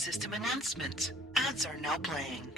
System announcement. Ads are now playing.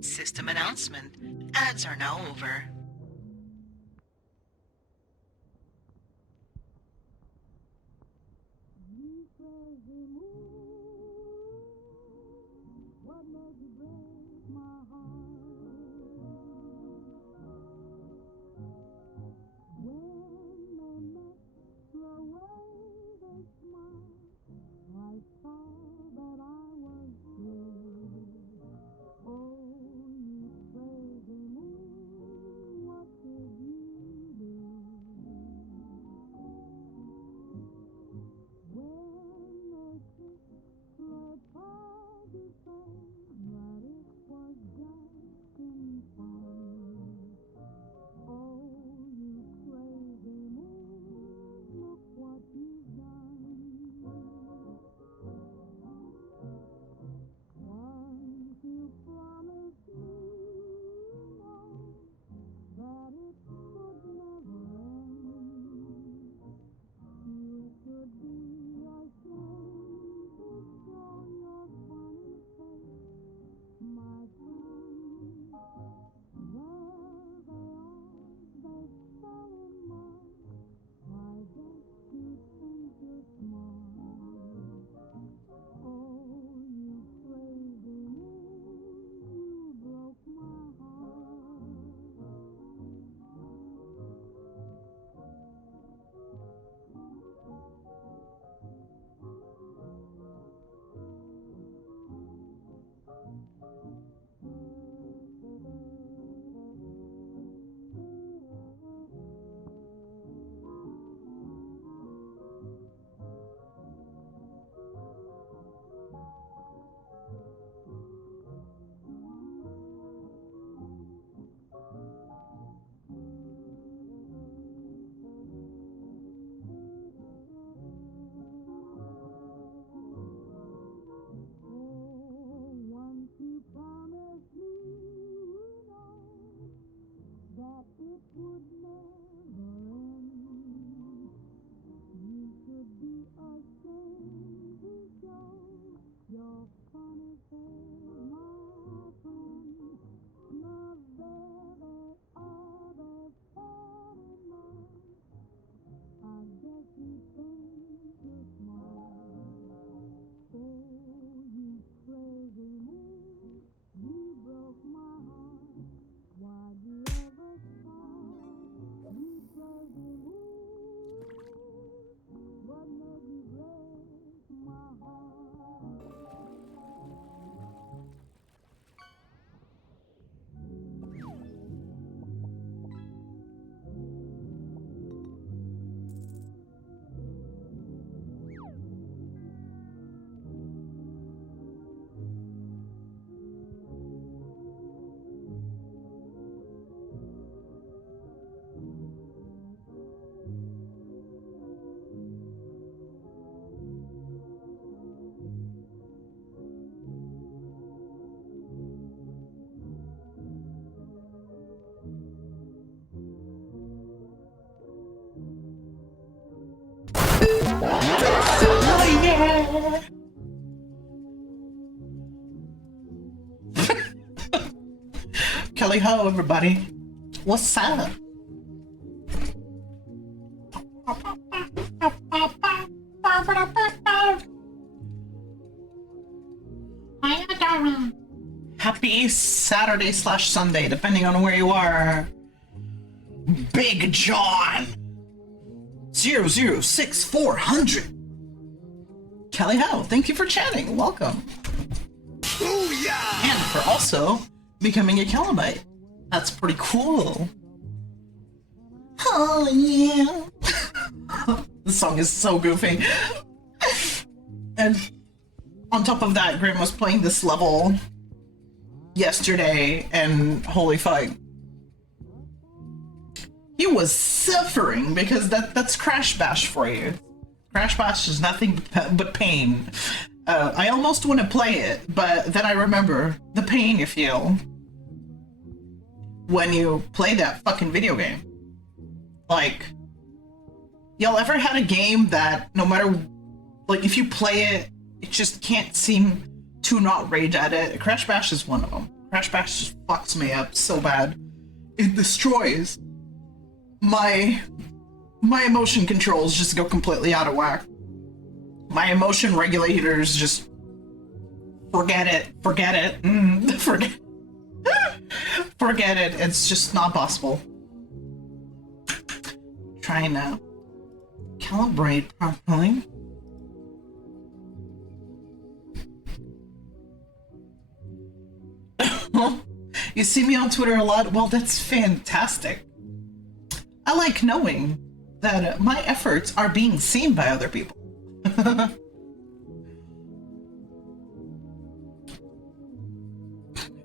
System announcement. Ads are now over. Oh, yeah. Kelly Ho, everybody. What's up? How you doing? Happy Saturday / Sunday, depending on where you are. Big John 006400. Kelly Ho, thank you for chatting. Welcome. Booyah! And for also becoming a Calidori. That's pretty cool. Oh yeah. This song is so goofy. And on top of that, Grim was playing this level yesterday, and holy fuck, he was suffering because that's Crash Bash for you. Crash Bash is nothing but pain. I almost want to play it, but then I remember the pain you feel when you play that fucking video game. Like, y'all ever had a game that no matter, like, if you play it, it just can't seem to not rage at it? Crash Bash is one of them. Crash Bash just fucks me up so bad. It destroys my emotion controls, just go completely out of whack. My emotion regulators just forget it. Forget it. Forget it. It's just not possible. Trying to calibrate properly. You see me on Twitter a lot? Well, that's fantastic. I like knowing that my efforts are being seen by other people.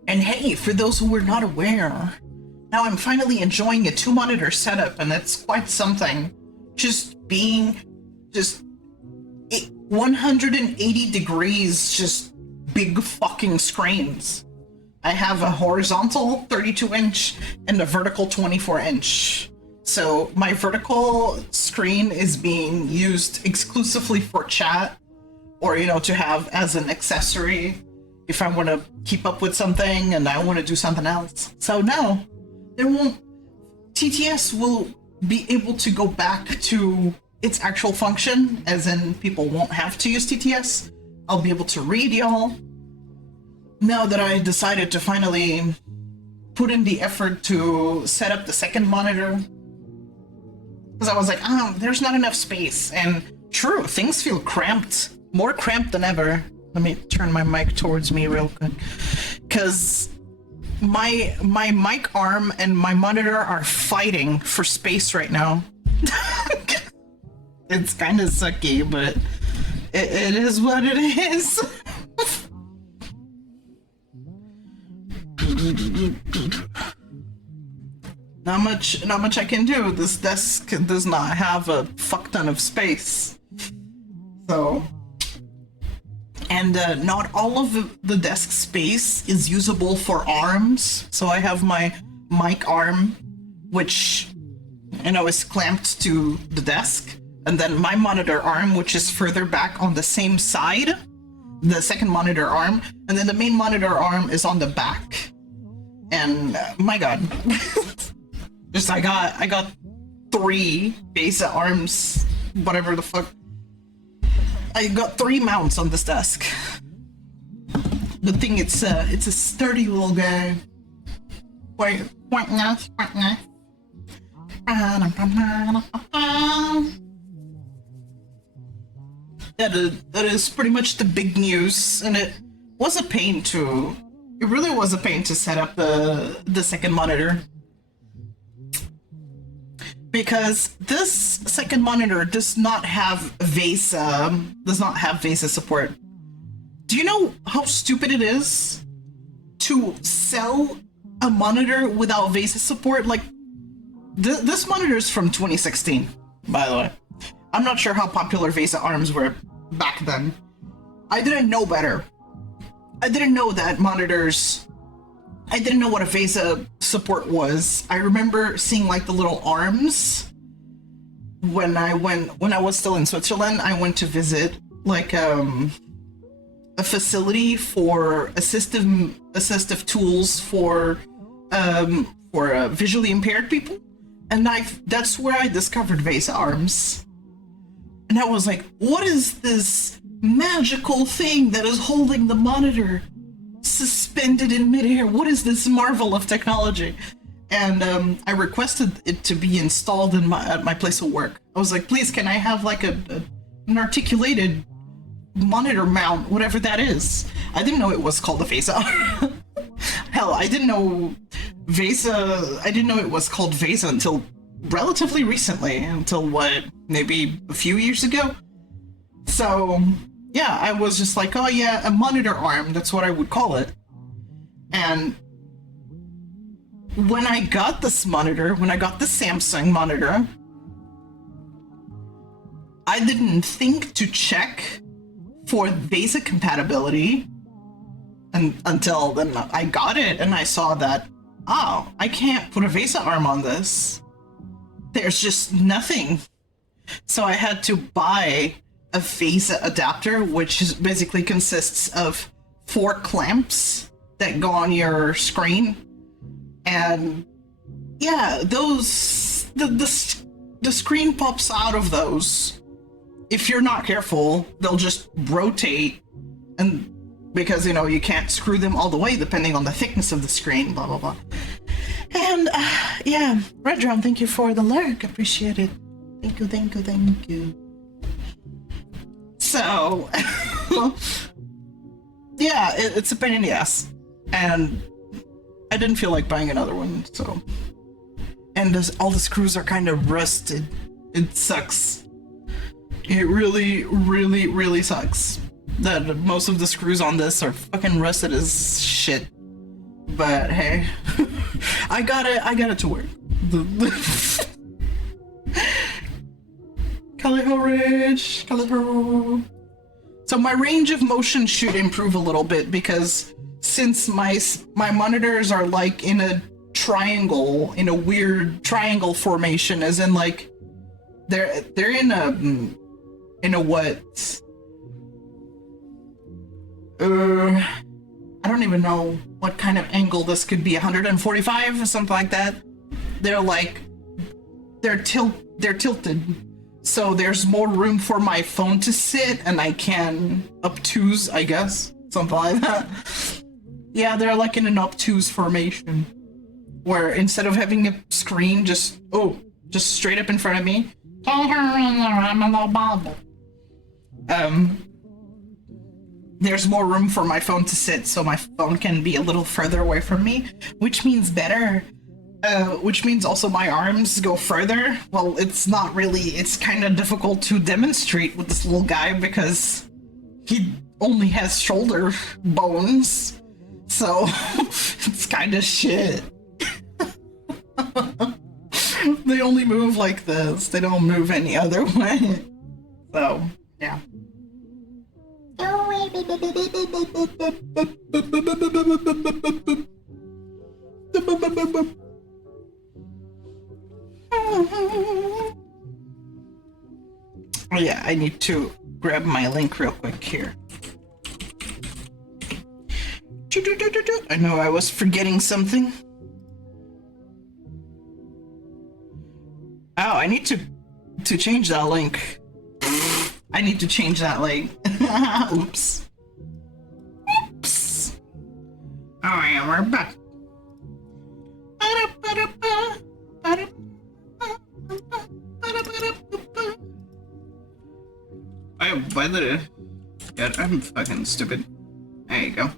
And hey, for those who were not aware, now I'm finally enjoying a 2-monitor setup, and it's quite something. Just being 180 degrees, just big fucking screens. I have a horizontal 32-inch and a vertical 24-inch. So my vertical screen is being used exclusively for chat, or, you know, to have as an accessory if I want to keep up with something and I want to do something else. So now TTS will be able to go back to its actual function, as in people won't have to use TTS. I'll be able to read y'all. Now that I decided to finally put in the effort to set up the second monitor, because I was like, oh, there's not enough space. And true, things feel cramped, more cramped than ever. Let me turn my mic towards me real quick, because my mic arm and my monitor are fighting for space right now. It's kind of sucky, but it is what it is. Not much I can do. This desk does not have a fuck ton of space. So, and not all of the desk space is usable for arms. So I have my mic arm which, is clamped to the desk, and then my monitor arm, which is further back on the same side, the second monitor arm, and then the main monitor arm is on the back. And my god, just I got 3 VESA arms, whatever the fuck. I got 3 mounts on this desk. Good thing it's a sturdy little guy. Quite nice, quite nice. That is pretty much the big news, and it was a pain to. It really was a pain to set up the second monitor, because this second monitor does not have VESA support. Do you know how stupid it is to sell a monitor without VESA support? Like, this monitor is from 2016, by the way. I'm not sure how popular VESA arms were back then. I didn't know better. I didn't know that monitors... I didn't know what a VESA support was. I remember seeing like the little arms when I was still in Switzerland. I went to visit like a facility for assistive tools for visually impaired people, and that's where I discovered VESA arms. And I was like, what is this magical thing that is holding the monitor suspended in midair? What is this marvel of technology? And I requested it to be installed at my place of work. I was like, please, can I have like an articulated monitor mount, whatever that is? I didn't know it was called a VESA. Hell, I didn't know it was called VESA until relatively recently, until what, maybe a few years ago? So yeah, I was just like, oh yeah, a monitor arm, that's what I would call it. And when I got this monitor, when I got the Samsung monitor, I didn't think to check for VESA compatibility until then I got it and I saw that, oh, I can't put a VESA arm on this. There's just nothing. So I had to buy a VESA adapter, which basically consists of 4 clamps that go on your screen. And yeah, those the screen pops out of those. If you're not careful, they'll just rotate, and because you can't screw them all the way depending on the thickness of the screen, blah blah blah. And yeah, Red Drum, thank you for the lurk, appreciate it. Thank you. So yeah, it's a pain in the ass, and I didn't feel like buying another one. So, and all the screws are kind of rusted. It sucks. It really sucks that most of the screws on this are fucking rusted as shit. But hey, I got it to work. Calidori. So my range of motion should improve a little bit, because since my monitors are like in a triangle, in a weird triangle formation, as in like they're in a what? I don't even know what kind of angle this could be. 145 or something like that. They're tilted, so there's more room for my phone to sit, and I can obtuse, I guess, something like that. Yeah, they're like in an obtuse formation, where instead of having a screen just straight up in front of me, there's more room for my phone to sit, so my phone can be a little further away from me, which means better. Which means also my arms go further. Well, it's not really, it's kind of difficult to demonstrate with this little guy because he only has shoulder bones, so it's kind of shit. They only move like this, they don't move any other way. So, yeah. Oh yeah, I need to grab my link real quick here. I know I was forgetting something. Oh, I need to change that link. I need to change that link. Oops. Oops. Oh yeah, we're back. Why did it? God, I'm fucking stupid. There you go.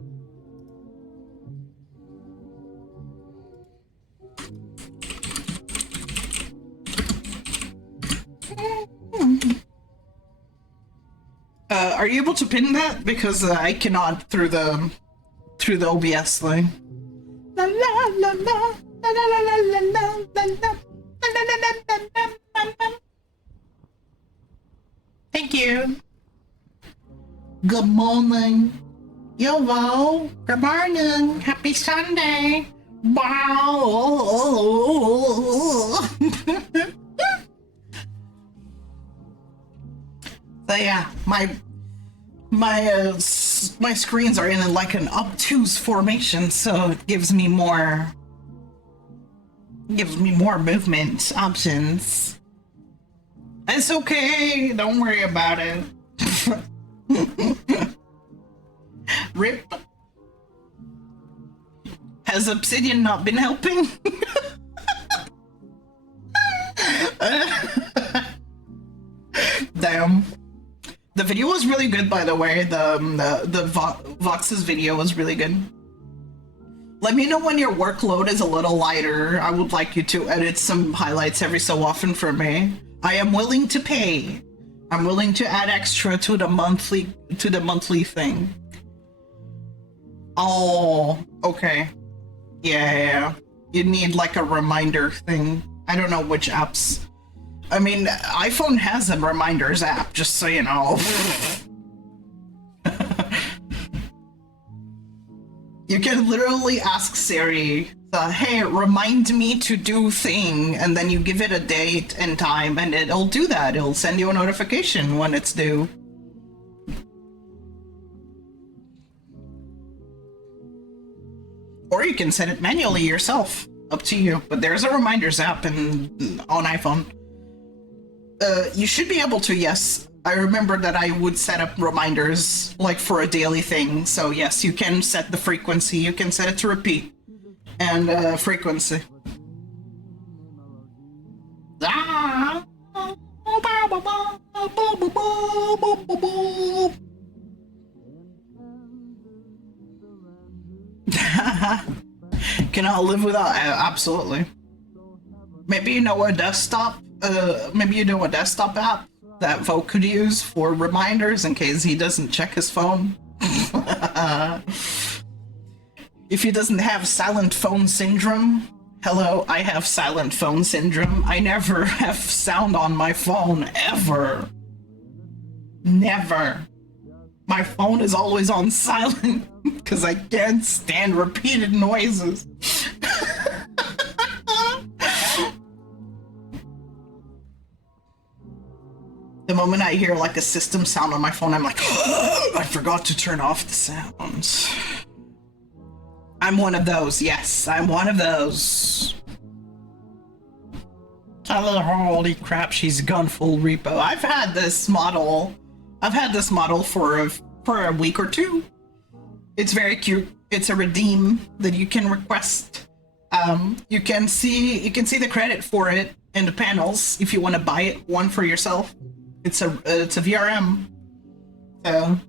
Are you able to pin that? Because I cannot through the OBS thing. La la la la la la la la la la la. Thank you. Good morning. Yo, good morning. Happy Sunday. Wow. So yeah, my screens are in like an obtuse formation, so it gives me more movement options. It's okay, don't worry about it. RIP. Has Obsidian not been helping? Damn. The video was really good, by the way. The Vox's video was really good. Let me know when your workload is a little lighter. I would like you to edit some highlights every so often for me. I am willing to pay. I'm willing to add extra to the monthly thing. Oh, okay. Yeah. You need like a reminder thing. I don't know which apps. I mean, iPhone has a reminders app, just so you know. You can literally ask Siri, hey, remind me to do thing, and then you give it a date and time, and it'll do that. It'll send you a notification when it's due. Or you can set it manually yourself. Up to you. But there's a reminders app on iPhone. You should be able to, yes. I remember that I would set up reminders, like, for a daily thing. So, yes, you can set the frequency. You can set it to repeat. And, frequency. Cannot live without, absolutely. Maybe you know a desktop app that Vogue could use for reminders in case he doesn't check his phone. If he doesn't have silent phone syndrome. Hello, I have silent phone syndrome. I never have sound on my phone, ever. Never. My phone is always on silent because I can't stand repeated noises. The moment I hear like a system sound on my phone, I'm like, oh, I forgot to turn off the sounds. I'm one of those, yes, I'm one of those. Holy crap, she's gone full repo. I've had this model for a week or two. It's very cute. It's a redeem that you can request. You can see the credit for it in the panels if you want to buy one for yourself. It's a VRM. So.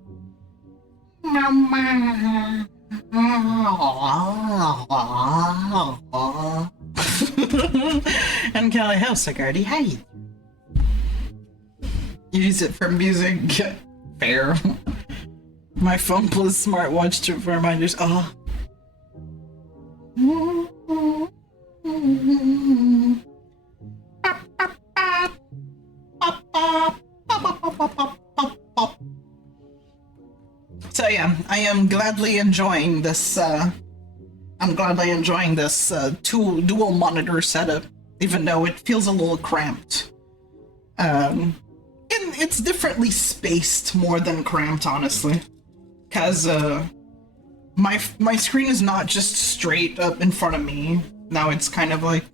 And Callie House, Sigardi, hey. Use it for music. Fair. My phone plus smartwatch to for reminders. Oh. So yeah, I am gladly enjoying this. Dual monitor setup. even though it feels a little cramped. And it's differently spaced more than cramped, honestly. Because my screen is not just straight up in front of me. Now it's kind of like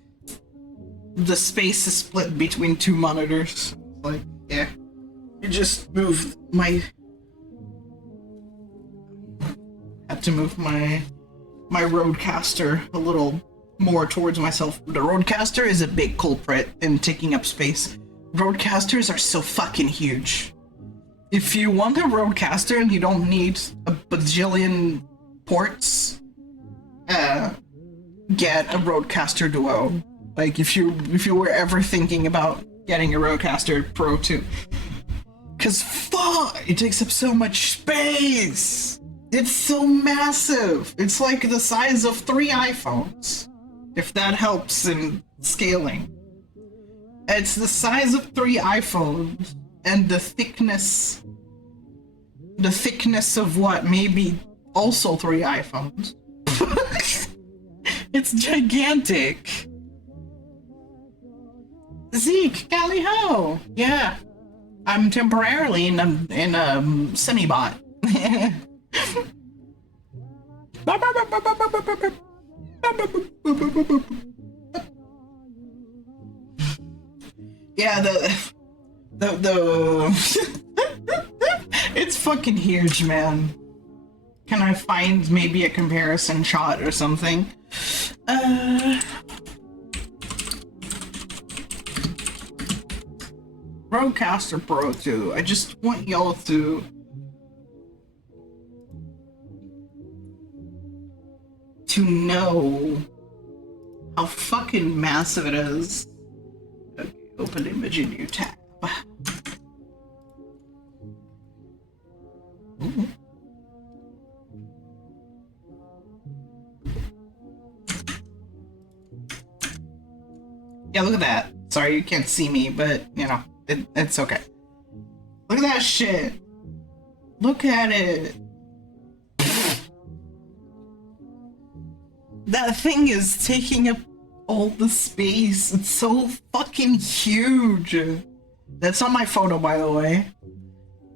the space is split between two monitors. Like, yeah. You just moved my... Had to move my Rodecaster a little more towards myself. The Rodecaster is a big culprit in taking up space. Roadcasters are so fucking huge. If you want a Rodecaster and you don't need a bajillion ports, get a Rodecaster Duo. Like if you were ever thinking about getting a Rodecaster Pro 2. Cause fuck, it takes up so much space. It's so massive. It's like the size of 3 iPhones. If that helps in scaling. It's the size of 3 iPhones and the thickness of what, maybe also 3 iPhones. It's gigantic. Zeke, Gally ho! Yeah. I'm temporarily in a semi-bot. Yeah, the it's fucking huge, man. Can I find maybe a comparison shot or something? Rodecaster Pro 2. I just want y'all to know how fucking massive it is. Okay, open image in new tab. Ooh. Yeah, look at that. Sorry you can't see me, but you know, it's okay. Look at that shit. Look at it. That thing is taking up all the space. It's so fucking huge. That's not my photo, by the way.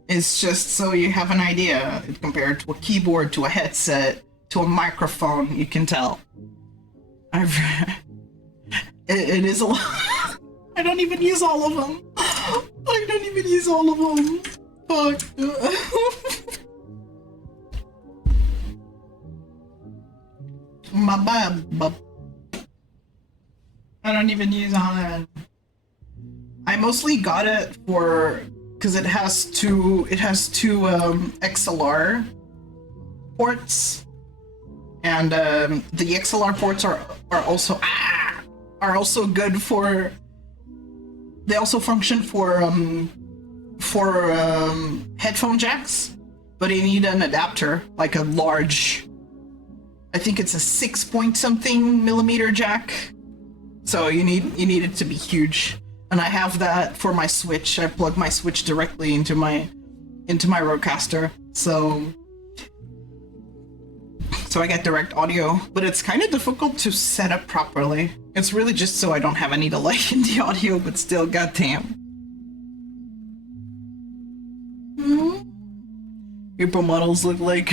It's just so you have an idea. Compared to a keyboard, to a headset, to a microphone, you can tell. It is a lot. I don't even use all of them. I don't even use all of them. Fuck. My bad. I don't even use all that. I mostly got it for because it has two XLR ports, and the XLR ports are also good for. They also function for headphone jacks, but you need an adapter, like a large. I think it's a 6-point-something millimeter jack, so you need it to be huge. And I have that for my Switch. I plug my Switch directly into my Rodecaster, so I get direct audio. But it's kind of difficult to set up properly. It's really just so I don't have any delay in the audio, but still, goddamn. People models look like.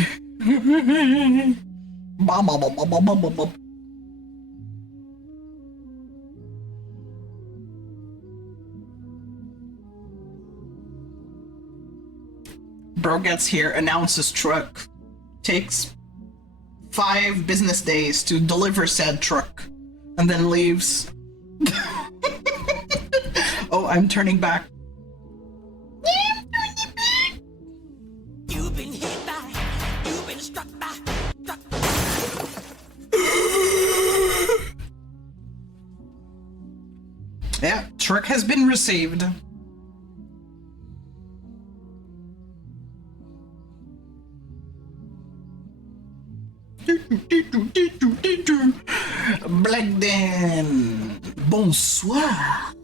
Bro gets here, announces truck, takes 5 business days to deliver said truck, and then leaves. Oh, I'm turning back. You've been hit by, you've been struck by. Yeah, truck has been received. Blackden, bonsoir.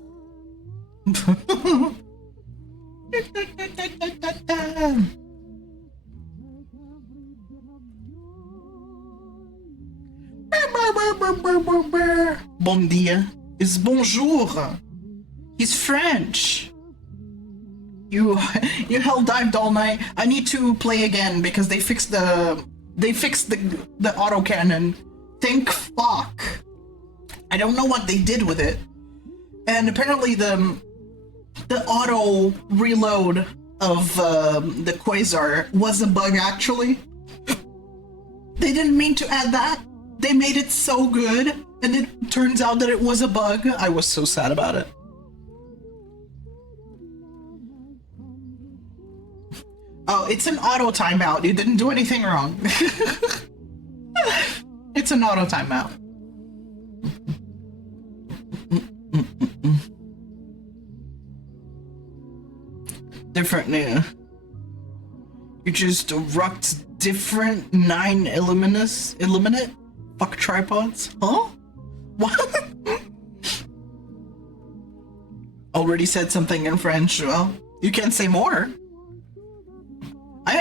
Bom dia. is bonjour. He's French. You hell dived all night. I need to play again because they fixed the autocannon. Thank fuck. I don't know what they did with it. And apparently the auto reload of the Quasar was a bug actually. They didn't mean to add that. They made it so good, and it turns out that it was a bug. I was so sad about it. Oh, it's an auto timeout. You didn't do anything wrong. It's an auto timeout. Different, yeah. You just rocked different 9 eliminate? Fuck tripods? Huh? What? Already said something in French. Well, you can't say more. I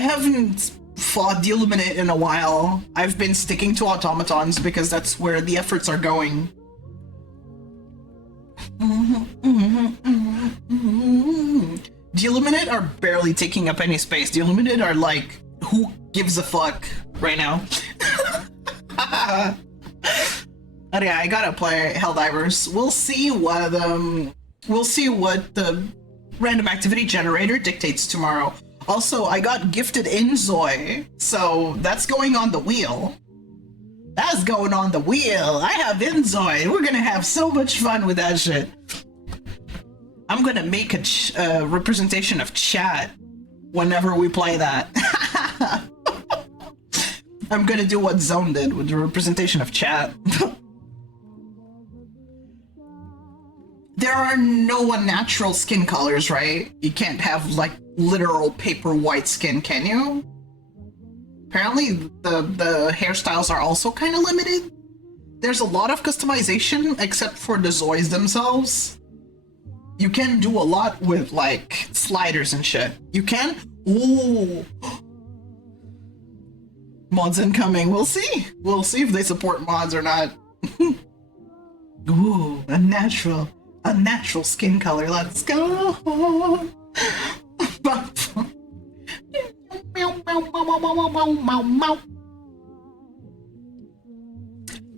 haven't fought the Illuminate in a while. I've been sticking to automatons because that's where the efforts are going. The Illuminate are barely taking up any space. The Illuminate are like, who gives a fuck right now? But yeah, I gotta play Helldivers. We'll see what the random activity generator dictates tomorrow. Also, I got gifted Inzoi, so that's going on the wheel. That's going on the wheel. I have Inzoi. We're gonna have so much fun with that shit. I'm gonna make a representation of chat whenever we play that. I'm gonna do what Zone did with the representation of chat. There are no unnatural skin colors, right? You can't have, like, literal paper white skin, can you? Apparently, the hairstyles are also kind of limited. There's a lot of customization, except for the Zoids themselves. You can do a lot with, like, sliders and shit. You can? Ooh. Mods incoming. We'll see. We'll see if they support mods or not. Ooh, a natural skin color. Let's go.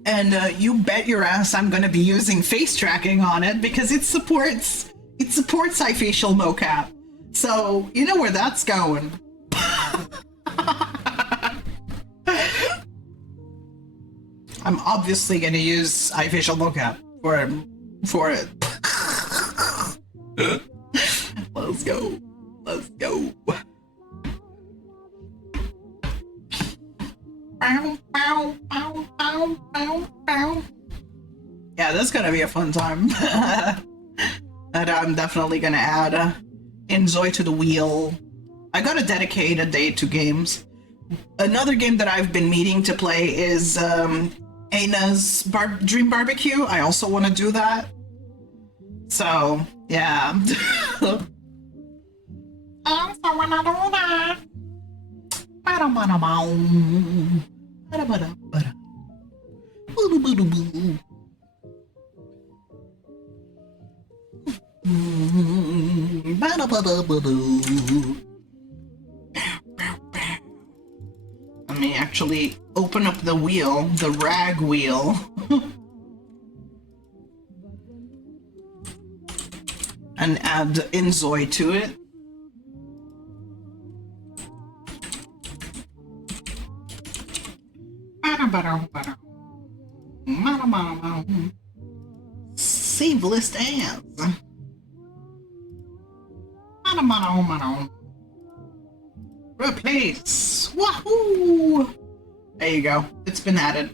And you bet your ass I'm gonna be using face tracking on it because it supports eye facial mocap. So you know where that's going. I'm obviously gonna use eye facial mocap for it. Let's go. Let's go. Yeah, that's gonna be a fun time. And I'm definitely gonna add Inzoi to the wheel. I gotta dedicate a day to games. Another game that I've been meaning to play is Ana's Dream Barbecue. I also want to do that. So, yeah. I also want to do that. Let me actually open up the wheel, the rag wheel. And add Inzoi to it. Save list as. Replace. Wahoo! There you go. It's been added.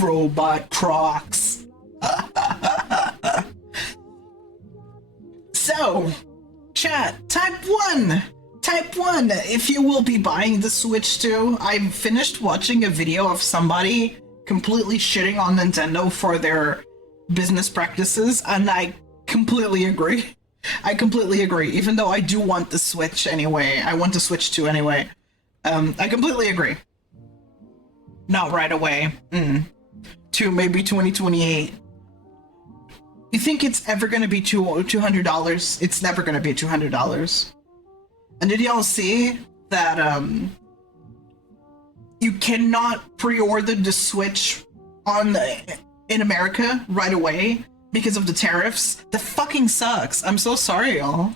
Robot Crocs. So, chat, type 1! Type 1, if you will be buying the Switch 2, I finished watching a video of somebody completely shitting on Nintendo for their business practices, and I completely agree. I completely agree. Even though I do want the Switch anyway, I want the Switch 2 anyway. I completely agree. Not right away. To maybe 2028. You think it's ever gonna be $200? It's never gonna be $200. And did y'all see that you cannot pre-order the Switch in America right away because of the tariffs? That fucking sucks. I'm so sorry, y'all.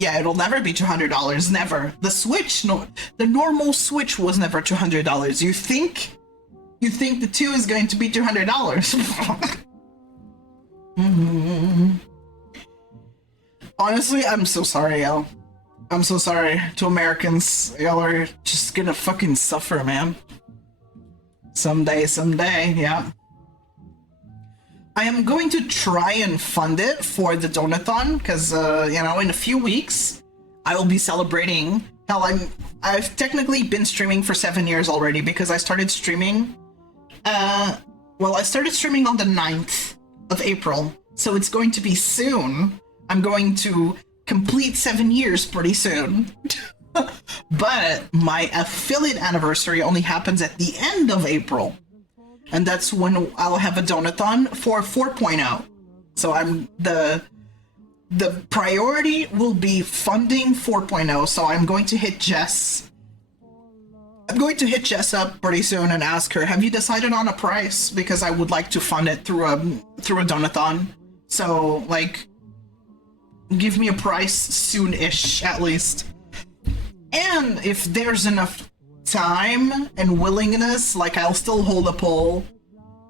Yeah, it'll never be $200. Never. The Switch, no, the normal Switch was never $200. You think the 2 is going to be $200? Honestly, I'm so sorry, y'all. I'm so sorry to Americans. Y'all are just gonna fucking suffer, man. Someday, yeah. I am going to try and fund it for the Donathon, because, you know, in a few weeks, I will be celebrating. Hell, I've technically been streaming for 7 years already, because I started streaming, well, I started streaming on the 9th of April, so it's going to be soon. I'm going to complete 7 years pretty soon. But my affiliate anniversary only happens at the end of April. And that's when I'll have a Donathon for 4.0. So the priority will be funding 4.0. So I'm going to hit Jess. I'm going to hit Jess up pretty soon and ask her, have you decided on a price? Because I would like to fund it through a Donathon. So, like, give me a price soon-ish, at least. And if there's enough time and willingness, like, I'll still hold a poll.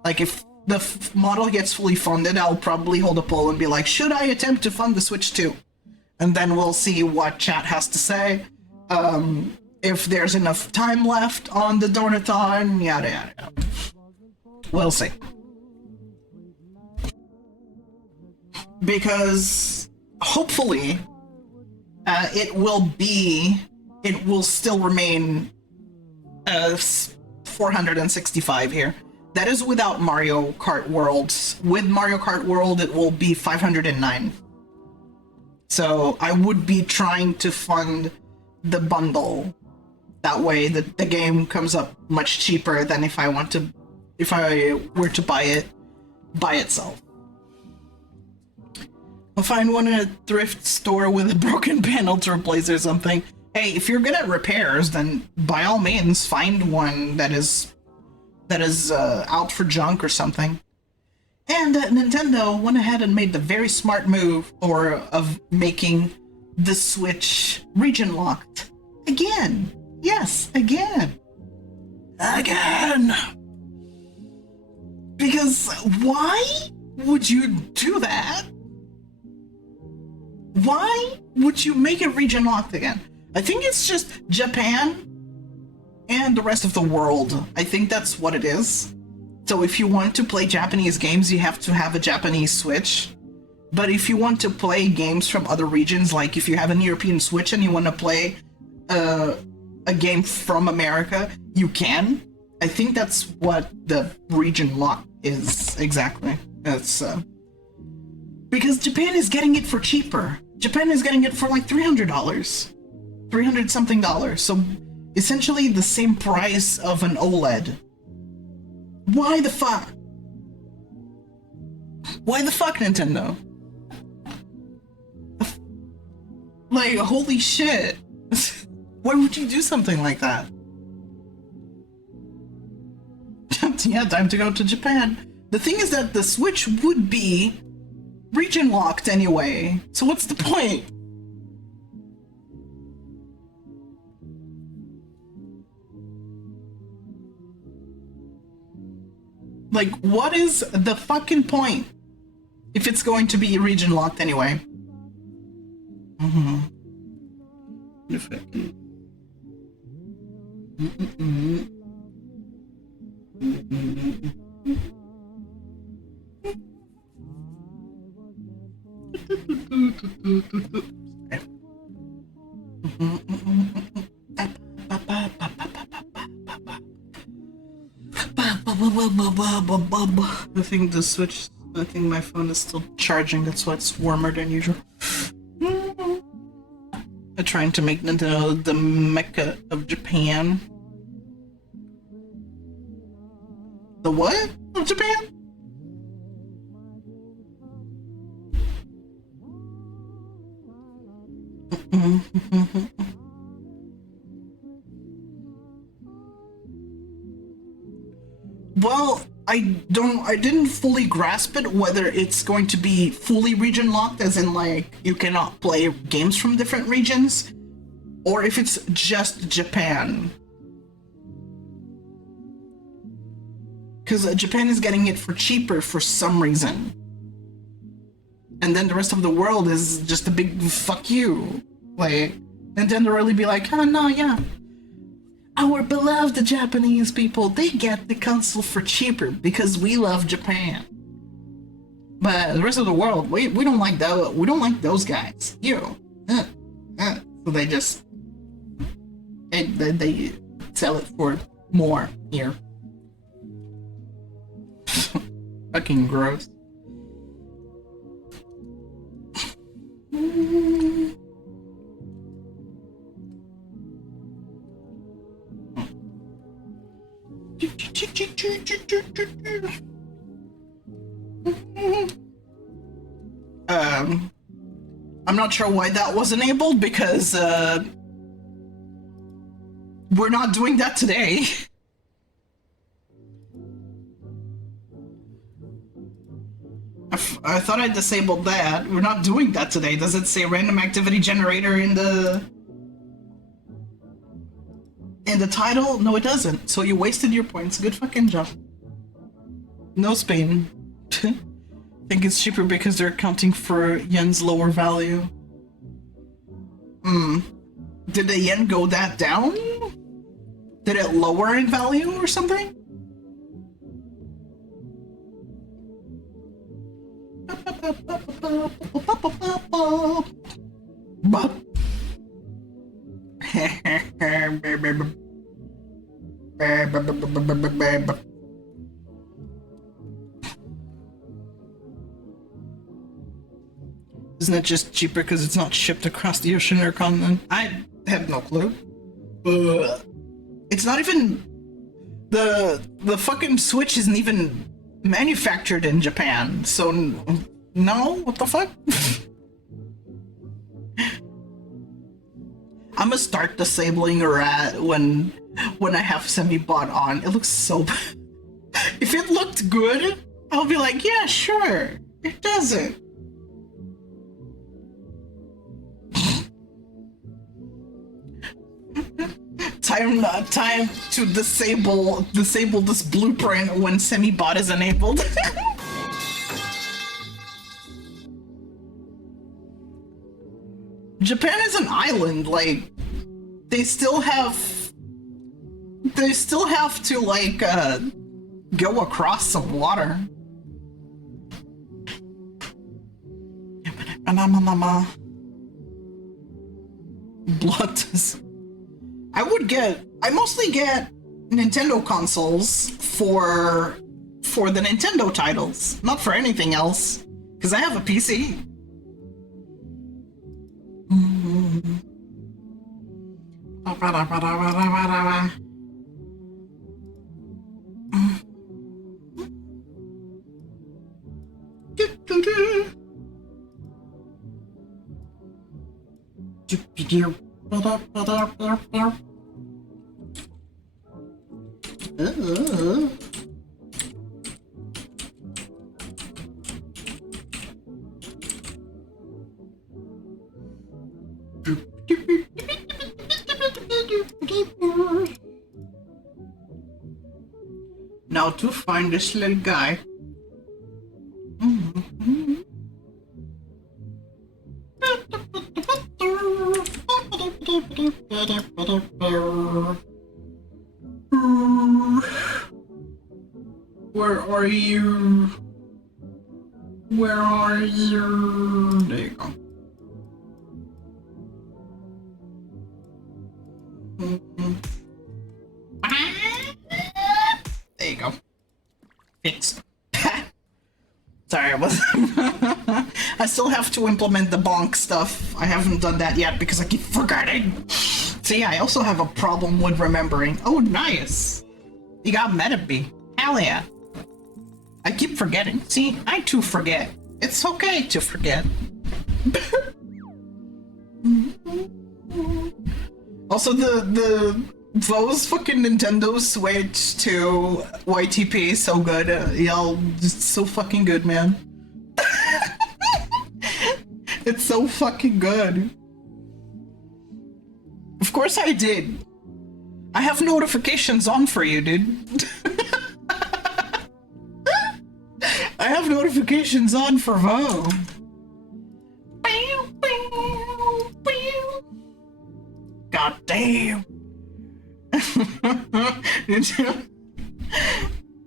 Like, if the model gets fully funded, I'll probably hold a poll and be like, should I attempt to fund the Switch 2? And then we'll see what chat has to say. If there's enough time left on the Donathon, yada yada yada. We'll see. Because hopefully it will still remain 465 here. That is without Mario Kart World. With Mario Kart World, it will be 509. So I would be trying to fund the bundle. That way the game comes up much cheaper than if I were to buy it by itself. I'll find one in a thrift store with a broken panel to replace or something. Hey, if you're good at repairs, then by all means find one that is out for junk or something. And Nintendo went ahead and made the very smart move of making the Switch region locked again. Yes, again. Because why would you do that? Why would you make it region locked again? I think it's just Japan and the rest of the world. I think that's what it is. So if you want to play Japanese games, you have to have a Japanese Switch. But if you want to play games from other regions, like if you have an European Switch and you want to play a game from America, you can. I think that's what the region lock is exactly. It's because Japan is getting it for cheaper. Japan is getting it for like $300, $300 something dollars. So essentially the same price of an OLED. Why the fuck? Why the fuck, Nintendo? Like, holy shit. Why would you do something like that? Yeah, time to go to Japan. The thing is that the Switch would be region locked anyway, so what's the point? Like, what is the fucking point if it's going to be region locked anyway? If I can... I think the Switch I think my phone is still charging, that's why it's warmer than usual. I'm trying to make Nintendo the Mecca of Japan. The what? Of Japan? Well, I didn't fully grasp it, whether it's going to be fully region locked, as in like you cannot play games from different regions, or if it's just Japan. Because Japan is getting it for cheaper for some reason. And then the rest of the world is just a big fuck you. Like, Nintendo really be like, oh no, yeah. Our beloved Japanese people, they get the console for cheaper because we love Japan. But the rest of the world, we don't like that. We don't like those guys. So they just they sell it for more here. Fucking gross. I'm not sure why that was enabled, because we're not doing that today. I thought I disabled that. We're not doing that today. Does it say random activity generator in the title? No, it doesn't. So you wasted your points. Good fucking job. No Spain. Think it's cheaper because they're accounting for yen's lower value. Did the yen go that down? Did it lower in value or something? Isn't it just cheaper because it's not shipped across the ocean or continent? I have no clue. It's not even... The fucking Switch isn't even manufactured in Japan, so no? What the fuck? I'm gonna start disabling rat when I have semi-bot on. It looks so bad. If it looked good, I'll be like, yeah, sure. It doesn't. Time to disable this blueprint when semi-bot is enabled. Japan is an island, like they still have to like go across some water. Blood. I mostly get Nintendo consoles for the Nintendo titles, not for anything else, because I have a PC. Now to find this little guy. Where are you? Where are you? There you go. There you go. Fixed. Sorry, I was. I still have to implement the bonk stuff. I haven't done that yet because I keep forgetting. So yeah, I also have a problem with remembering. Oh, nice. You got Metabee. Hell yeah. I keep forgetting. See, I too forget. It's okay to forget. Also, the those fucking Nintendo Switch to YTP is so good. Y'all, just so fucking good, man. It's so fucking good. Of course I did. I have notifications on for you, dude. I have notifications on for Vo. God damn.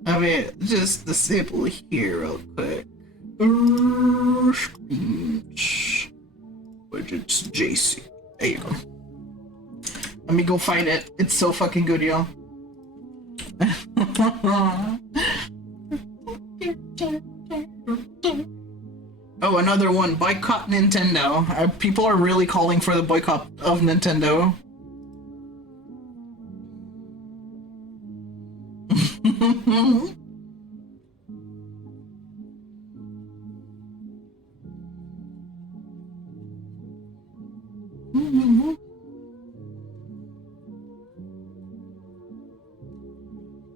I mean, just disable here real quick. Widgets JC. There you go. Let me go find it. It's so fucking good, y'all. Oh, another one. Boycott Nintendo. People are really calling for the boycott of Nintendo.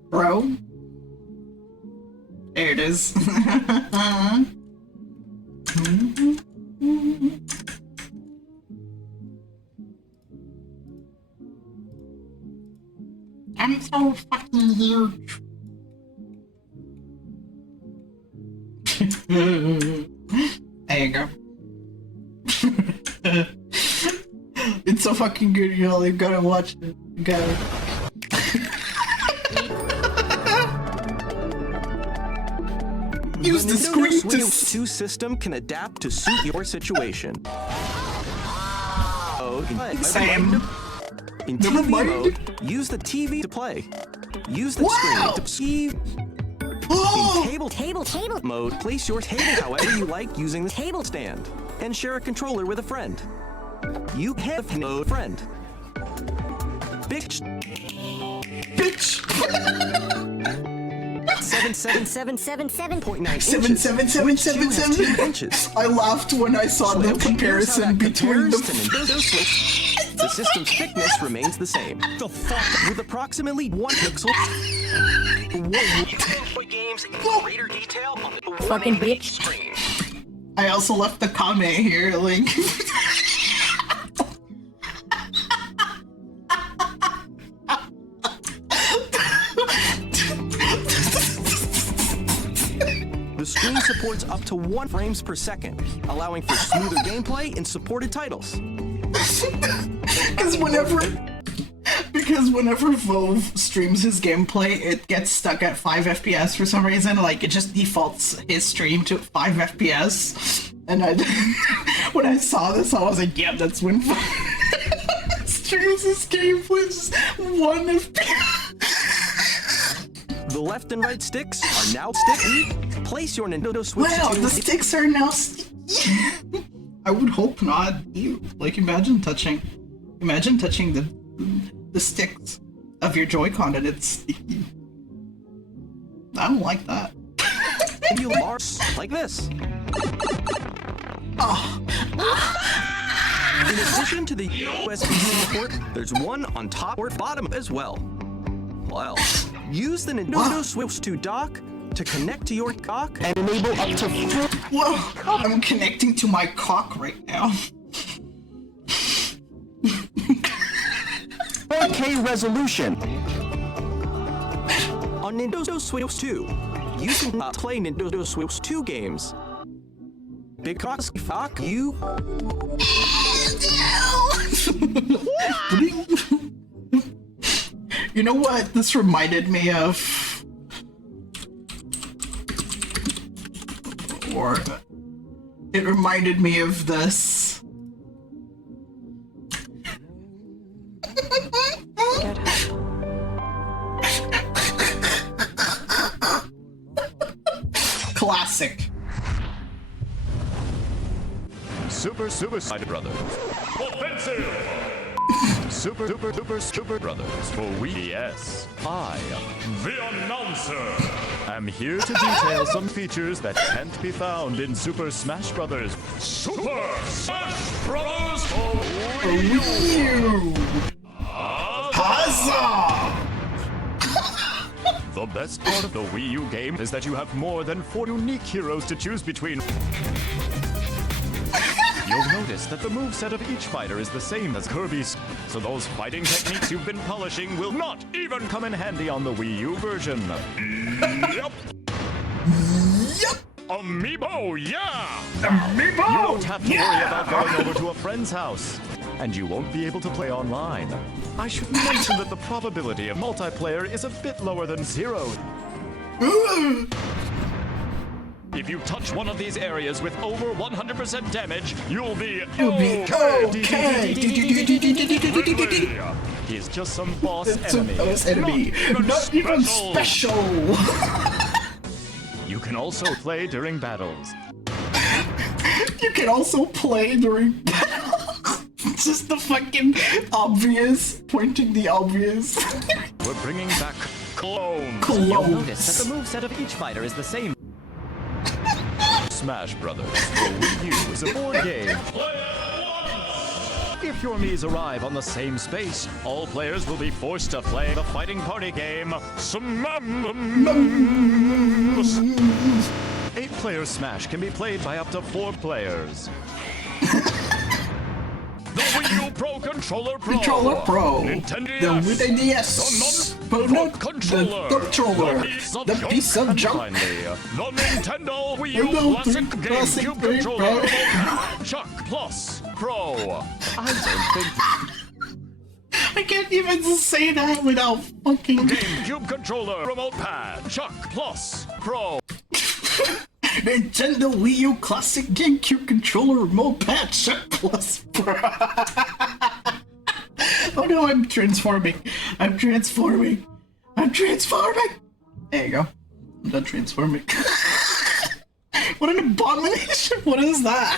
Bro. There it is. I'm so fucking huge. There you go. It's so fucking good, y'all. You gotta watch it. You gotta. Use the screen to. Switch 2 system can adapt to suit your situation. Same. In Never TV mind. mode, use the TV to play. Use the Wow. screen to see. Oh! In table mode, place your table however you like using the table stand, and share a controller with a friend. You have no friend. Bitch. 77777.9 77777. inches. I laughed when I saw the Here's how comparison that between compares to the. Nintendo Switch. The system's thickness remains the same. The fuck? With approximately 1 pixel. You can enjoy games in greater detail on the Fucking bitch. screen. I also left the comment here, like. The screen supports up to 1 frames per second, allowing for smoother gameplay in supported titles. Because whenever Vove streams his gameplay, it gets stuck at 5 FPS for some reason. Like, it just defaults his stream to 5 FPS. And when I saw this, I was like, yeah, that's when Vove streams his gameplay, just 1 FPS. The left and right sticks are now sticky. Place your Nintendo Switch Wow, 2 the sticks are now I would hope not. Ew. Like, imagine touching the sticks of your Joy-Con and it's sticky. I don't like that. you are like this. Oh. In addition to the USB-C port, there's one on top or bottom as well. Well, use the Nintendo Switch 2 dock to connect to your dock and enable up to 4. Whoa, I'm connecting to my cock right now. 4K resolution. On Nintendo Switch 2, you can play Nintendo Switch 2 games. Because fuck you. You know what this reminded me of? Or it reminded me of this. Classic. Super Brothers. Offensive! Super Brothers for Wii DS. I, the announcer, am here to detail some features that can't be found in Super Smash Brothers. Super Smash Brothers for Wii U! Huzzah! The best part of the Wii U game is that you have more than 4 unique heroes to choose between. You'll notice that the moveset of each fighter is the same as Kirby's, so those fighting techniques you've been polishing will not even come in handy on the Wii U version. Yep. Amiibo, yeah! Amiibo! You won't have to worry about going over to a friend's house, and you won't be able to play online. I should mention that the probability of multiplayer is a bit lower than 0. If you touch one of these areas with over 100% damage, you'll be okay. He's just some boss enemy. Not even special. You can also play during battles. You can also play during battles. Just the fucking obvious, pointing the obvious. We're bringing back clones. You'll notice that the moveset of each fighter is the same. Smash Brothers for Wii U is a board game. If your Mii's arrive on the same space, all players will be forced to play the fighting party game Smash. 8-player Smash can be played by up to 4 players. The Wii U Pro Controller Pro. Nintendo The Wii DS. The controller. The piece of junk. Finally, the Nintendo Wii U Classic GameCube Controller. Chuck Plus Pro. I don't think I can't even say that without fucking... GameCube Controller Remote Pad. Chuck Plus Pro. Nintendo Wii U Classic GameCube Controller Remote Pad Chuck Plus Pro. Oh no, I'm transforming. There you go. I'm done transforming. What an abomination! What is that?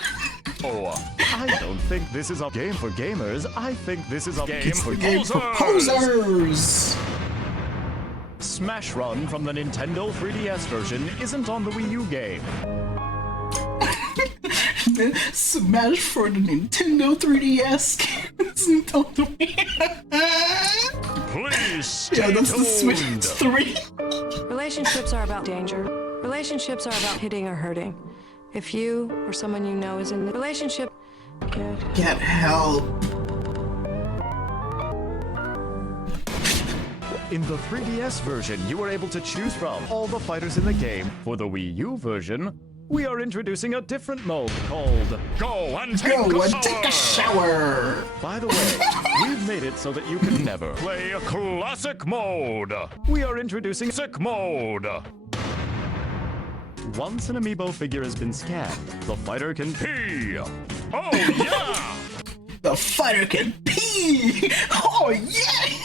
Oh, I don't think this is a game for gamers. I think this is a game for posers! Smash Run from the Nintendo 3DS version isn't on the Wii U game. Smash for the Nintendo 3DS game isn't on the Wii. Please stay Yeah, that's the Switch tuned. 3. Relationships are about danger. Relationships are about hitting or hurting. If you or someone you know is in the relationship, Get help. In the 3DS version, you were able to choose from all the fighters in the game. For the Wii U version, we are introducing a different mode called Go and Take a Shower! By the way, we've made it so that you can never play a classic mode. We are introducing Sick Mode. Once an amiibo figure has been scanned, the fighter can pee. Oh yeah! The fighter can pee! Oh yeah!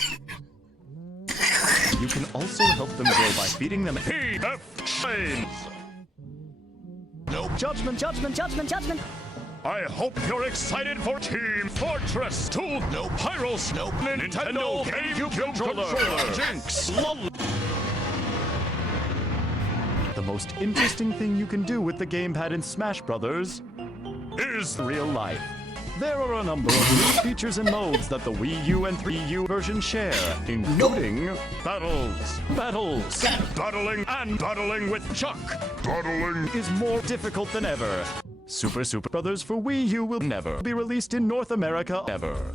You can also help them grow by feeding them PF chains. Nope. Judgment. I hope you're excited for Team Fortress 2. Nope. Pyros. Nope. Nintendo GameCube Controller. Jinx. The most interesting thing you can do with the gamepad in Smash Brothers is real life. There are a number of new features and modes that the Wii U and 3U version share, including battles, battling with Chuck. Battling is more difficult than ever. Super Brothers for Wii U will never be released in North America ever.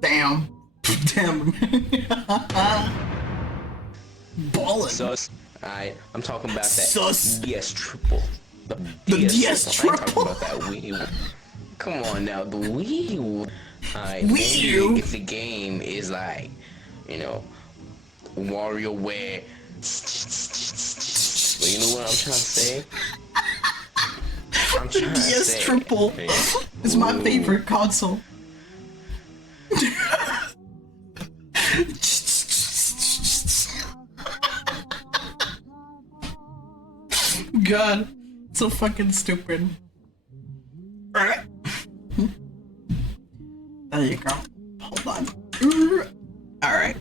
Damn. Ballin'. Sus. I'm talking about that Sus. DS triple. The DS triple. I ain't triple? talking about that Wii U. Come on now, the Wii U. Wii U? If the game is like, you know, WarioWare. You know what I'm trying to say? I'm trying to DS say. triple is my favorite console. God, so fucking stupid. Alright. There you go. Hold on. Alright.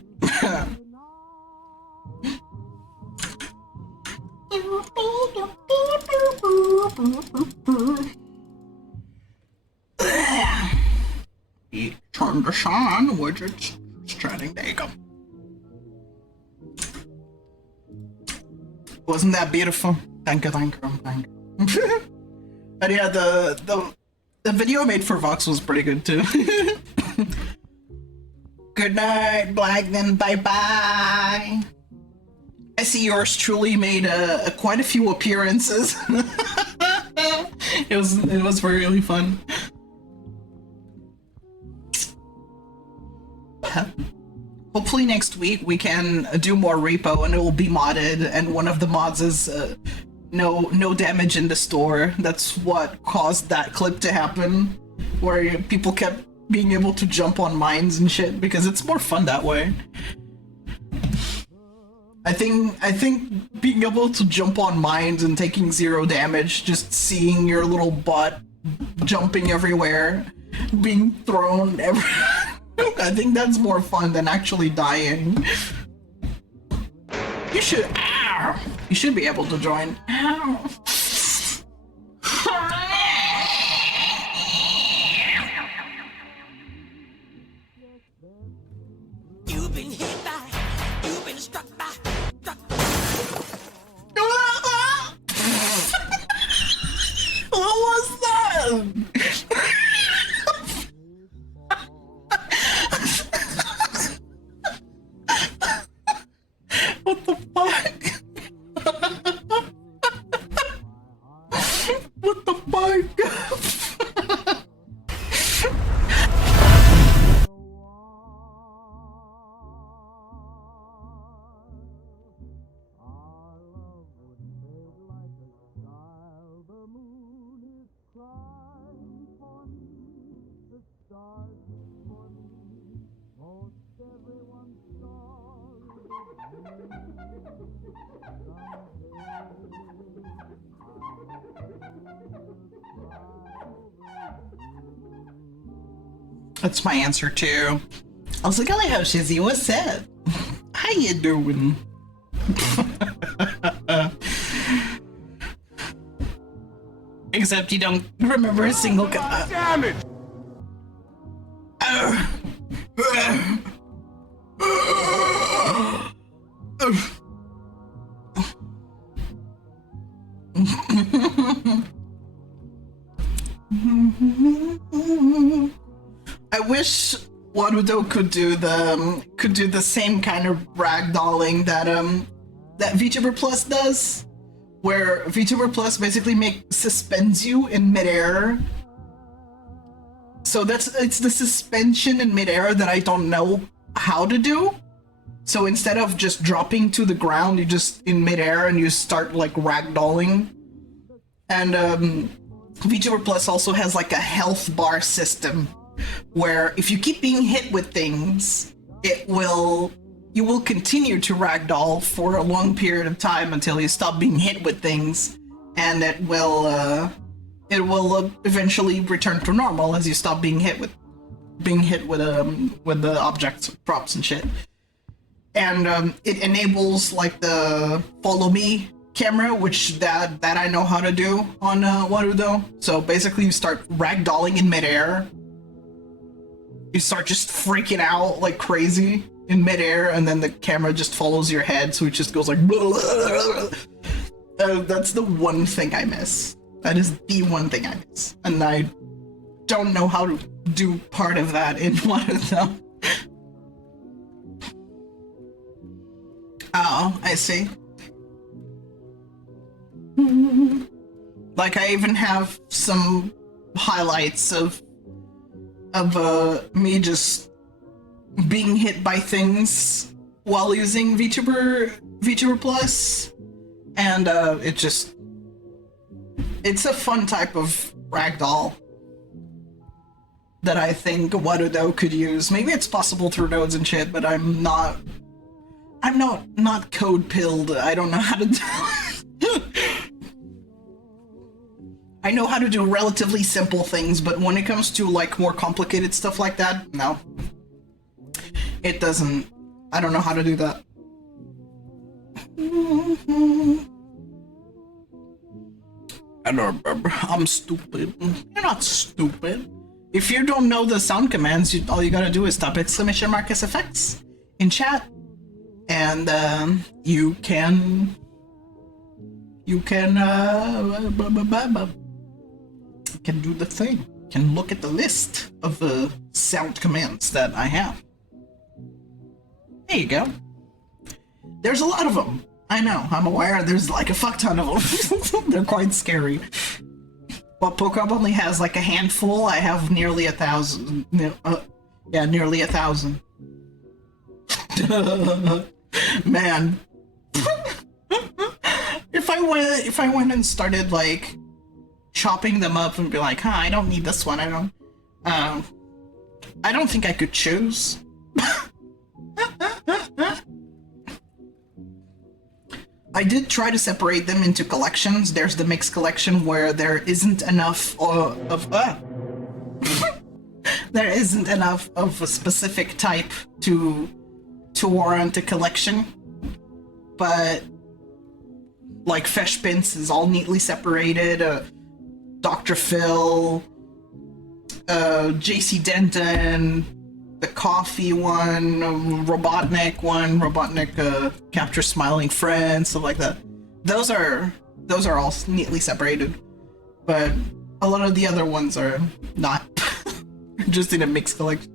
Turn to Sean, which it's trending. There you go. Wasn't that beautiful? Thank you, thank you, thank you. And yeah, the video made for Vox was pretty good too. Good night, Black, then bye-bye. I see yours truly made quite a few appearances. It was really fun. Hopefully next week we can do more repo and it will be modded, and one of the mods is no damage in the store. That's what caused that clip to happen, where people kept being able to jump on mines and shit, because it's more fun that way. I think being able to jump on mines and taking 0 damage, just seeing your little butt jumping everywhere, being thrown everywhere, I think that's more fun than actually dying. You should be able to join. Ow. You've been hit by, you've been struck by. What was that? What the fuck? What the fuck? That's my answer too. I was like, oh, how Shizzy, what's up? How you doing? Except you don't remember a single Damn it! I wish Warudo could do the same kind of ragdolling that that VTuber Plus does, where VTuber Plus basically suspends you in midair. So it's the suspension in midair that I don't know how to do. So instead of just dropping to the ground, you just in midair and you start like ragdolling. And VTuber Plus also has like a health bar system, where if you keep being hit with things, you will continue to ragdoll for a long period of time until you stop being hit with things, and it will eventually return to normal as you stop being hit with the objects, props and shit. And it enables like the follow me camera, which that I know how to do on Warudo. So basically you start ragdolling in midair. You start just freaking out like crazy in midair, and then the camera just follows your head, so it just goes like that's the one thing I miss. That is the one thing I miss. And I don't know how to do part of that in Warudo. Oh, I see. Like, I even have some highlights of me just being hit by things while using VTuber Plus, and it's a fun type of ragdoll that I think Warudo could use. Maybe it's possible through nodes and shit, but I'm not code pilled. I don't know how to do it. I know how to do relatively simple things, but when it comes to like more complicated stuff like that, no. It doesn't. I don't know how to do that. I don't remember. I'm stupid. You're not stupid. If you don't know the sound commands, all you gotta do is type !SFX in chat, and you can do the thing. Can look at the list of the sound commands that I have. There you go. There's a lot of them. I know. I'm aware. There's like a fuck ton of them. They're quite scary. Well, Pokemon only has like a handful. I have nearly 1,000. Yeah, nearly 1,000. Man. If I went and started like chopping them up and be like, I don't need this one. I don't think I could choose. I did try to separate them into collections. There's the mixed collection where there isn't enough there isn't enough of a specific type to warrant a collection. But like Feshpince is all neatly separated. Dr. Phil, JC Denton, the coffee one, Robotnik capture smiling friends, stuff like that. Those are all neatly separated, but a lot of the other ones are not. Just in a mixed collection.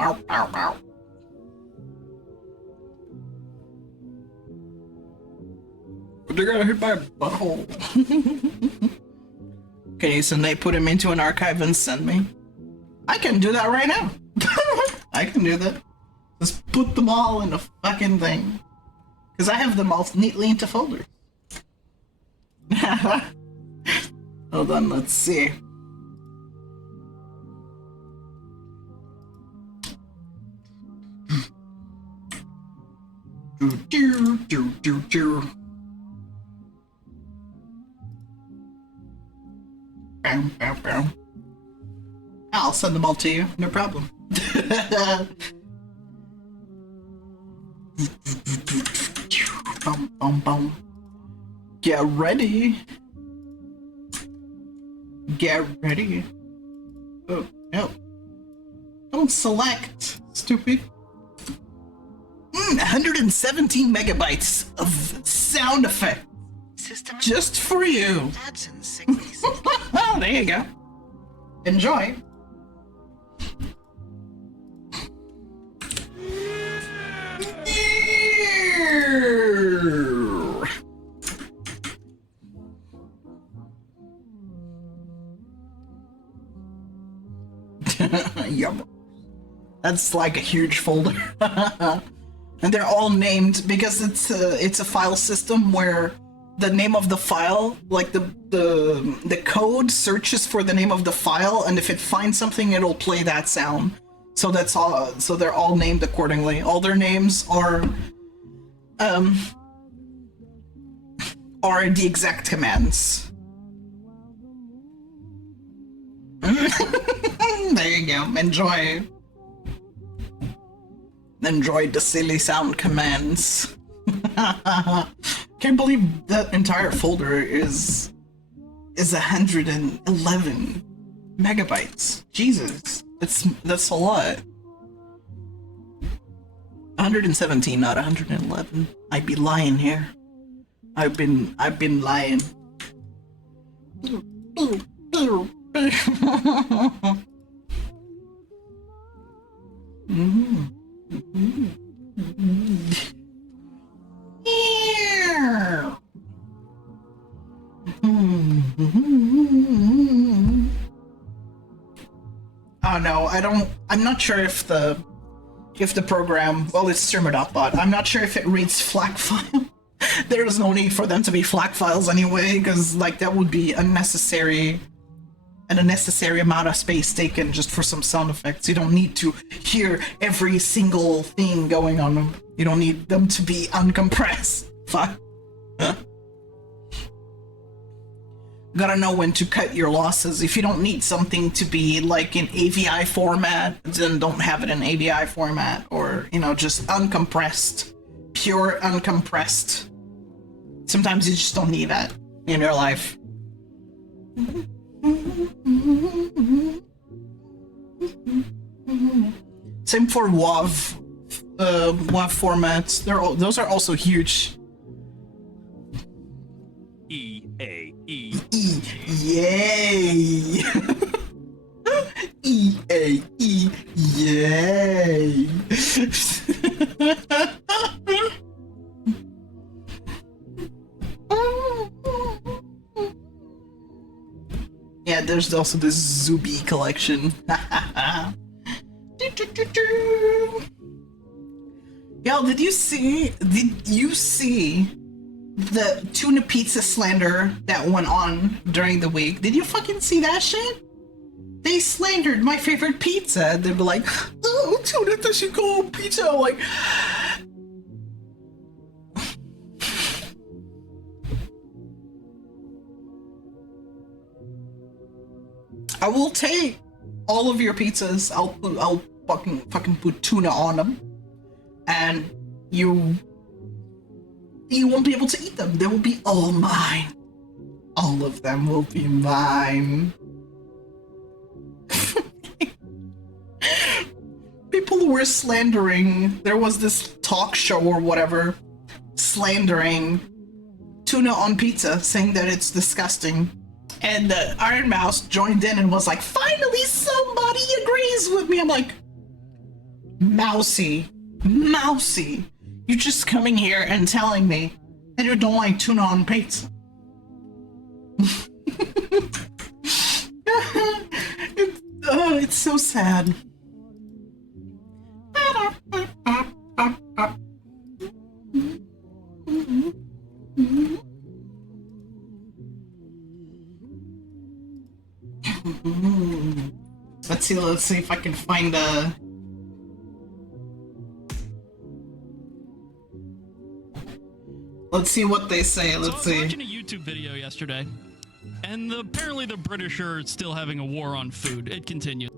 Ow, ow, ow. They got hit by a butthole. Okay, so they put him into an archive and send me. I can do that right now. I can do that. Just put them all in a fucking thing. Because I have them all neatly into folders. Hold on, let's see. I'll send them all to you, no problem. Get ready. Get ready. Oh, no. Don't select, stupid. 117 megabytes of sound effect. System Just for you. adds in 66. There you go. Enjoy. Yum. That's like a huge folder. And they're all named because it's a file system where the name of the file, like the code searches for the name of the file, and if it finds something, it'll play that sound. So that's all. So they're all named accordingly. All their names are the exact commands. There you go. Enjoy. Enjoy the silly sound commands. Can't believe that entire folder is 111 megabytes. Jesus, that's a lot. 117, not 111. I'd be lying here. I've been lying. Oh no, I'm not sure if the program, well, it's streamer.bot. I'm not sure if it reads FLAC file. There's no need for them to be FLAC files anyway, because like that would be an unnecessary amount of space taken just for some sound effects. You don't need to hear every single thing going on them. You don't need them to be uncompressed. Fuck. Gotta know when to cut your losses. If you don't need something to be like in AVI format, then don't have it in AVI format, or, you know, just uncompressed, pure uncompressed. Sometimes you just don't need that in your life. Same for WAV, WAV formats. Those are also huge. E-A-E. Yay! E-A-E, yay! Yeah, there's also this Zuby collection. Yo, did you see the tuna pizza slander that went on during the week? Did you fucking see that shit? They slandered my favorite pizza. They'd be like, oh, tuna doesn't go on pizza. I'm like, I will take all of your pizzas. I'll fucking put tuna on them, and you won't be able to eat them. They will be all mine. All of them will be mine. People were slandering. There was this talk show or whatever slandering tuna on pizza, saying that it's disgusting. And Iron Mouse joined in and was like, finally somebody agrees with me. I'm like, Mousy, you're just coming here and telling me that you don't like tuna on pizza. It's so sad. Let's see if I can find a... Let's see what they say. Let's see. I was watching a YouTube video yesterday, and apparently the British are still having a war on food. It continues.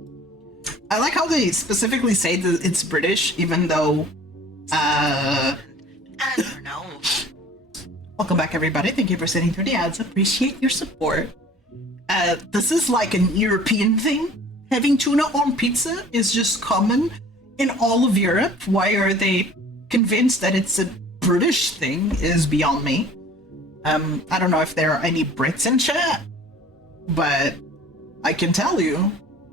I like how they specifically say that it's British, even though, I don't know. Welcome back, everybody. Thank you for sitting through the ads. Appreciate your support. This is like an European thing. Having tuna on pizza is just common in all of Europe. Why are they convinced that it's a British thing is beyond me. I don't know if there are any Brits in chat, but I can tell you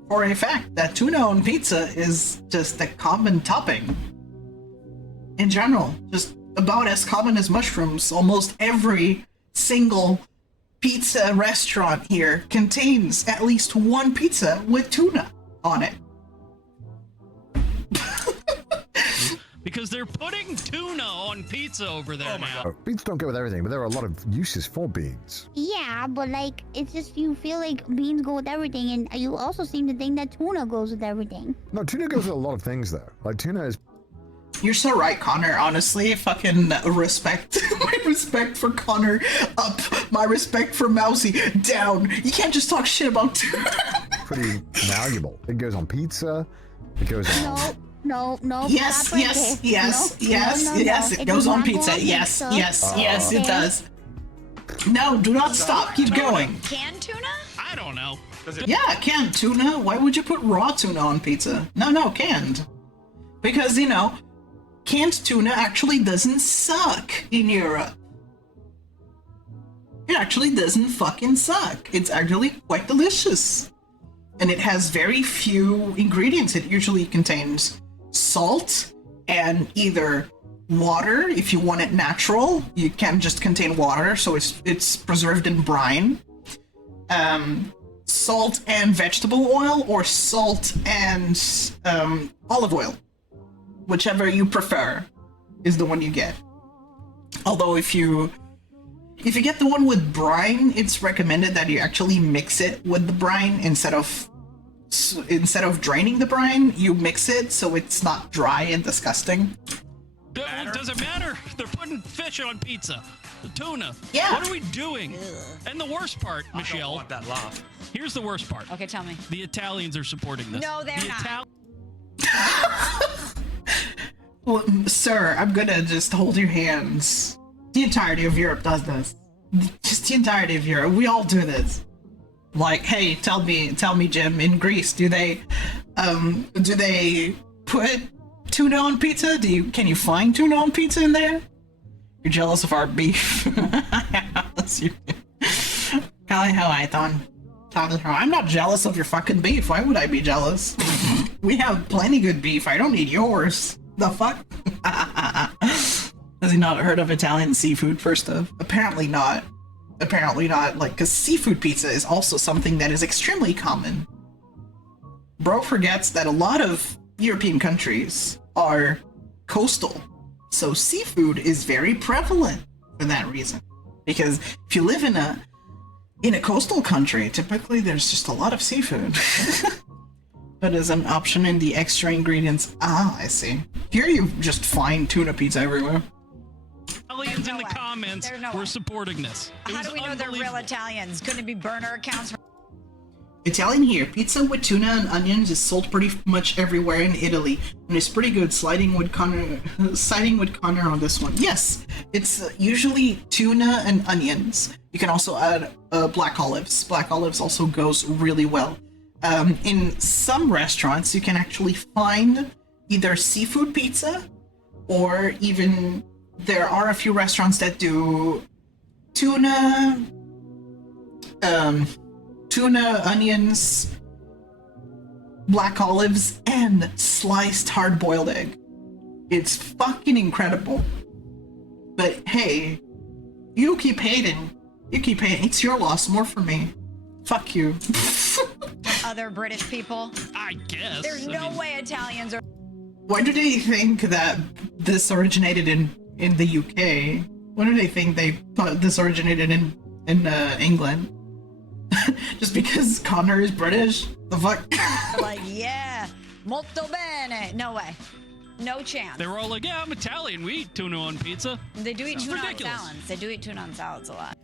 for a fact that tuna on pizza is just a common topping. In general, just about as common as mushrooms. Almost every single pizza restaurant here contains at least one pizza with tuna on it. Because they're putting tuna on pizza over there now. Beans don't go with everything, but there are a lot of uses for beans. Yeah, but like, it's just you feel like beans go with everything, and you also seem to think that tuna goes with everything. No, tuna goes with a lot of things, though. Like, tuna is... You're so right, Connor. Honestly, fucking respect. My respect for Connor up. My respect for Mousy down. You can't just talk shit about tuna. Pretty malleable. It goes on pizza. It goes on... No. Yes. It goes on pizza. Yes, it does. No, do not stop. Keep going. Canned tuna? I don't know. Yeah, canned tuna. Why would you put raw tuna on pizza? No, canned. Because, you know, canned tuna actually doesn't suck in Europe. It actually doesn't fucking suck. It's actually quite delicious. And it has very few ingredients. It usually contains salt and either water. If you want it natural, you can just contain water, so it's preserved in brine. Salt and vegetable oil, or salt and olive oil. Whichever you prefer is the one you get. Although if you get the one with brine, it's recommended that you actually mix it with the brine instead of draining the brine. You mix it so it's not dry and disgusting. Does it matter? They're putting fish on pizza. The tuna. Yeah. What are we doing? And the worst part, Michelle. I don't want that laugh. Here's the worst part. Okay, tell me. The Italians are supporting this. No, they're not. Well, sir, I'm gonna just hold your hands. The entirety of Europe does this. Just the entirety of Europe. We all do this. Like, hey, tell me, Jim, in Greece, do they put tuna on pizza? Can you find tuna on pizza in there? You're jealous of our beef. I'm not jealous of your fucking beef. Why would I be jealous? We have plenty good beef. I don't need yours. The fuck? Has he not heard of Italian seafood first of? Apparently not. Apparently not. Like, because seafood pizza is also something that is extremely common. Bro forgets that a lot of European countries are coastal. So seafood is very prevalent for that reason. Because if you live in a coastal country, typically there's just a lot of seafood. But as an option in the extra ingredients, I see. Here you just find tuna pizza everywhere. Italians in the comments were supporting this. How do we know they're real Italians? Couldn't it be burner accounts? Italian here. Pizza with tuna and onions is sold pretty much everywhere in Italy, and it's pretty good. Siding with Connor on this one. Yes, it's usually tuna and onions. You can also add black olives. Black olives also goes really well. In some restaurants, you can actually find either seafood pizza, or even there are a few restaurants that do tuna, onions, black olives, and sliced hard-boiled egg. It's fucking incredible. But hey, you keep hating. It's your loss, more for me. Fuck you. Other British people? I guess. There's no way Italians are... Why do they think that this originated in the UK? Why do they think this originated in England? Just because Connor is British? The fuck? Like, yeah, molto bene. No way. No chance. They were all like, yeah, I'm Italian. We eat tuna on pizza. They do eat tuna ridiculous. on salads. They do eat tuna on salads a lot.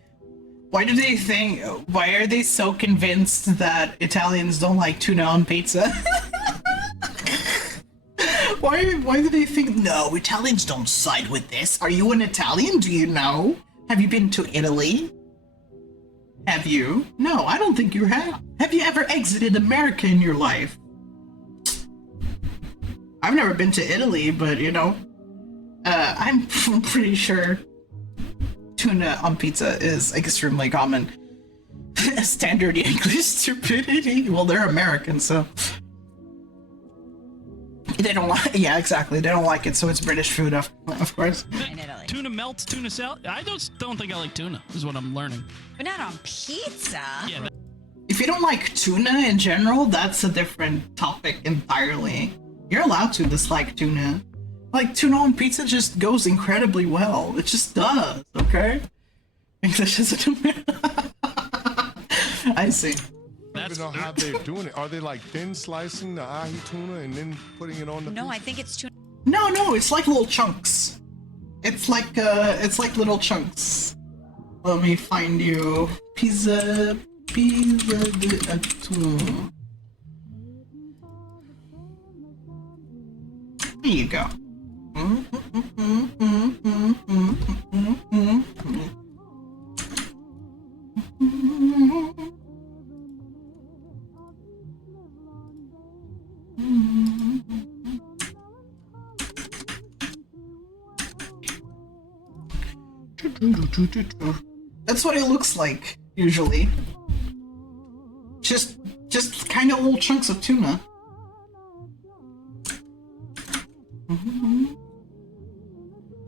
Why are they so convinced that Italians don't like tuna on pizza? Why do they think, no, Italians don't side with this? Are you an Italian? Do you know? Have you been to Italy? Have you? No, I don't think you have. Have you ever exited America in your life? I've never been to Italy, but you know, I'm pretty sure tuna on pizza is extremely common. Standard English stupidity. Well, they're American, so they don't like. Yeah, exactly. They don't like it, so it's British food, of course. In Italy. Tuna melts, tuna salad. I don't think I like tuna. Is what I'm learning. But not on pizza. Yeah. If you don't like tuna in general, that's a different topic entirely. You're allowed to dislike tuna. Like, tuna on pizza just goes incredibly well. It just does, okay? English isn't I see. I don't even know how they're doing it. Are they like thin slicing the ahi tuna and then putting it on the No, pizza? I think it's tuna. No, it's like little chunks. It's like little chunks. Let me find you. Pizza de atum. There you go. That's what it looks like, usually. Just kind of little chunks of tuna.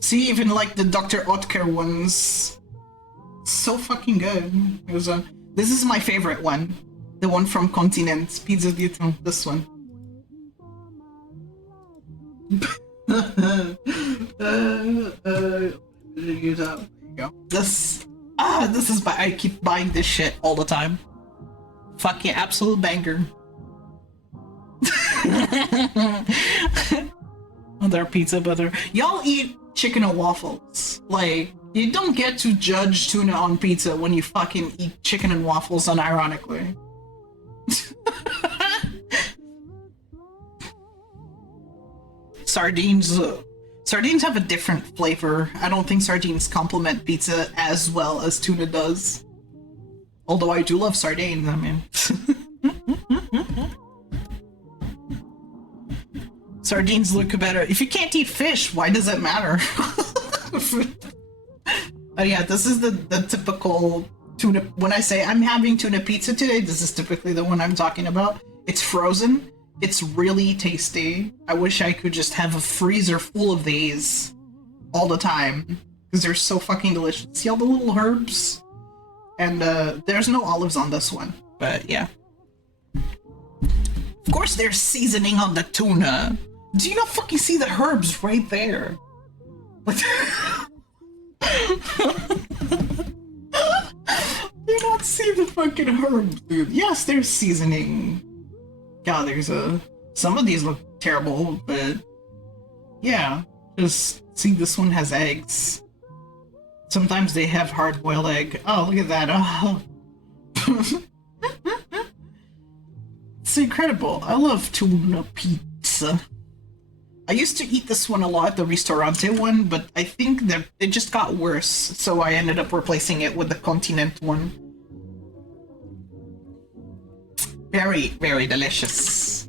See, even like the Dr. Oetker ones, so fucking good. This is my favorite one, the one from Continent, Pizza di Atum, this one. There you go. This is I keep buying this shit all the time. Fucking absolute banger. Other pizza butter. Y'all eat chicken and waffles. Like, you don't get to judge tuna on pizza when you fucking eat chicken and waffles unironically. Sardines. Sardines have a different flavor. I don't think sardines complement pizza as well as tuna does. Although I do love sardines, I mean. Sardines look better. If you can't eat fish, why does it matter? But yeah, this is the typical tuna. When I say I'm having tuna pizza today, this is typically the one I'm talking about. It's frozen. It's really tasty. I wish I could just have a freezer full of these all the time because they're so fucking delicious. See all the little herbs? And there's no olives on this one, but yeah. Of course there's seasoning on the tuna. Do you not fucking see the herbs right there? What? Do you not see the fucking herbs, dude? Yes, there's seasoning. God, there's some of these look terrible, but yeah, just see this one has eggs. Sometimes they have hard-boiled egg. Oh, look at that. Oh. It's incredible. I love tuna pizza. I used to eat this one a lot, the Ristorante one, but I think that it just got worse, so I ended up replacing it with the Continent one. Very, very delicious.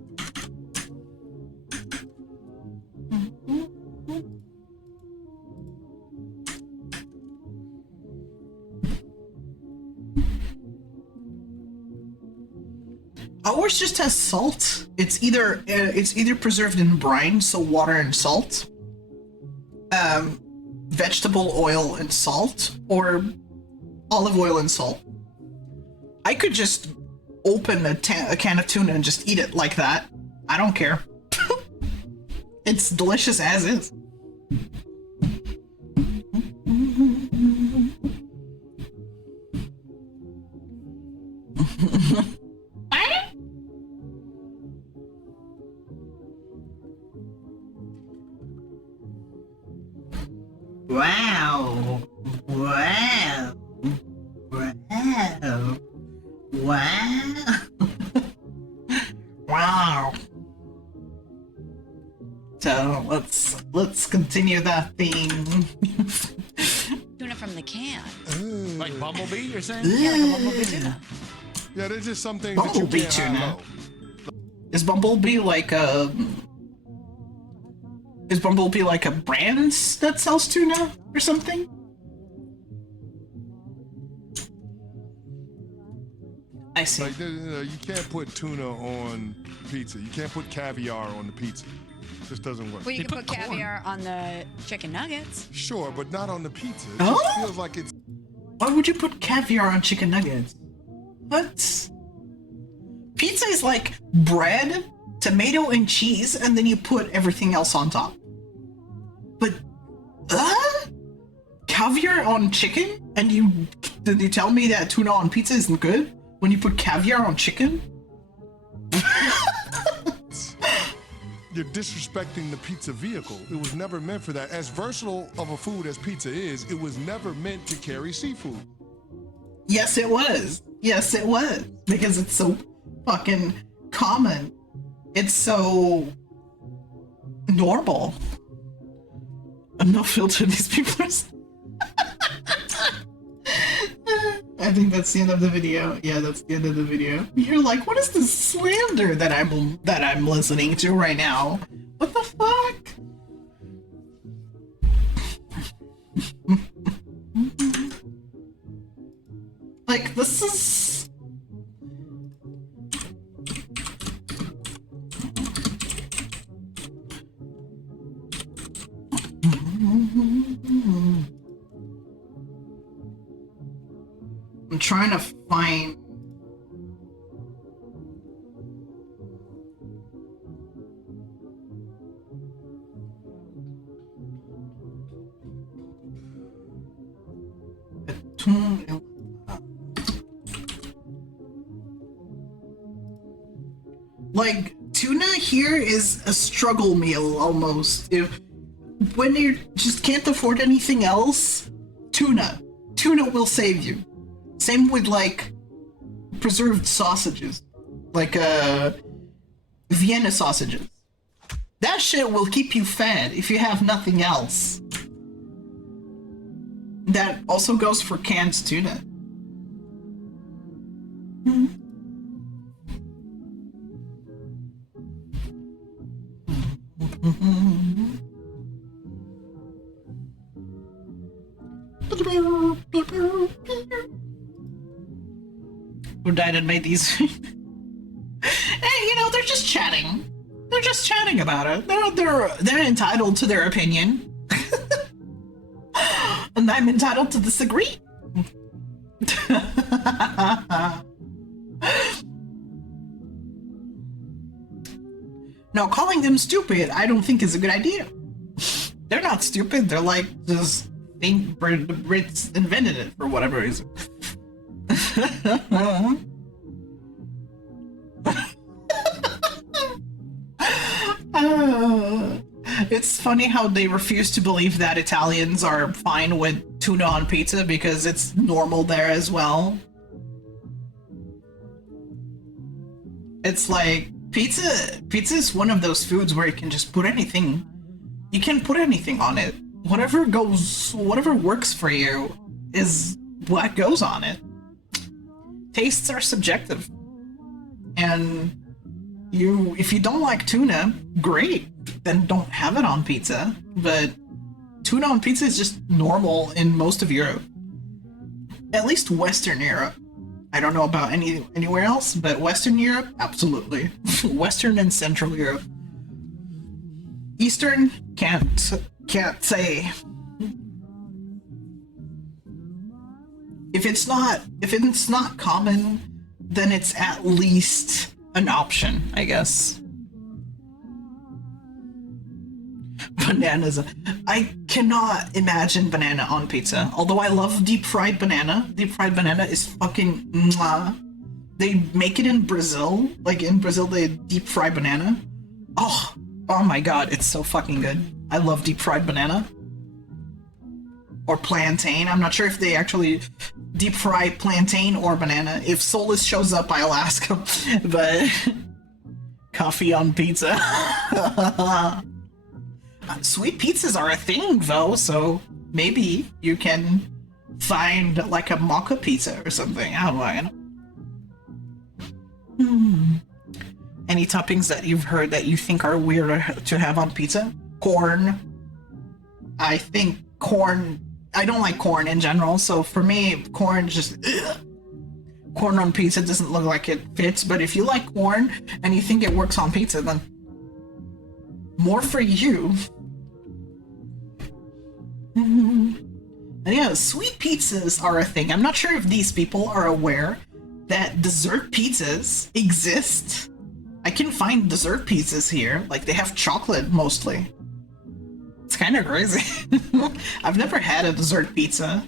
Ours just has salt. It's either preserved in brine, so water and salt, vegetable oil and salt, or olive oil and salt. I could just open a can of tuna and just eat it like that. I don't care. It's delicious as is. Wow. Wow. Wow. Wow. Wow. So let's continue that theme. Tuna from the can. Like Bumblebee, you're saying? Yeah, like a Bumblebee tuna. Yeah, there's just some things Bumblebee that you can't tuna. have. Is Bumblebee like a... Is Bumblebee like a brand that sells tuna or something? I see. Like, you can't put tuna on pizza. You can't put caviar on the pizza. It just doesn't work. Well, you can put caviar on the chicken nuggets. Sure, but not on the pizza. It Oh? just feels like it's... Why would you put caviar on chicken nuggets? What? Pizza is like bread, tomato, and cheese, and then you put everything else on top. But, caviar on chicken? And did you tell me that tuna on pizza isn't good? When you put caviar on chicken? You're disrespecting the pizza vehicle. It was never meant for that. As versatile of a food as pizza is, it was never meant to carry seafood. Yes, it was. Yes, it was. Because it's so fucking common. It's so normal. No filter, these people are... I think that's the end of the video. Yeah, that's the end of the video. You're like, what is this slander that I'm listening to right now? What the fuck? Like, this is... I'm trying to find... Like, tuna here is a struggle meal almost. When you just can't afford anything else, tuna will save you. Same with like preserved sausages, like Vienna sausages. That shit will keep you fed if you have nothing else. That also goes for canned tuna. Who died and made these? Hey, you know, they're just chatting. They're just chatting about it. They're entitled to their opinion. And I'm entitled to disagree. No, calling them stupid, I don't think is a good idea. They're not stupid. They're like, just think the Brits invented it for whatever reason. It's funny how they refuse to believe that Italians are fine with tuna on pizza because it's normal there as well. It's like pizza is one of those foods where you can just put anything. You can put anything on it. Whatever works for you is what goes on it. Tastes are subjective. And if you don't like tuna, great, then don't have it on pizza. But tuna on pizza is just normal in most of Europe. At least Western Europe. I don't know about anywhere else, but Western Europe, absolutely. Western and Central Europe. Eastern, can't say. If it's not common, then it's at least an option, I guess. Bananas. I cannot imagine banana on pizza. Although I love deep fried banana. Deep fried banana is fucking mwah. They make it in Brazil. Like in Brazil, they deep fry banana. Oh my god, it's so fucking good. I love deep fried banana. Or plantain. I'm not sure if they actually deep fry plantain or banana. If Solus shows up, I'll ask him. But coffee on pizza. Sweet pizzas are a thing though, so maybe you can find like a mocha pizza or something. How do I know? Any toppings that you've heard that you think are weird to have on pizza? Corn. I think corn. I don't like corn in general, so for me, corn just. Ugh. Corn on pizza doesn't look like it fits, but if you like corn and you think it works on pizza, then more for you. And yeah, sweet pizzas are a thing. I'm not sure if these people are aware that dessert pizzas exist. I can find dessert pizzas here. Like, they have chocolate mostly. It's kind of crazy. I've never had a dessert pizza,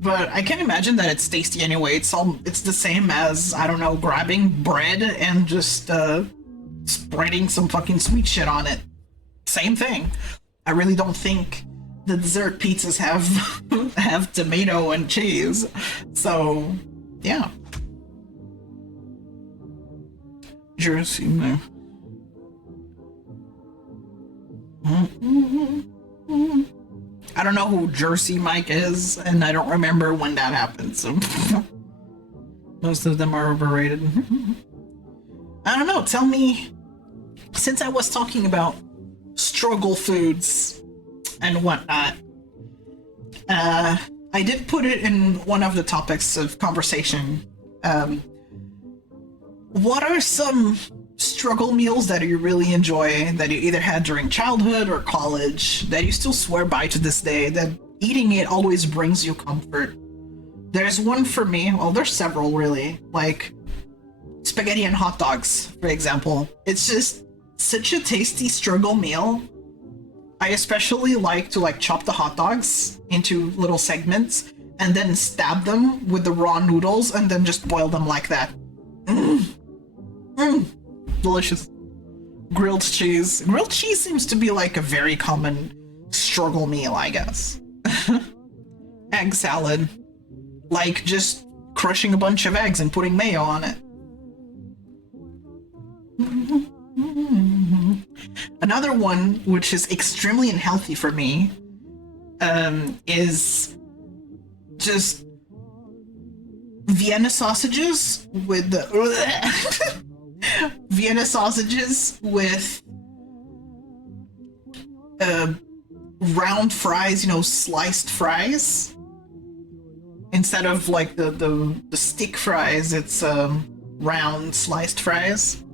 but I can imagine that it's tasty anyway. It's the same as, I don't know, grabbing bread and just spreading some fucking sweet shit on it. Same thing. I really don't think the dessert pizzas have tomato and cheese. So, yeah. Jersey, no. I don't know who Jersey Mike is, and I don't remember when that happened, so most of them are overrated. I don't know, tell me, since I was talking about struggle foods and whatnot, I did put it in one of the topics of conversation. What are some struggle meals that you really enjoy, that you either had during childhood or college, that you still swear by to this day, that eating it always brings you comfort? There's one for me, well, there's several really, like spaghetti and hot dogs, for example. It's just such a tasty struggle meal. I especially like to chop the hot dogs into little segments and then stab them with the raw noodles and then just boil them like that. Delicious. Grilled cheese. Grilled cheese seems to be like a very common struggle meal, I guess. Egg salad. Like just crushing a bunch of eggs and putting mayo on it. Another one, which is extremely unhealthy for me, is just Vienna sausages with Vienna sausages with round fries, you know, sliced fries. Instead of like the stick fries, it's round sliced fries.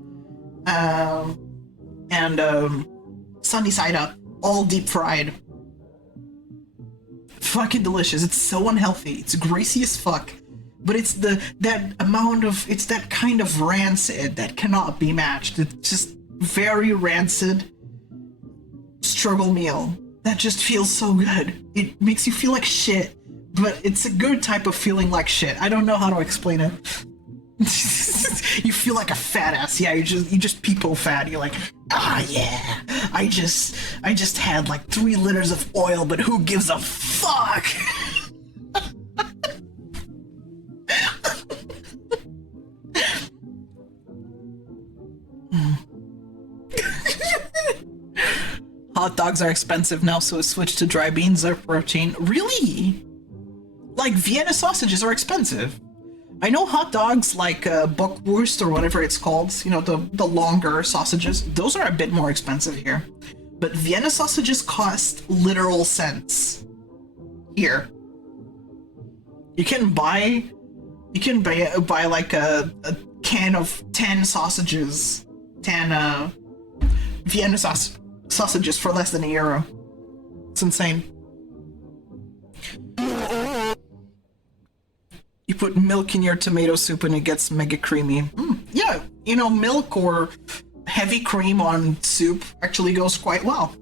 And sunny side up, all deep fried. Fucking delicious. It's so unhealthy. It's greasy as fuck. But it's it's that kind of rancid that cannot be matched. It's just very rancid struggle meal that just feels so good. It makes you feel like shit, but it's a good type of feeling like shit. I don't know how to explain it. You feel like a fat ass. Yeah, you just people fat. You're like, yeah, I just had like 3 liters of oil, but who gives a fuck? Hot dogs are expensive now, so a switch to dry beans or protein. Really? Like Vienna sausages are expensive. I know hot dogs like bockwurst or whatever it's called, you know, the longer sausages, those are a bit more expensive here. But Vienna sausages cost literal cents here. You can buy like a can of 10 sausages, 10 Vienna sausages for less than €1. It's insane. You put milk in your tomato soup and it gets mega creamy. Yeah, you know, milk or heavy cream on soup actually goes quite well.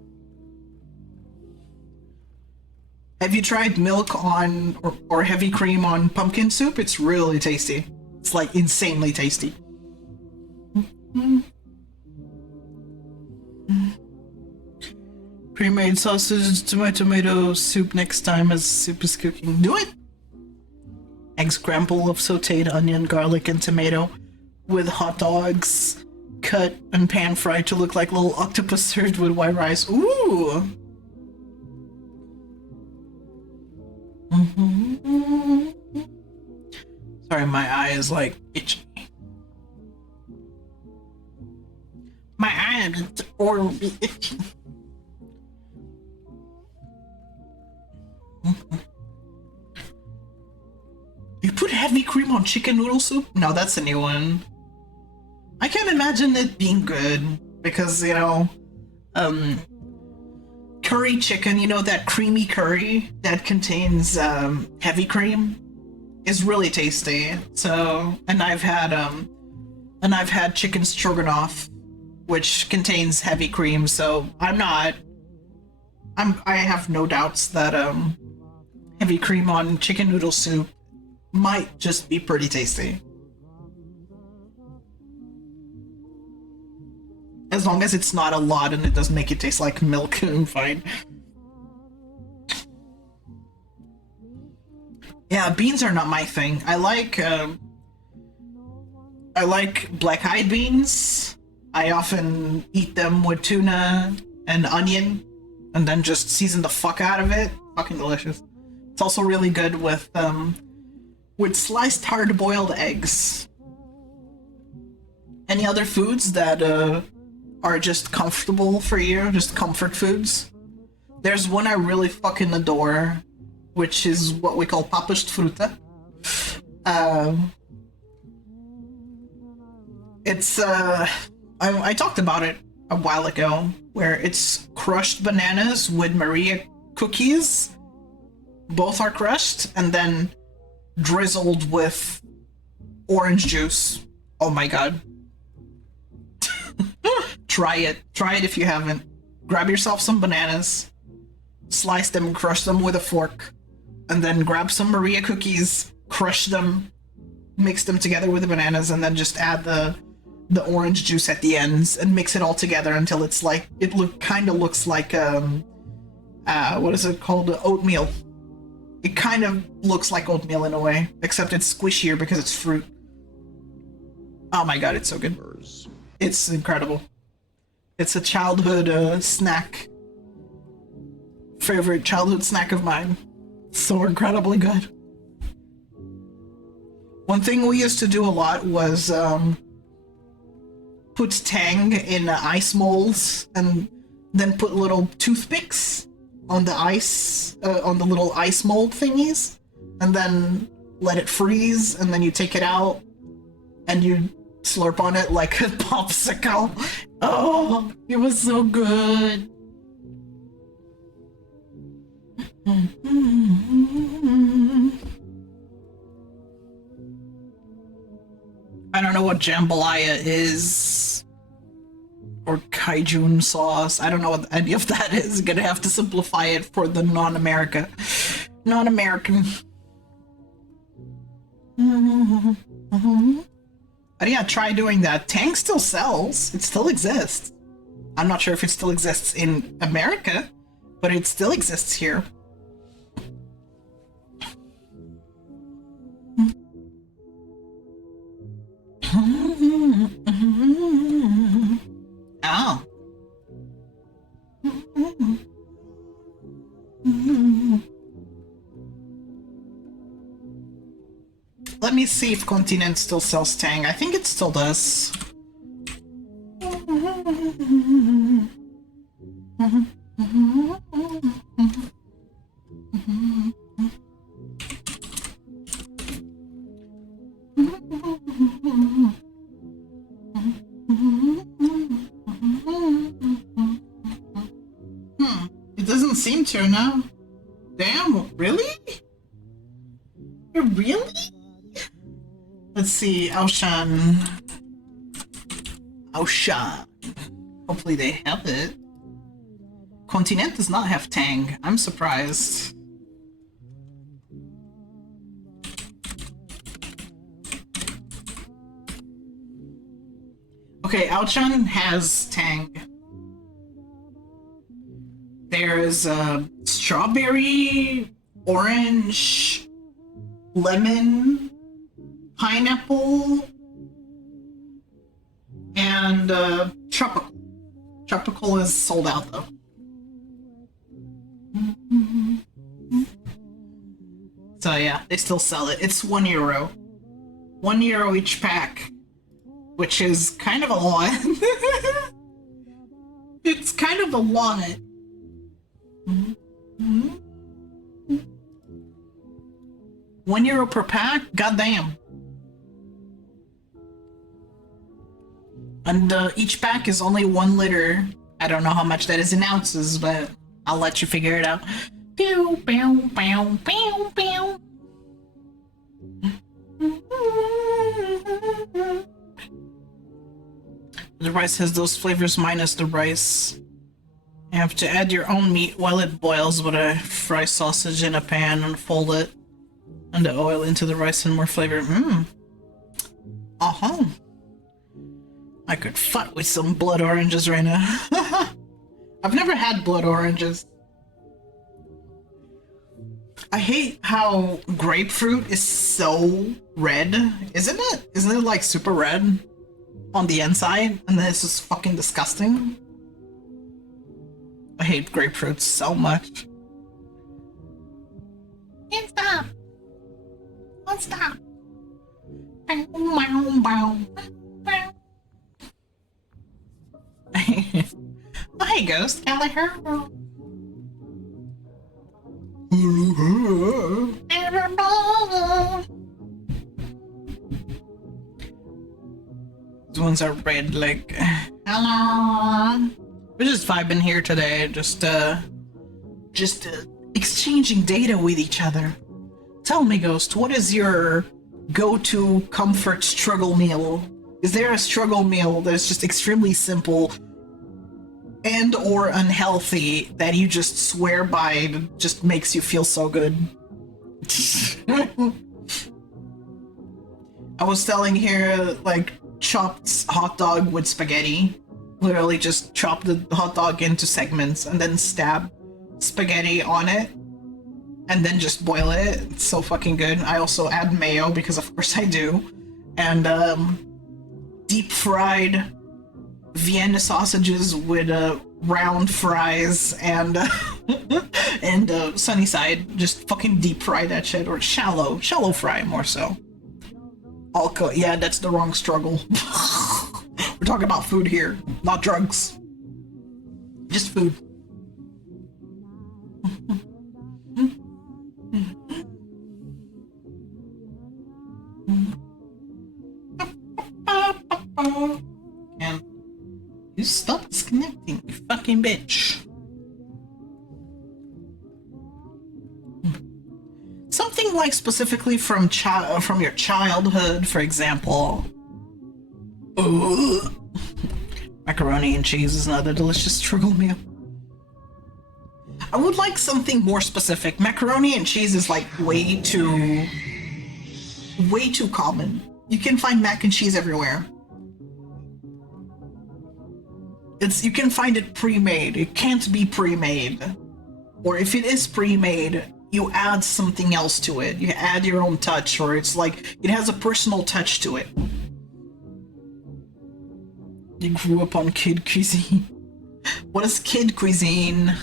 Have you tried milk on or heavy cream on pumpkin soup? It's really tasty. It's like insanely tasty. Pre-made sausage to my tomato soup next time as soup is cooking. Do it! Egg scramble of sauteed onion, garlic, and tomato with hot dogs cut and pan fried to look like little octopus served with white rice. Ooh! Sorry, my eye is like itchy. My eye is horribly itchy. You put heavy cream on chicken noodle soup? No, that's a new one. I can't imagine it being good because, you know, curry chicken, you know, that creamy curry that contains heavy cream is really tasty. So, and I've had chicken stroganoff, which contains heavy cream. So I have no doubts that heavy cream on chicken noodle soup might just be pretty tasty. As long as it's not a lot and it doesn't make it taste like milk, I'm fine. Yeah, beans are not my thing. I like black-eyed beans. I often eat them with tuna and onion and then just season the fuck out of it. Fucking delicious. It's also really good with sliced hard-boiled eggs. Any other foods that are just comfortable for you, just comfort foods? There's one I really fucking adore, which is what we call papas de fruta. I talked about it a while ago, where it's crushed bananas with Maria cookies. Both are crushed, and then drizzled with orange juice. Oh my god. Try it if you haven't. Grab yourself some bananas, slice them and crush them with a fork, and then grab some Maria cookies, crush them, mix them together with the bananas, and then just add the the orange juice at the ends and mix it all together until it's like kind of looks like what is it called? Oatmeal. It kind of looks like oatmeal in a way, except it's squishier because it's fruit. Oh my god, it's so good. It's incredible. It's a childhood snack. Favorite childhood snack of mine. So incredibly good. One thing we used to do a lot was put Tang in ice molds and then put little toothpicks on the ice, on the little ice mold thingies, and then let it freeze, and then you take it out and you slurp on it like a popsicle. Oh, it was so good. I don't know what jambalaya is, or Cajun sauce. I don't know what any of that is. Gonna have to simplify it for the non-American. But yeah, try doing that. Tang still sells. It still exists. I'm not sure if it still exists in America, but it still exists here. Oh. Let me see if Continent still sells Tang. I think it still does. It doesn't seem to, no. Damn, really? Really? Let's see, Aoshan. Hopefully they have it. Continent does not have Tang. I'm surprised. Okay, Aochan has Tang. There's strawberry, orange, lemon, pineapple, and tropical. Tropical is sold out though. So yeah, they still sell it. It's €1. €1 each pack, which is kind of a lot. It's kind of a lot. €1 per pack? Goddamn. And each pack is only 1 liter. I don't know how much that is in ounces, but I'll let you figure it out. Pew, pew, pew, pew, pew. The rice has those flavors minus the rice. You have to add your own meat while it boils with a fry sausage in a pan and fold it and the oil into the rice and more flavor. Uh-huh. I could fight with some blood oranges right now. I've never had blood oranges. I hate how grapefruit is so red. Isn't it? Isn't it like super red on the inside? And then it's just fucking disgusting. I hate grapefruit so much. Can't stop. Won't stop. Oh, hey, Ghost Gallagher. These ones are red, like. Hello. We're just vibing here today, just exchanging data with each other. Tell me, Ghost, what is your go-to comfort struggle meal? Is there a struggle meal that's just extremely simple and or unhealthy that you just swear by that just makes you feel so good? I was telling here, like, chopped hot dog with spaghetti. Literally just chop the hot dog into segments and then stab spaghetti on it and then just boil it. It's so fucking good. I also add mayo because of course I do. And deep fried Vienna sausages with round fries and sunny side. Just fucking deep fry that shit, or shallow fry more so. Yeah, that's the wrong struggle. We're talking about food here, not drugs. Just food. And you stop disconnecting, you fucking bitch. Something like specifically from your childhood, for example. Ugh. Macaroni and cheese is another delicious struggle meal. I would like something more specific. Macaroni and cheese is like way too common. You can find mac and cheese everywhere. You can find it pre-made. It can't be pre-made. Or if it is pre-made, you add something else to it. You add your own touch, or it's like it has a personal touch to it. You grew up on kid cuisine. What is kid cuisine?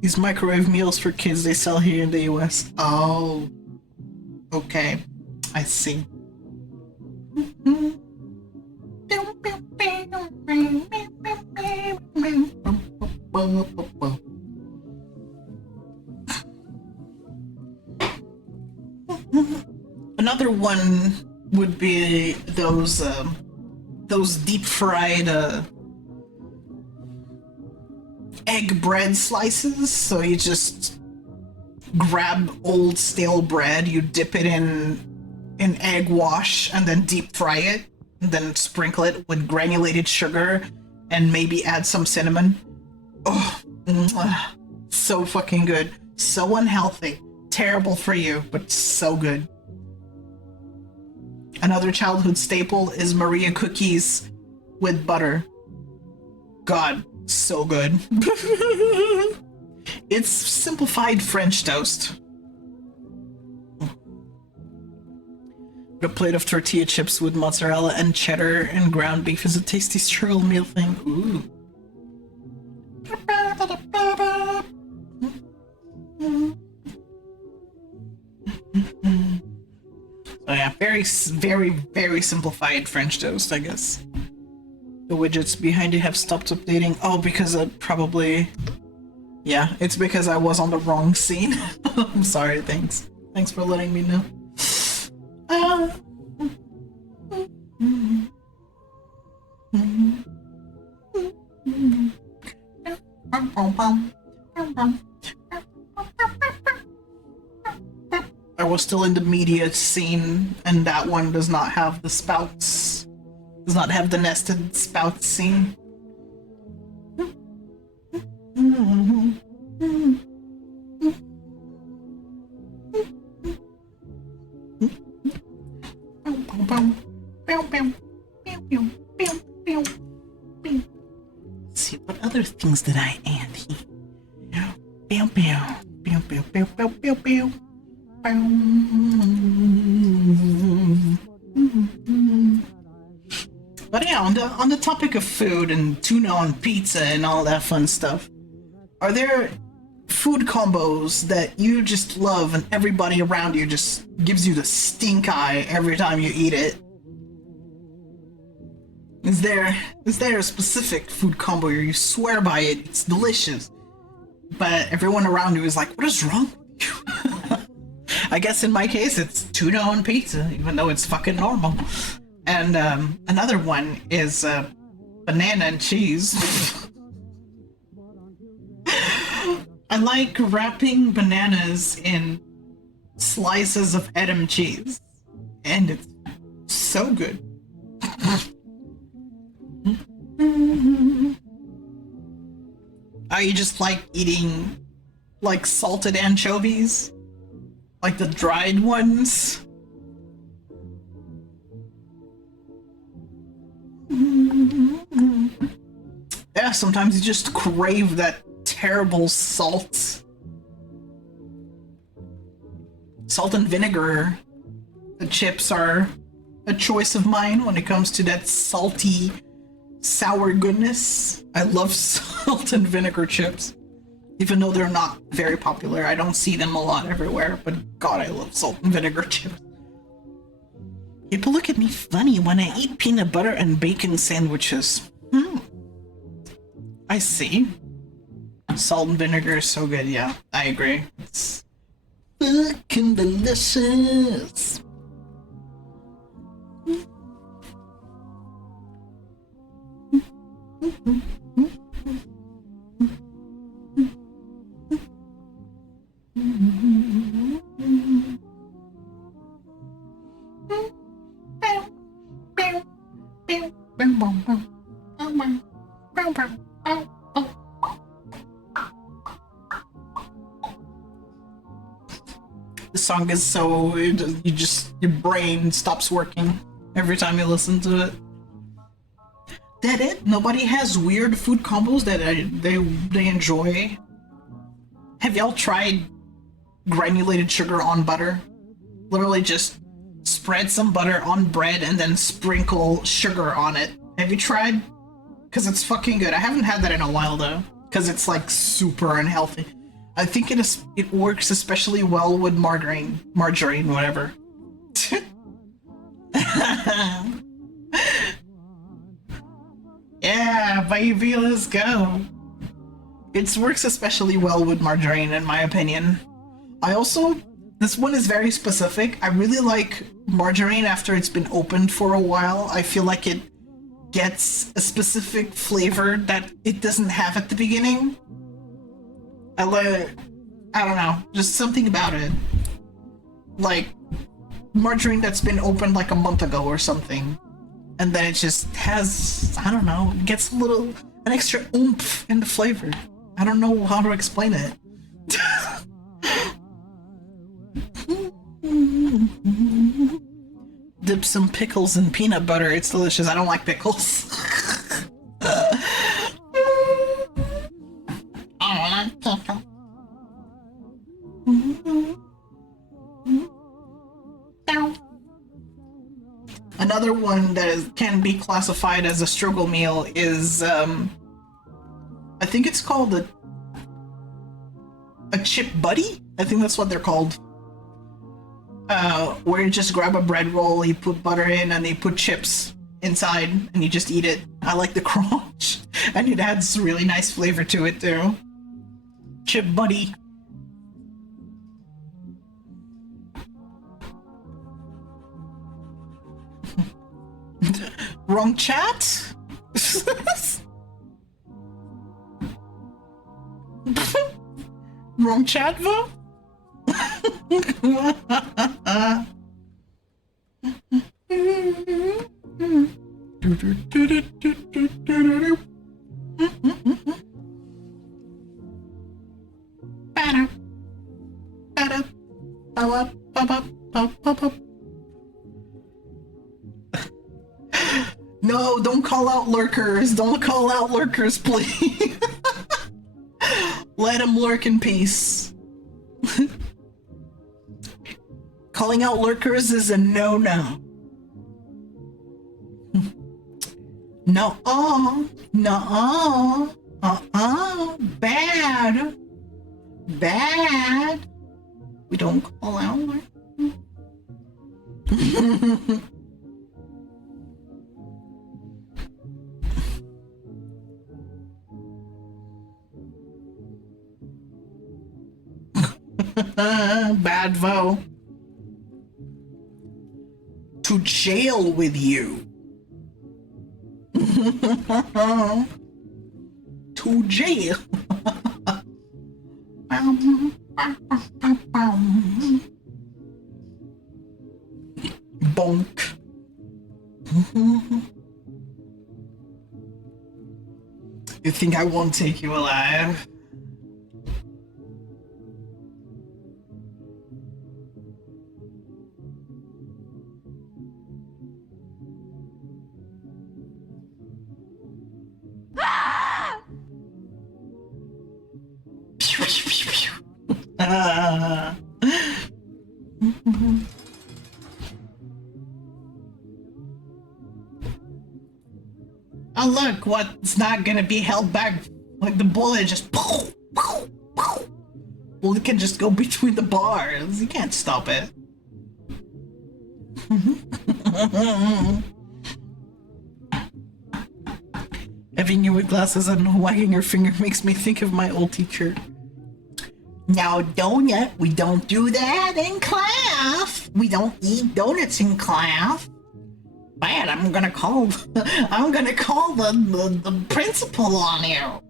These microwave meals for kids they sell here in the US. Oh, okay, I see. Another one would be those deep fried egg bread slices. So you just grab old stale bread, you dip it in egg wash and then deep fry it, and then sprinkle it with granulated sugar and maybe add some cinnamon. Oh, so fucking good. So unhealthy. Terrible for you, but so good. Another childhood staple is Maria cookies with butter. God, so good. It's simplified French toast. A plate of tortilla chips with mozzarella and cheddar and ground beef is a tasty struggle meal thing. Ooh. So yeah, very, very, very simplified French toast, I guess. The widgets behind it have stopped updating. Oh, because probably... Yeah, it's because I was on the wrong scene. I'm sorry, thanks. Thanks for letting me know. I was still in the media scene, and that one does not have the spouts. Does not have the nested spout scene. Let's see, what other things did I add here? But yeah, on the topic of food and tuna on pizza and all that fun stuff, are there food combos that you just love and everybody around you just gives you the stink eye every time you eat it? Is there a specific food combo where you swear by it, it's delicious, but everyone around you is like, what is wrong with you? I guess in my case it's tuna on pizza, even though it's fucking normal. And another one is banana and cheese. I like wrapping bananas in slices of Edam cheese. And it's so good. I just like eating like salted anchovies. Like the dried ones. Yeah, sometimes you just crave that terrible salt. Salt and vinegar. The chips are a choice of mine when it comes to that salty, sour goodness. I love salt and vinegar chips. Even though they're not very popular, I don't see them a lot everywhere, but God, I love salt and vinegar chips. People look at me funny when I eat peanut butter and bacon sandwiches. I see. Salt and vinegar is so good, yeah, I agree. It's fucking delicious. The song is so your brain stops working every time you listen to it. That it? Nobody has weird food combos that they enjoy. Have y'all tried granulated sugar on butter? Literally just spread some butter on bread and then sprinkle sugar on it. Have you tried? Because it's fucking good. I haven't had that in a while though, because it's like super unhealthy. I think it works especially well with margarine, whatever. Yeah, baby, let's go. It works especially well with margarine, in my opinion. This one is very specific. I really like margarine after it's been opened for a while. I feel like it gets a specific flavor that it doesn't have at the beginning. I don't know, just something about it. Like margarine that's been opened like a month ago or something. And then it just has, I don't know, it gets an extra oomph in the flavor. I don't know how to explain it. Dip some pickles in peanut butter, it's delicious. I don't like pickles. I don't like pickles. Another one that can be classified as a struggle meal is, I think it's called a chip buddy? I think that's what they're called. Where you just grab a bread roll, you put butter in, and you put chips inside, and you just eat it. I like the crunch, and it adds really nice flavor to it too. Chip buddy. Wrong chat? Wrong chat, Vo? No, don't call out lurkers. Don't call out lurkers, please. Let them lurk in peace. Calling out lurkers is a no-no. No-uh. No-uh. Bad. Bad. We don't call out lurkers. Bad Vo. To jail with you. To jail. Bonk. You think I won't take you alive? Oh look, what's not gonna be held back? Like the bullet just well, it can just go between the bars. You can't stop it. Having you with glasses and wagging your finger makes me think of my old teacher. Now, donut, we don't do that in class. We don't eat donuts in class. Man, I'm gonna call the principal on you.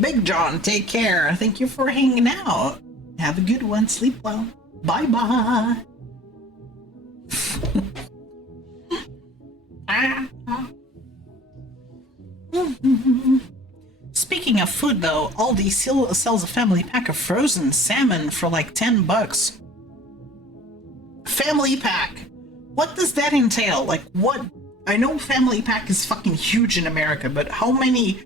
Big John, take care. Thank you for hanging out. Have a good one. Sleep well. Bye bye. Speaking of food though, Aldi sells a family pack of frozen salmon for like $10. Family pack. What does that entail? Like what? I know family pack is fucking huge in America, but how many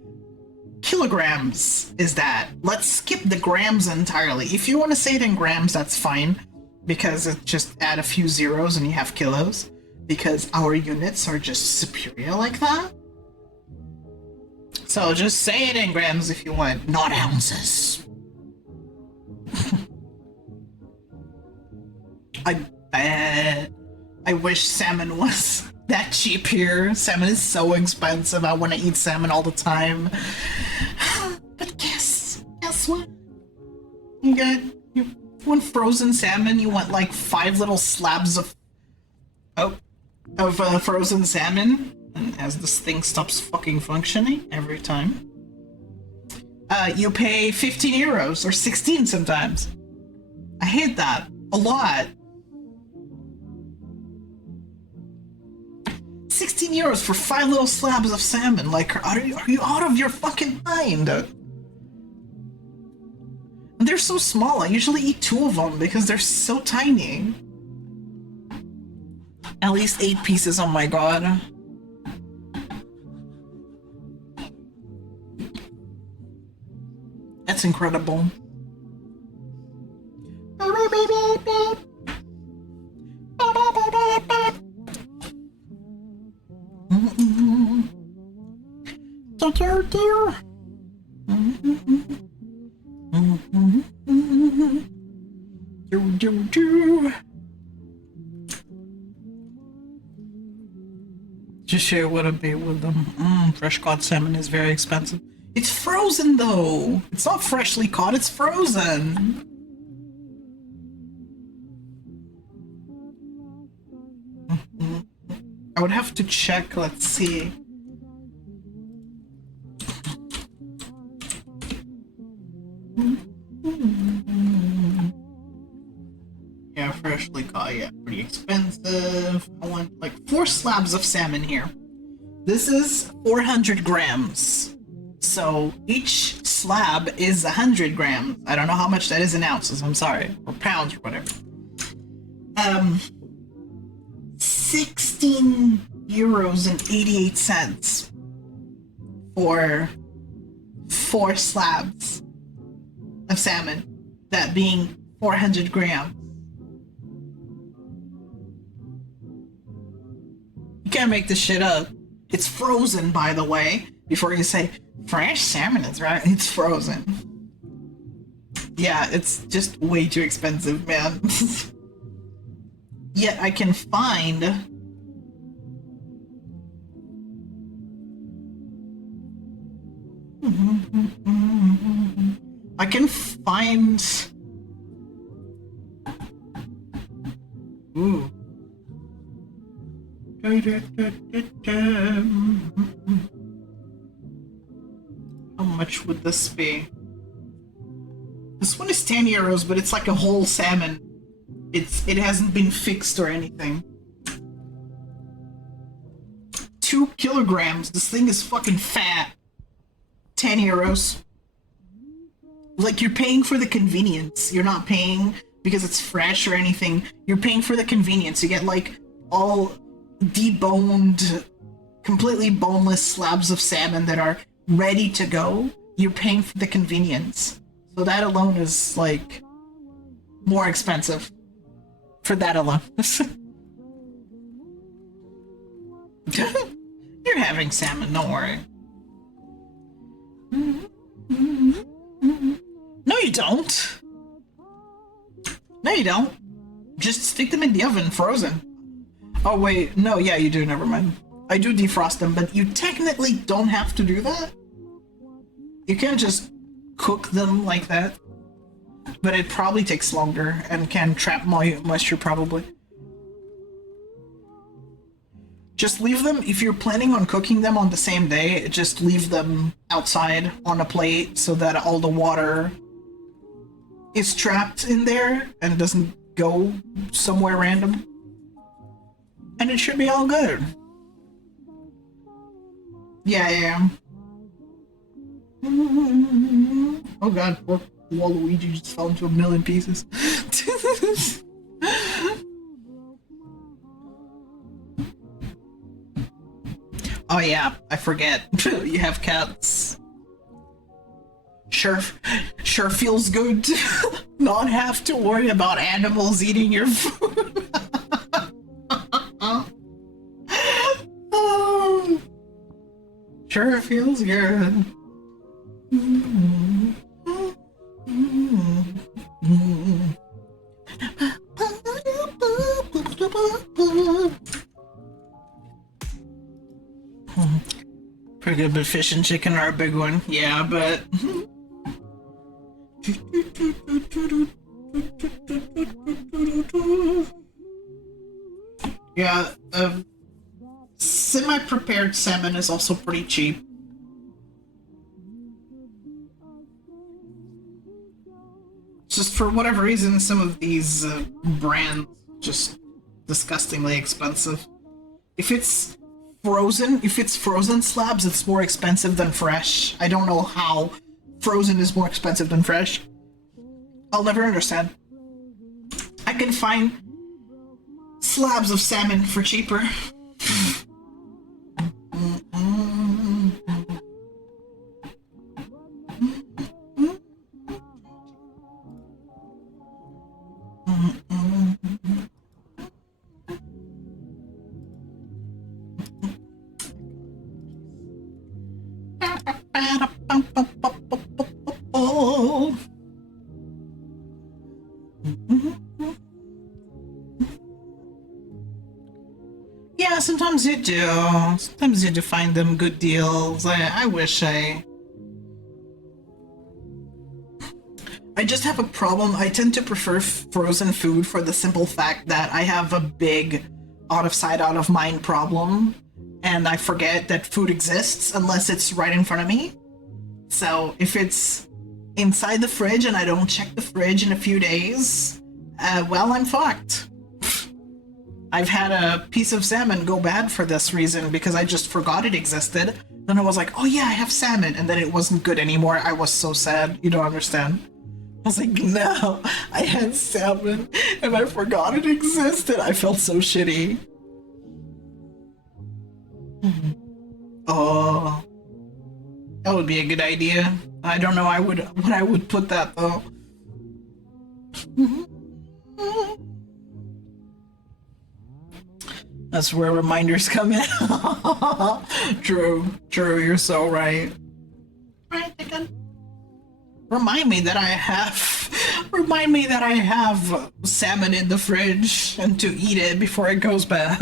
kilograms is that? Let's skip the grams entirely. If you want to say it in grams, that's fine, because it just add a few zeros and you have kilos, because our units are just superior like that. So just say it in grams if you want, not ounces. I wish salmon was that cheap here. Salmon is so expensive. I want to eat salmon all the time. But guess what? You want frozen salmon, you want like 5 little slabs of frozen salmon. And as this thing stops fucking functioning every time, you pay 15 euros or 16 sometimes. I hate that a lot. 16 euros for 5 little slabs of salmon. Like, are you out of your fucking mind? And they're so small. I usually eat 2 of them because they're so tiny. At least 8 pieces, oh my god. That's incredible. Just share what a bit with them. Fresh caught salmon is very expensive. It's frozen though. It's not freshly caught, it's frozen. I would have to check, let's see. Yeah, freshly caught, yeah, pretty expensive. I want like 4 slabs of salmon here. This is 400 grams. So each slab is 100 grams. I don't know how much that is in ounces, I'm sorry. Or pounds or whatever. 16 euros and 88 cents for 4 slabs of salmon, that being 400 grams. You can't make this shit up. It's frozen, by the way, before you say fresh salmon is right. It's frozen. Yeah, it's just way too expensive, man. Yet I can find ooh. much would this be? This one is 10 euros, but it's like a whole salmon. It hasn't been fixed or anything. 2 kilograms. This thing is fucking fat. 10 euros. Like, you're paying for the convenience. You're not paying because it's fresh or anything. You're paying for the convenience. You get, like, all deboned, completely boneless slabs of salmon that are ready to go. You're paying for the convenience. So that alone is, like, more expensive. For that alone. You're having salmon, don't worry. No, you don't. No, you don't. Just stick them in the oven, frozen. Oh, wait. No, yeah, you do. Never mind. I do defrost them, but you technically don't have to do that. You can just cook them like that. But it probably takes longer and can trap moisture, probably. Just leave them, if you're planning on cooking them on the same day, just leave them outside on a plate so that all the water is trapped in there and doesn't go somewhere random. And it should be all good. Yeah. Oh god, poor Waluigi just fell into a million pieces. Oh yeah, I forget. You have cats. Sure feels good to not have to worry about animals eating your food. Oh, sure feels good. Pretty good, but fish and chicken are a big one. Yeah, but... yeah, semi-prepared salmon is also pretty cheap. Just for whatever reason, some of these brands just disgustingly expensive. If it's frozen slabs, it's more expensive than fresh. I don't know how frozen is more expensive than fresh. I'll never understand. I can find slabs of salmon for cheaper. Yeah, sometimes you do. Sometimes you do find them good deals. I wish I just have a problem. I tend to prefer frozen food for the simple fact that I have a big out of sight, out of mind problem. And I forget that food exists unless it's right in front of me. So if it's inside the fridge and I don't check the fridge in a few days, well, I'm fucked. I've had a piece of salmon go bad for this reason because I just forgot it existed. Then I was like, oh yeah, I have salmon. And then it wasn't good anymore. I was so sad. You don't understand. I was like, no, I had salmon and I forgot it existed. I felt so shitty. Oh, that would be a good idea. I don't know what I would put that though. That's where reminders come in. True, you're so right. Right, again. Remind me that I have salmon in the fridge and to eat it before it goes bad.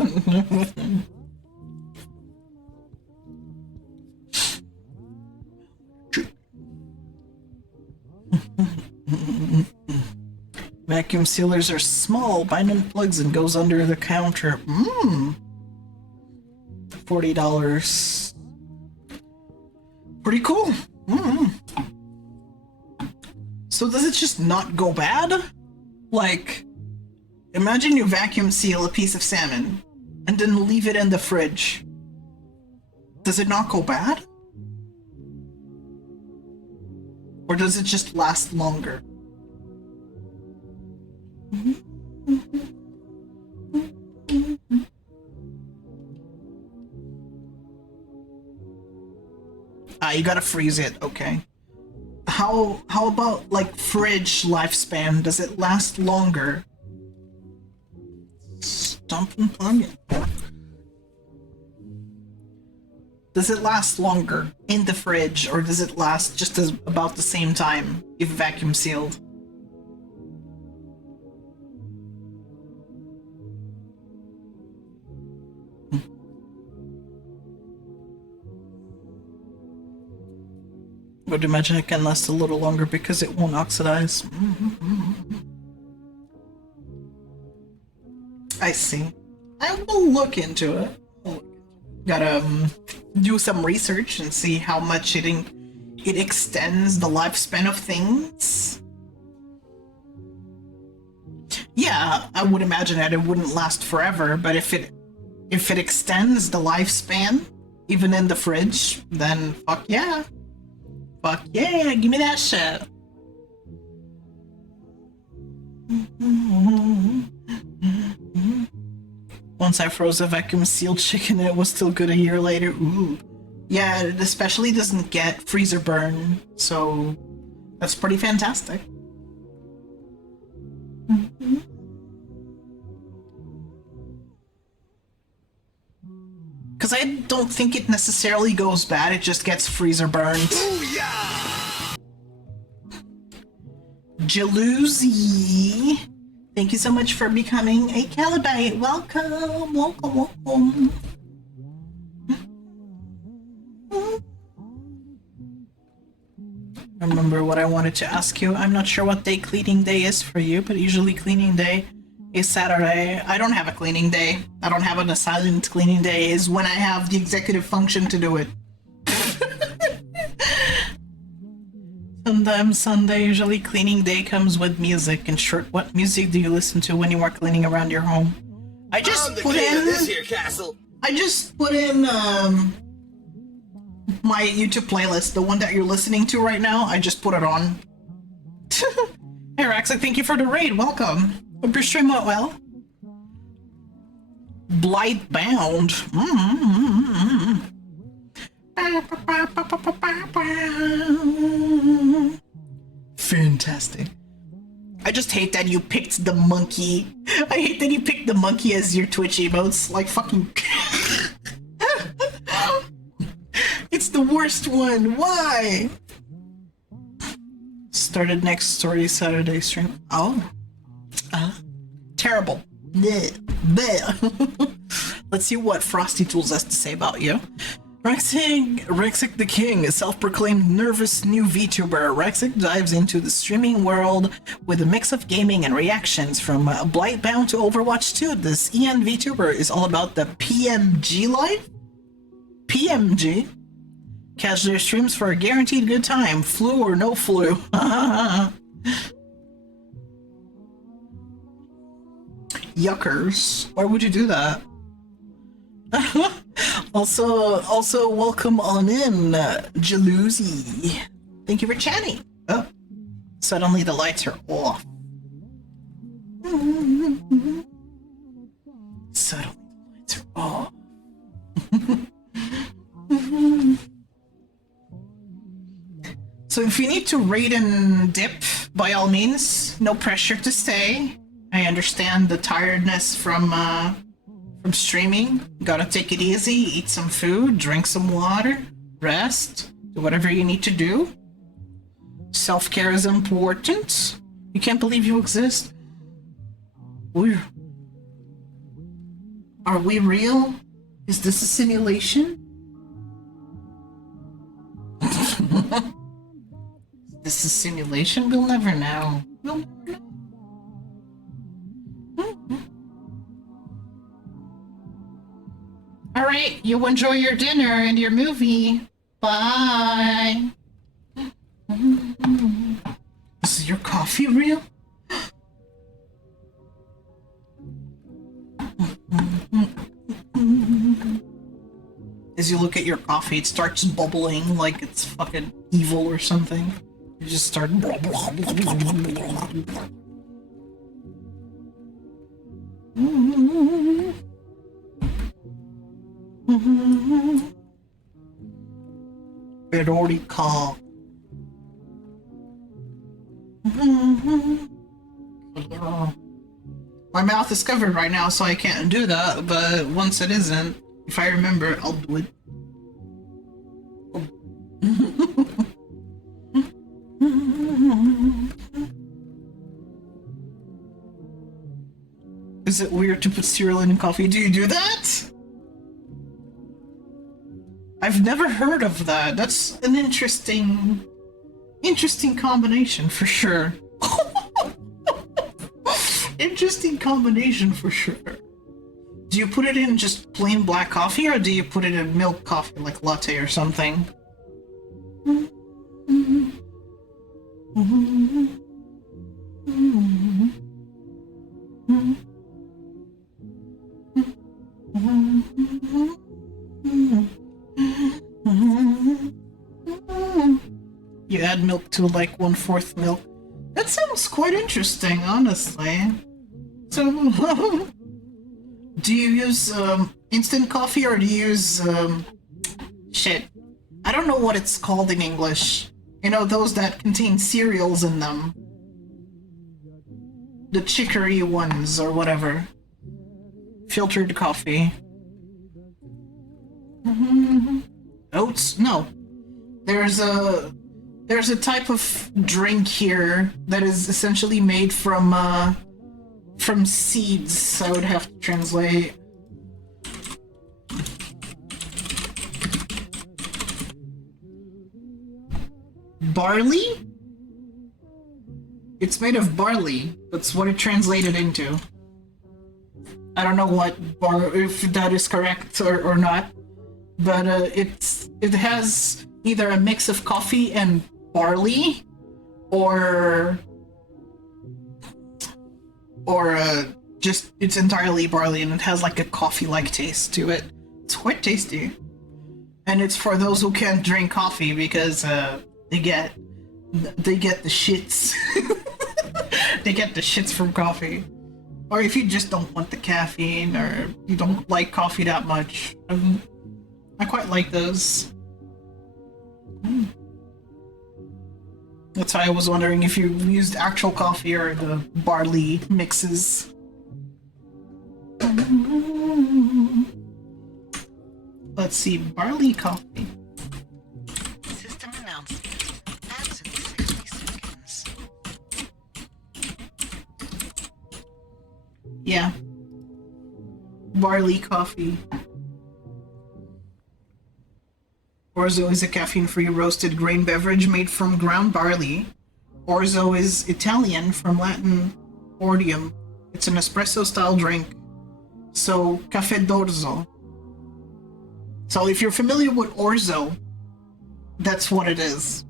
Vacuum sealers are small, bind in plugs and goes under the counter. $40. Pretty cool. So does it just not go bad? Like, imagine you vacuum seal a piece of salmon and then leave it in the fridge. Does it not go bad? Or does it just last longer? You gotta freeze it, okay. How about, like, fridge lifespan? Does it last longer? Stomp and plug it. Does it last longer in the fridge, or does it last just about the same time if vacuum sealed? I would imagine it can last a little longer because it won't oxidize. I see. I will look into it. Gotta do some research and see how much it extends the lifespan of things. Yeah, I would imagine that it wouldn't last forever, but if it extends the lifespan, even in the fridge, then fuck yeah. Fuck yeah, give me that shit. Once I froze a vacuum sealed chicken and it was still good a year later. Ooh. Yeah, it especially doesn't get freezer burn, so that's pretty fantastic. Because I don't think it necessarily goes bad, it just gets freezer burned. Booyah! Jalousie. Thank you so much for becoming a Calidori. Welcome, welcome, welcome. I remember what I wanted to ask you. I'm not sure what day cleaning day is for you, but usually cleaning day is Saturday. I don't have a cleaning day. I don't have an assigned cleaning day. Is when I have the executive function to do it. Sometimes Sunday, usually cleaning day comes with music. In short, what music do you listen to when you are cleaning around your home? I just put in this here castle. I just put in my YouTube playlist, the one that you're listening to right now. I just put it on. Hey Raxa, thank you for the raid. Welcome. Hope your stream went well. Blight Bound. Fantastic. I just hate that you picked the monkey. I hate that you picked the monkey as your Twitch emotes. Like fucking... It's the worst one. Why? Started next story Saturday stream. Oh. Terrible. Bleh. Let's see what Frosty Tools has to say about you. Rexic the King, a self-proclaimed nervous new VTuber. Rexic dives into the streaming world with a mix of gaming and reactions from Blightbound to Overwatch 2. This EN VTuber is all about the PMG life? PMG? Catch their streams for a guaranteed good time, flu or no flu. Yuckers. Why would you do that? Also, welcome on in, Jalousie. Thank you for chatting. Oh, suddenly the lights are off. Suddenly the lights are off. So if you need to raid and dip, by all means, no pressure to stay. I understand the tiredness from streaming. You gotta take it easy, eat some food, drink some water, rest, do whatever you need to do. Self-care is important. You can't believe you exist. Are we real? Is this a simulation? Is this a simulation? We'll never know. We'll never know. Alright, you enjoy your dinner and your movie. Bye. This is your coffee real? As you look at your coffee, it starts bubbling like it's fucking evil or something. You just start. Calidori. My mouth is covered right now, so I can't do that, but once it isn't, if I remember, I'll do it. Is it weird to put cereal in coffee? Do you do that? I've never heard of that. That's an interesting combination for sure. Interesting combination for sure. Do you put it in just plain black coffee, or do you put it in milk coffee, like latte or something? You add milk to like 1/4 milk. That sounds quite interesting, honestly. So, do you use instant coffee, or do you use shit? I don't know what it's called in English. You know, those that contain cereals in them. The chicory ones or whatever. Filtered coffee. Oats? No. There's a type of drink here that is essentially made from seeds. I would have to translate. Barley? It's made of barley. That's what it translated into. I don't know if that is correct or not, but it has either a mix of coffee and barley, or just it's entirely barley, and it has like a coffee-like taste to it. It's quite tasty, and it's for those who can't drink coffee because they get the shits. They get the shits from coffee. Or if you just don't want the caffeine, or you don't like coffee that much. I quite like those. That's why I was wondering if you used actual coffee or the barley mixes. Let's see, barley coffee. System announcement. Adds in 60 seconds. Yeah. Barley coffee. Orzo is a caffeine-free roasted grain beverage made from ground barley. Orzo is Italian from Latin ordium. It's an espresso-style drink. So, caffè d'orzo. So if you're familiar with orzo, that's what it is.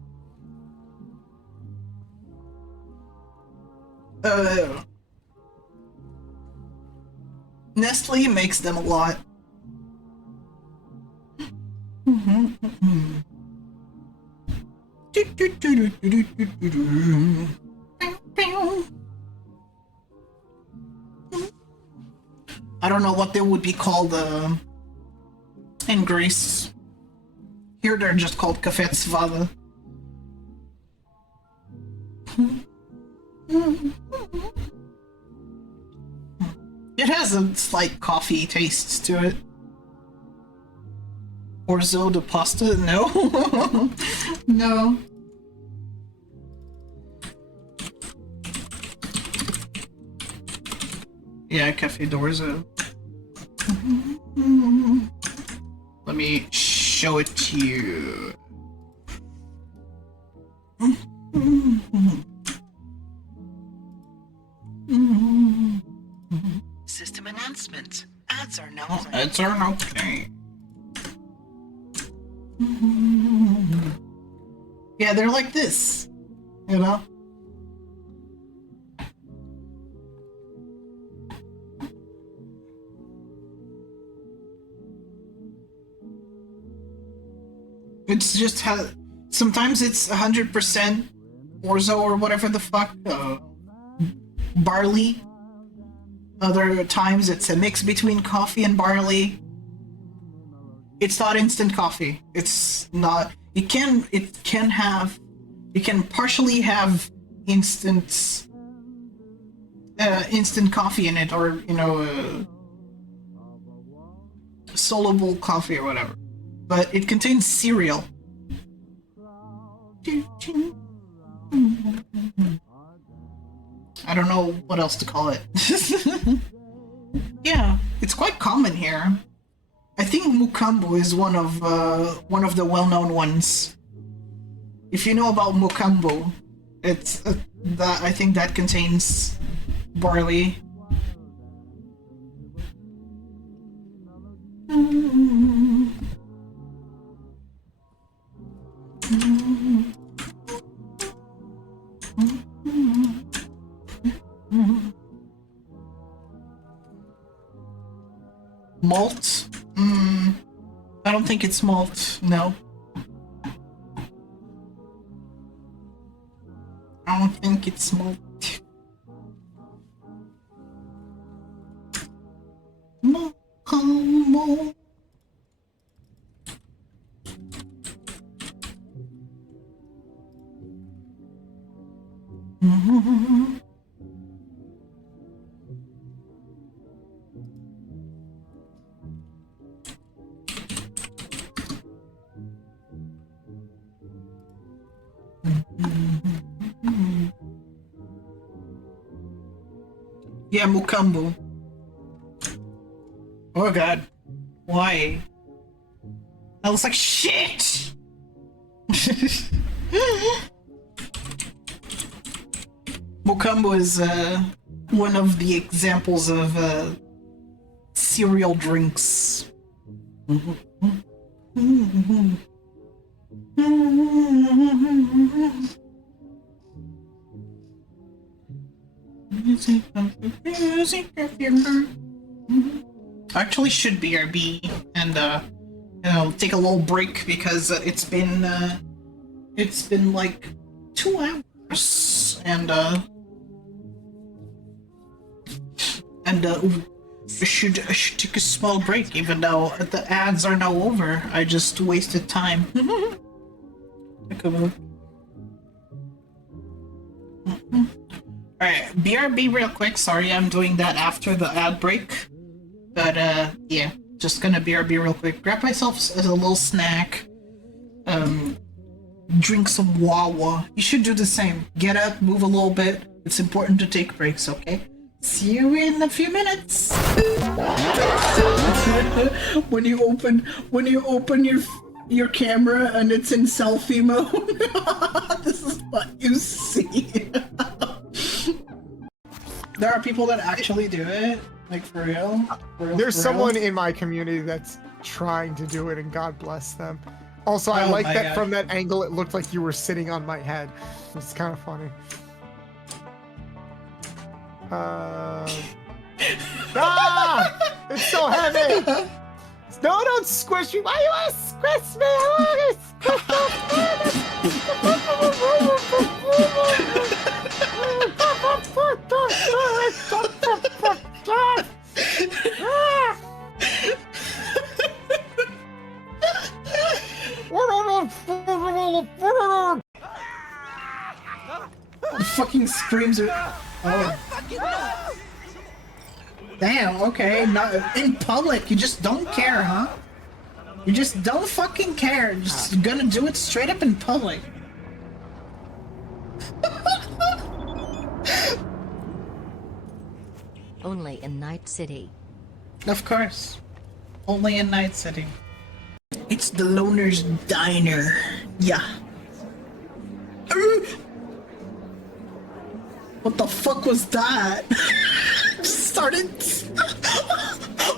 Nestle makes them a lot. I don't know what they would be called in Greece. Here they're just called Café Svada. It has a slight coffee taste to it. Orzo de pasta? No. No. Yeah, Café d'Orzo. Let me show it to you. System announcement. Ads are now playing. Ads are now playing. Yeah, they're like this, you know? It's just how. Sometimes it's 100% orzo or whatever the fuck. Barley. Other times it's a mix between coffee and barley. It's not instant coffee. It's not. You can partially have instant coffee in it, or soluble coffee or whatever. But it contains cereal. I don't know what else to call it. Yeah, it's quite common here. I think Mukambu is one of the well-known ones. If you know about Mukambu, it's that I think that contains barley. Malt? I don't think it's malt, no. I don't think it's malt. Malt. Yeah, Mukambu. Oh god. Why? That looks like shit! Mukambu is one of the examples of cereal drinks. Actually should BRB and take a little break because it's been like 2 hours and I should take a small break even though the ads are now over. I just wasted time. Alright, BRB real quick. Sorry, I'm doing that after the ad break. But, yeah. Just gonna BRB real quick. Grab myself as a little snack. Drink some Wawa. You should do the same. Get up, move a little bit. It's important to take breaks, okay? See you in a few minutes! when you open your camera and it's in selfie mode. This is what you see. There are people that actually do it, like for real. There's someone in my community that's trying to do it, and God bless them. Also, I like that from that angle, it looked like you were sitting on my head. It's kind of funny. It's so heavy! No, don't squish me! Why you want to squish me? I want The fucking screams are... Oh. Damn, okay, not in public, you just don't care, huh? You just don't fucking care, just gonna do it straight up in public. Only in Night City. Of course. Only in Night City. It's the Loner's Diner. Yeah. What the fuck was that? Just started...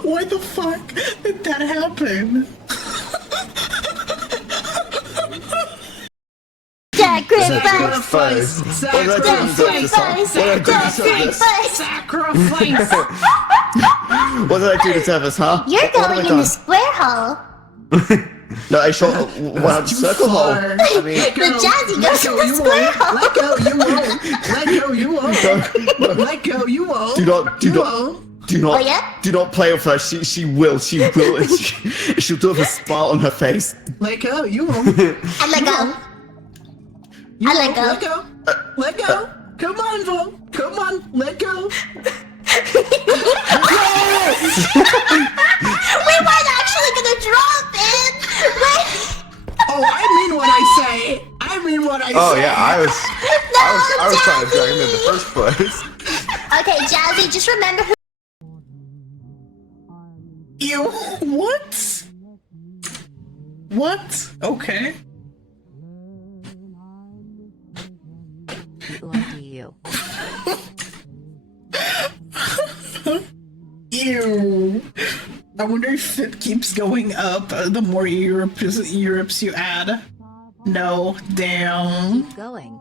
Why the fuck did that happen? Sacrifice! Sacrifice! Sacrifice! What did I do to Tevis, huh? You're going in the square hole. No, I shot one circle hole. I mean, The Jazzy goes to the square hole. Let go, you won't. Let go, you won't. Let go, you won't. Do not Oh, yeah? do not play with her. She will. She'll do it with a smile on her face. Let go, you won't. I let go. You I let won't. go. Let go. Let go. Come on, Vo. Come on. Let go. We weren't actually gonna drop it. Wait. Oh, I mean what I say. I mean what I say. Oh yeah, I was trying to drag him in the first place. Okay, Jazzy, just remember who. You what? What? Okay. You. Ew. I wonder if it keeps going up the more Europes you add. No, damn. Keep going.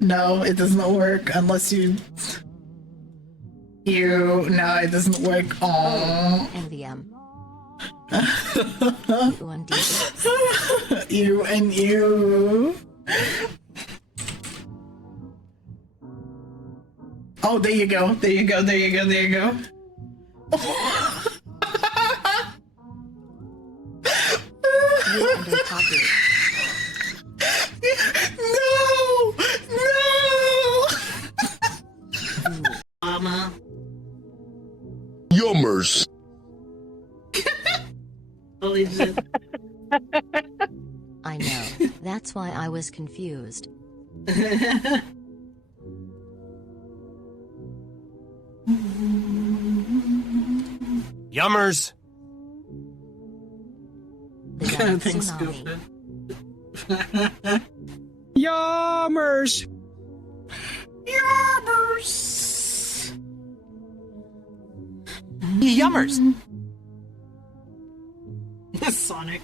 No, it doesn't work unless you. Ew, no, it doesn't work. Aww. MVM. You and you. Oh, there you go. There you go. There you go. There you go. You and a copy. No! No! Mama. Yummers. Oh, is it? I know. That's why I was confused. Yummers. Thanks, Goofy. Yummers. Yummers. Yummers. Sonic.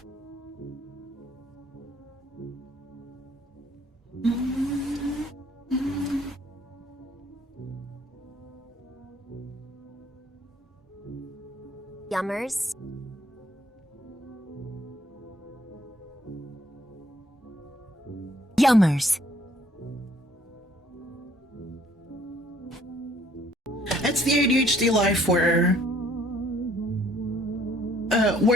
Yummers. Yummers. It's the ADHD life where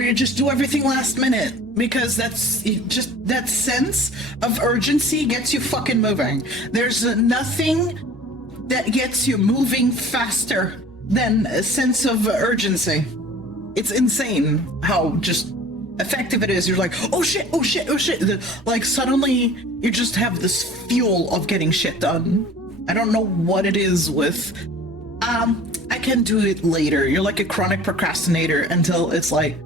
you just do everything last minute because that's just that sense of urgency gets you fucking moving. There's nothing that gets you moving faster than a sense of urgency. It's insane how just effective it is. You're like, oh shit, oh shit, oh shit. Like suddenly you just have this fuel of getting shit done. I don't know what it is with, I can do it later. You're like a chronic procrastinator until it's like,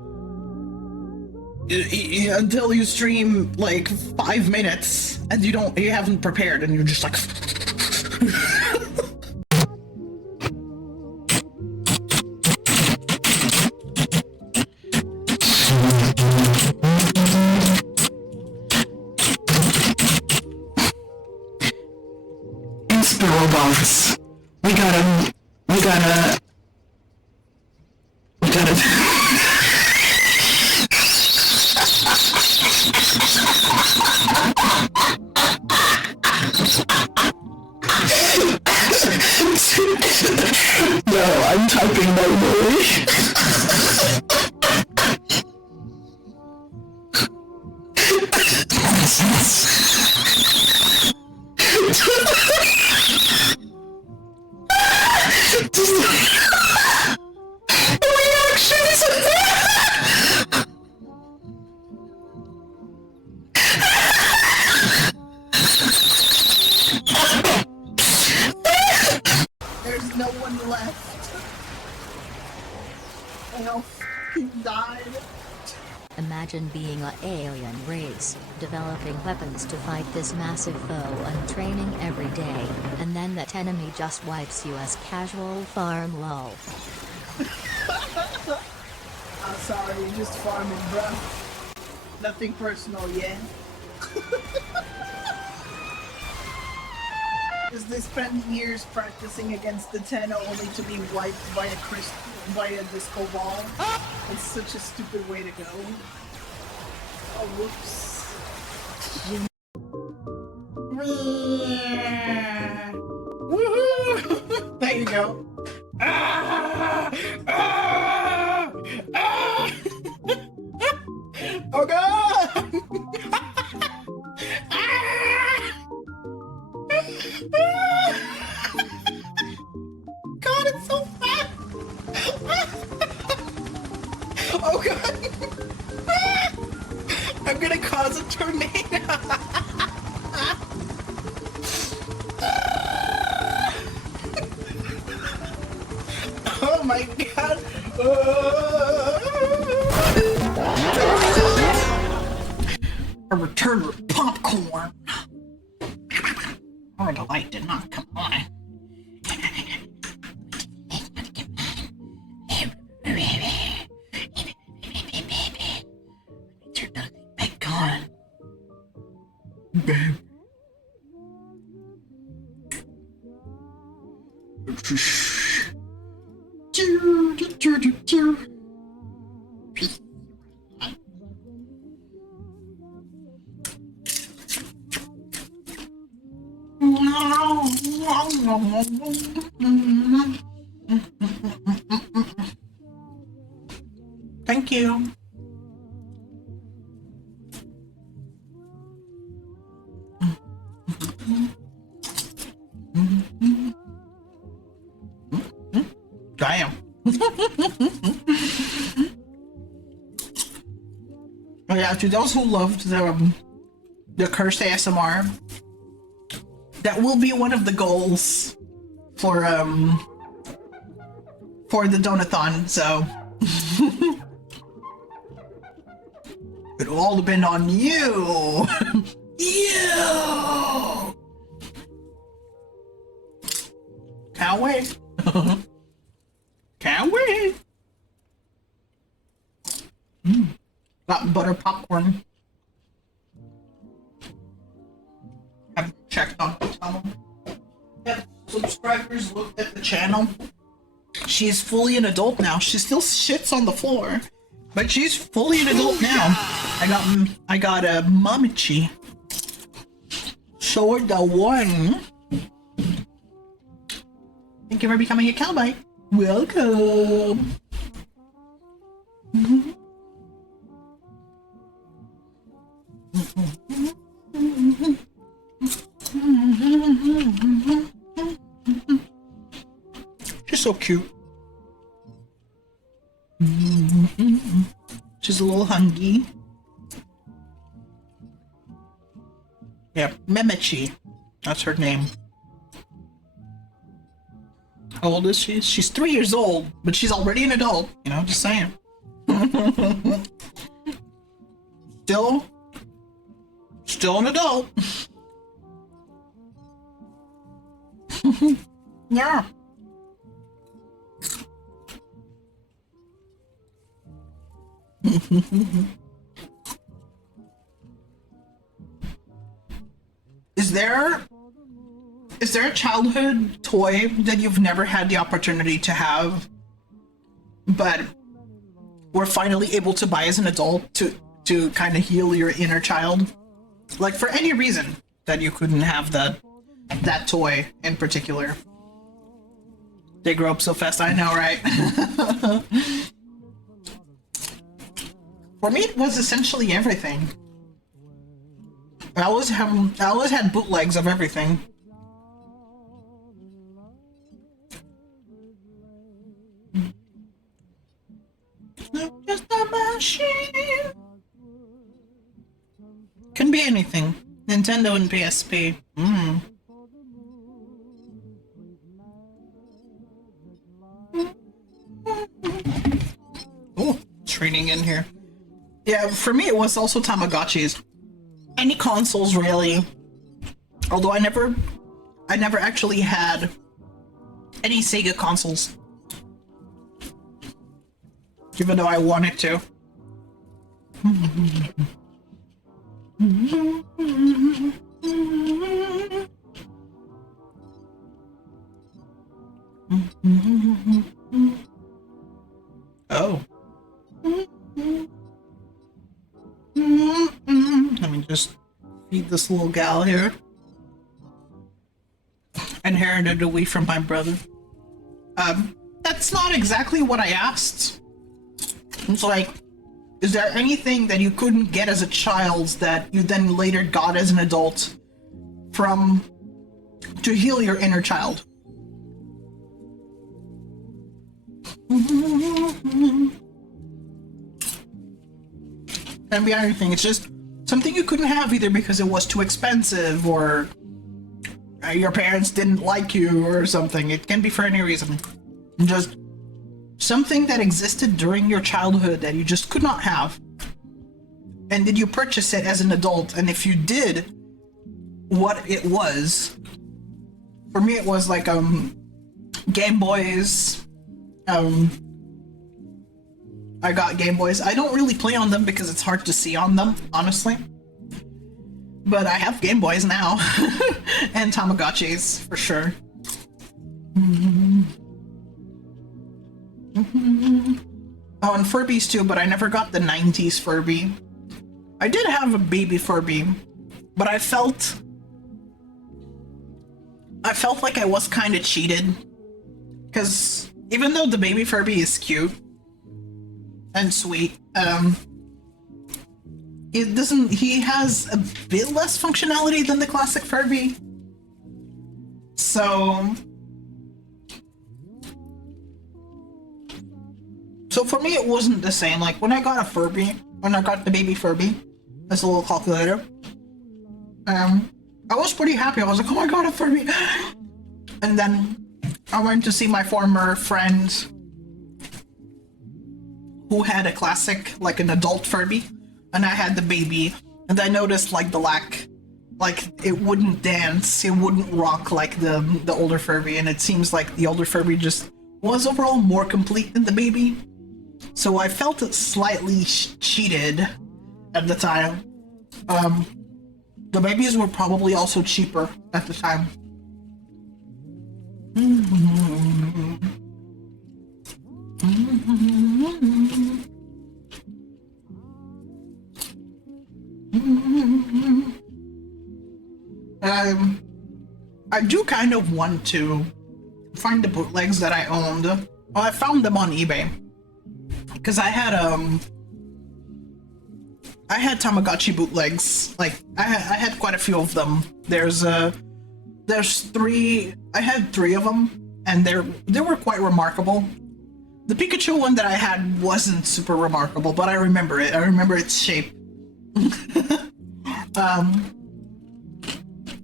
until you stream like 5 minutes and you haven't prepared and you're just like, Robots. We gotta. No, I'm typing normally. There's no one left. Well, he died. Imagine being an alien race, developing weapons to fight this massive foe and training every day, and then that enemy just wipes you as casual farm lol. I'm sorry, you're just farming, bro. Nothing personal, yeah? Because they spend years practicing against the 10 only to be wiped by a disco ball. It's such a stupid way to go. whoops. Woohoo! There you go. Ah! Ah! Ah! Oh god! God, it's so fast! Oh god! I'm gonna cause a tornado! Oh my god! A return with popcorn! Oh, the light did not come on. Turn that thing back on. Babe. Thank you. Damn. Oh yeah, to those who loved the cursed ASMR, that will be one of the goals for the donathon, so it'll all depend on you. You can't wait. Can't wait. Got butter popcorn. Haven't checked on the channel. Yep, subscribers looked at the channel. She's fully an adult now. She still shits on the floor, but she's fully an adult now. I got a Mamichi. Show her the one. Thank you for becoming a cowboy. Welcome. She's so cute. She's a little hungry. Yeah, Memichi. That's her name. How old is she? She's 3 years old, but she's already an adult. You know, just saying. Still an adult. Yeah. Is there a childhood toy that you've never had the opportunity to have, but were finally able to buy as an adult to kind of heal your inner child? Like, for any reason that you couldn't have that toy in particular. They grow up so fast, I know, right? For me, it was essentially everything. I always had bootlegs of everything. Just a machine. Can be anything. Nintendo and PSP. Oh, training in here. Yeah, for me it was also Tamagotchis. Any consoles really. Although I never actually had any Sega consoles. Even though I wanted to. Oh. Just feed this little gal here. Inherited a Wii from my brother. That's not exactly what I asked. It's like, is there anything that you couldn't get as a child that you then later got as an adult to heal your inner child? Can't be anything. It's just something you couldn't have either because it was too expensive or your parents didn't like you or something. It can be for any reason. Just something that existed during your childhood that you just could not have. And did you purchase it as an adult? And if you did, what it was? For me, it was like Game Boys. I got Game Boys. I don't really play on them because it's hard to see on them, honestly. But I have Game Boys now. And Tamagotchis, for sure. Oh, and Furbies too, but I never got the 90s Furby. I did have a baby Furby, but I felt like I was kind of cheated. Because even though the baby Furby is cute and sweet, he has a bit less functionality than the classic Furby. So for me, it wasn't the same. Like, when I got the baby Furby, this little calculator, I was pretty happy. I was like, oh my god, a Furby! And then I went to see my former friend who had a classic, like an adult Furby, and I had the baby, and I noticed like the lack, like it wouldn't dance, it wouldn't rock like the older Furby, and it seems like the older Furby just was overall more complete than the baby. So I felt slightly cheated at the time. The babies were probably also cheaper at the time. I do kind of want to find the bootlegs that I owned. Well, I found them on eBay because I had Tamagotchi bootlegs. Like I had quite a few of them. There's three. I had 3 of them, and they were quite remarkable. The Pikachu one that I had wasn't super remarkable, but I remember it. I remember its shape.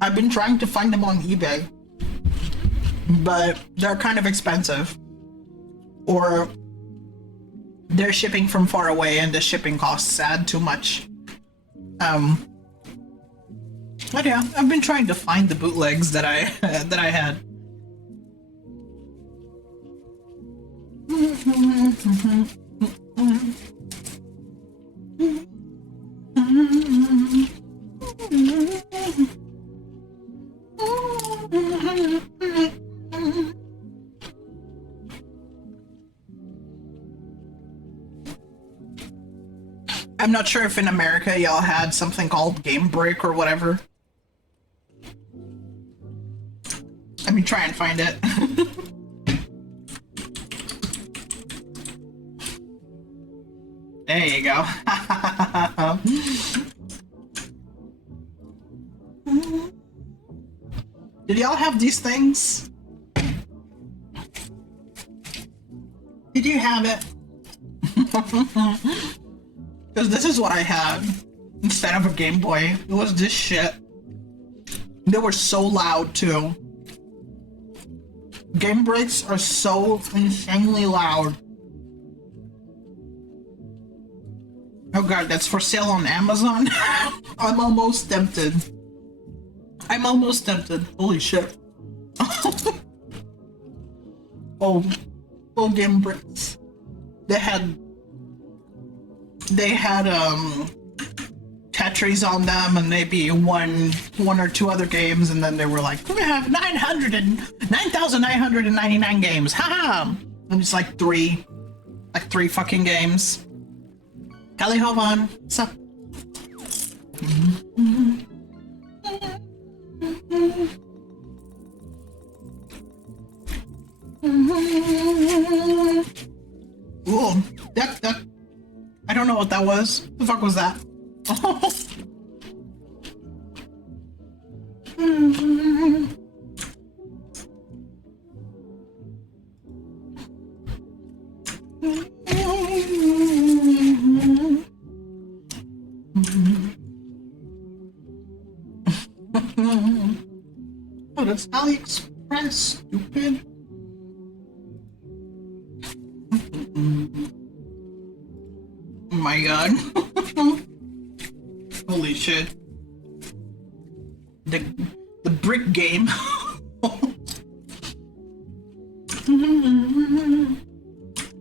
I've been trying to find them on eBay, but they're kind of expensive, or they're shipping from far away and the shipping costs add too much. But yeah, I've been trying to find the bootlegs that I had. I'm not sure if in America y'all had something called Game Break or whatever. Let me try and find it. There you go. Did y'all have these things? Did you have it? Because this is what I had instead of a Game Boy. It was this shit. They were so loud too. Game breaks are so insanely loud. Oh god, that's for sale on Amazon? I'm almost tempted. I'm almost tempted. Holy shit. Oh Game breaks. They had Tetris on them, and maybe one or two other games, and then they were like, we have 9,999 games, haha! And it's like three fucking games. Kelly, hold on. What's up? Ooh, that I don't know what that was. The fuck was that? Oh, that's AliExpress, stupid. Oh my god. Holy shit. The brick game.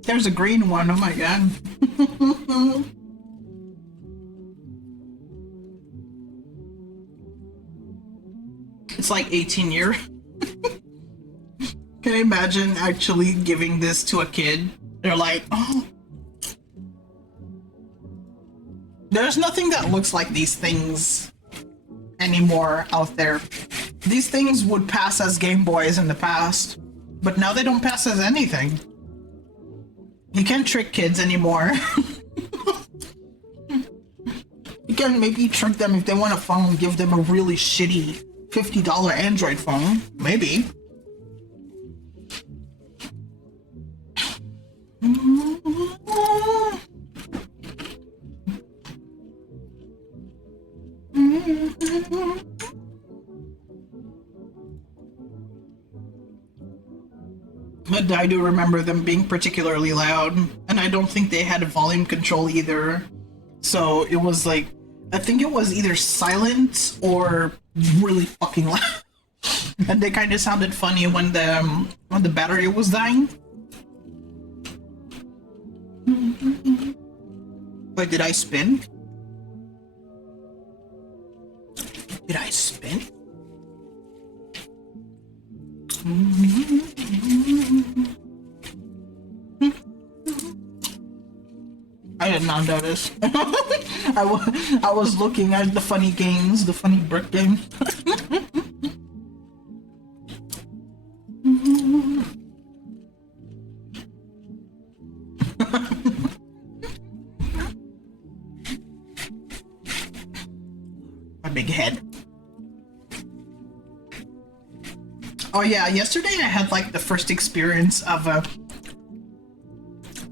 There's a green one, oh my god. It's like 18 years. Can you imagine actually giving this to a kid? They're like, oh. There's nothing that looks like these things anymore out there. These things would pass as Game Boys in the past, but now they don't pass as anything. You can't trick kids anymore. You can maybe trick them if they want a phone, give them a really shitty $50 Android phone. Maybe. But I do remember them being particularly loud, and I don't think they had a volume control either. So it was like, I think it was either silent or really fucking loud. And they kind of sounded funny when the battery was dying. Wait, did I spin? Did I spin? I did not notice. I was looking at the funny games, the funny brick games. My big head. Oh yeah, yesterday I had like the first experience of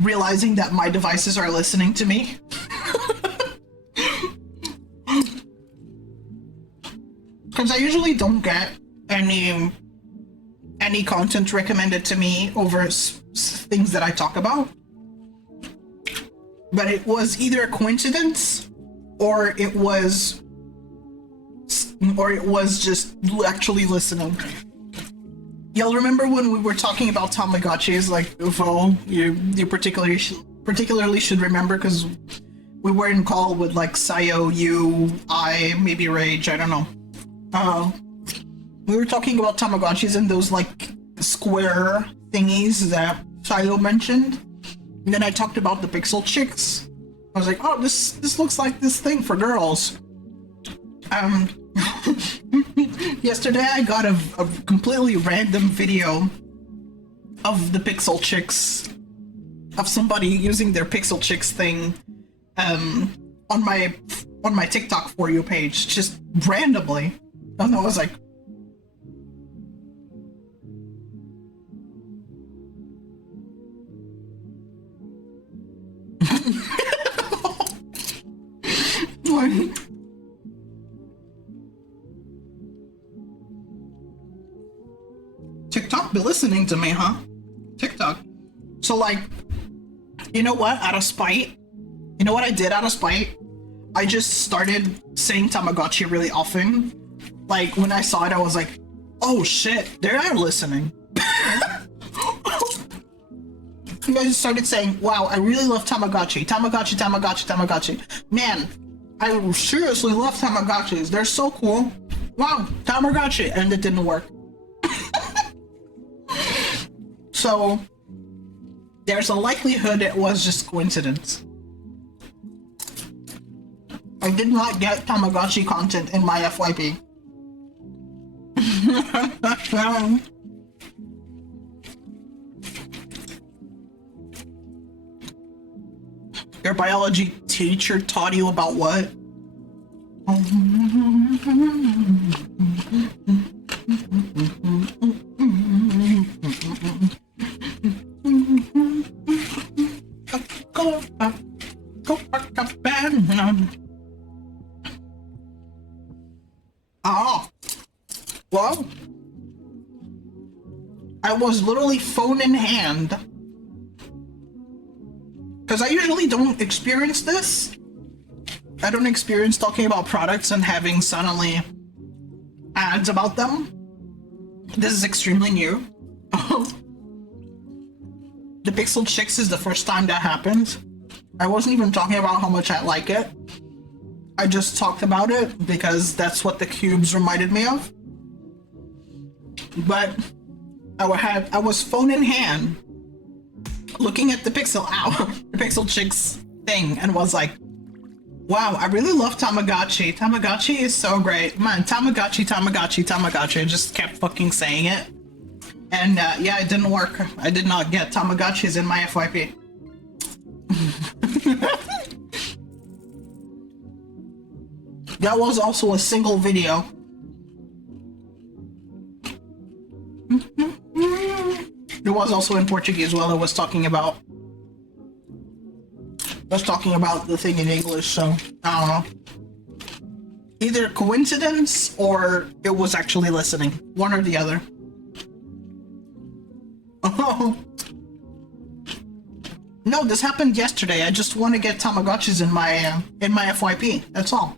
realizing that my devices are listening to me. Because I usually don't get any content recommended to me over things that I talk about. But it was either a coincidence or it was just actually listening. Y'all remember when we were talking about Tamagotchis, like UFO? You particularly should remember because we were in call with like Sayo, you, I, maybe Rage, I don't know. We were talking about Tamagotchis and those like square thingies that Sayo mentioned. And then I talked about the pixel chicks. I was like, oh, this looks like this thing for girls. Yesterday I got a completely random video of the pixel chicks, of somebody using their pixel chicks thing on my TikTok For You page, just randomly. And I was like, what? TikTok be listening to me, huh? TikTok. So like, you know what? Out of spite, you know what I did out of spite? I just started saying Tamagotchi really often. Like when I saw it, I was like, oh shit, they are listening. And I just started saying, wow, I really love Tamagotchi. Tamagotchi, Tamagotchi, Tamagotchi. Man, I seriously love Tamagotchis. They're so cool. Wow, Tamagotchi. And it didn't work. So, there's a likelihood it was just coincidence. I did not get Tamagotchi content in my FYP. Your biology teacher taught you about what? Oh. Well, I was literally phone in hand. Because I usually don't experience this. I don't experience talking about products and having suddenly ads about them. This is extremely new. The Pixel Chicks is the first time that happened. I wasn't even talking about how much I like it. I just talked about it because that's what the cubes reminded me of. But I was phone in hand looking at the Pixel Chicks thing and was like, wow, I really love Tamagotchi. Tamagotchi is so great. Man, Tamagotchi, Tamagotchi, Tamagotchi. I just kept fucking saying it. And yeah, it didn't work. I did not get Tamagotchis in my FYP. That was also a single video. It was also in Portuguese while I was talking about the thing in English, so I don't know. Either coincidence or it was actually listening. One or the other. Oh. No, this happened yesterday. I just want to get Tamagotchis in my FYP. That's all.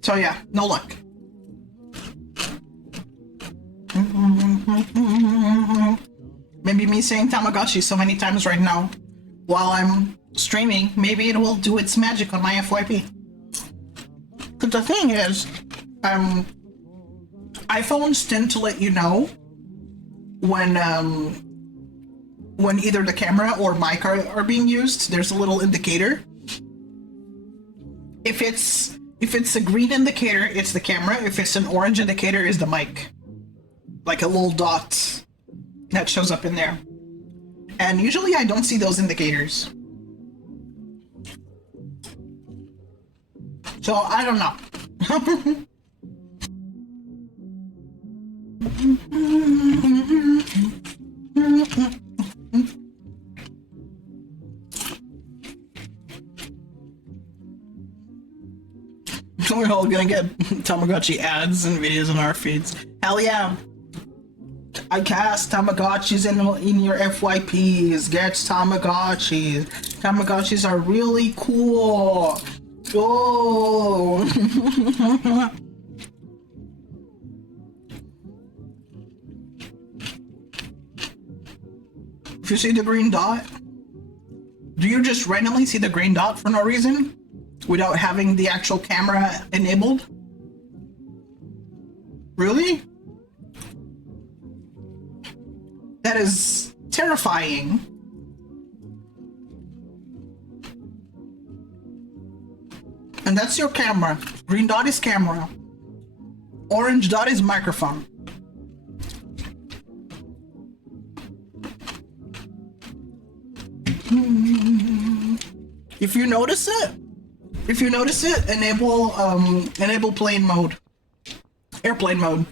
So yeah, no luck. Maybe me saying Tamagotchi so many times right now while I'm streaming, maybe it will do its magic on my FYP. But the thing is, iPhones tend to let you know when either the camera or mic are being used. There's a little indicator. If it's a green indicator, it's the camera. If it's an orange indicator, it's the mic. Like a little dot that shows up in there. And usually I don't see those indicators. So I don't know. We're all gonna get Tamagotchi ads and videos in our feeds. Hell yeah! I cast Tamagotchis in your FYPs. Get Tamagotchis. Tamagotchis are really cool. Oh! If you see the green dot, do you just randomly see the green dot for no reason? Without having the actual camera enabled? Really? That is terrifying. And that's your camera. Green dot is camera. Orange dot is microphone. If you notice it, enable plane mode. Airplane mode.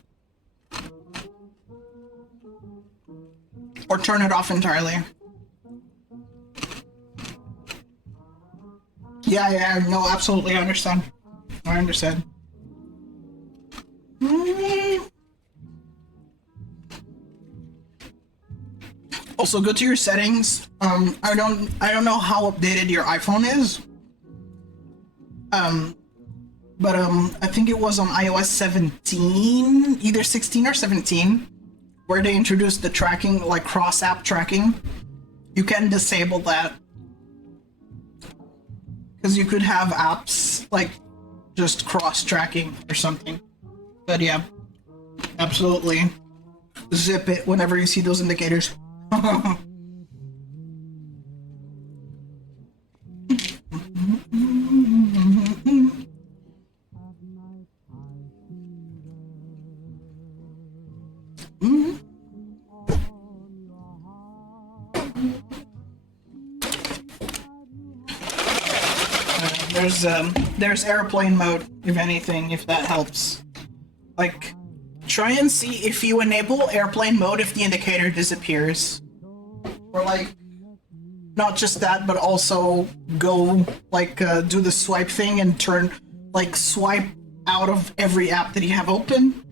Or turn it off entirely. Yeah, no, absolutely, I understand. I understand. Also, go to your settings. I don't know how updated your iPhone is. But I think it was on iOS 17, either 16 or 17, where they introduced the tracking, like cross-app tracking. You can disable that. Because you could have apps like just cross-tracking or something. But yeah, absolutely. Zip it whenever you see those indicators. There's airplane mode, if anything, if that helps. Like, try and see if you enable airplane mode if the indicator disappears. Or like, not just that, but also go, like, do the swipe thing and turn, like, swipe out of every app that you have open.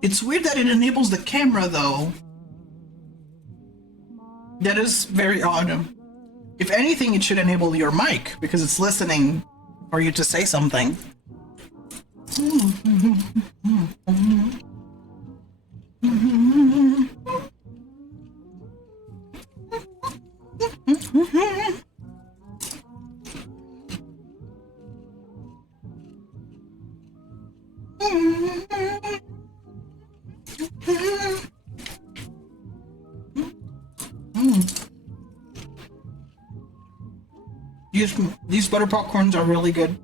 It's weird that it enables the camera, though. That is very odd. If anything, it should enable your mic, because it's listening for you to say something. These butter popcorns are really good.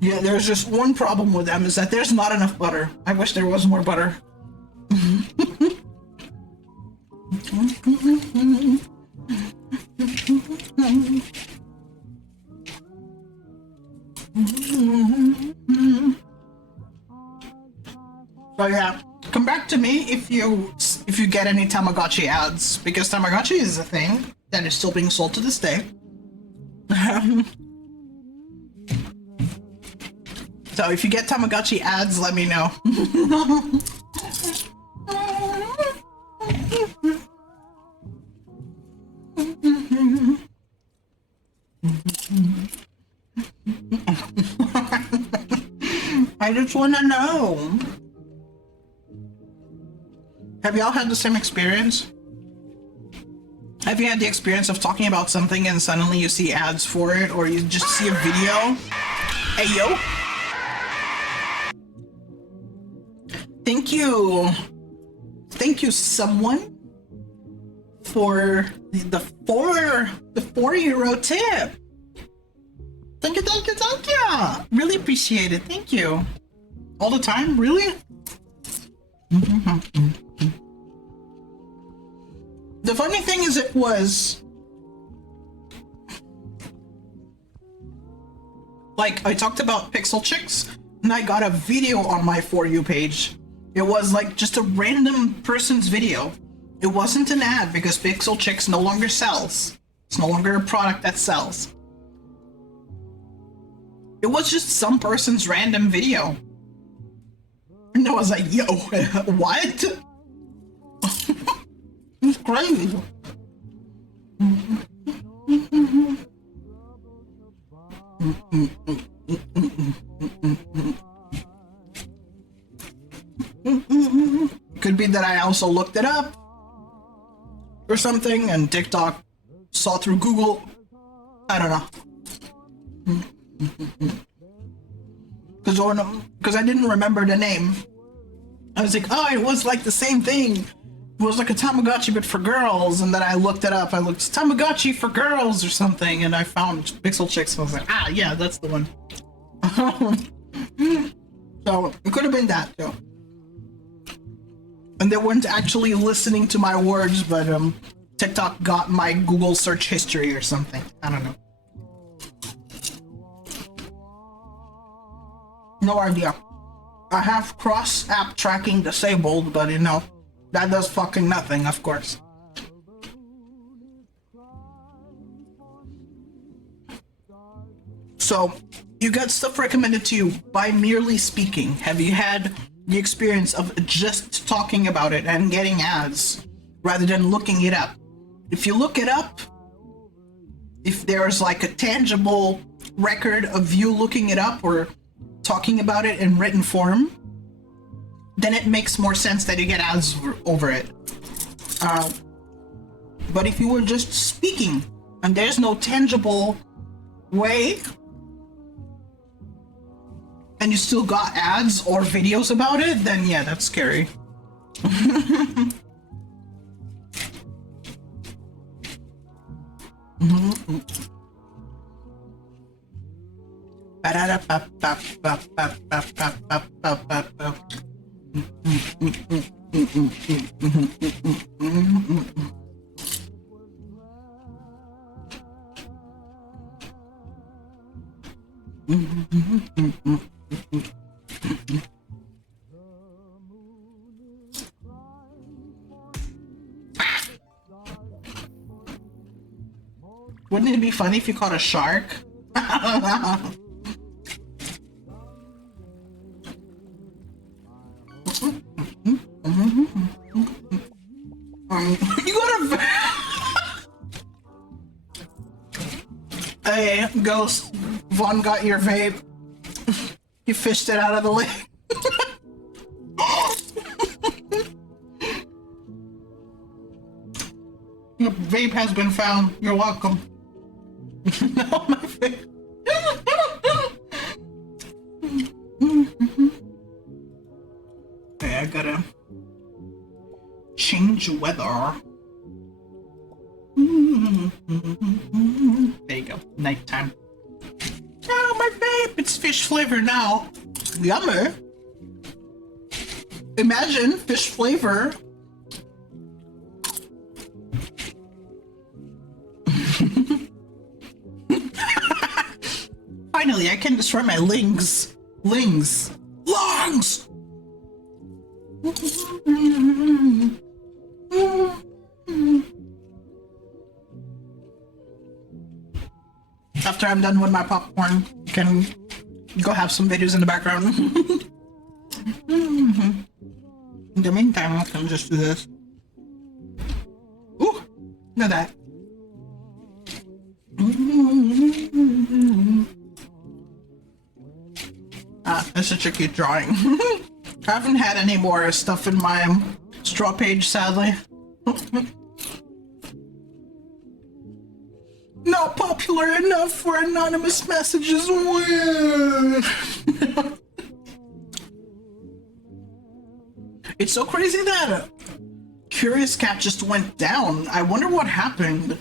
Yeah, there's just one problem with them, is that there's not enough butter. I wish there was more butter. So yeah, come back to me if you get any Tamagotchi ads, because Tamagotchi is a thing that is still being sold to this day. So if you get Tamagotchi ads, let me know. I just want to know. Have y'all had the same experience? Have you had the experience of talking about something and suddenly you see ads for it, or you just see a video? Hey, yo! Thank you! Thank you, someone, for the 4 euro tip! Thank you, thank you, thank you! Really appreciate it, thank you. All the time, really? The funny thing is, it was like, I talked about Pixel Chicks and I got a video on my For You page. It was like just a random person's video. It wasn't an ad, because Pixel Chicks no longer sells. It's no longer a product that sells. It was just some person's random video. And I was like, yo, what? It's crazy. Could be that I also looked it up or something, and TikTok saw through Google. I don't know. Because I didn't remember the name. I was like, oh, it was like the same thing. It was like a Tamagotchi but for girls, and then I looked it up. I looked Tamagotchi for girls or something, and I found Pixel Chicks, and I was like, ah, yeah, that's the one. So it could have been that too. And they weren't actually listening to my words, but TikTok got my Google search history or something. I don't know. No idea. I have cross-app tracking disabled, but you know, that does fucking nothing, of course. So, you got stuff recommended to you by merely speaking. Have you had the experience of just talking about it and getting ads rather than looking it up? If you look it up, if there's like a tangible record of you looking it up or talking about it in written form, then it makes more sense that you get ads over it. But if you were just speaking and there's no tangible way, and you still got ads or videos about it, then yeah, that's scary. Wouldn't it be funny if you caught a shark? You got a... Hey, Ghost. Vaughn got your vape. You fished it out of the lake. Your vape has been found. You're welcome. No, my vape. Hey, I gotta change weather. There you go. Nighttime. Oh, my vape! It's fish flavor now. Yummy. Imagine fish flavor. Finally, I can destroy my lungs. Lungs. After I'm done with my popcorn, can go have some videos in the background. In the meantime, I can just do this. Ooh, look at that. Ah, that's such a cute drawing. I haven't had any more stuff in my straw page, sadly. Not popular enough for anonymous messages. It's so crazy that Curious Cat just went down. I wonder what happened.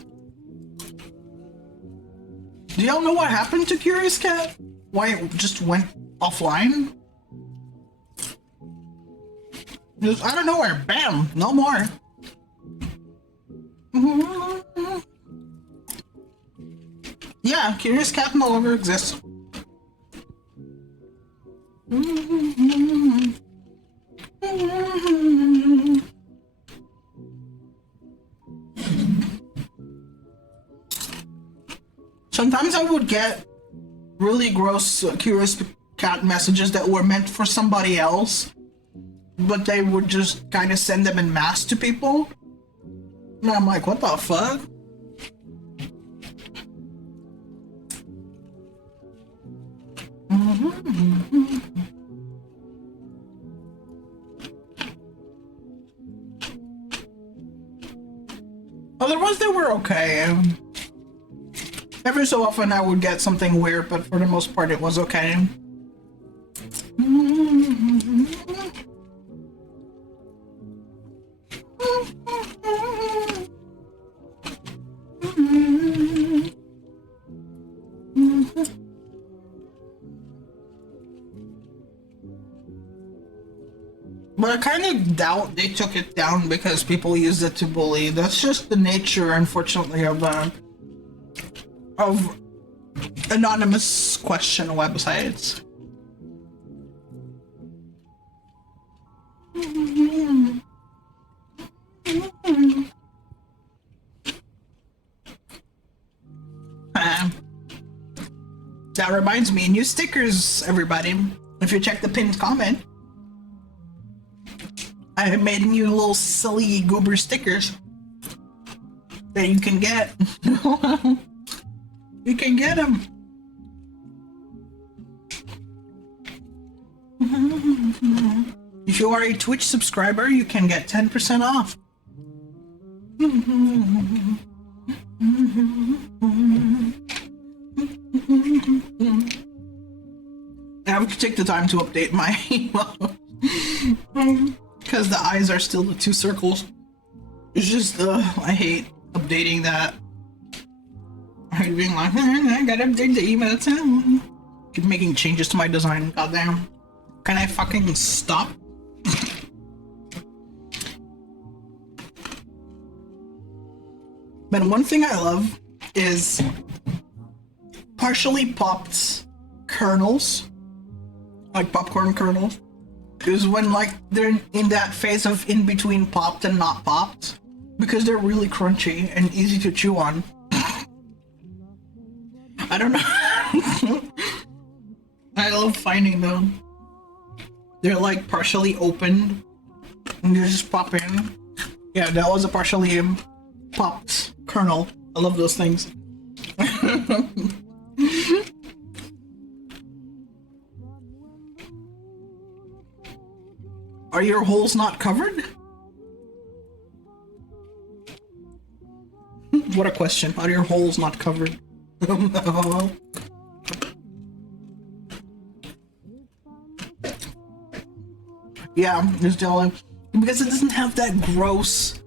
Do y'all know what happened to Curious Cat? Why it just went offline? Just out of nowhere, bam, no more. Yeah, Curious Cat no longer exists. Sometimes I would get really gross Curious Cat messages that were meant for somebody else, but they would just kind of send them en masse to people. And I'm like, what the fuck? Otherwise, they were okay. Every so often I would get something weird, but for the most part it was okay. But I kind of doubt they took it down because people used it to bully. That's just the nature, unfortunately, of anonymous question websites. That reminds me, new stickers, everybody. If you check the pinned comment, I have made new little silly goober stickers that you can get. You can get them. If you are a Twitch subscriber, you can get 10% off. I have to take the time to update my because the eyes are still the 2 circles. It's just I hate updating that. I hate being like, I gotta update the emote. Keep making changes to my design. Goddamn. Can I fucking stop? But one thing I love is partially popped kernels, like popcorn kernels, is when like they're in that phase of in between popped and not popped, because they're really crunchy and easy to chew on. I don't know. I love finding them. They're like partially opened and you just pop in. Yeah, that was a partially popped kernel. I love those things. Are your holes not covered? What a question. Are your holes not covered? Yeah, just telling. Because it doesn't have that gross...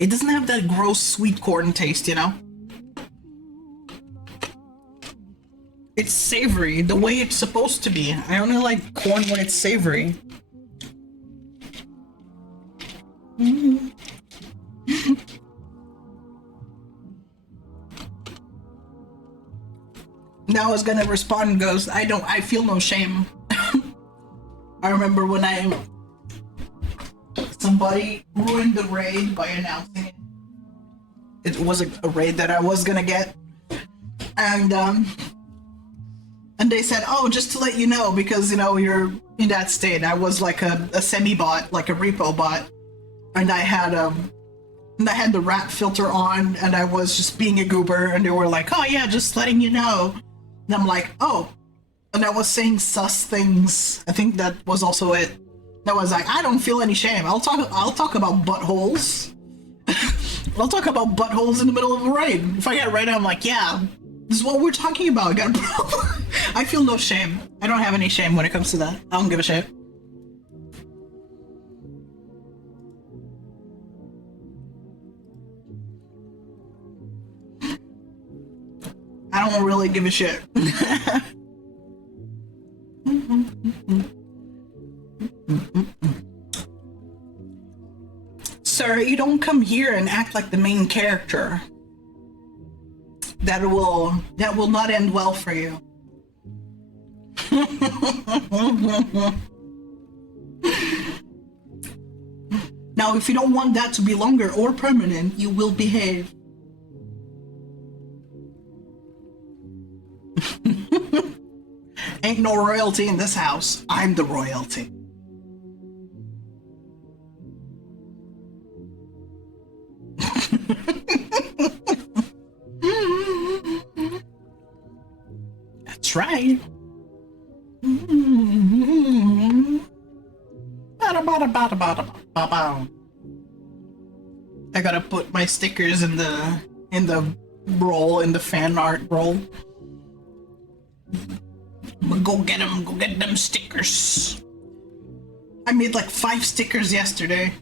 It doesn't have that gross sweet corn taste, you know? It's savory, the way it's supposed to be. I only like corn when it's savory. Now I was gonna respond, goes, I feel no shame. I remember when somebody ruined the raid by announcing it. It was a raid that I was gonna get. And they said, oh, just to let you know, because, you know, you're in that state. I was like a semi-bot, like a repo bot. And I had the rat filter on, and I was just being a goober, and they were like, oh yeah, just letting you know. And I'm like, oh. And I was saying sus things. I think that was also it. I was like, I don't feel any shame. I'll talk about buttholes. I'll talk about buttholes in the middle of a raid. If I get a raid, I'm like, yeah, this is what we're talking about. Got a problem. I feel no shame. I don't have any shame when it comes to that. I don't give a shit. I don't really give a shit. Sir, you don't come here and act like the main character. That will not end well for you. Now, if you don't want that to be longer or permanent, you will behave. Ain't no royalty in this house. I'm the royalty. That's right. I gotta put my stickers in the roll, in the fan art roll. Go get them stickers. I made like 5 stickers yesterday.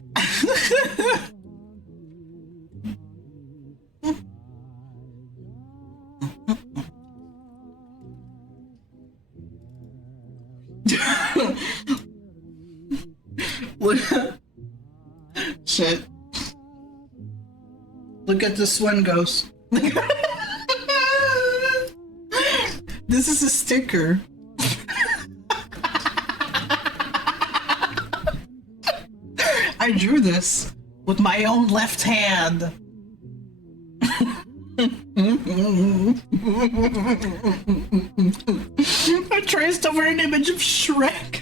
Shit. Look at this one, Ghost. This is a sticker. I drew this with my own left hand. I traced over an image of Shrek.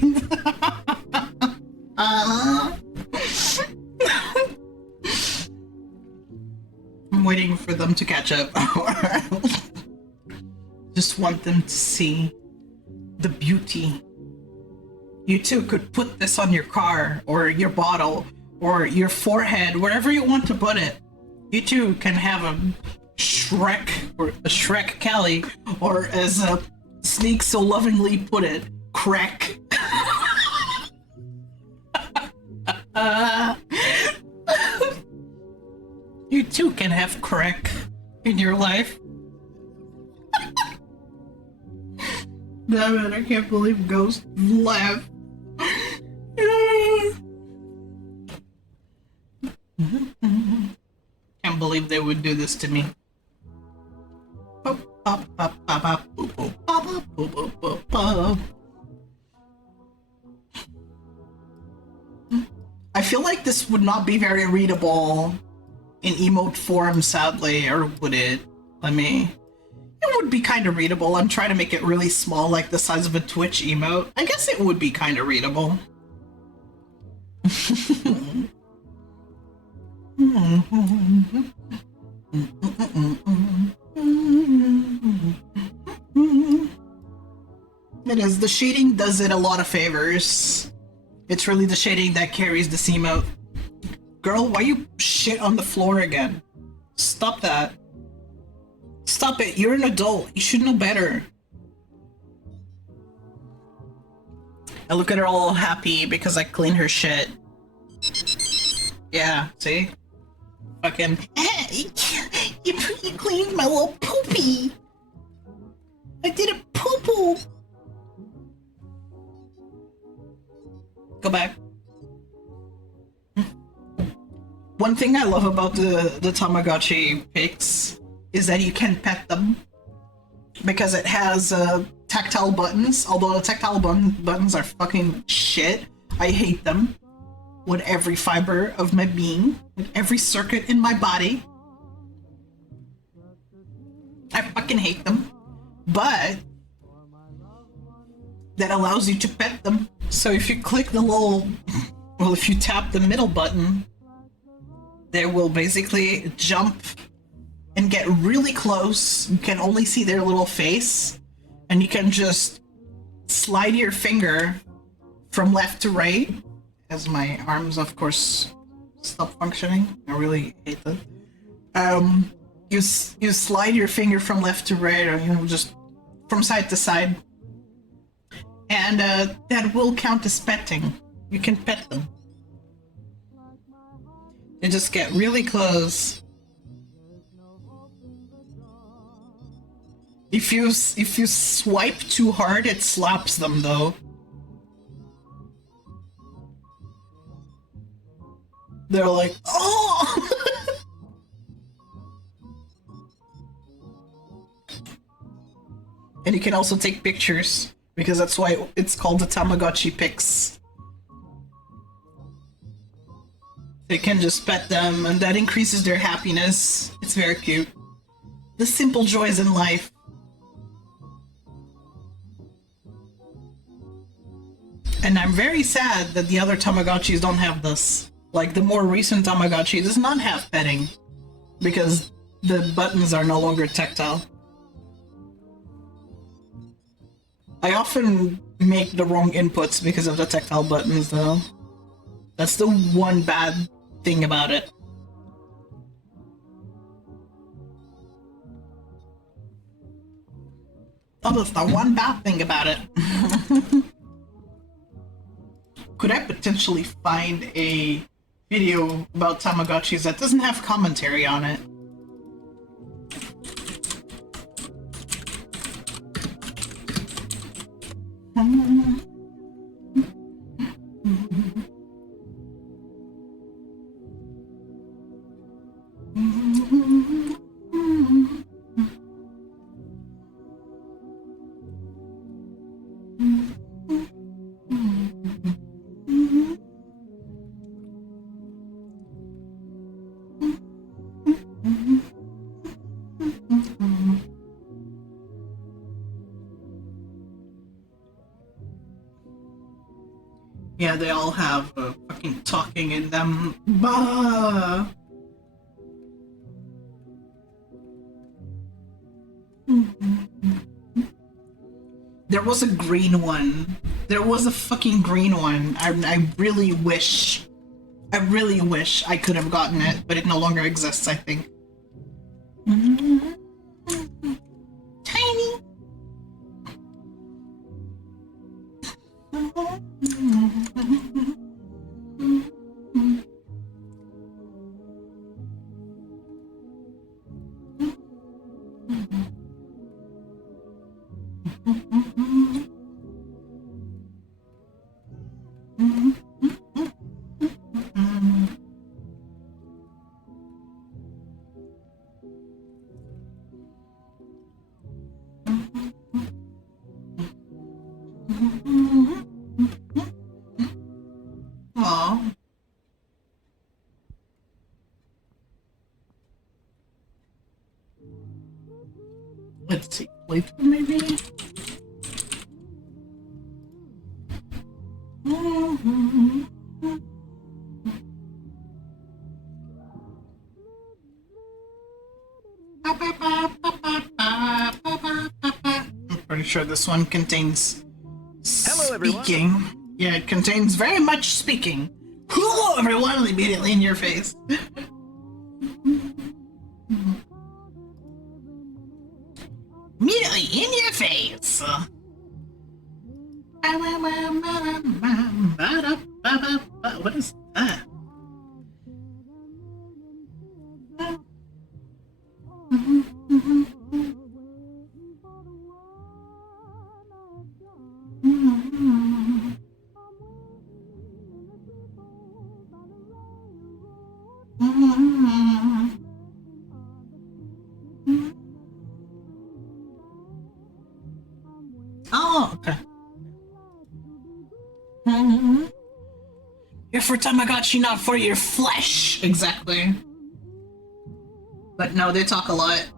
I'm waiting for them to catch up. Just want them to see the beauty. You too could put this on your car, or your bottle, or your forehead, wherever you want to put it. You too can have a Shrek, or a Shrek Cali, or as Sneak so lovingly put it, crack. You too can have crack in your life. Damn it, I can't believe Ghost laughed. Can't believe they would do this to me. I feel like this would not be very readable in emote form, sadly, or would it? It would be kind of readable. I'm trying to make it really small, like the size of a Twitch emote. I guess it would be kind of readable. It is. The shading does it a lot of favors. It's really the shading that carries this emote. Girl, why you shit on the floor again? Stop that. Stop it. You're an adult. You should know better. I look at her all happy because I clean her shit. Yeah, see? Fucking, hey, you cleaned my little poopy. I did a poo-poo. Go back. One thing I love about the Tamagotchi pics is that you can pet them because it has tactile buttons, although the tactile buttons are fucking shit. I hate them with every fiber of my being, with every circuit in my body. I fucking hate them. But that allows you to pet them. So if you click the little, well, if you tap the middle button, they will basically jump and get really close. You can only see their little face, and you can just slide your finger from left to right, as my arms, of course, stop functioning. I really hate that. You slide your finger from left to right, or just from side to side, and that will count as petting. You can pet them. They just get really close. If you swipe too hard, it slaps them though. They're like, oh! And you can also take pictures, because that's why it's called the Tamagotchi pics. You can just pet them, and that increases their happiness. It's very cute. The simple joys in life. And I'm very sad that the other Tamagotchis don't have this. Like, the more recent Tamagotchi does not have petting, because the buttons are no longer tactile. I often make the wrong inputs because of the tactile buttons, though. That's the one bad thing about it. Oh, that's the one bad thing about it. Could I potentially find a video about Tamagotchis that doesn't have commentary on it? Yeah, they all have fucking talking in them. Bah! There was a green one. There was a fucking green one. I really wish I could have gotten it, but it no longer exists, I think. Tiny. Aw. Let's see, playthrough maybe? I'm pretty sure this one contains speaking. Yeah, it contains very much speaking. Hello, everyone! Immediately in your face. Immediately in your face. What is that? Oh, okay. You're for Tamagotchi, not for your flesh. Exactly. But no, they talk a lot.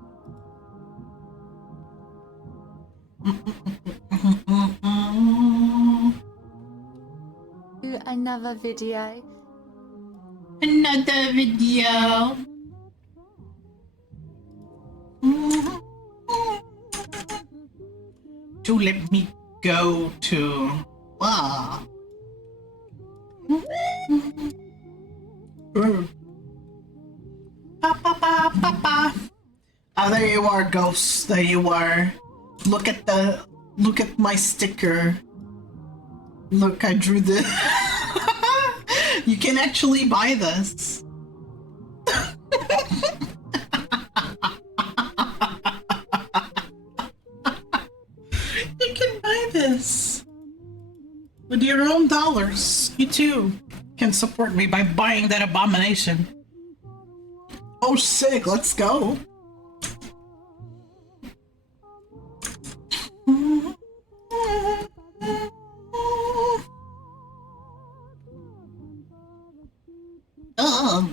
Another video. Another video. To let me go to. Wow. Oh, there you are, ghosts. There you are. Look at my sticker. Look, I drew this. You can actually buy this. You can buy this. With your own dollars. You too can support me by buying that abomination. Oh, sick. Let's go. Oh.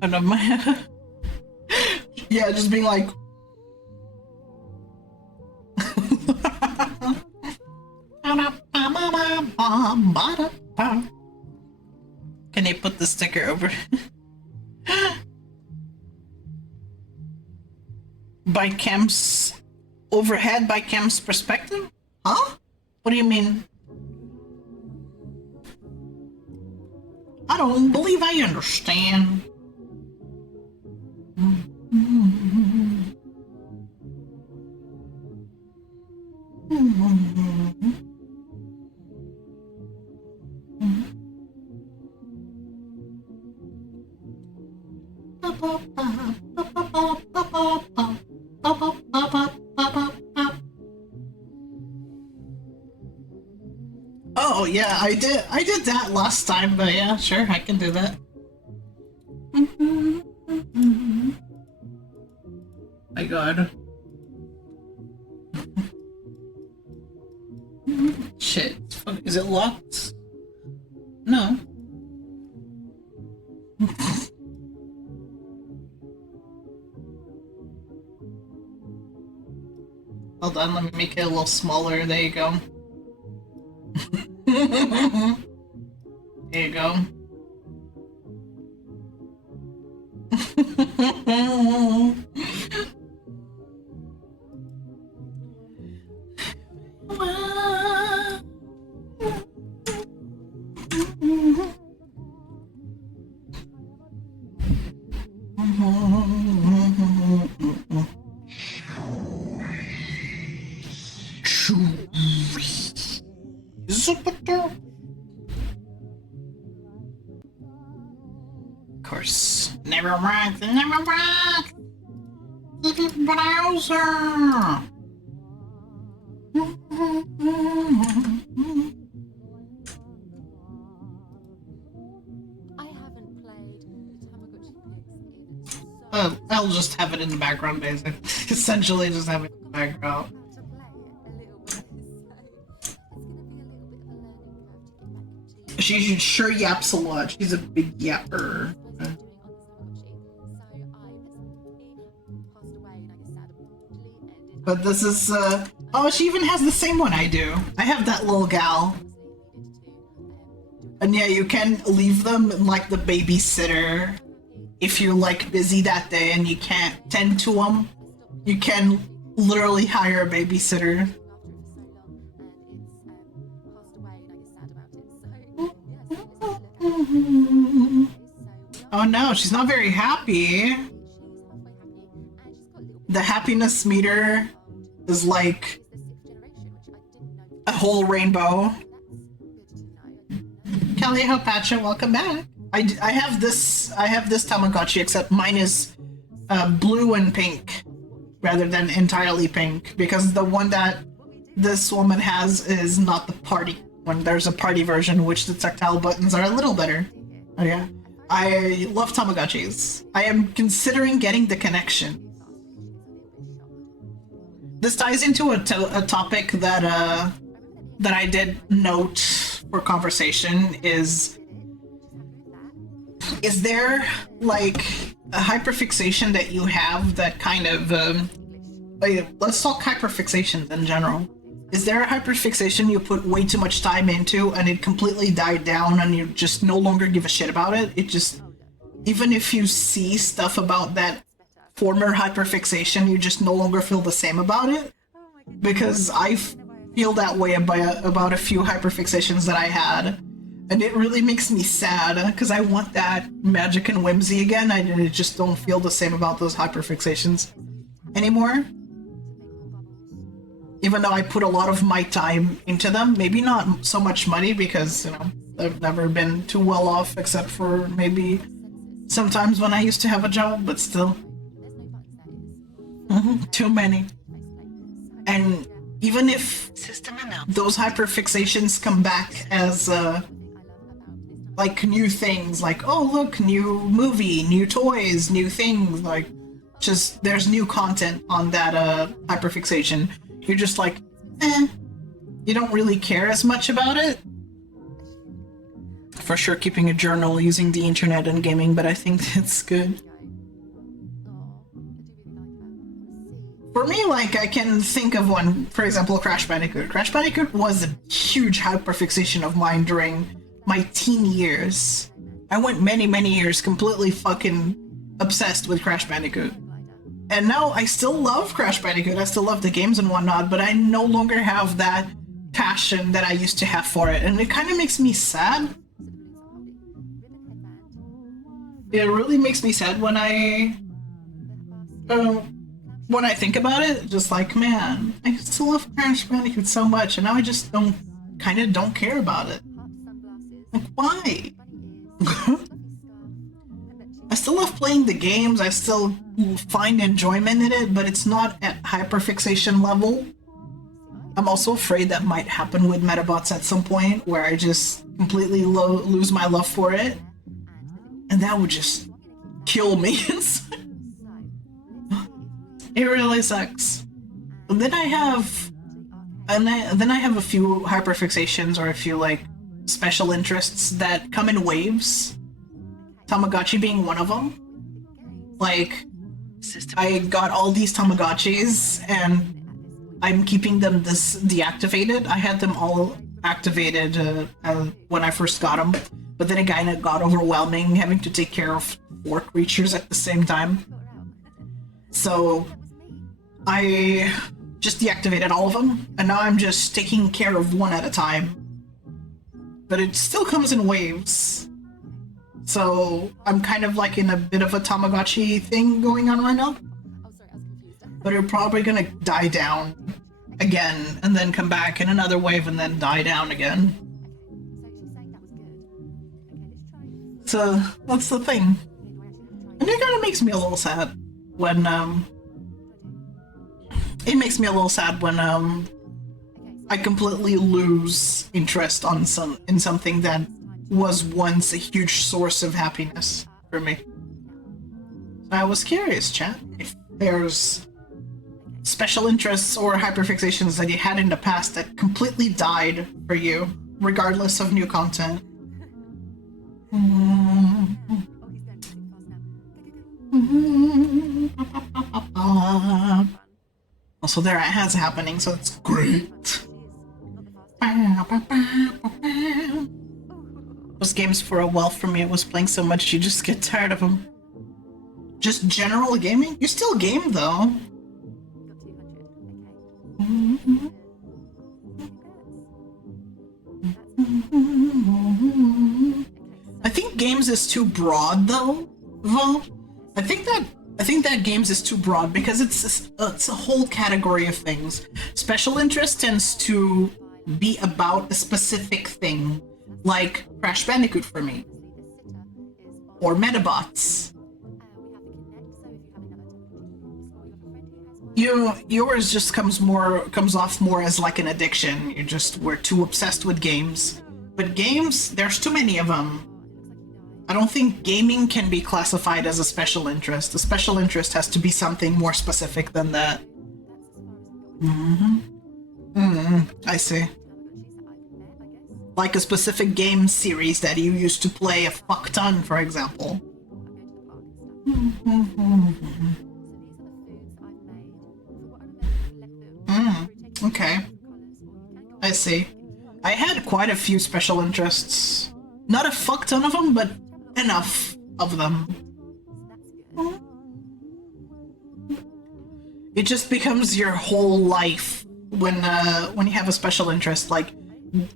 And yeah, just being like. Can you put the sticker over? By Cam's overhead, by Cam's perspective? Huh? What do you mean? I don't believe I understand. Oh yeah, I did that last time, but yeah, sure, I can do that. My god. Shit, is it locked? No. Hold on, let me make it a little smaller. There you go. There you go. Of course, never works, never works. Browser. I'll just have it in the background, basically. Essentially, just have it in the background. She sure yaps a lot. She's a big yapper. But this is, oh, she even has the same one I do. I have that little gal. And yeah, you can leave them in, like, the babysitter. If you're, like, busy that day and you can't tend to them, you can literally hire a babysitter. Oh no, she's not very happy. The happiness meter is like a whole rainbow. Kelly Hopatcha, welcome back. I have this Tamagotchi, except mine is blue and pink rather than entirely pink, because the one that this woman has is not the party one. There's a party version, which the tactile buttons are a little better. Oh yeah, I love Tamagotchis. I am considering getting the connection. This ties into a topic that I did note for conversation is there like a hyperfixation that you have that kind of let's talk hyperfixations in general. Is there a hyperfixation you put way too much time into and it completely died down and you just no longer give a shit about it? It just, even if you see stuff about that former hyperfixation, you just no longer feel the same about it? Because I feel that way about a few hyperfixations that I had. And it really makes me sad, because I want that magic and whimsy again. I just don't feel the same about those hyperfixations anymore. Even though I put a lot of my time into them. Maybe not so much money, because, you know, I've never been too well off, except for maybe sometimes when I used to have a job, but still. Too many. And even if those hyperfixations come back as like new things, like, oh look, new movie, new toys, new things, like just there's new content on that hyperfixation, you're just like, you don't really care as much about it. For sure, keeping a journal using the internet and gaming, but I think it's good. For me, like, I can think of one, for example, Crash Bandicoot. Crash Bandicoot was a huge hyperfixation of mine during my teen years. I went many, many years completely fucking obsessed with Crash Bandicoot. And now I still love Crash Bandicoot, I still love the games and whatnot, but I no longer have that passion that I used to have for it, and it kind of makes me sad. It really makes me sad when I think about it, just like, man, I still love Crash Bandicoot so much, and now I just don't care about it. Like, why? I still love playing the games, I still find enjoyment in it, but it's not at hyperfixation level. I'm also afraid that might happen with Metabots at some point, where I just completely lose my love for it. And that would just kill me inside. It really sucks. And then I have a few hyperfixations, or a few like special interests that come in waves. Tamagotchi being one of them. Like, I got all these Tamagotchis and I'm keeping them deactivated. I had them all activated when I first got them, but then it kind of got overwhelming having to take care of 4 creatures at the same time. So I just deactivated all of them, and now I'm just taking care of one at a time. But it still comes in waves. So I'm kind of like in a bit of a Tamagotchi thing going on right now. But you're probably gonna die down again, and then come back in another wave, and then die down again. So that's the thing. And it kind of makes me a little sad when it makes me a little sad when I completely lose interest in something that was once a huge source of happiness for me. I was curious, chat, if there's special interests or hyperfixations that you had in the past that completely died for you, regardless of new content. Also, there it has happening, so it's great. Those games for a while for me, I was playing so much you just get tired of them. Just general gaming? You still game though. I think games is too broad though. I think that games is too broad because it's a whole category of things. Special interest tends to be about a specific thing, like Crash Bandicoot for me, or Metabots. Yours just comes off more as like an addiction. We're too obsessed with games. But games, there's too many of them. I don't think gaming can be classified as a special interest. A special interest has to be something more specific than that. I see. Like a specific game series that you used to play a fuck ton, for example. Okay. I see. I had quite a few special interests. Not a fuck ton of them, but enough of them. It just becomes your whole life when you have a special interest. Like,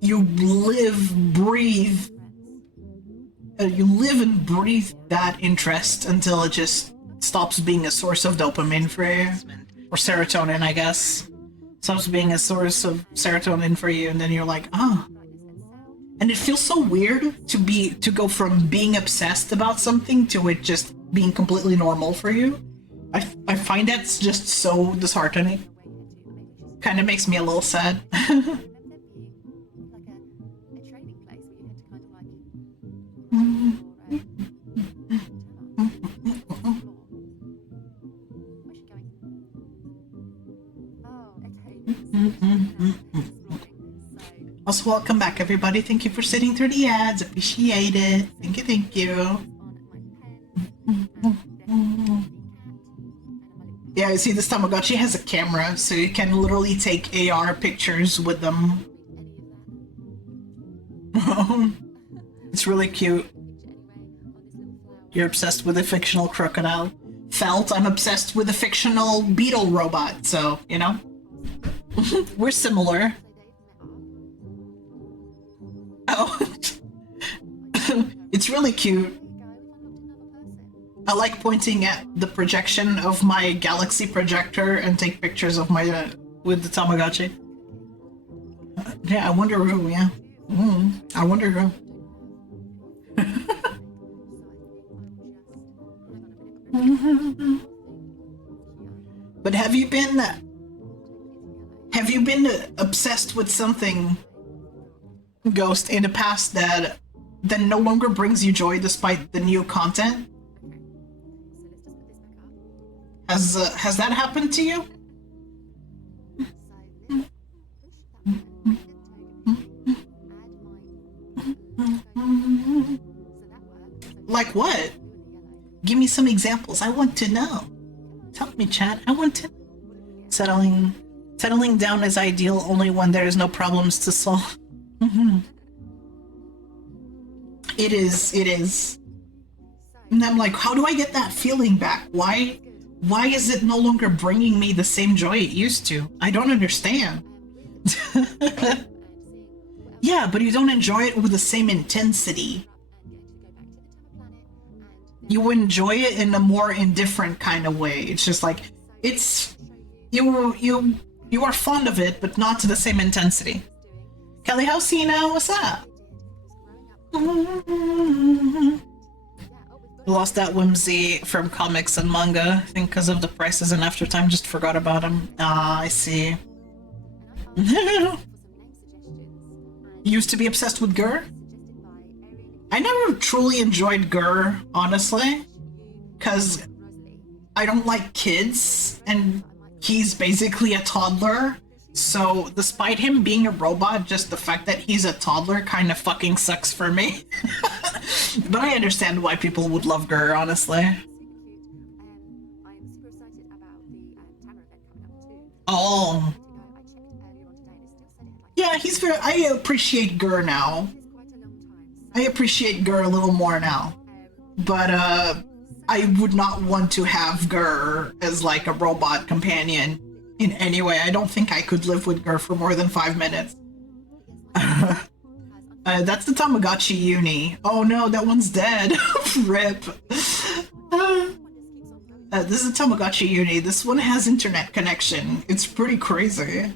you live and breathe that interest until it just stops being a source of dopamine for you. Or serotonin, I guess. Stops being a source of serotonin for you, and then you're like, ah. And it feels so weird to go from being obsessed about something to it just being completely normal for you. I find that's just so disheartening. Kind of makes me a little sad. Also, welcome back, everybody. Thank you for sitting through the ads. Appreciate it. Thank you. Yeah, you see, this Tamagotchi has a camera, so you can literally take AR pictures with them. It's really cute. You're obsessed with a fictional crocodile. Felt, I'm obsessed with a fictional beetle robot, so, you know? We're similar. Oh. It's really cute. I like pointing at the projection of my Galaxy projector and take pictures of my with the Tamagotchi. Yeah, I wonder who, yeah. I wonder who. But have you been obsessed with something, Ghost, in the past that no longer brings you joy despite the new content? Has that happened to you? Like what? Give me some examples. I want to know. Tell me, chat. I want to. Settling down is ideal only when there is no problems to solve. It is. And I'm like, how do I get that feeling back? Why is it no longer bringing me the same joy it used to? I don't understand. Yeah, but you don't enjoy it with the same intensity. You enjoy it in a more indifferent kind of way. It's just like, it's... You are fond of it, but not to the same intensity. Kelly, how's Cena? What's up? Lost that whimsy from comics and manga, I think because of the prices and after time just forgot about them. Ah, I see. Used to be obsessed with Gur? I never truly enjoyed Gur, honestly, because I don't like kids, and he's basically a toddler, so despite him being a robot, just the fact that he's a toddler kind of fucking sucks for me. But I understand why people would love Gur, honestly. Oh. Yeah, he's very... I appreciate Gur now. I appreciate Gur a little more now. But, I would not want to have Gur as, like, a robot companion in any way. I don't think I could live with Gur for more than 5 minutes. That's the Tamagotchi Uni. Oh no, that one's dead. Rip. This is a Tamagotchi Uni. This one has internet connection. It's pretty crazy.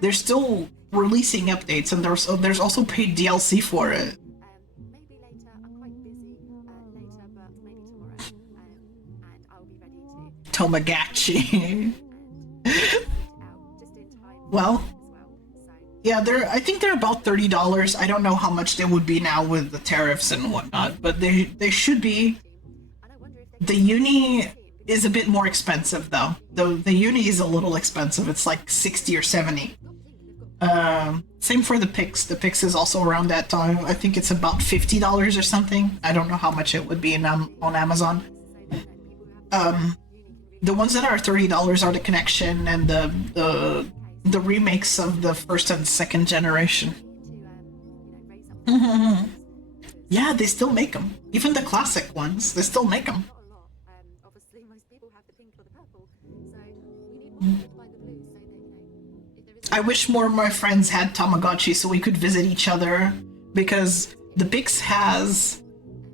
They're still releasing updates, and there's also paid DLC for it. Tamagotchi. Well, yeah, I think they're about $30. I don't know how much they would be now with the tariffs and whatnot, but they should be. The Uni is a bit more expensive though. The Uni is a little expensive. It's like 60 or 70. Same for the Pix. The Pix is also around that time. I think it's about $50 or something. I don't know how much it would be on Amazon. The ones that are $30 are the Connection and the remakes of the first and second generation. Yeah, they still make them. Even the classic ones, they still make them. I wish more of my friends had Tamagotchi so we could visit each other, because the Pix has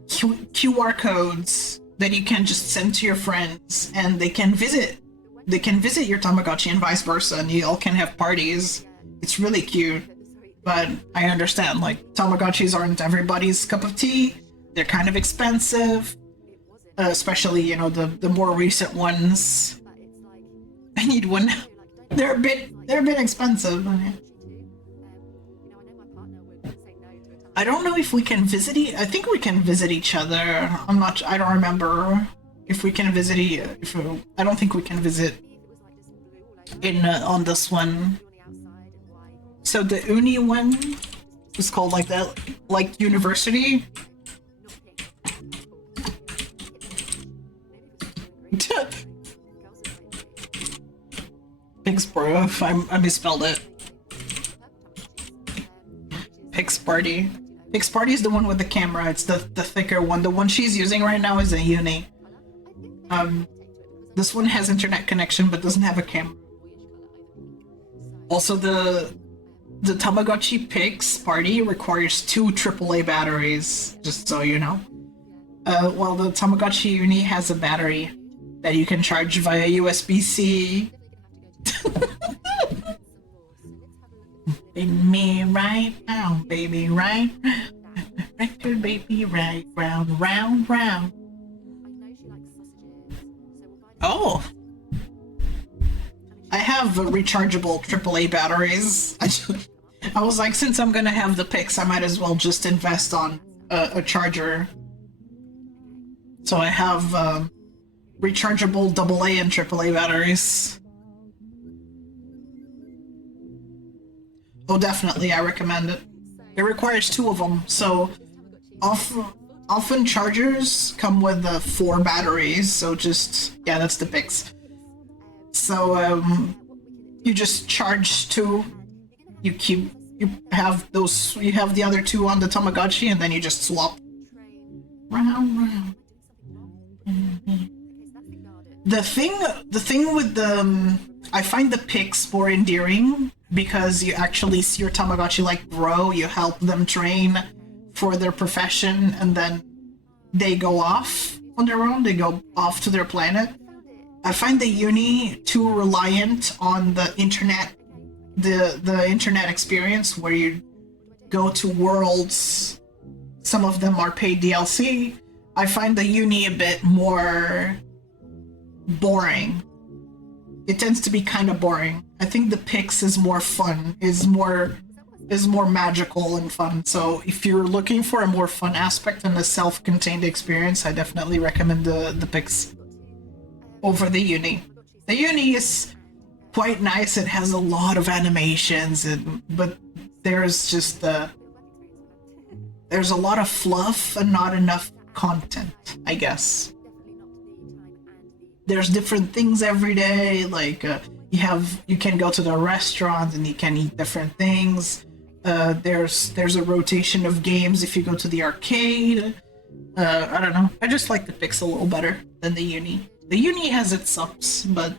QR codes that you can just send to your friends, and they can visit your Tamagotchi and vice versa, and you all can have parties. It's really cute. But I understand, like, Tamagotchis aren't everybody's cup of tea. They're kind of expensive, especially, you know, the more recent ones. I need one. They're a bit expensive. I don't know if we can visit. I think we can visit each other. I don't remember if we can visit. I don't think we can visit on this one. So the Uni one is called like that, like University. Pix bro, I misspelled it. Pix Party. Pix Party is the one with the camera. It's the thicker one. The one she's using right now is a Uni. This one has internet connection but doesn't have a camera. Also, the Tamagotchi Pix Party requires 2 AAA batteries, just so you know. While the Tamagotchi Uni has a battery that you can charge via USB-C. Me right now, baby, right? Record, baby, right, round, round, round. Oh! I have rechargeable AAA batteries. I was like, since I'm gonna have the Pix, I might as well just invest on a charger. So I have rechargeable AA and AAA batteries. Oh, definitely, I recommend it. It requires 2 of them, so often chargers come with 4 batteries, so just, yeah, that's the Pix. So, you just charge 2, you have the other 2 on the Tamagotchi, and then you just swap. Round, round. The thing with the I find the pics more endearing because you actually see your Tamagotchi like grow, you help them train for their profession, and then they go off on their own, they go off to their planet. I find the uni too reliant on the internet, the internet experience where you go to worlds. Some of them are paid DLC. I find the uni a bit more boring. It tends to be kind of boring. I think the Pix is more fun, is more magical and fun. So if you're looking for a more fun aspect and a self-contained experience, I definitely recommend the Pix over the uni. The uni is quite nice. It has a lot of animations, but there's just there's a lot of fluff and not enough content, I guess. There's different things every day, like you can go to the restaurant and you can eat different things. There's a rotation of games if you go to the arcade. I don't know. I just like the Pix a little better than the uni. The uni has its ups, but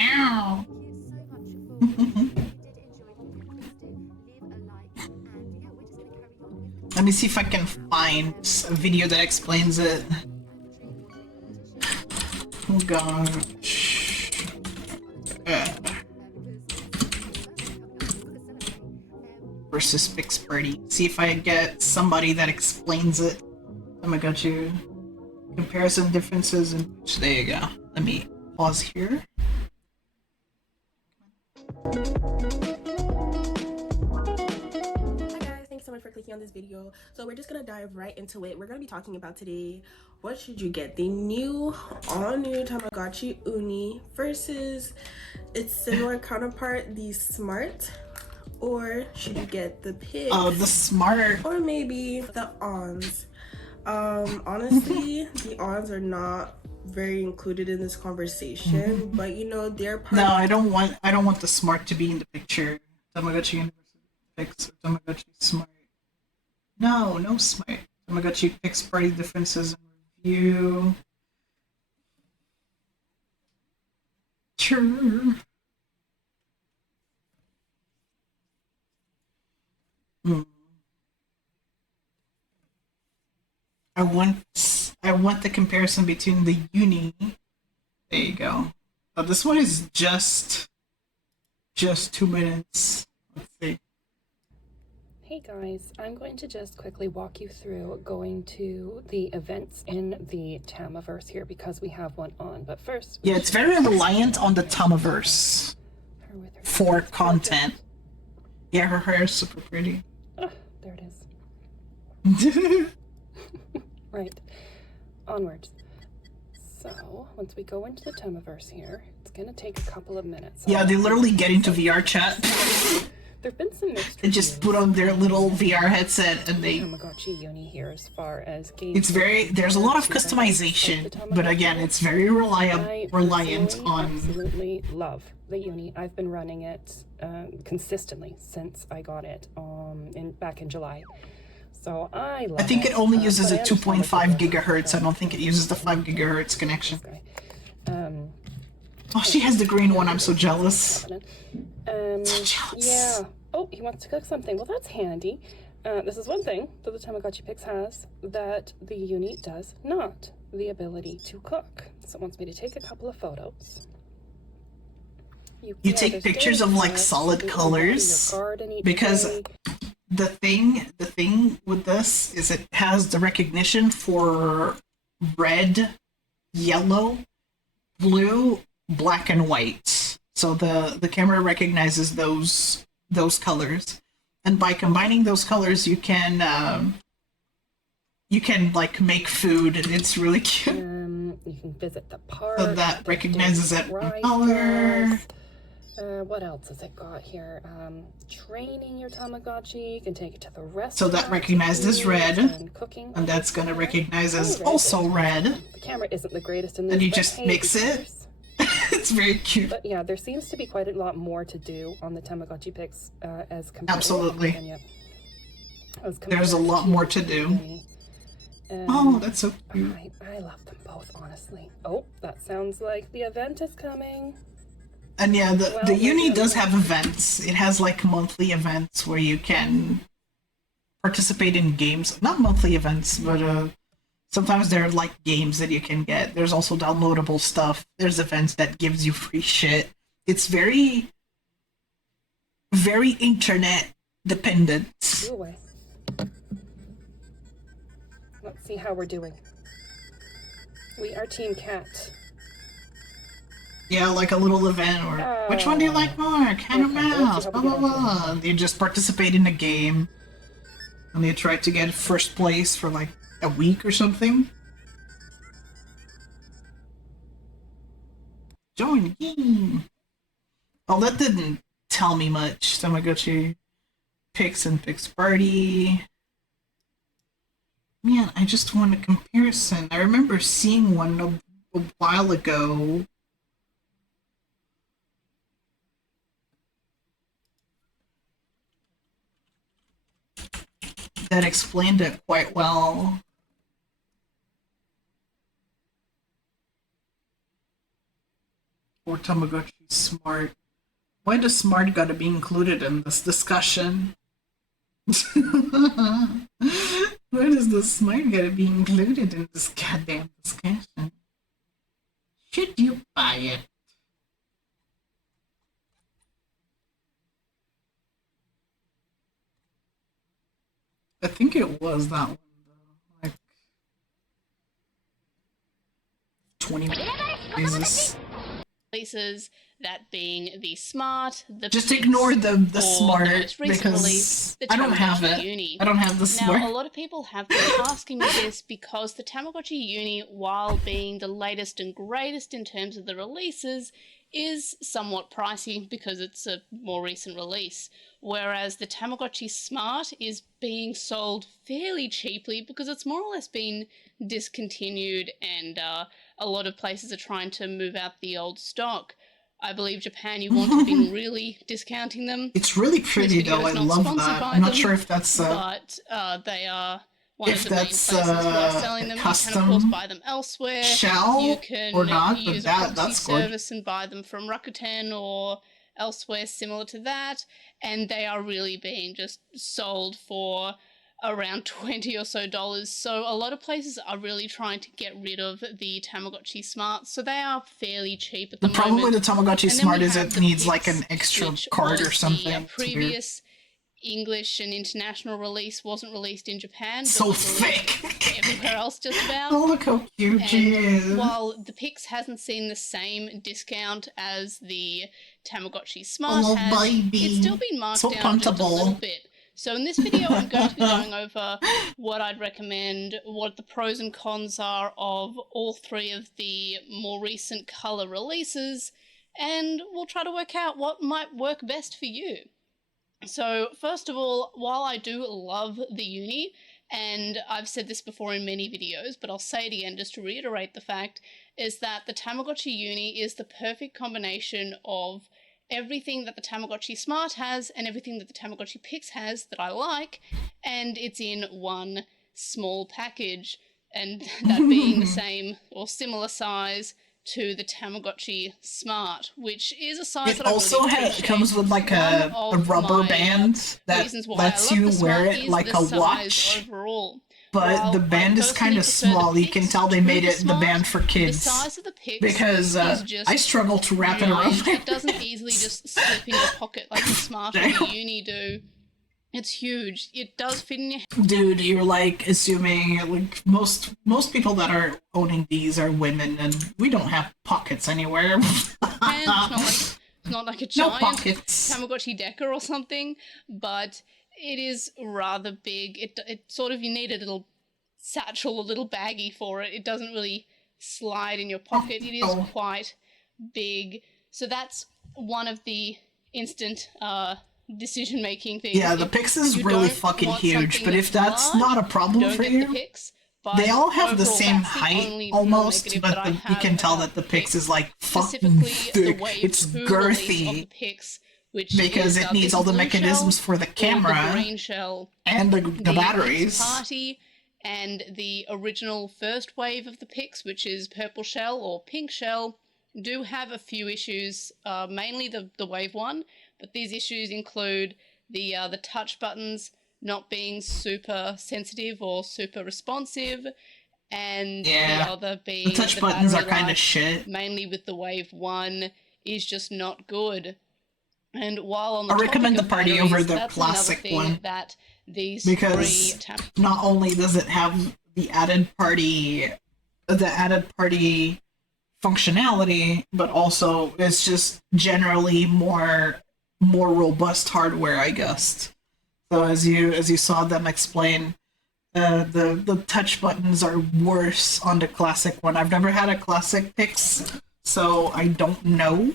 Ow. Let me see if I can find a video that explains it. Oh gosh. Versus Pix Party. See if I get somebody that explains it. Oh my god, you. Comparison differences and there you go. Let me pause here. Hi guys, thanks so much for clicking on this video. So we're just gonna dive right into it. We're gonna be talking about today, what should you get? The all new Tamagotchi Uni versus its similar counterpart, the Smart. Or should you get the Pix? Oh, the Smart. Or maybe the Ons. Honestly, the Ons are not very included in this conversation, but you know they're part. No, I don't want the Smart to be in the picture. Tamagotchi Universal Pix or Tamagotchi Smart. No Smart. Tamagotchi Pix Party differences and review. Sure. I want the comparison between the uni. There you go. This one is just 2 minutes. Let's see. Hey guys, I'm going to just quickly walk you through going to the events in the Tamaverse here because we have one on. But first, yeah, it's very reliant on the Tamaverse for content. Yeah, her hair is super pretty. Oh, there it is. Right. Onwards. So, once we go into the Tamaverse here, it's gonna take a couple of minutes. Yeah, they literally get into VR chat. There've been some mixed They just put on their little VR headset and they... Tamagotchi Uni here as far as games. It's very... There's a lot of customization, but again, it's very reliant on... Absolutely love the Uni. I've been running it consistently since I got it back in July. So I think it only uses a 2.5 gigahertz. I don't think it uses the 5 gigahertz connection. Oh, she has the green one. I'm so jealous. So jealous. Yeah. Oh, he wants to cook something. Well, that's handy. This is one thing that the Tamagotchi Pix has that the Uni does not. The ability to cook. So it wants me to take a couple of photos. You take pictures of like solid colors because the thing with this is it has the recognition for red, yellow, blue, black, and white. So the camera recognizes those colors, and by combining those colors, you can like make food, and it's really cute. You can visit the park. So that recognizes it in color. What else has it got here? Training your Tamagotchi. You can take it to the restaurant. So that recognizes red, and that's gonna recognize as also red. The camera isn't the greatest in this. And you but just hey, mix it. It's very cute. But yeah, there seems to be quite a lot more to do on the Tamagotchi pics as compared. Absolutely. And, yeah, There's a lot more to do. Oh, that's so cute. I love them both, honestly. Oh, that sounds like the event is coming. And yeah, the uni does have events. It has like monthly events where you can participate in games. Not monthly events, but sometimes there are like games that you can get. There's also downloadable stuff. There's events that gives you free shit. It's very, very internet dependent. Go away. Let's see how we're doing. We are Team Cat. Yeah, like a little event, or which one do you like more? Cat or mouse? Blah blah blah. You just participate in a game, and they try to get first place for like a week or something. Join the game. Oh, that didn't tell me much. Tamagotchi Pix and Pix Party. Man, I just want a comparison. I remember seeing one a while ago. That explained it quite well. Or Tamagotchi Smart. Why does Smart gotta be included in this discussion? Why does the Smart gotta be included in this goddamn discussion? Should you buy it? I think it was that one, though. Like 20 Jesus. Releases, that being the Smart, the Just Pix, ignore the or Smart the most recent because release, the I don't have Tamagotchi it. Uni. I don't have the Smart. Now, a lot of people have been asking me this because the Tamagotchi Uni, while being the latest and greatest in terms of the releases, is somewhat pricey because it's a more recent release, whereas the Tamagotchi Smart is being sold fairly cheaply because it's more or less been discontinued, and a lot of places are trying to move out the old stock. I believe Japan, you want to have been really discounting them. It's really pretty though, I love that. I'm not sure if that's but they are one if of the main that's places who are selling them. custom You can of course buy them elsewhere. shell You can or not, but use a that's proxy good. service and buy them from Rakuten or elsewhere similar to that, and they are really being just sold for around $20 or so. So a lot of places are really trying to get rid of the Tamagotchi Smart, so they are fairly cheap at the moment. The problem with the Tamagotchi And then Smart we is have it the needs Pix, like an extra which card or was something. The It's weird. previous English and international release wasn't released in Japan, but So was released everywhere else just about. Oh, look how cute she is. And while the Pix hasn't seen the same discount as the Tamagotchi Smart Oh, has, baby. it's still been marked So down just a puntable. little bit. So in this video, I'm going to be going over what I'd recommend, what the pros and cons are of all three of the more recent color releases, and we'll try to work out what might work best for you. So first of all, while I do love the Uni, and I've said this before in many videos, but I'll say it again just to reiterate the fact, is that the Tamagotchi Uni is the perfect combination of everything that the Tamagotchi Smart has and everything that the Tamagotchi Pix has that I like, and it's in one small package, and that being the same or similar size to the Tamagotchi Smart, which is a size It that I also really appreciate. comes with like a rubber band that Reasons why I lets love you the wear Smart it is like the a size watch. overall. But While the I band is personally kind of prefer the small. You Pix can tell they to made the it the Smart, band for kids. The size of the Pix Because is just I struggle to wrap it around giant. my It doesn't easily just slip in your pocket like the Smart or the Uni do. It's huge. It does fit in your Dude, you're like assuming like most people that are owning these are women, and we don't have pockets anywhere. hand. It's not like a No giant pockets. Tamagotchi Decker or something, but it is rather big. It sort of, you need a little satchel, a little baggie for it. It doesn't really slide in your pocket. It is quite big. So that's one of the instant decision-making things. Yeah, the If Pix is you really don't fucking want huge, something but if that's large, not a problem don't for get you, the Pix. But they all have the overall, same that's the height only real almost, negative but that I you have can tell about that the Pix is like fucking specifically the thick. Wave It's 2 release of girthy the Pix, which because is, it needs this all the blue mechanisms shell for the or camera the green shell, and the Pix batteries. Party, and the original first wave of the Pix, which is purple shell or pink shell, do have a few issues, mainly the Wave 1, but these issues include the touch buttons not being super sensitive or super responsive, and the other being the touch buttons are kind of life, shit. mainly with the Wave 1, is just not good. And while on the I recommend the topic of party batteries, over the that's classic another thing one that these because not only does it have the added party functionality, but also it's just generally more robust hardware, I guess. So as you saw them explain, the touch buttons are worse on the classic one. I've never had a classic Pix, so I don't know.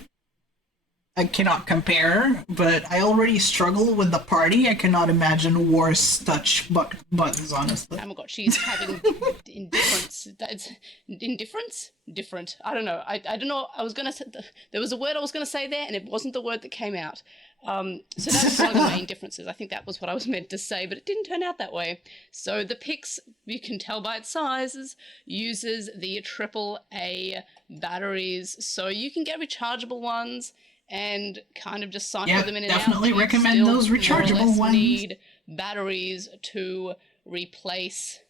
I cannot compare, but I already struggle with the party. I cannot imagine worse touch buttons, honestly. Tamagotchi's having indifference. That's indifference? Different. I don't know. I don't know. I was gonna say there was a word I was gonna say there, and it wasn't the word that came out. So that's one of the main differences. I think that was what I was meant to say, but it didn't turn out that way. So the Pix, you can tell by its sizes, uses the AAA batteries, so you can get rechargeable ones and kind of just cycle them in and out. Definitely But you recommend still those more or rechargeable less ones. Need batteries to replace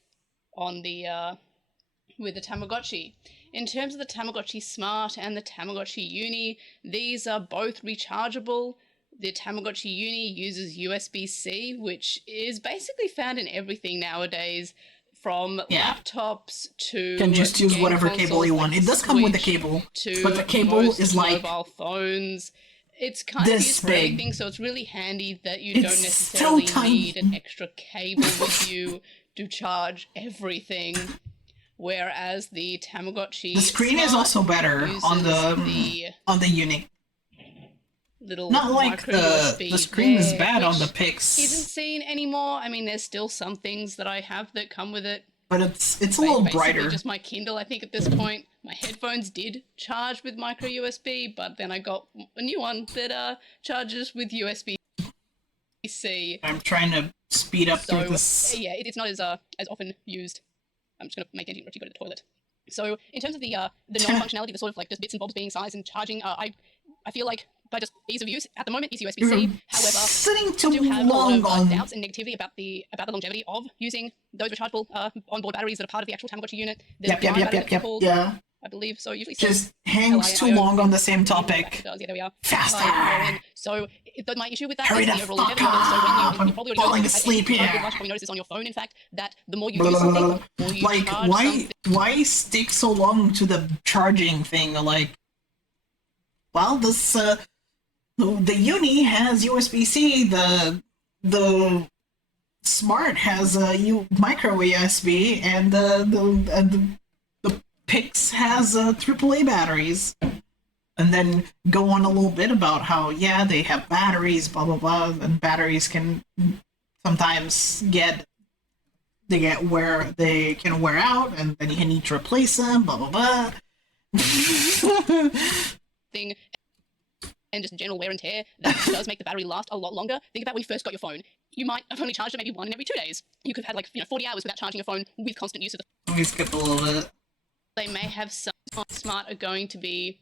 on the with the Tamagotchi. In terms of the Tamagotchi Smart and the Tamagotchi Uni, these are both rechargeable. The Tamagotchi Uni uses USB-C, which is basically found in everything nowadays, from laptops to You can just use game whatever cable you consoles want. like It does come with a Switch cable, to but the cable most is like mobile phones. It's kind of this used for big. everything, so it's really handy that you It's don't so necessarily tiny. need an extra cable with you to charge everything. Whereas the Tamagotchi the screen is Smart also better on the Uni. little Not like micro the USB screen is there, bad on the which Pix, isn't seen anymore. I mean, there's still some things that I have that come with it. but it's a little Basically brighter. just my Kindle, I think, at this point. My headphones did charge with micro USB, but then I got a new one that charges with USB-C. I'm trying to speed up So through this. yeah, it's not as often used. I'm just gonna make Angie actually go to the toilet. So in terms of the non-functionality, the sort of like just bits and bobs being size and charging, I feel like by just ease of use at the moment is USB-C. However, sitting too I do have long a lot of on doubts and negativity about the longevity of using those rechargeable onboard batteries that are part of the actual Tamagotchi unit. Yep, yeah. I believe so. Usually Just hangs too long on the same topic. Yeah, there we are. Faster! So my issue with that Hurry is the the overall fuck longevity of it. So when up! you probably would Falling notice, asleep you here. probably notice this on your phone, in fact, that the more you use something, the more you Like, charge why stick so long to the charging thing? Like, well, this the Uni has USB-C. The Smart has micro USB, and the Pix has AAA batteries. And then go on a little bit about how, yeah, they have batteries, blah, blah, blah, and batteries can sometimes they can wear out, and then you need to replace them, blah, blah, blah. thing and just general wear and tear that does make the battery last a lot longer. Think about when you first got your phone. You might have only charged it maybe 1 in every 2 days. You could have had 40 hours without charging your phone with constant use of the. Let me skip a little bit. They may have some Smart are going to be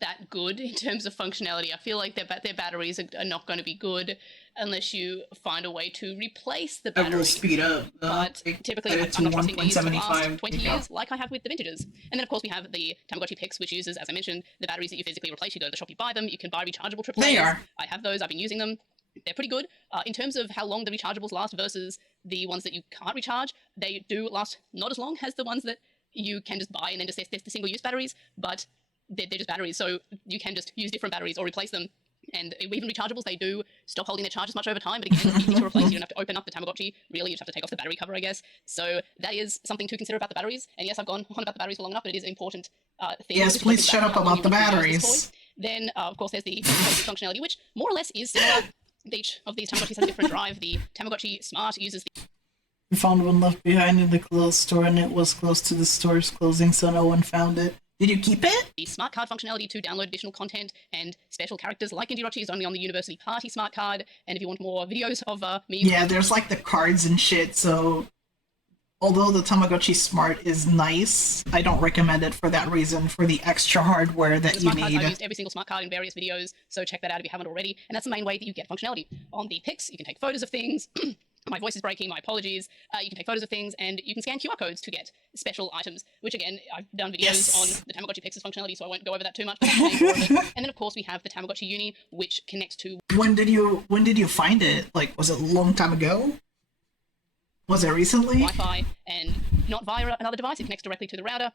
that good in terms of functionality. I feel like their batteries are not going to be good unless you find a way to replace the battery. It will speed up. But typically, I'm not trusting these to last 20 years like I have with the vintages. And then, of course, we have the Tamagotchi Pix, which uses, as I mentioned, the batteries that you physically replace. You go to the shop, you buy them. You can buy rechargeable AAAs. They are. I have those. I've been using them. They're pretty good. In terms of how long the rechargeables last versus the ones that you can't recharge, they do last not as long as the ones that you can just buy and then just test the single-use batteries, but they're just batteries, so you can just use different batteries or replace them. And even rechargeables, they do stop holding their charges much over time, but again, easy to replace. You don't have to open up the Tamagotchi, really, you just have to take off the battery cover, I guess. So that is something to consider about the batteries. And yes, I've gone on about the batteries for long enough, but it is an important thing. Yes, please shut up about the batteries. Then, of course, there's the functionality, which more or less is similar. Each of these Tamagotchis has a different drive. The Tamagotchi Smart uses We found one left behind in the clothes store, and it was close to the store's closing, so no one found it. Did you keep it? The smart card functionality to download additional content and special characters like Indirochi is only on the University Party smart card. And if you want more videos of me... Yeah, there's like the cards and shit, so... Although the Tamagotchi Smart is nice, I don't recommend it for that reason, for the extra hardware that you need. I've used every single smart card in various videos, so check that out if you haven't already. And that's the main way that you get functionality. On the Pix, you can take photos of things. My voice is breaking, my apologies. You can take photos of things, and you can scan QR codes to get special items, which again, I've done videos on the Tamagotchi Pix's functionality, so I won't go over that too much. But and then of course we have the Tamagotchi Uni, which connects to... When did you find it? Like, was it a long time ago? Was it recently? Wi-Fi, and not via another device, it connects directly to the router.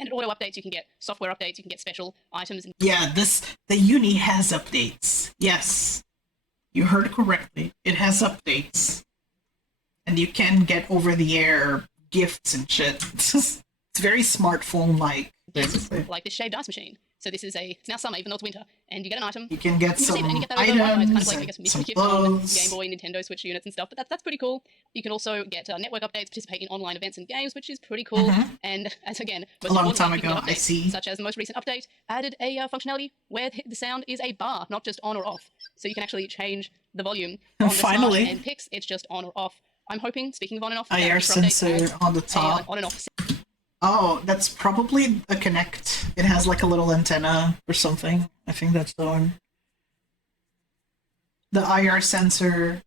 And it auto updates, you can get software updates, you can get special items. Yeah, the Uni has updates. Yes. You heard correctly. It has updates. And you can get over-the-air gifts and shit. It's very smartphone-like, basically. Like this shaved ice machine. So this is it's now summer, even though it's winter, and you get an item. You can get some items, items, kind of like, I guess, some gifts on clothes. Game Boy, Nintendo Switch units and stuff, but that's pretty cool. You can also get network updates, participate in online events and games, which is pretty cool. And as again, a long time ago, I see. Such as the most recent update added a functionality where the sound is a bar, not just on or off. So you can actually change the volume. On the Finally. Smart and Pix, it's just on or off. I'm hoping, speaking of on and off, IR sensor on the top. On and off. Oh, that's probably a Connect. It has like a little antenna or something. I think that's the one. The IR sensor.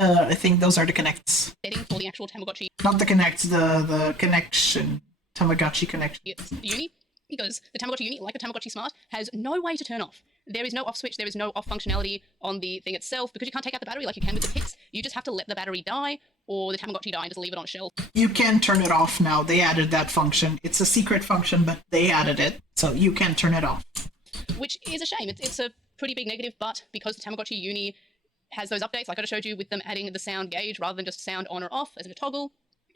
I think those are the Connects. Setting for the actual Tamagotchi. Not the Connects, the connection. Tamagotchi connection. Uni, because the Tamagotchi Uni, like the Tamagotchi Smart, has no way to turn off. There is no off switch, there is no off functionality on the thing itself, because you can't take out the battery like you can with the Pix. You just have to let the battery die, or the Tamagotchi die and just leave it on a shelf. You can turn it off now. They added that function. It's a secret function, but they added it, so you can turn it off. Which is a shame. It's a pretty big negative, but because the Tamagotchi Uni has those updates, like I showed you with them adding the sound gauge rather than just sound on or off as in a toggle,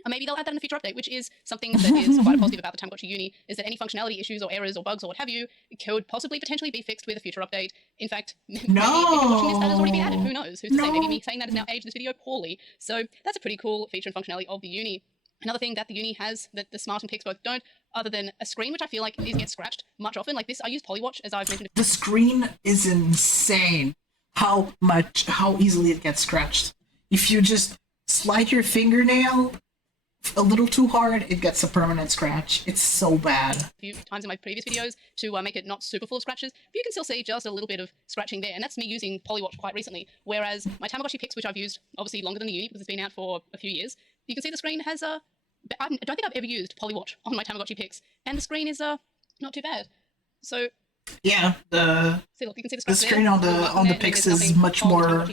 or maybe they'll add that in the future update, which is something that is quite a positive about the Tamagotchi Uni, is that any functionality issues or errors or bugs or what have you could possibly potentially be fixed with a future update. In fact, maybe if you're watching this, that has already been added. Who knows? Who's to say? Maybe me saying that has now aged this video poorly. So that's a pretty cool feature and functionality of the Uni. Another thing that the Uni has that the Smart and Pix both don't, other than a screen, which I feel like gets scratched much often. Like this, I use Polywatch, as I've mentioned. The screen is insane. How easily it gets scratched. If you just slide your fingernail a little too hard, it gets a permanent scratch. It's so bad. A few times in my previous videos to make it not super full of scratches, but you can still see just a little bit of scratching there, and that's me using Polywatch quite recently. Whereas my Tamagotchi Pix, which I've used obviously longer than the Uni because it's been out for a few years, you can see the screen has I don't think I've ever used Polywatch on my Tamagotchi Pix, and the screen is not too bad. So yeah, the screen on the Pix is much more.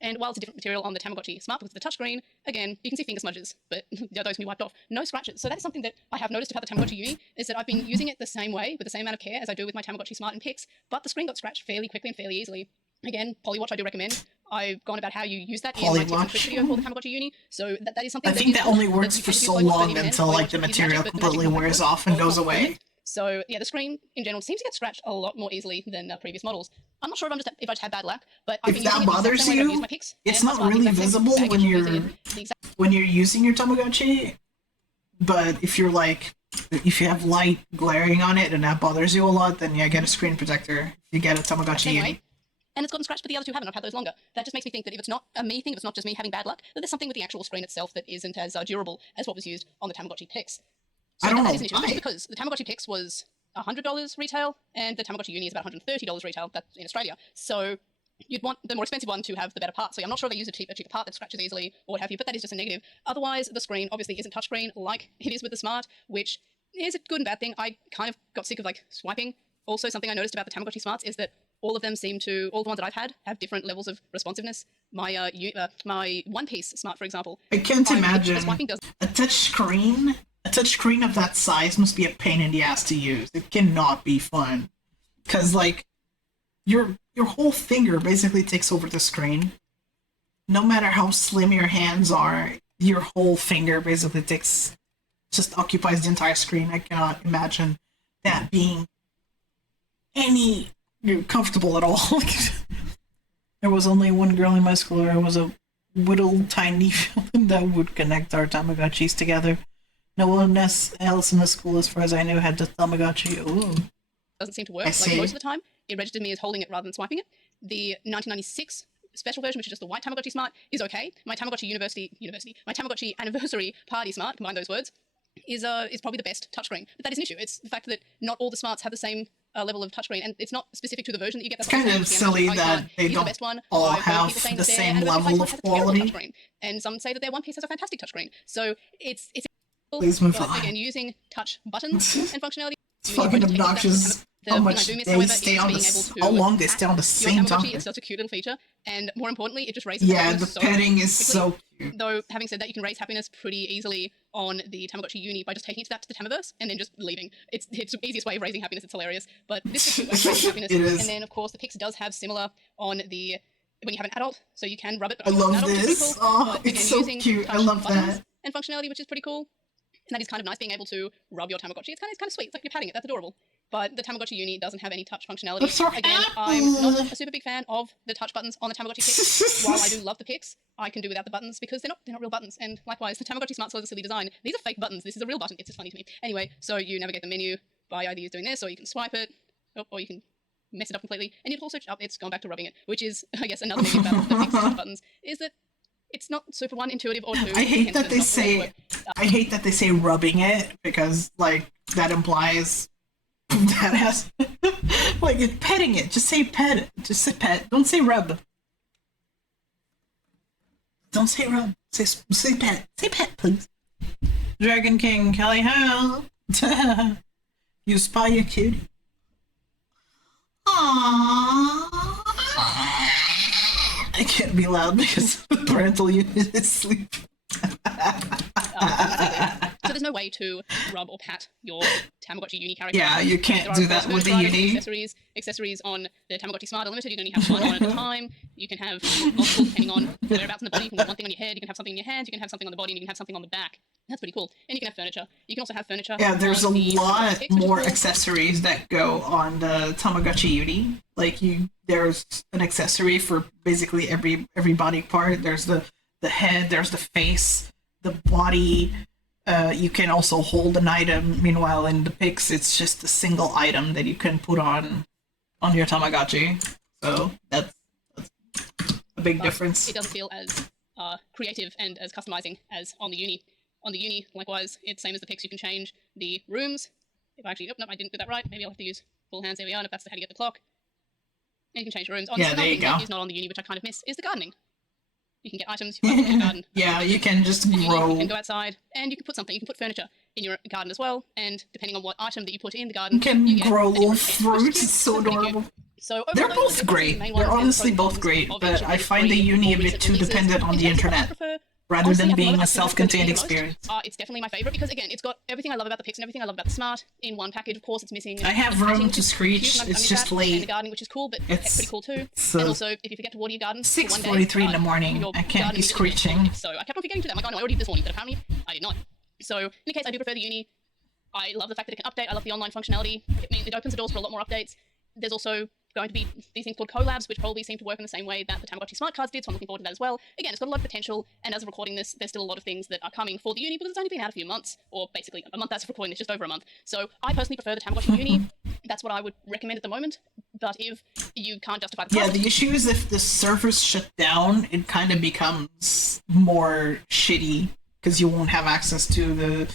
And while it's a different material on the Tamagotchi Smart because it's the touchscreen, again, you can see finger smudges, but those can be wiped off. No scratches. So that is something that I have noticed about the Tamagotchi Uni, is that I've been using it the same way, with the same amount of care as I do with my Tamagotchi Smart and Pix, but the screen got scratched fairly quickly and fairly easily. Again, Polywatch I do recommend. I've gone about how you use that in my tips and tricks video for the Tamagotchi Uni, so that is something I think that only works for so long until like the material completely wears off and goes away. So yeah, the screen in general seems to get scratched a lot more easily than previous models. I'm not sure if I just had bad luck, but I've been if that bothers you, it's not really visible when you're using your Tamagotchi. But if you're like, if you have light glaring on it and that bothers you a lot, then yeah, get a screen protector. You get a Tamagotchi Uni. And it's gotten scratched, but the other two haven't. I've had those longer. That just makes me think that if it's not a me thing, if it's not just me having bad luck, that there's something with the actual screen itself that isn't as durable as what was used on the Tamagotchi Pix. So I don't know why. Because the Tamagotchi Pix was $100 retail, and the Tamagotchi Uni is about $130 retail. That's in Australia. So you'd want the more expensive one to have the better part. So I'm not sure if they use a cheaper part that scratches easily or what have you, but that is just a negative. Otherwise, the screen obviously isn't touchscreen like it is with the Smart, which is a good and bad thing. I kind of got sick of like swiping. Also, something I noticed about the Tamagotchi Smarts is that all of them seem to, all the ones that I've had, have different levels of responsiveness. My my One Piece Smart, for example. I can't imagine a touch screen. A touchscreen of that size must be a pain in the ass to use. It cannot be fun. Because, like, your whole finger basically takes over the screen. No matter how slim your hands are, your whole finger basically just occupies the entire screen. I cannot imagine that being comfortable at all. There was only one girl in my school who was a little tiny villain that would connect our Tamagotchis together. No one else in the school, as far as I know, had the Tamagotchi. Ooh. Doesn't seem to work. I Like see. most of the time, it registered me as holding it rather than swiping it. The 1996 special version, which is just the white Tamagotchi Smart, is okay. My Tamagotchi my Tamagotchi Anniversary Party Smart, combine those words, is probably the best touchscreen. But that is an issue. It's the fact that not all the smarts have the same level of touchscreen, and it's not specific to the version that you get. It's kind of silly that they don't all have the same level of quality. And some say that their One Piece has a fantastic touchscreen. So it's Please move but on. again, using touch buttons and functionality. It's fucking obnoxious how much they stay on how long they stay on the same topic. It's such a cute little feature, and more importantly, it just raises Yeah, happiness the petting is quickly. so cute. Though, having said that, you can raise happiness pretty easily on the Tamagotchi Uni by just taking it to the Tamiverse and then just leaving. It's the easiest way of raising happiness. It's hilarious, but this is a good way of raising happiness. It is. And then, of course, the Pix does have similar on the when you have an adult, so you can rub it. But I only with an love adult, which is this. pretty cool. Oh, But it's again, so using cute. I touch love buttons that. and functionality, which is pretty cool. And that is kind of nice being able to rub your Tamagotchi. It's kind of sweet. It's like you're patting it. That's adorable. But the Tamagotchi Uni doesn't have any touch functionality. I'm so Again, I'm not a super big fan of the touch buttons on the Tamagotchi Pix. While I do love the Pix, I can do without the buttons because they're not real buttons. And likewise, the Tamagotchi Smart Sword is a silly design. These are fake buttons. This is a real button. It's just funny to me. Anyway, so you navigate the menu by either doing this, or you can swipe it, or you can mess it up completely. And it also it's gone back to rubbing it, which is, I guess, another thing about the Pix touch buttons is that it's not super one intuitive or two. I hate that they say rubbing it because like that implies that has like it's petting it. Just say pet it. Just say pet. Don't say rub. Don't say rub. Say pet. Say pet, please. Dragon King Kelly Hell. You spy your cutie. Aww. I can't be loud because the parental unit is asleep. So there's no way to rub or pat your Tamagotchi Uni character. Yeah, you can't do that with the Uni. Accessories on the Tamagotchi Smart Unlimited, you can only have one on at a time. You can have multiple depending on whereabouts in the body. You can have one thing on your head, you can have something in your hands, you can have something on the body, and you can have something on the back. That's pretty cool. And you can have furniture. You can also have furniture. Yeah, there's a on the lot Pix, which is more cool. accessories that go on the Tamagotchi Uni. Like there's an accessory for basically every body part. There's the head, there's the face, the body. You can also hold an item. Meanwhile, in the Pix, it's just a single item that you can put on your Tamagotchi. So that's a big difference. It doesn't feel as creative and as customizing as on the Uni. On the Uni, likewise, it's same as the Pix. You can change the rooms. If I actually, I didn't do that right. Maybe I'll have to use full hands. There we are. And if that's how you get the clock, and you can change rooms. Yeah, there you go. That is not on the Uni, which I kind of miss, is the gardening. You can get items in your garden. Yeah, you can just You grow. can go outside, and you can put something. You can put furniture in your garden as well. And depending on what item that you put in the garden, You can you get grow a little different pet, which is fruits. cute. It's so That's pretty cute. adorable. So They're overall, those both are the great. main They're ones and honestly pros both and great, cons but of I each of find the three Uni a more bit recent too releases. dependent on In the terms of what I internet, prefer, rather honestly, than at the being moment, a I prefer the self-contained Uni the most. experience. It's definitely my favorite because again, it's got everything I love about the Pix and everything I love about the Smart in one package. Of course, it's missing. I have the room petting, to which is screech, cute, and I'm it's into just that, late. And the gardening, which is cool, but It's- pet's pretty cool too. it's, And also, if you forget to water your garden, for one day, 6:43 in the morning. your I can't garden be immediately gets screeching. productive. So I kept on forgetting to that. I'm like, oh no, I already did this morning, but apparently I did not. So in any case, I do prefer the Uni. I love the fact that it can update. I love the online functionality. It opens the doors for a lot more updates. There's also going to be these things called collabs, which probably seem to work in the same way that the Tamagotchi Smart Cards did, so I'm looking forward to that as well. Again, it's got a lot of potential, and as of recording this, there's still a lot of things that are coming for the Uni, because it's only been out a few months, or basically a month as of recording this, just over a month. So I personally prefer the Tamagotchi Uni. That's what I would recommend at the moment, but if you can't justify the Yeah, cost, the issue is if the servers shut down, it kind of becomes more shitty because you won't have access to the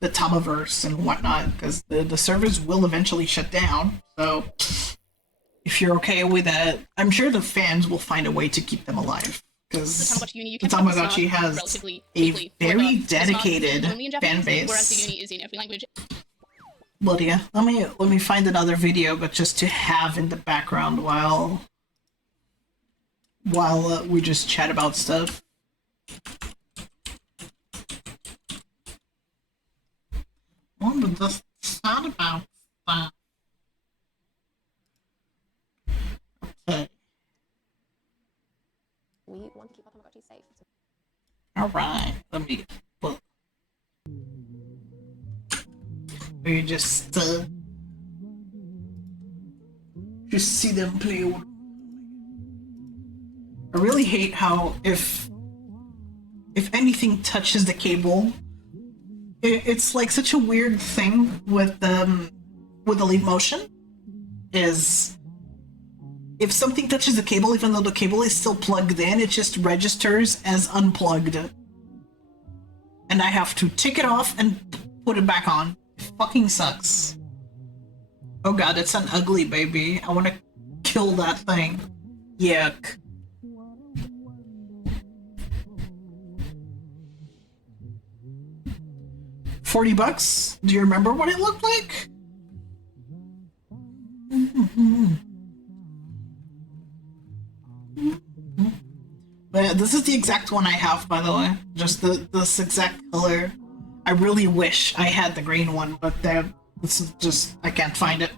the Tamaverse and whatnot because the servers will eventually shut down. So if you're okay with that, I'm sure the fans will find a way to keep them alive because the Tamagotchi Uni, you the can pick up the Tamagotchi Smart has relatively a quickly. very However, the Smart is dedicated only in fan Japanese, whereas the base. Uni is in every language. Lydia, let me find another video, but just to have in the background while we just chat about stuff. What would this sound about that? Okay. We want to keep our Tamagotchi safe. Alright, let me look. We just see them play. I really hate how if anything touches the cable, it's like such a weird thing with the leaf motion. Is if something touches the cable, even though the cable is still plugged in, it just registers as unplugged. And I have to take it off and put it back on. It fucking sucks. Oh god, it's an ugly baby. I want to kill that thing. Yuck. $40? Do you remember what it looked like? But this is the exact one I have, by the way. Just this exact color. I really wish I had the green one, but this is just, I can't find it.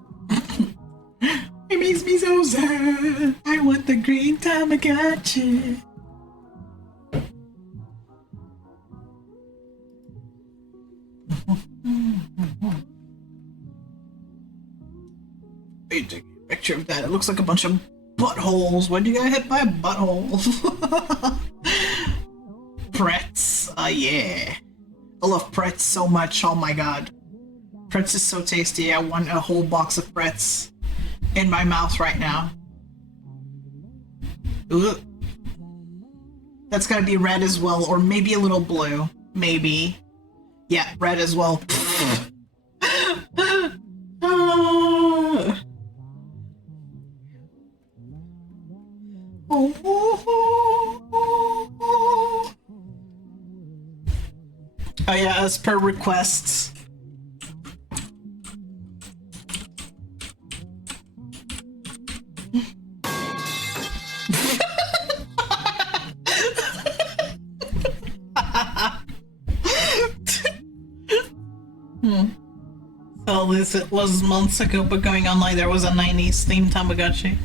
It makes me so sad. I want the green Tamagotchi. Wait, take a picture of that. It looks like a bunch of buttholes. Why do you get hit by a butthole? Pretz. Yeah. I love Pretz so much. Oh my god. Pretz is so tasty. I want a whole box of Pretz in my mouth right now. Ugh. That's gotta be red as well, or maybe a little blue. Maybe. Yeah, red as well. Oh yeah, as per requests. So this it was months ago, but going online there was a 90s themed Tamagotchi.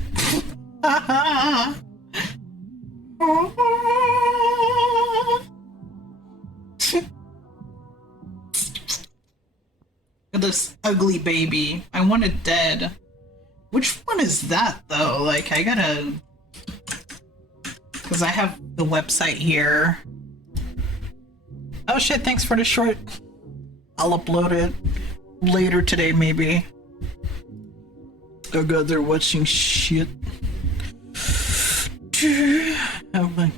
This ugly baby. I want it dead. Which one is that though? Like I gotta... Because I have the website here. Oh shit, thanks for the short. I'll upload it later today maybe. Oh god, they're watching shit. Oh my.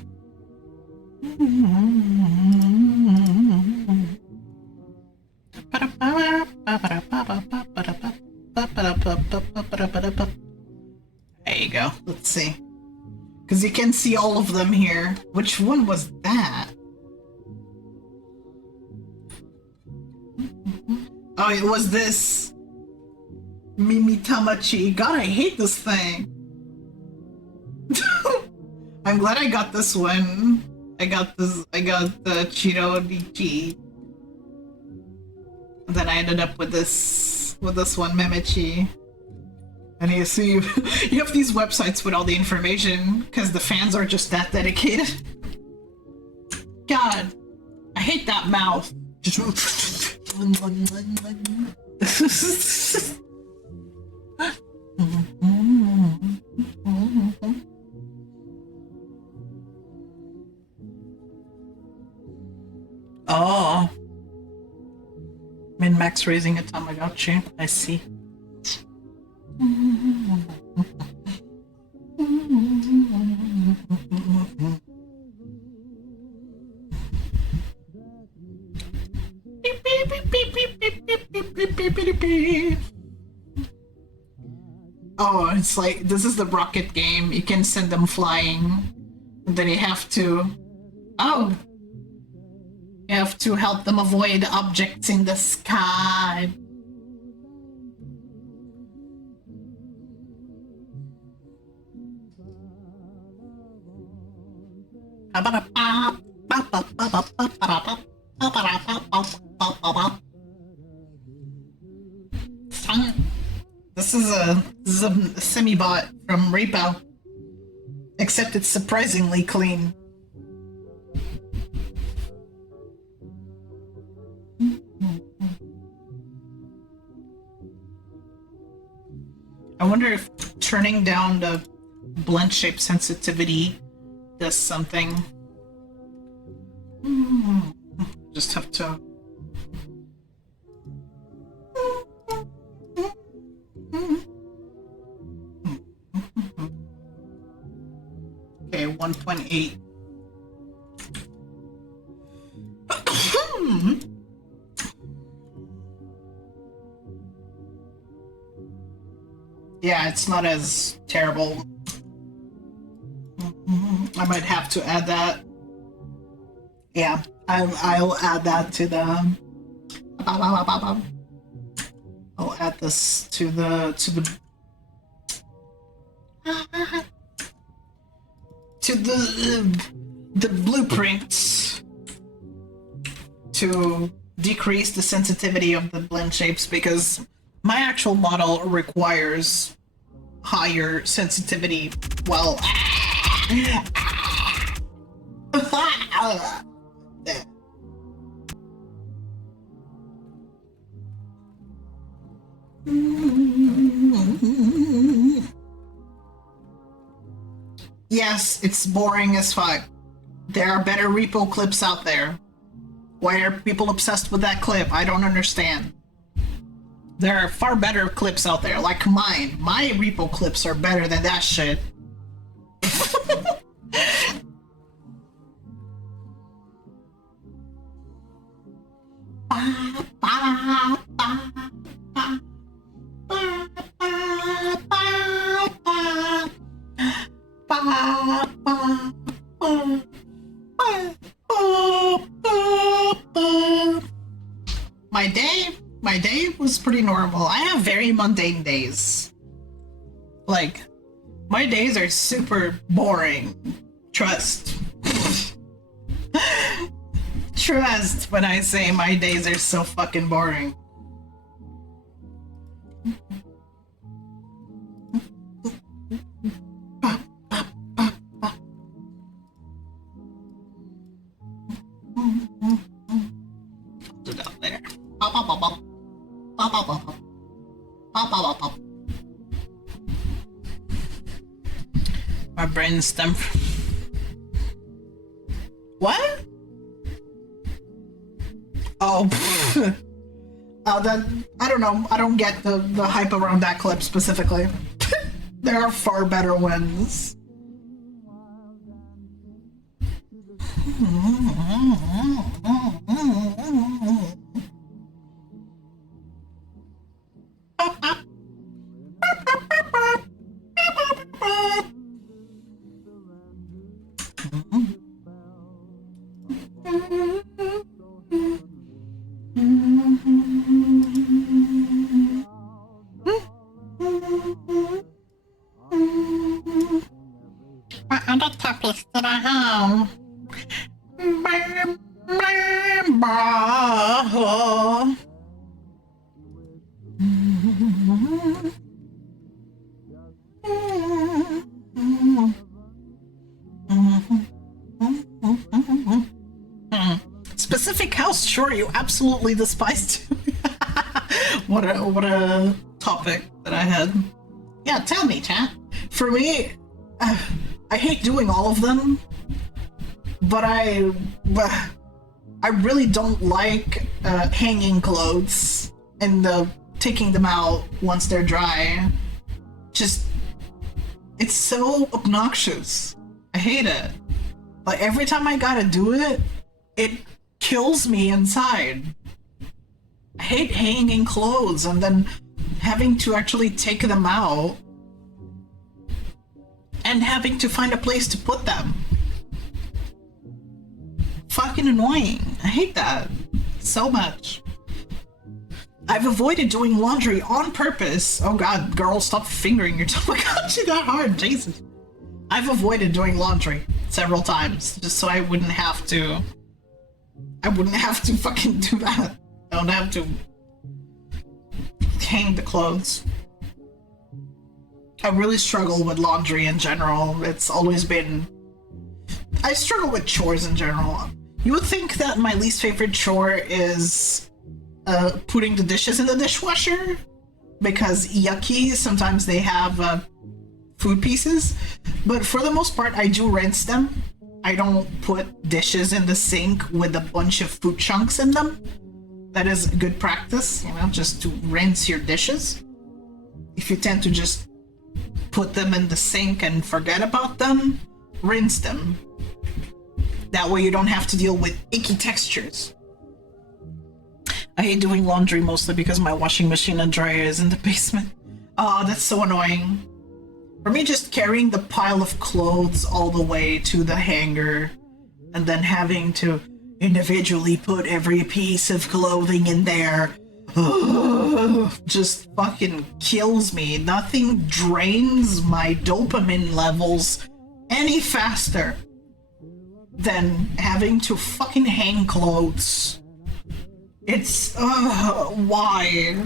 There you go. Let's see. Because you can see all of them here. Which one was that? Oh, it was this. Mimi Tamachi. God, I hate this thing. I'm glad I got this one. I got the Cheeto DG. Then I ended up with this one, Memechi. And you see, you have these websites with all the information, because the fans are just that dedicated. God, I hate that mouth. Oh. Min-Max raising a Tamagotchi. I see. Oh, it's like, this is the rocket game. You can send them flying. And then you have to... Oh! You have to help them avoid objects in the sky. This is a semi-bot from Repo. Except it's surprisingly clean. I wonder if turning down the blend shape sensitivity this something. Just have to. Okay, 1.8. Yeah, it's not as terrible. I might have to add that. Yeah, I'll add that to the. I'll add this to the blueprints to decrease the sensitivity of the blend shapes, because my actual model requires higher sensitivity. Well, yes, it's boring as fuck. There are better repo clips out there. Why are people obsessed with that clip? I don't understand. There are far better clips out there, like mine. My repo clips are better than that shit. My day was pretty normal. I have very mundane days. Like, my days are super boring. Trust. Trust when I say my days are so fucking boring. Do that later. My brain stem. What? Oh, that I don't know. I don't get the hype around that clip specifically. There are far better ones. What other topics did I have? Specific house, sure, you absolutely despised. What a topic that I had. Yeah, tell me, chat. For me, I hate doing all of them, but I really don't like hanging clothes and taking them out once they're dry. Just, it's so obnoxious. I hate it. Like, every time I gotta do it, it kills me inside. I hate hanging clothes and then having to actually take them out and having to find a place to put them. Fucking annoying. I hate that so much. I've avoided doing laundry on purpose. Oh god, girl, stop fingering your Tamagotchi that hard, Jesus. I've avoided doing laundry several times just so I wouldn't have to. I wouldn't have to fucking do that. I don't have to hang the clothes. I really struggle with laundry in general. It's always been... I struggle with chores in general. You would think that my least favorite chore is putting the dishes in the dishwasher, because yucky, sometimes they have food pieces, but for the most part, I do rinse them. I don't put dishes in the sink with a bunch of food chunks in them. That is good practice, you know, just to rinse your dishes. If you tend to just put them in the sink and forget about them, rinse them. That way you don't have to deal with icky textures. I hate doing laundry mostly because my washing machine and dryer is in the basement. Oh, that's so annoying. For me, just carrying the pile of clothes all the way to the hanger and then having to individually put every piece of clothing in there just fucking kills me. Nothing drains my dopamine levels any faster than having to fucking hang clothes. It's why?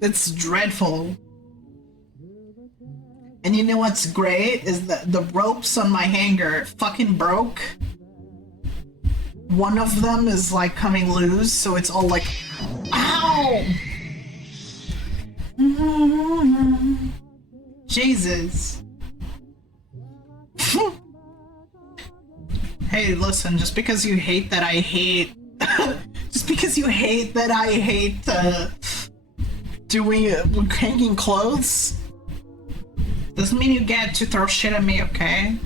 It's dreadful. And you know what's great is that the ropes on my hanger fucking broke. One of them is like coming loose, so it's all like, ow! Jesus. Hey, listen, just because you hate that I hate just because you hate that I hate doing hanging clothes doesn't mean you get to throw shit at me, okay?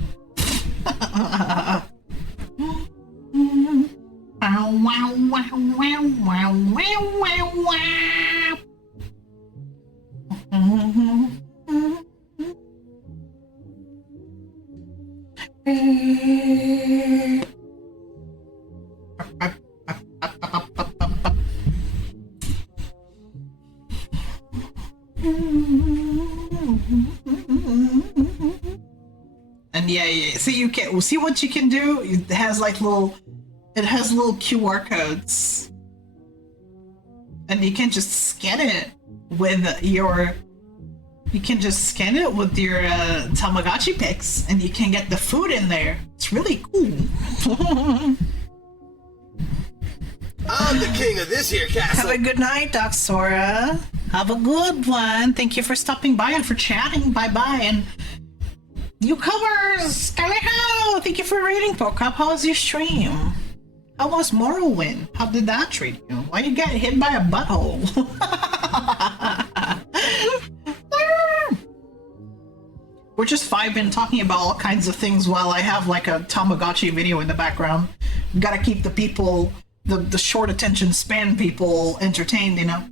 And yeah, so you can see what you can do. It has like little QR codes, and you can just scan it with your Tamagotchi pics, and you can get the food in there. It's really cool. I'm the king of this here castle. Have a good night, Doc Sora. Have a good one. Thank you for stopping by and for chatting. Bye-bye. And newcomers, how? Thank you for reading, Pokop. How was your stream? How was Morrowind? How did that treat you? Why you get hit by a butthole? We're just vibing, talking about all kinds of things while I have like a Tamagotchi video in the background. Gotta keep the people, the short attention span people entertained, you know?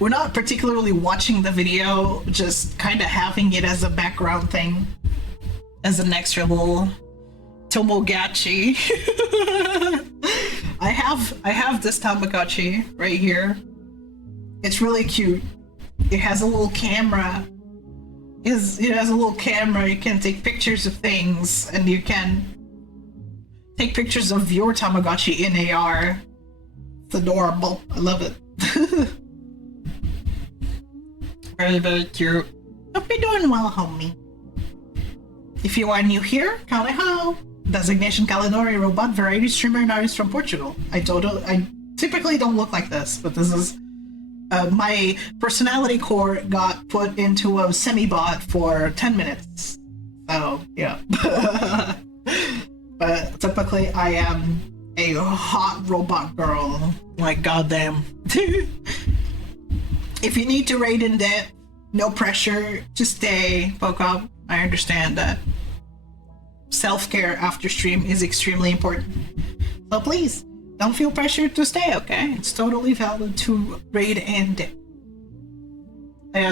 We're not particularly watching the video, just kind of having it as a background thing. As an extra little Tamagotchi. I have this Tamagotchi right here. It's really cute. It has a little camera. It has a little camera. You can take pictures of things, and you can take pictures of your Tamagotchi in AR. It's adorable. I love it. Very, very cute. Hope you're doing well, homie. If you are new here, Calidori. Designation Calidori, robot, variety streamer, and artist from Portugal. I typically don't look like this, but this is my personality core got put into a semi-bot for 10 minutes. So, yeah. But typically I am a hot robot girl. Like, goddamn. If you need to raid in depth, no pressure, just stay, Pokop. I understand that self-care after stream is extremely important. So please, don't feel pressured to stay, okay? It's totally valid to raid and dip.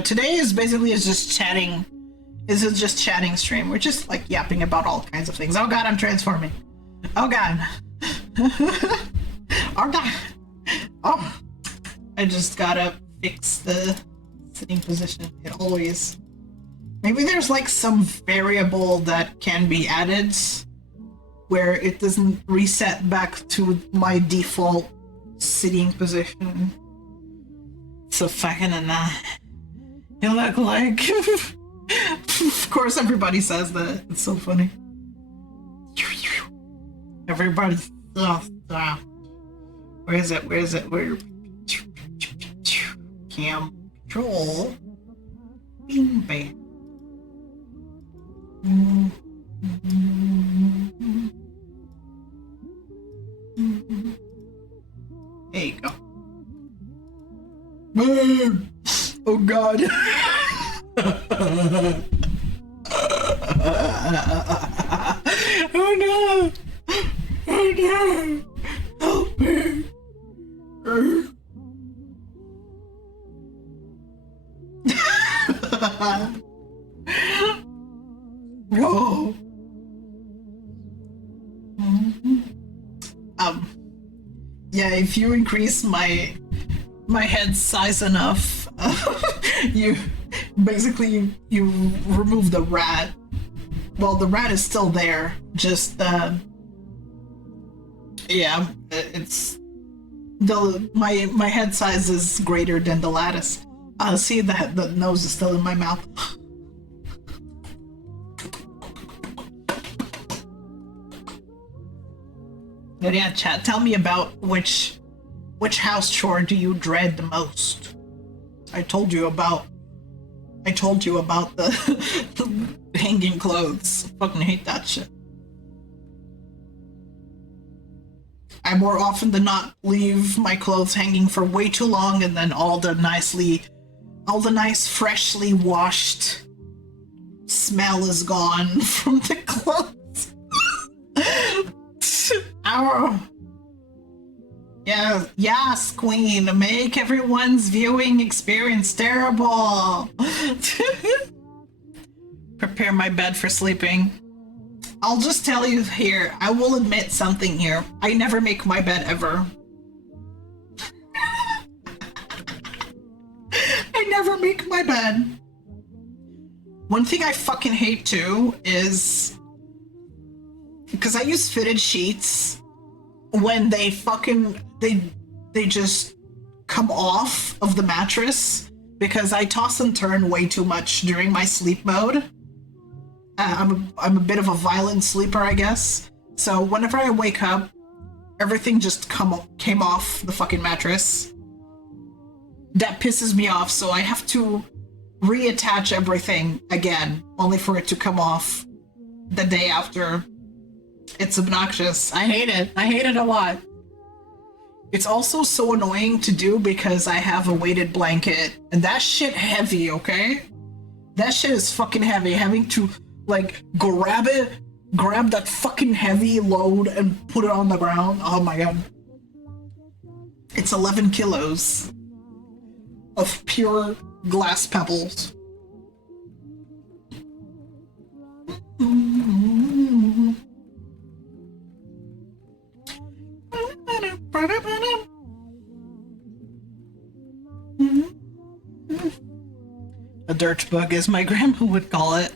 Today is basically just chatting. This is just chatting stream. We're just like yapping about all kinds of things. Oh god, I'm transforming. Oh god. Oh god. Oh. I just gotta fix the sitting position. It always... Maybe there's like some variable that can be added where it doesn't reset back to my default sitting position. So fucking you look like... Of course everybody says that. It's so funny. Everybody... Where is it? Where? Cam control. Bing bang. There you go. Oh God. Oh no. Oh no. Help me. No. Yeah, if you increase my head size enough, you basically you remove the rat. Well, the rat is still there, just yeah, it's my head size is greater than the lattice. See that the nose is still in my mouth. But yeah, chat, tell me about which house chore do you dread the most? I told you about the, the hanging clothes. Fucking hate that shit. I more often than not leave my clothes hanging for way too long, and then all the nice freshly washed smell is gone from the clothes. Ow. Yeah, yes, Queen, make everyone's viewing experience terrible. Prepare my bed for sleeping. I'll just tell you here, I will admit something here. I never make my bed ever. I never make my bed. One thing I fucking hate too is because I use fitted sheets when they just come off of the mattress because I toss and turn way too much during my sleep mode. I'm a bit of a violent sleeper, I guess. So whenever I wake up, everything just came off the fucking mattress. That pisses me off, so I have to reattach everything again, only for it to come off the day after. It's obnoxious. I hate it. I hate it a lot. It's also so annoying to do because I have a weighted blanket, and that shit heavy, okay? That shit is fucking heavy. Having to, like, grab that fucking heavy load and put it on the ground. Oh my god. It's 11 kilos of pure glass pebbles. A dirt bug, as my grandma would call it.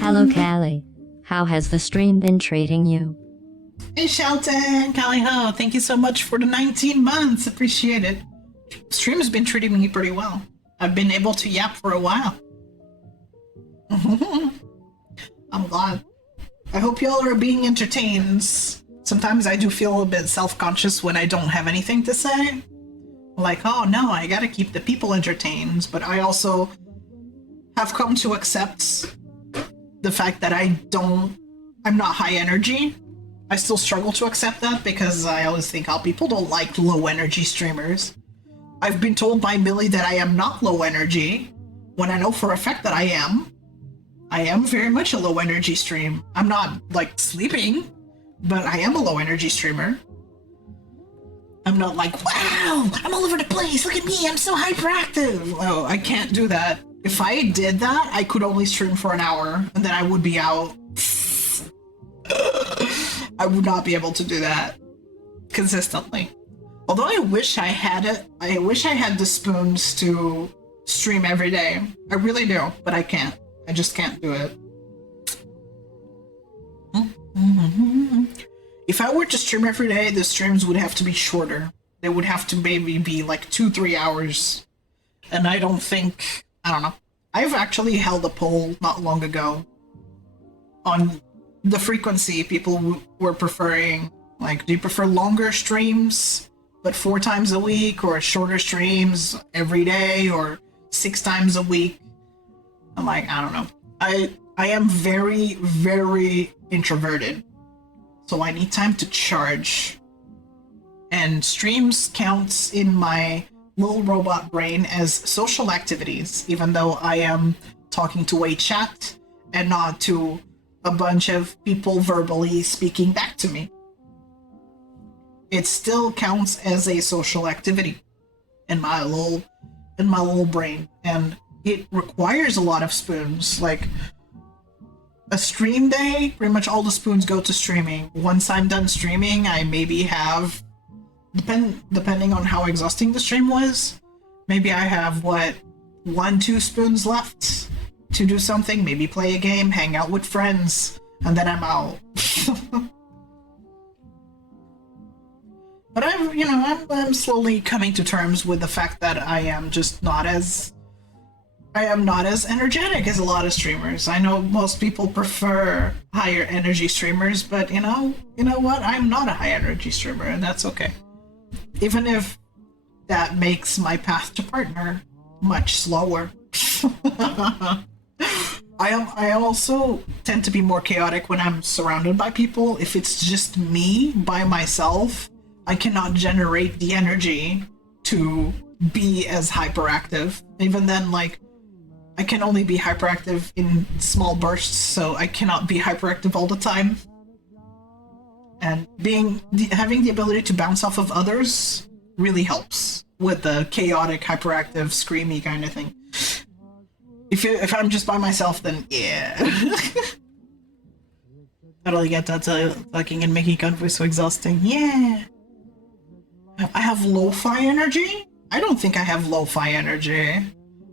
Hello, Callie. How has the stream been treating you? Hey, Shelton, Callie Ho, thank you so much for the 19 months. Appreciate it. Stream has been treating me pretty well. I've been able to yap for a while. I'm glad. I hope y'all are being entertained. Sometimes I do feel a bit self-conscious when I don't have anything to say. Like, oh no, I gotta keep the people entertained. But I also have come to accept the fact that I'm not high energy. I still struggle to accept that because I always think how people don't like low energy streamers. I've been told by Millie that I am not low energy, when I know for a fact that I am. I am very much a low energy stream. I'm not like sleeping, but I am a low energy streamer. I'm not like, wow, I'm all over the place, look at me, I'm so hyperactive. Oh, I can't do that. If I did that, I could only stream for an hour, and then I would be out. I would not be able to do that consistently. Although I wish I had it. I wish I had the spoons to stream every day. I really do, but I can't. I just can't do it. If I were to stream every day, the streams would have to be shorter. They would have to maybe be like 2-3 hours. And I don't know. I've actually held a poll not long ago on the frequency people were preferring Like, do you prefer longer streams, but 4 times a week, or shorter streams every day, or 6 times a week? I'm like, I don't know. I am very, very introverted, so I need time to charge. And streams counts in my little robot brain as social activities, even though I am talking to a chat and not to a bunch of people verbally speaking back to me. It still counts as a social activity in my little brain, and it requires a lot of spoons. Like, a stream day, pretty much all the spoons go to streaming. Once I'm done streaming, I maybe have, depending on how exhausting the stream was, maybe I have, 1-2 spoons left to do something, maybe play a game, hang out with friends, and then I'm out. But I'm slowly coming to terms with the fact that I am just not as energetic as a lot of streamers. I know most people prefer higher energy streamers, but you know what? I'm not a high energy streamer, and that's okay. Even if that makes my path to partner much slower. I also tend to be more chaotic when I'm surrounded by people. If it's just me by myself, I cannot generate the energy to be as hyperactive. Even then, like, I can only be hyperactive in small bursts, so I cannot be hyperactive all the time. And having the ability to bounce off of others really helps with the chaotic, hyperactive, screamy kind of thing. If I'm just by myself, then yeah. Totally get that. Talking and making convo so exhausting. Yeah. I have lo-fi energy? I don't think I have lo-fi energy.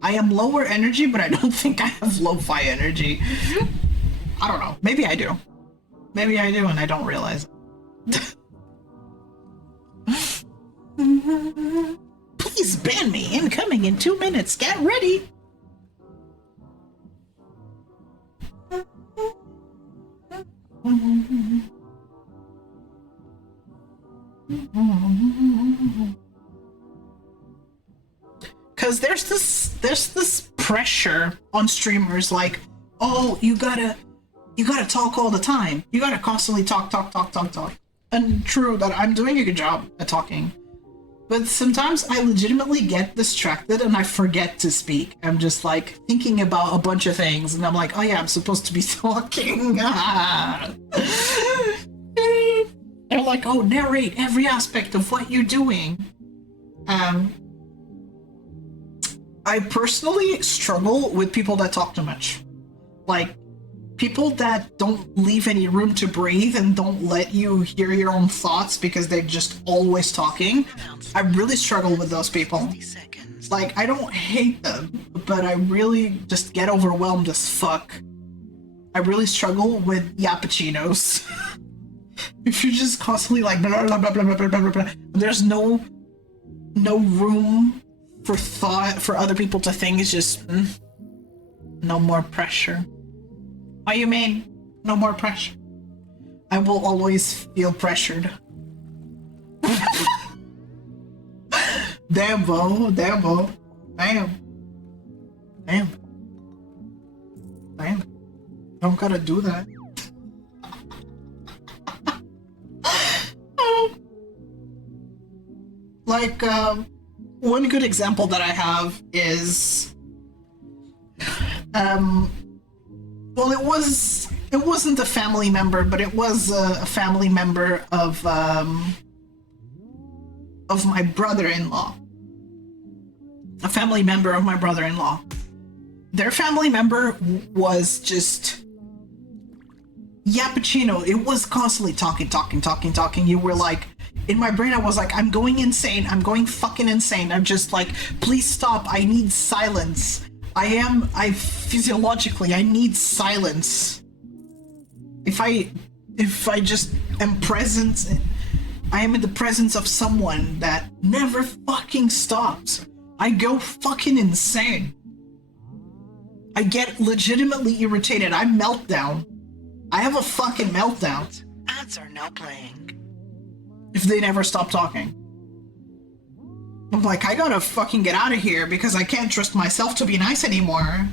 I am lower energy, but I don't think I have lo-fi energy. I don't know. Maybe I do. Maybe I do and I don't realize it. Please ban me. Incoming in 2 minutes. Get ready. Because there's this pressure on streamers, like, oh, you gotta talk all the time. You gotta constantly talk. And true that I'm doing a good job at talking, but sometimes I legitimately get distracted and I forget to speak. I'm just like thinking about a bunch of things, and I'm like, oh yeah, I'm supposed to be talking. They're like, oh, narrate every aspect of what you're doing. I personally struggle with people that talk too much. Like, people that don't leave any room to breathe and don't let you hear your own thoughts because they're just always talking. I really struggle with those people. Like, I don't hate them, but I really just get overwhelmed as fuck. I really struggle with yappuccinos. If you're just constantly like blah blah blah blah blah blah blah, there's no room for thought for other people to think. It's just no more pressure. What do you mean? No more pressure? I will always feel pressured. Damn, Bo. Damn. Don't gotta do that. Like, one good example that I have is, well, it wasn't a family member, but it was a family member of my brother-in-law. A family member of my brother-in-law. Their family member was just yappuccino. It was constantly talking. You were like, in my brain I was like, I'm going insane. I'm going fucking insane. I'm just like, please stop. I need silence. I physiologically, I need silence. If I just am present, I am in the presence of someone that never fucking stops. I go fucking insane. I get legitimately irritated. I meltdown. I have a fucking meltdown. Ads are now playing. if they never stop talking. I'm like, I gotta fucking get out of here because I can't trust myself to be nice anymore.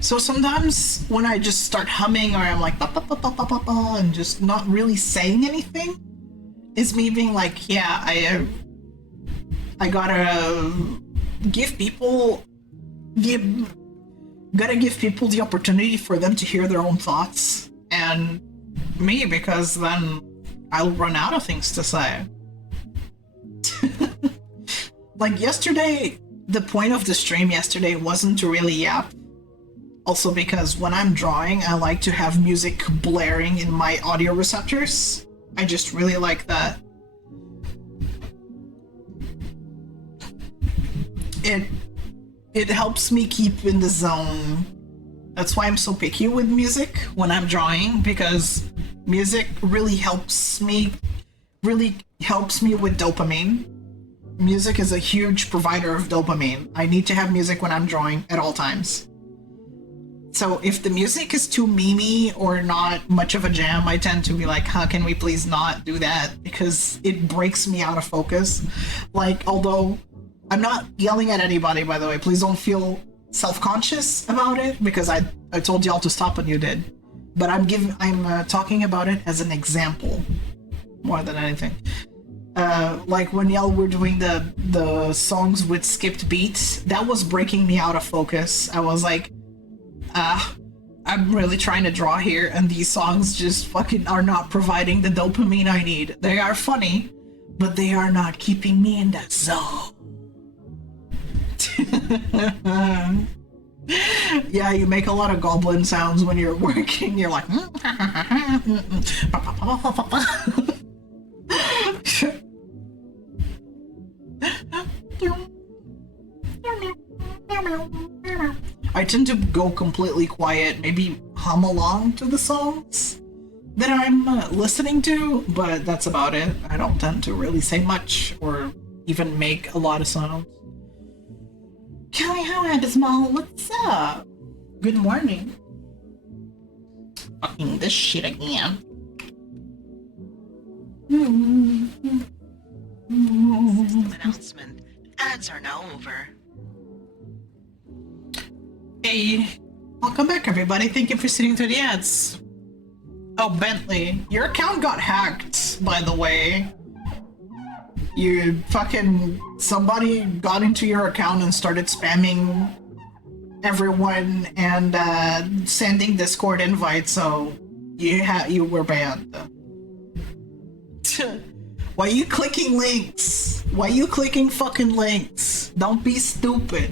So sometimes when I just start humming or I'm like ba, ba, ba, ba, ba, ba, ba, and just not really saying anything, it's me being like, yeah, I gotta give people the opportunity for them to hear their own thoughts and me, because then I'll run out of things to say. Like yesterday, the point of the stream yesterday wasn't to really yap. Also because when I'm drawing, I like to have music blaring in my audio receptors. I just really like that. It helps me keep in the zone. That's why I'm so picky with music when I'm drawing, because music really helps me with dopamine. Music is a huge provider of dopamine. I need to have music when I'm drawing at all times. So if the music is too memey or not much of a jam, I tend to be like, huh, can we please not do that? Because it breaks me out of focus. Like, although I'm not yelling at anybody, by the way, please don't feel self-conscious about it, because I told y'all to stop and you did. But I'm talking about it as an example more than anything. Like when y'all were doing the songs with skipped beats, that was breaking me out of focus. I was like, I'm really trying to draw here, and these songs just fucking are not providing the dopamine I need. They are funny, but they are not keeping me in that zone. Yeah, you make a lot of goblin sounds when you're working. You're like, I tend to go completely quiet, maybe hum along to the songs that I'm listening to, but that's about it. I don't tend to really say much or even make a lot of sounds. Kelly, how Abysmal, what's up? Good morning. Fucking this shit again. System announcement. Ads are now over. Hey, welcome back everybody. Thank you for sitting through the ads. Oh, Bentley, your account got hacked, by the way. Somebody got into your account and started spamming everyone and sending Discord invites, so you were banned. Why are you clicking links? Why are you clicking fucking links? Don't be stupid.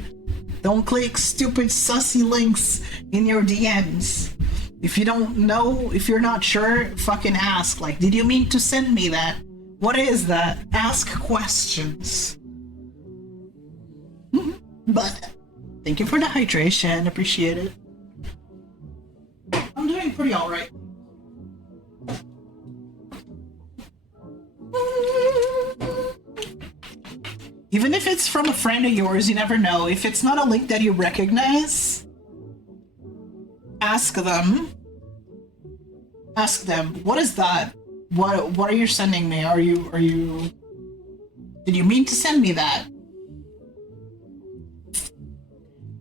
Don't click stupid sussy links in your DMs. If you don't know, if you're not sure, fucking ask. Like, did you mean to send me that? What is that? Ask questions. But thank you for the hydration. Appreciate it. I'm doing pretty alright. Even if it's from a friend of yours, you never know. If it's not a link that you recognize, ask them. Ask them, what is that? What are you sending me? Did you mean to send me that?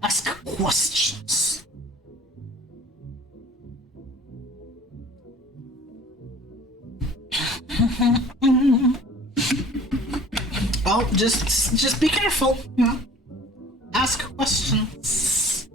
Ask questions. Well, just be careful, you know. Ask questions.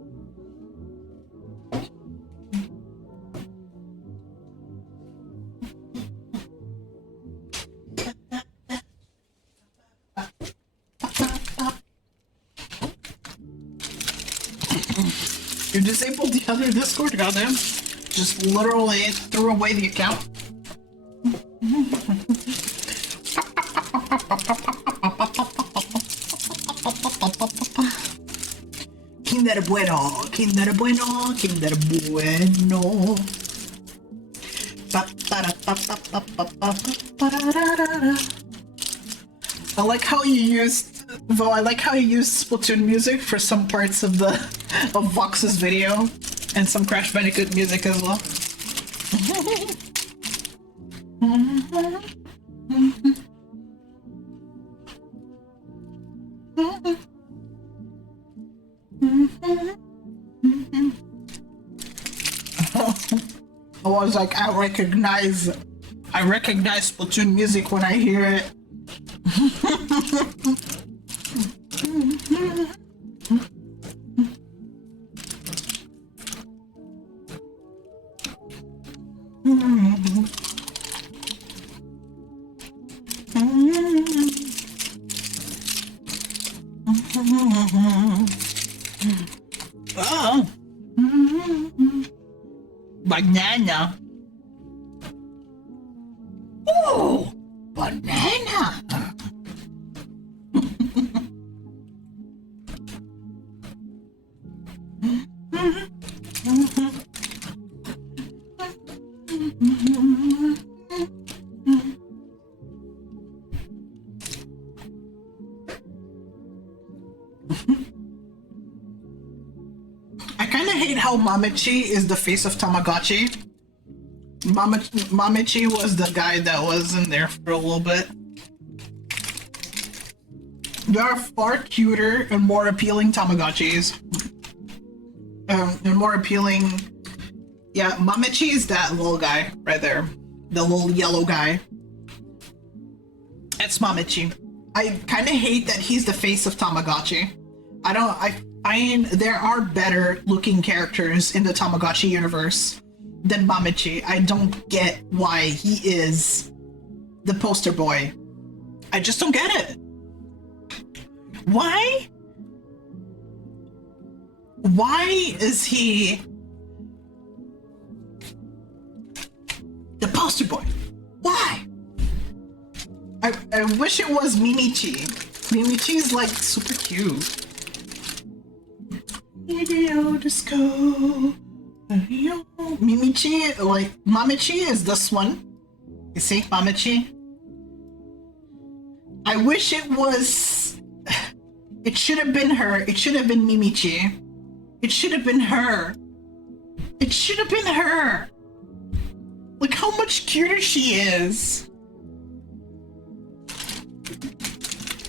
You disabled the other Discord, goddamn. Just literally threw away the account. Kinder Bueno, Kinder Bueno, Kinder Bueno. I like how you used, though. I like how you used Splatoon music for some parts of Vox's video, and some Crash Bandicoot music as well. I was like, I recognize Splatoon music when I hear it. Oh. Banana. Oh, banana. I kind of hate how Mamichi is the face of Tamagotchi. Mamichi was the guy that was in there for a little bit. There are far cuter and more appealing Tamagotchis. And more appealing... Yeah, Mamichi is that little guy right there. The little yellow guy. That's Mamichi. I kind of hate that he's the face of Tamagotchi. I find there are better looking characters in the Tamagotchi universe than Mamichi. I don't get why he is the poster boy. I just don't get it. Why? Why is he the poster boy? Why? I wish it was Mimichi. Mimichi's like super cute. Video disco. Mimichi, like Mamichi is this one. You see, Mamichi? I wish it was. It should have been her. It should have been Mimichi. It should have been her. It should have been her. Look how much cuter she is.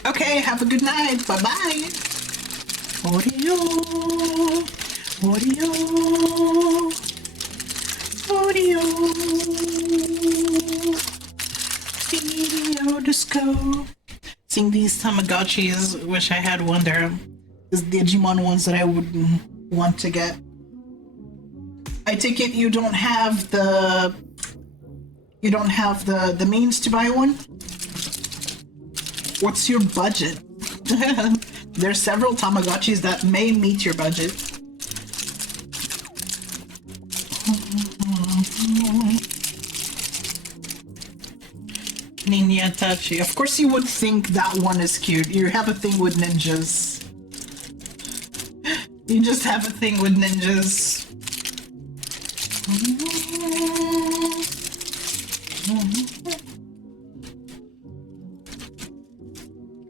Okay, have a good night. Bye bye. Audio. Audio. Audio. Video disco. Seeing these Tamagotchis, wish I had one there. These Digimon ones that I would want to get. I take it you don't have the means to buy one? What's your budget? There's several Tamagotchis that may meet your budget. Ninja Tachi. Of course you would think that one is cute. You have a thing with ninjas. You just have a thing with ninjas.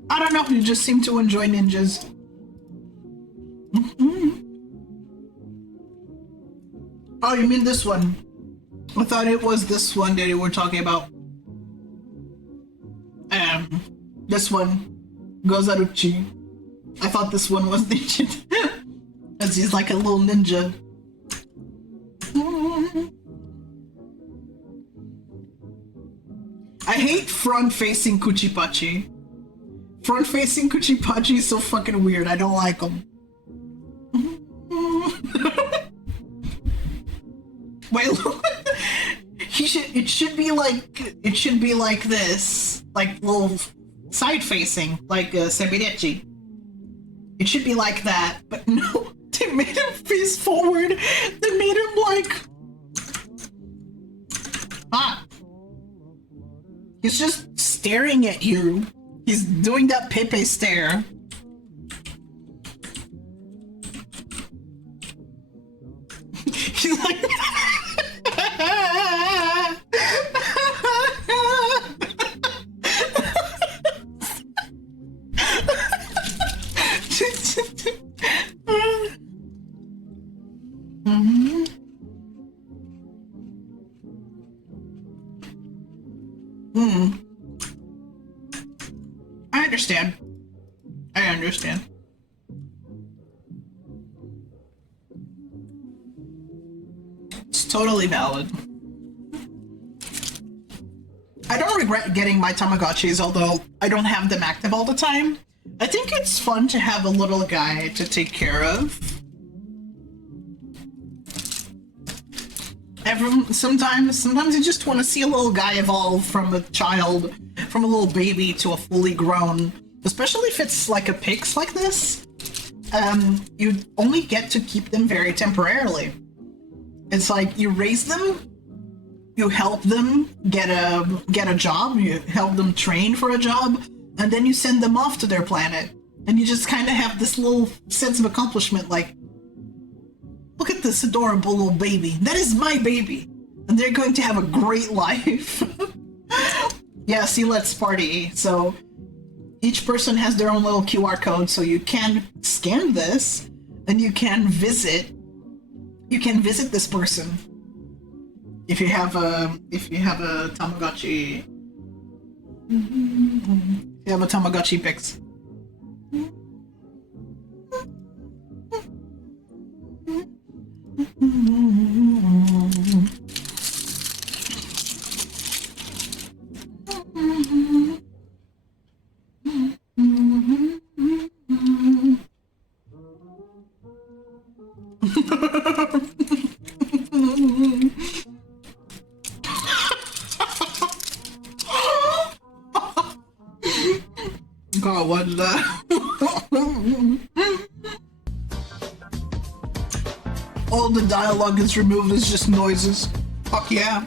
I don't know, you just seem to enjoy ninjas. Oh, you mean this one? I thought it was this one that you were talking about. This one. Gozaruchi. I thought this one was ninja. Because he's like a little ninja. I hate front-facing Kuchipachi. Front-facing Kuchipachi is so fucking weird. I don't like him. Wait, look. It should be like this. Like little side-facing, like Sebirechi. It should be like that, but no. They made him face forward. They made him like... He's just staring at you. He's doing that Pepe stare. I understand. I understand. It's totally valid. I don't regret getting my Tamagotchis, although I don't have them active all the time. I think it's fun to have a little guy to take care of. Sometimes you just want to see a little guy evolve from a child, from a little baby to a fully grown, especially if it's like a Pix like this. You only get to keep them very temporarily. It's like you raise them, you help them get a job, you help them train for a job, and then you send them off to their planet. And you just kind of have this little sense of accomplishment, like, look at this adorable little baby. That is my baby. And they're going to have a great life. Yeah, see, let's party. So each person has their own little QR code, so you can scan this and you can visit this person. If you have a Tamagotchi, you have a Tamagotchi Pix. God, what's that? All the dialogue is removed, it's just noises. Fuck yeah.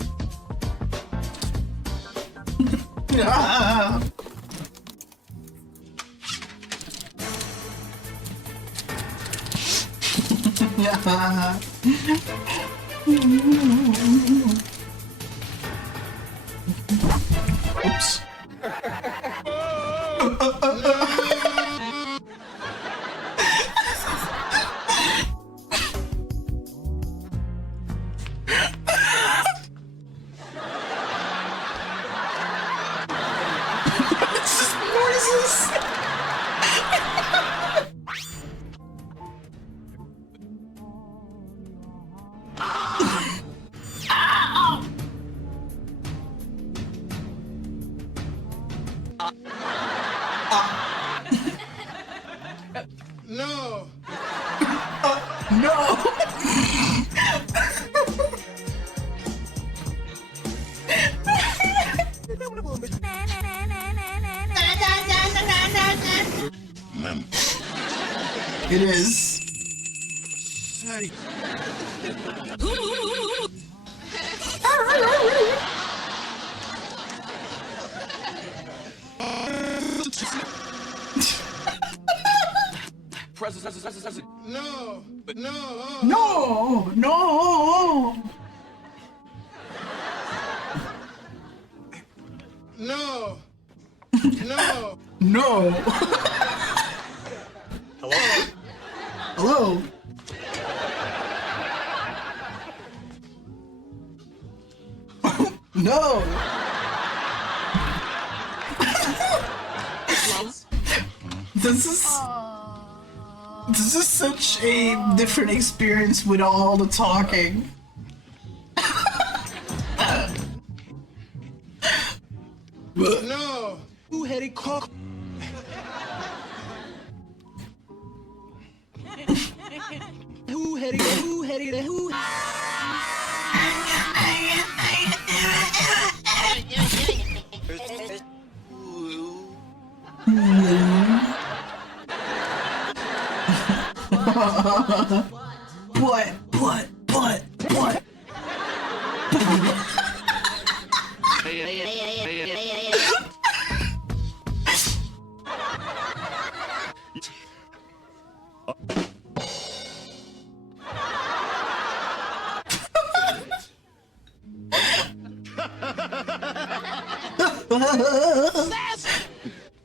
Oops. No. No. It is. Hey. No. No. No. No. No. No. No. Hello. Hello. No. This is such a different experience with all the talking. No. Who-headed cock. Who? What?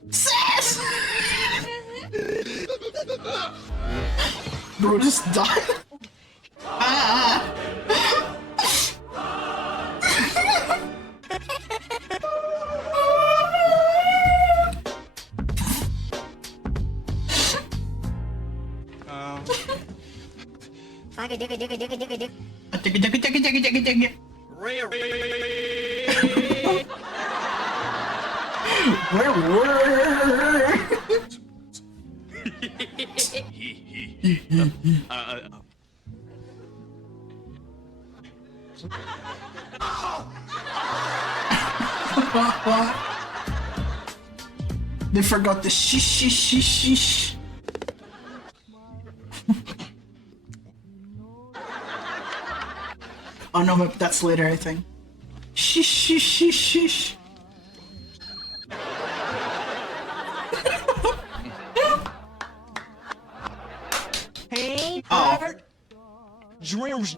Sass! Bro, just die. Where were? They forgot the shish. Oh no, but that's later, I think. Shish. Hey, oh. Drills.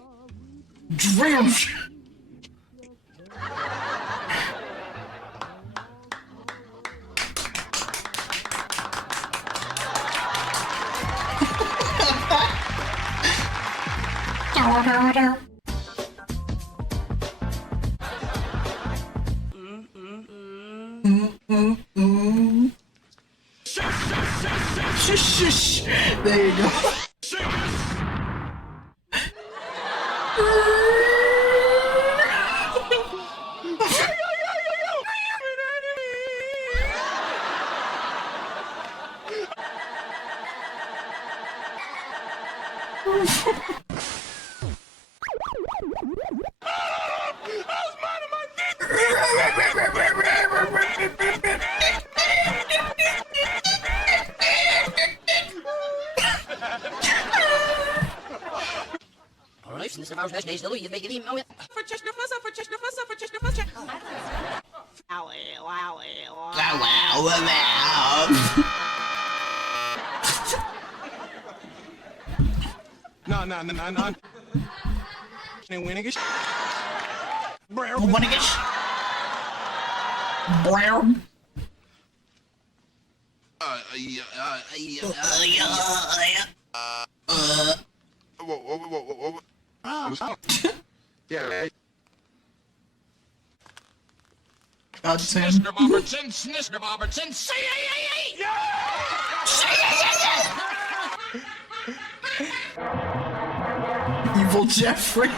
Shush. There you go. No. Winnigish. Brown. Yeah. God, Sam. Snisker Bobbertson, Evil Jeffrey.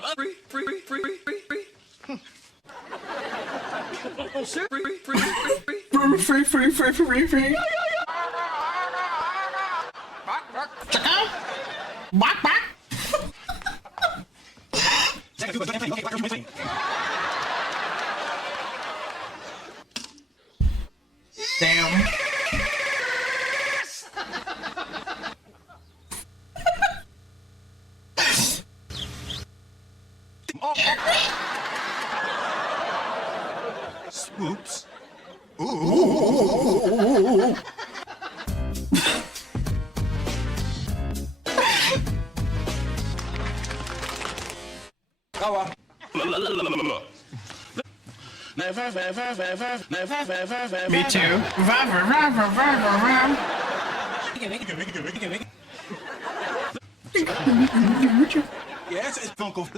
Free. Back. Damn. Swoops. Ooh. Me too. Yes, it's Funko.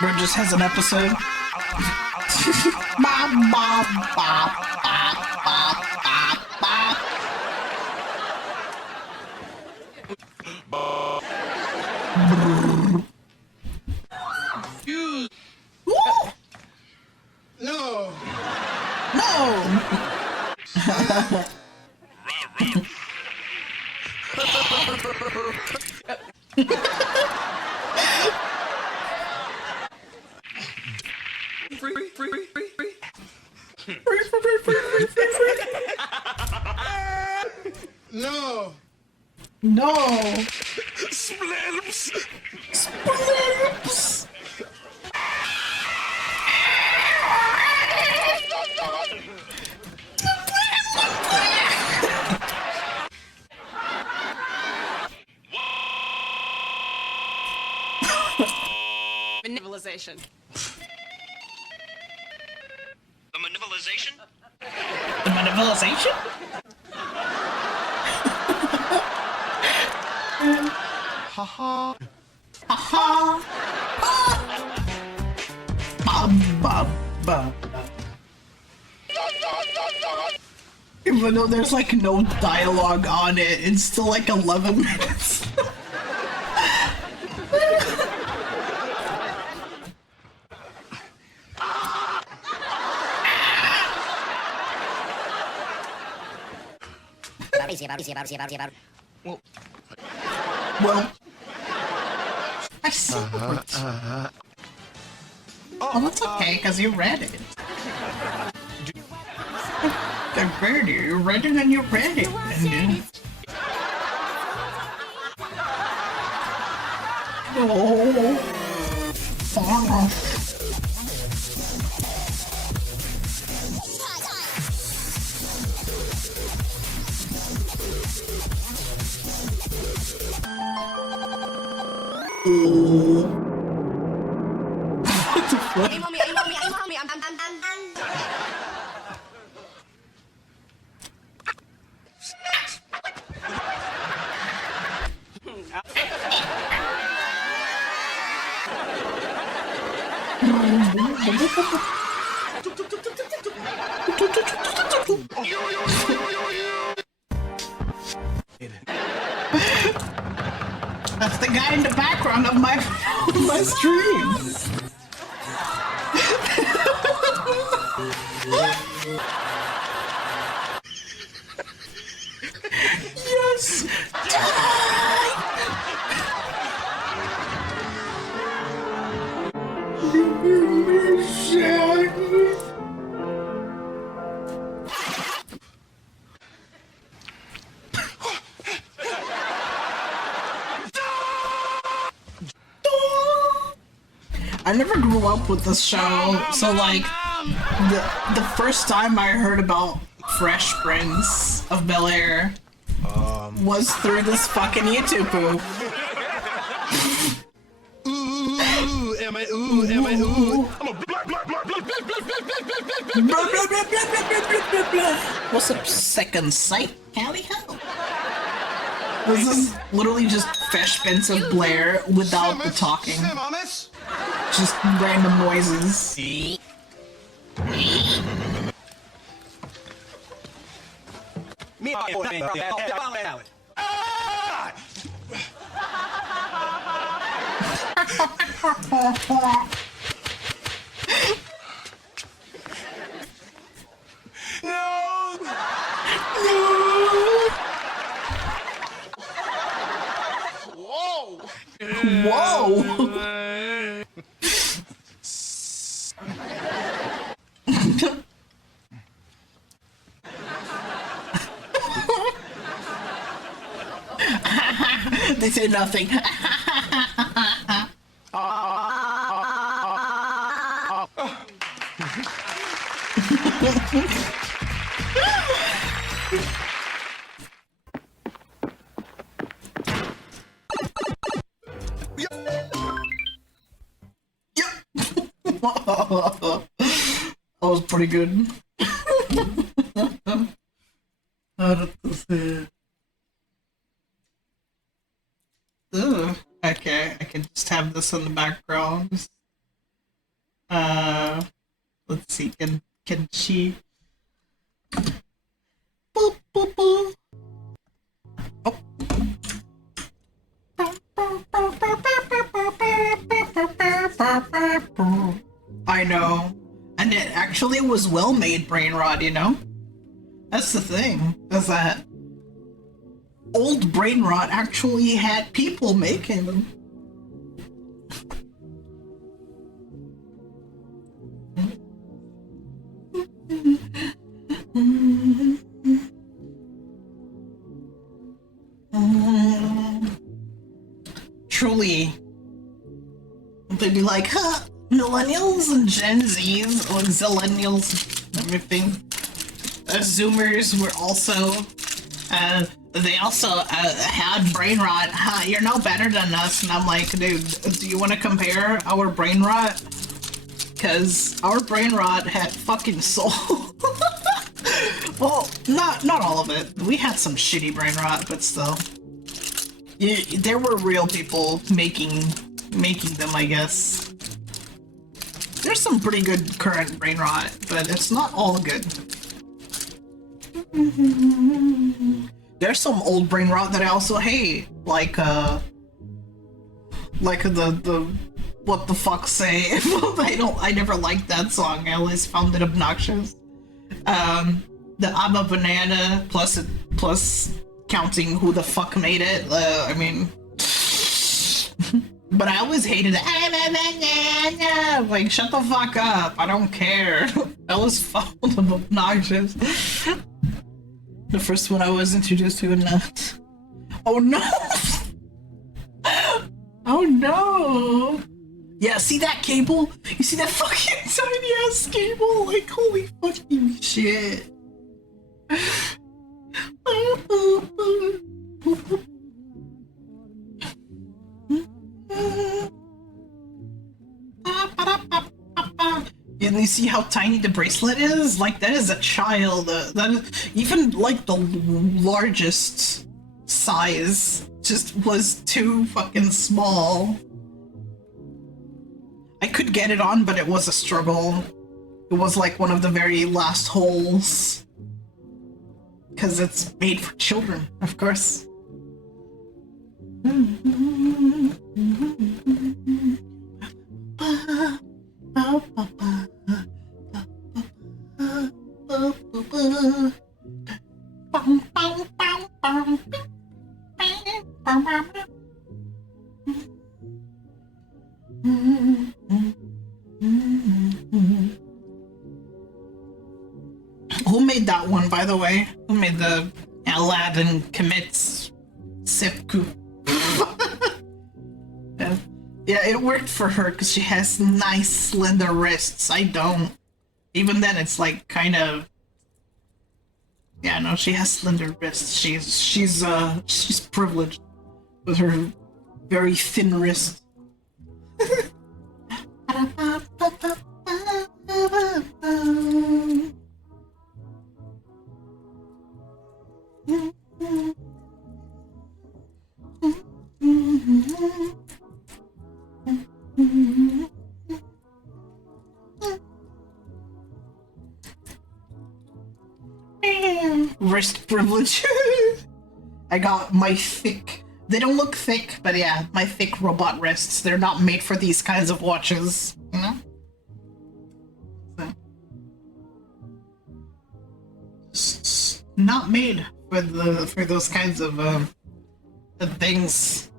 Bro just has an episode. No. No. Splurps. Manipulation. The manipulation? The manipulation? Haha. Haha. Even though there's like no dialogue on it, it's still like 11 minutes. Well, I see. Oh, that's okay, because you read it. You read it and you read it. And, what the fuck? Aim on me, That's the guy in the background of my stream. Yes. I never grew up with this show, so like the first time I heard about Fresh Prince of Bel-Air was through this fucking YouTube poop. What's up, Second Sight? Howdy ho. This is literally just Fresh Prince of Blair without the talking. Just random noises. Whoa! They say nothing. That was pretty good. Ugh. Okay, I can just have this in the background. Let's see, can she? Boop, boop, boop. Oh. I know. And it actually was well made, brain rot, you know? That's the thing, is that old brain rot actually had people making them. Truly, they'd be like, huh, millennials and Gen Zs, or zillennials, everything. Zoomers were also they also had brain rot. Huh, you're no better than us. And I'm like, dude, do you want to compare our brain rot? Because our brain rot had fucking soul. Well, not all of it. We had some shitty brain rot, but still. There were real people making them, I guess. There's some pretty good current brain rot, but it's not all good. There's some old brain rot that I also hate, like the what the fuck say. I never liked that song. I always found it obnoxious. The I'm a banana plus counting who the fuck made it. I mean, but I always hated it. I'm a banana. Like, shut the fuck up. I don't care. I was found obnoxious. The first one I was introduced to in that. Oh no! Oh no! Yeah, see that cable? You see that fucking tiny ass cable? Like, holy fucking shit. And you see how tiny the bracelet is? Like, that is a child. That is, even like the largest size just was too fucking small. I could get it on, but it was a struggle. It was like one of the very last holes. Because it's made for children, of course. Who made that one, by the way? Who made the Aladdin commits seppuku? Yeah, it worked for her because she has nice slender wrists. I don't. Even then, it's like kind of. Yeah, no, she has slender wrists. She's privileged with her very thin wrist. Wrist privilege. I got my thick. They don't look thick, but yeah, my thick robot wrists. They're not made for these kinds of watches, you know? So, not made for those kinds of things.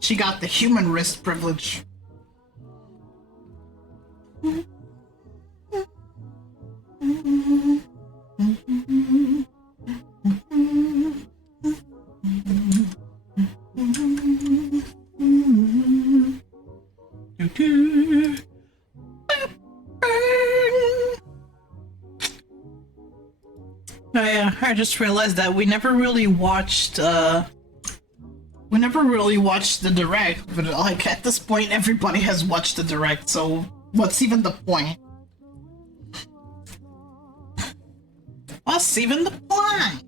She got the human wrist privilege. Oh yeah, I just realized that we never really watched the direct, but like at this point everybody has watched the direct, so what's even the point? What's even the point?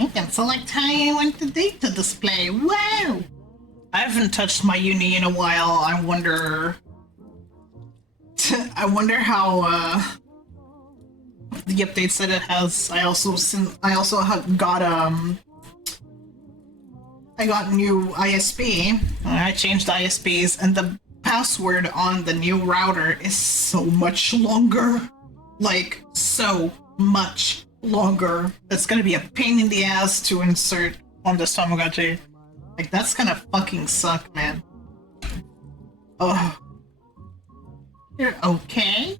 I can select how you want the date to display. Wow! I haven't touched my uni in a while. I wonder how the update said it has. I also got new ISP. I changed ISPs, and the password on the new router is so much longer. Like, so much longer. It's gonna be a pain in the ass to insert on this Tamagotchi. Like, that's gonna fucking suck, man. Oh. You're okay?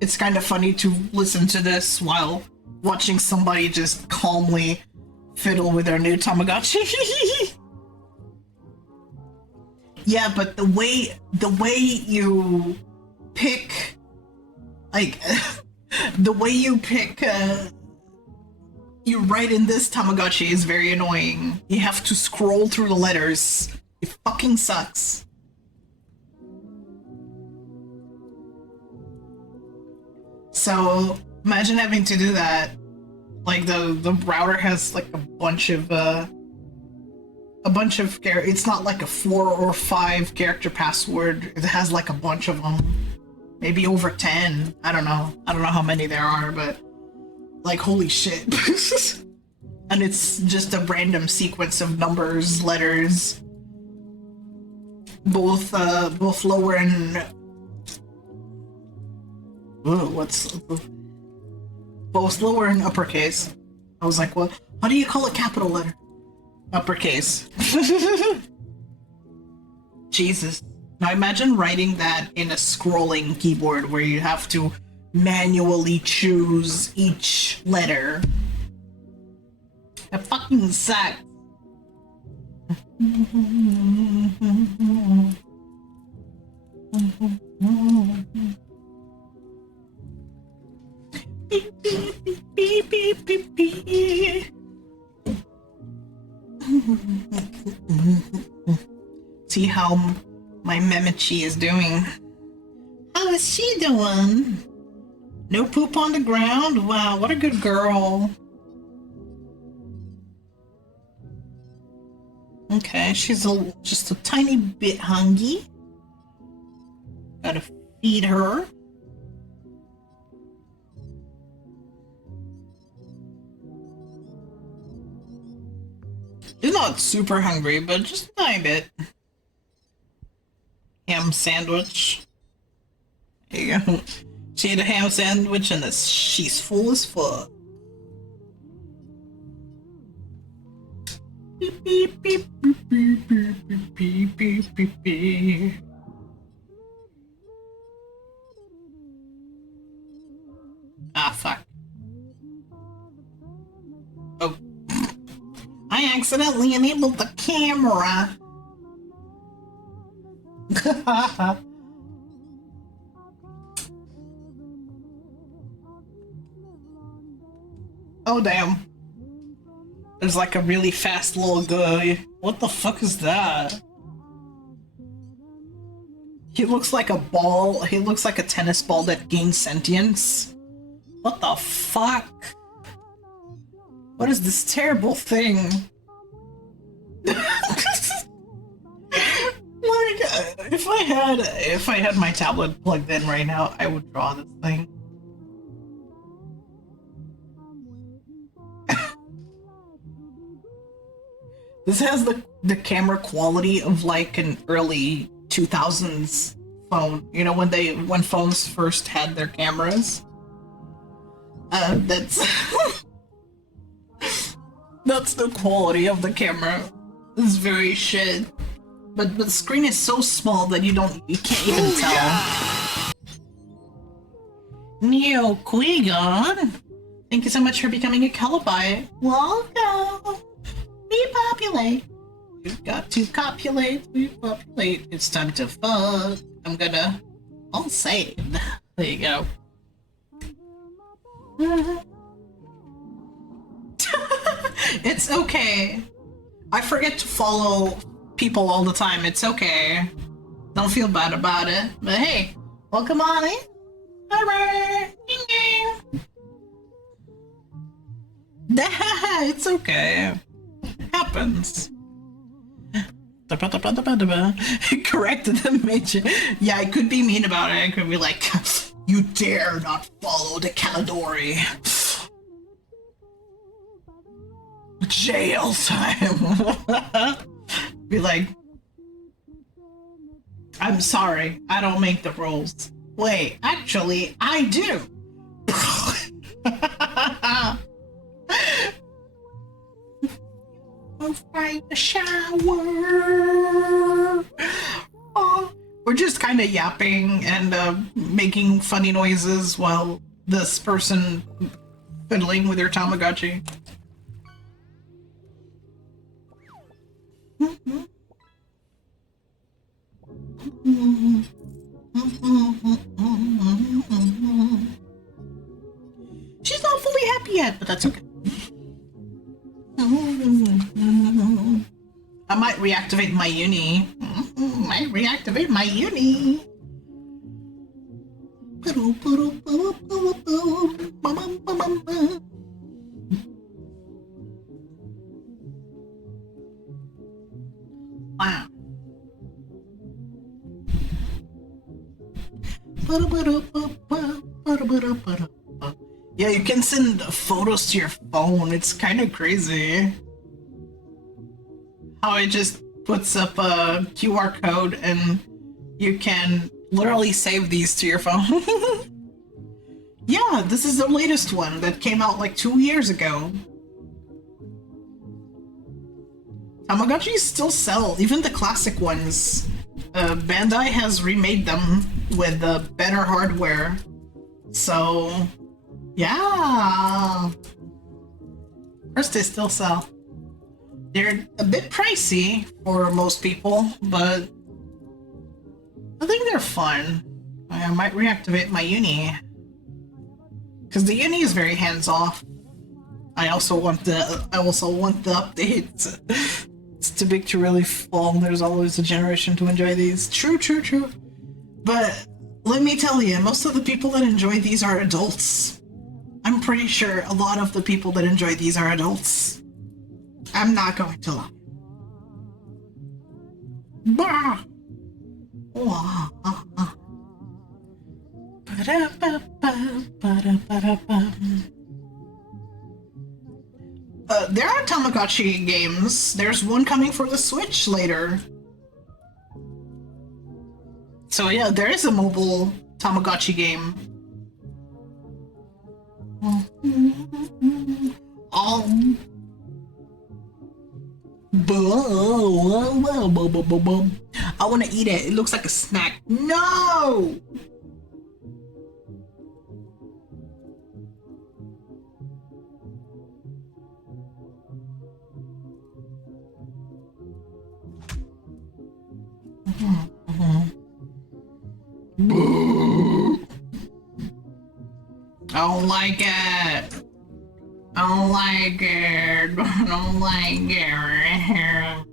It's kind of funny to listen to this while watching somebody just calmly fiddle with their new Tamagotchi. Yeah, but the way you pick, like, the way you pick, you write in this Tamagotchi is very annoying. You have to scroll through the letters. It fucking sucks. So imagine having to do that. Like the router has like a bunch of it's not like a 4 or 5 character password. It has like a bunch of them, maybe over 10. I don't know how many there are, but like holy shit. And it's just a random sequence of numbers, letters, both lower and both lower and uppercase. I was like, what? How do you call a capital letter? Uppercase. Jesus. Now imagine writing that in a scrolling keyboard where you have to manually choose each letter. That fucking sucks. Beep, beep, beep, beep, beep, beep, beep. See how my Memichi is doing. How is she doing? No poop on the ground? Wow, what a good girl. Okay, she's just a tiny bit hungry. Gotta feed her. She's not super hungry, but just a tiny bit. Ham sandwich. There you go. She ate a ham sandwich and she's full as fuck. Beep, beep, beep, beep, beep, beep, beep, beep, beep, beep. Ah, fuck. Oh. I accidentally enabled the camera. Oh, damn. There's like a really fast little guy. What the fuck is that? He looks like a ball. He looks like a tennis ball that gains sentience. What the fuck? What is this terrible thing? Like, if I had my tablet plugged in right now, I would draw this thing. This has the camera quality of like an early 2000s phone. You know, when phones first had their cameras. That's that's the quality of the camera. It's very shit. But the screen is so small that you can't even tell. Neo Qui-Gon, thank you so much for becoming a Calidori. Welcome. Repopulate. We've got to copulate. Repopulate. It's time to fuck. I'll save. There you go. It's okay. I forget to follow people all the time. It's okay. Don't feel bad about it. But hey, welcome on in. Alright. It's okay. It happens. Corrected the major. Yeah, I could be mean about it. I could be like, you dare not follow the Calidori. jail time. Be like, I'm sorry, I don't make the rules. Wait, actually, I do. I'll find the shower. Oh. We're just kind of yapping and making funny noises while this person fiddling with their Tamagotchi. She's not fully happy yet, but that's okay. I might reactivate my uni. Might reactivate my uni. Wow. Yeah, you can send photos to your phone. It's kind of crazy. How it just puts up a QR code and you can literally save these to your phone. Yeah, this is the latest one that came out like 2 years ago. Tamagotchis still sell, even the classic ones. Bandai has remade them with better hardware. So, yeah. Of course, they still sell. They're a bit pricey for most people, but I think they're fun. I might reactivate my uni. Because the uni is very hands-off. I also want the updates. It's too big to really fall. There's always a generation to enjoy these. True. But let me tell you, most of the people that enjoy these are adults. I'm pretty sure a lot of the people that enjoy these are adults. I'm not going to lie. Bah! There are Tamagotchi games. There's one coming for the Switch later. So yeah, there is a mobile Tamagotchi game. I want to eat it. It looks like a snack. No! I don't like it. I don't like it. I don't like it.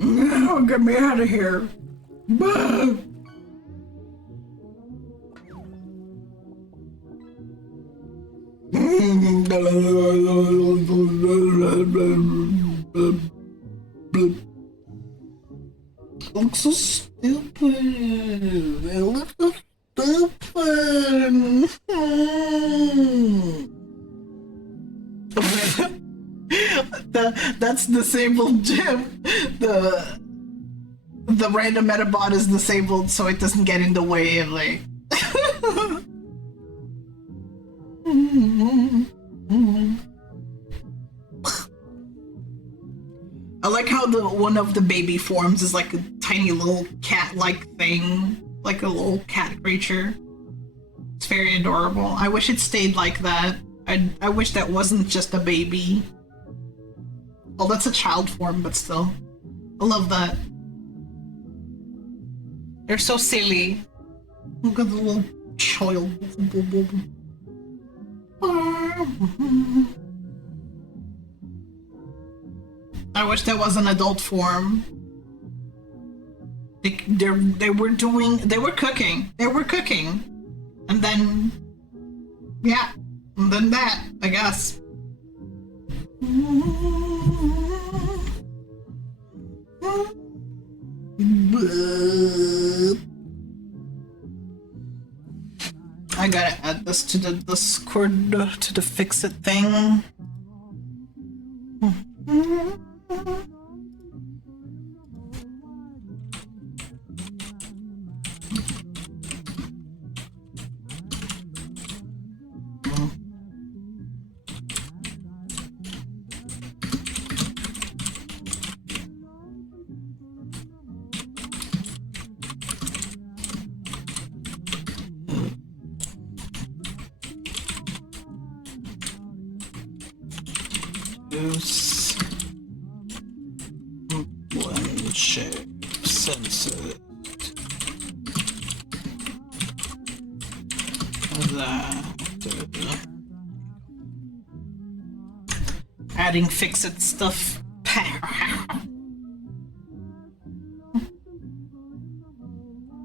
No, get me out of here. Looks so stupid. It looks so stupid. That's disabled, Jim. The random metabot is disabled, so it doesn't get in the way of like. I like how one of the baby forms is like a tiny little cat-like thing, like a little cat creature. It's very adorable. I wish it stayed like that. I wish that wasn't just a baby. Well, that's a child form, but still. I love that. They're so silly. Look at the little child. I wish there was an adult form. They were cooking. And then, yeah, and then that, I guess. I gotta add this to the Discord to the fix it thing. One shape sensitive. Adding fix-it stuff.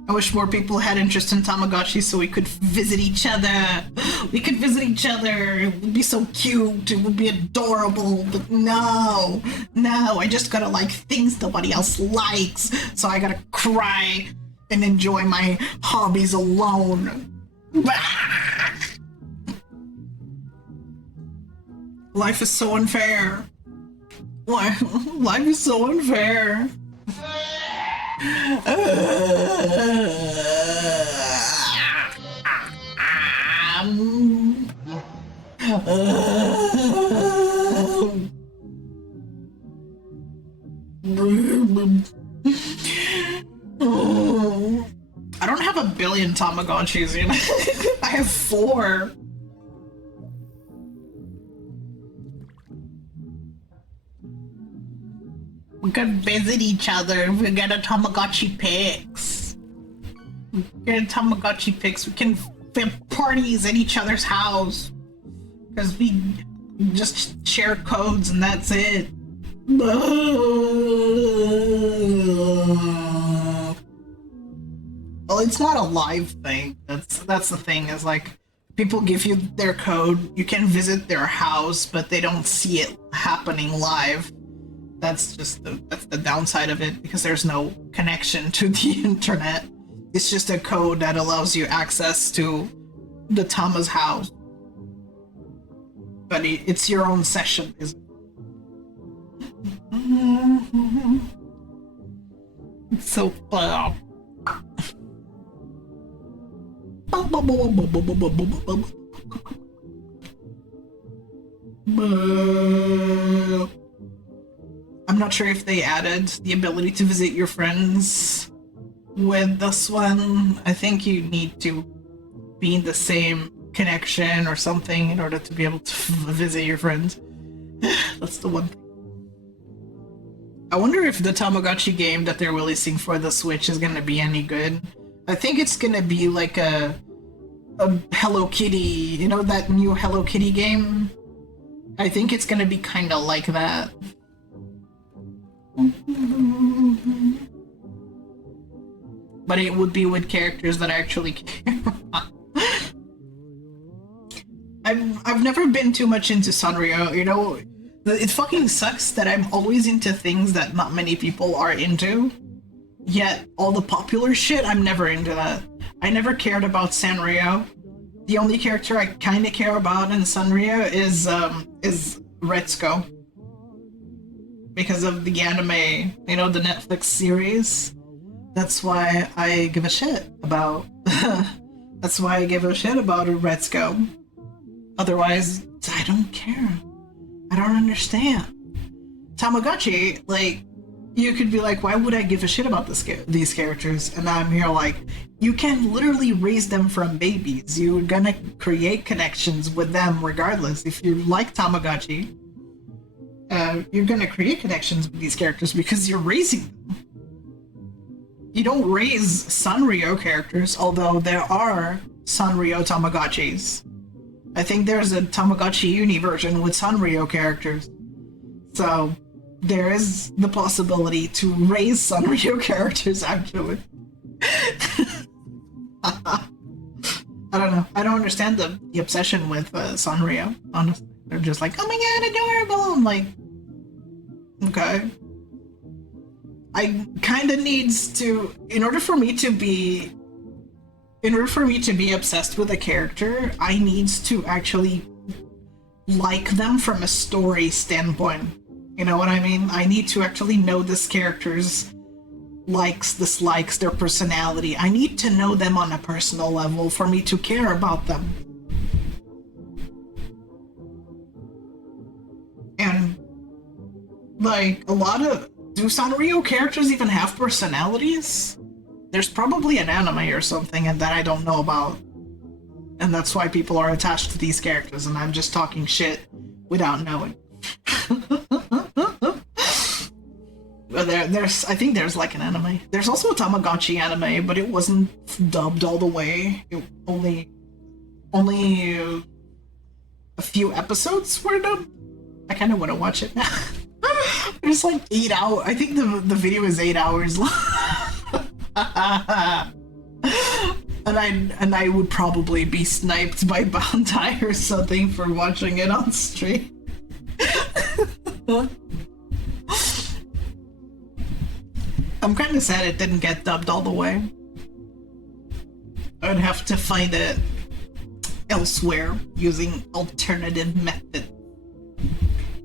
I wish more people had interest in Tamagotchi so we could visit each other. We could visit each other. It would be so cute. It would be adorable. But no, I just gotta like things nobody else likes. So I gotta cry and enjoy my hobbies alone. Life is so unfair. Life is so unfair. I don't have a billion Tamagotchis, you know? I have 4. We can visit each other. We get a Tamagotchi pics. We get a Tamagotchi pics. We can have parties at each other's house. Because we just share codes and that's it. Well, it's not a live thing. That's the thing, is like people give you their code, you can visit their house, but they don't see it happening live. That's the downside of it, because there's no connection to the internet. It's just a code that allows you access to the Tama's house. But it's your own session, isn't it? It's so fun. I'm not sure if they added the ability to visit your friends with this one. I think you need to be in the same connection or something in order to be able to visit your friends. That's the one thing. I wonder if the Tamagotchi game that they're releasing for the Switch is gonna be any good. I think it's gonna be like a Hello Kitty, you know, that new Hello Kitty game? I think it's gonna be kinda like that. But it would be with characters that I actually care about. I've never been too much into Sanrio, you know? It fucking sucks that I'm always into things that not many people are into. Yet, all the popular shit, I'm never into that. I never cared about Sanrio. The only character I kinda care about in Sanrio is Retsuko. Because of the anime, you know, the Netflix series. That's why I give a shit about... That's why I give a shit about Retsuko. Otherwise, I don't care. I don't understand. Tamagotchi, like, you could be like, why would I give a shit about these characters? And I'm here like, you can literally raise them from babies. You're gonna create connections with them regardless. If you like Tamagotchi, you're gonna create connections with these characters because you're raising them. You don't raise Sanrio characters, although there are Sanrio Tamagotchis. I think there's a Tamagotchi Uni version with Sanrio characters. So there is the possibility to raise Sanrio characters, actually. I don't know. I don't understand the obsession with Sanrio, honestly. They're just like, oh my god, adorable! I'm like, okay. I kinda needs to, in order for me to be obsessed with a character, I needs to actually like them from a story standpoint. You know what I mean? I need to actually know this character's likes, dislikes, their personality. I need to know them on a personal level for me to care about them. And, like, do Sanrio characters even have personalities? There's probably an anime or something and that I don't know about. And that's why people are attached to these characters, and I'm just talking shit without knowing. I think there's like an anime. There's also a Tamagotchi anime, but it wasn't dubbed all the way. It only a few episodes were dubbed. I kind of want to watch it now. There's like 8 hours. I think the video is 8 hours long. and I would probably be sniped by Bandai or something for watching it on stream. I'm kind of sad it didn't get dubbed all the way. I'd have to find it elsewhere using alternative method.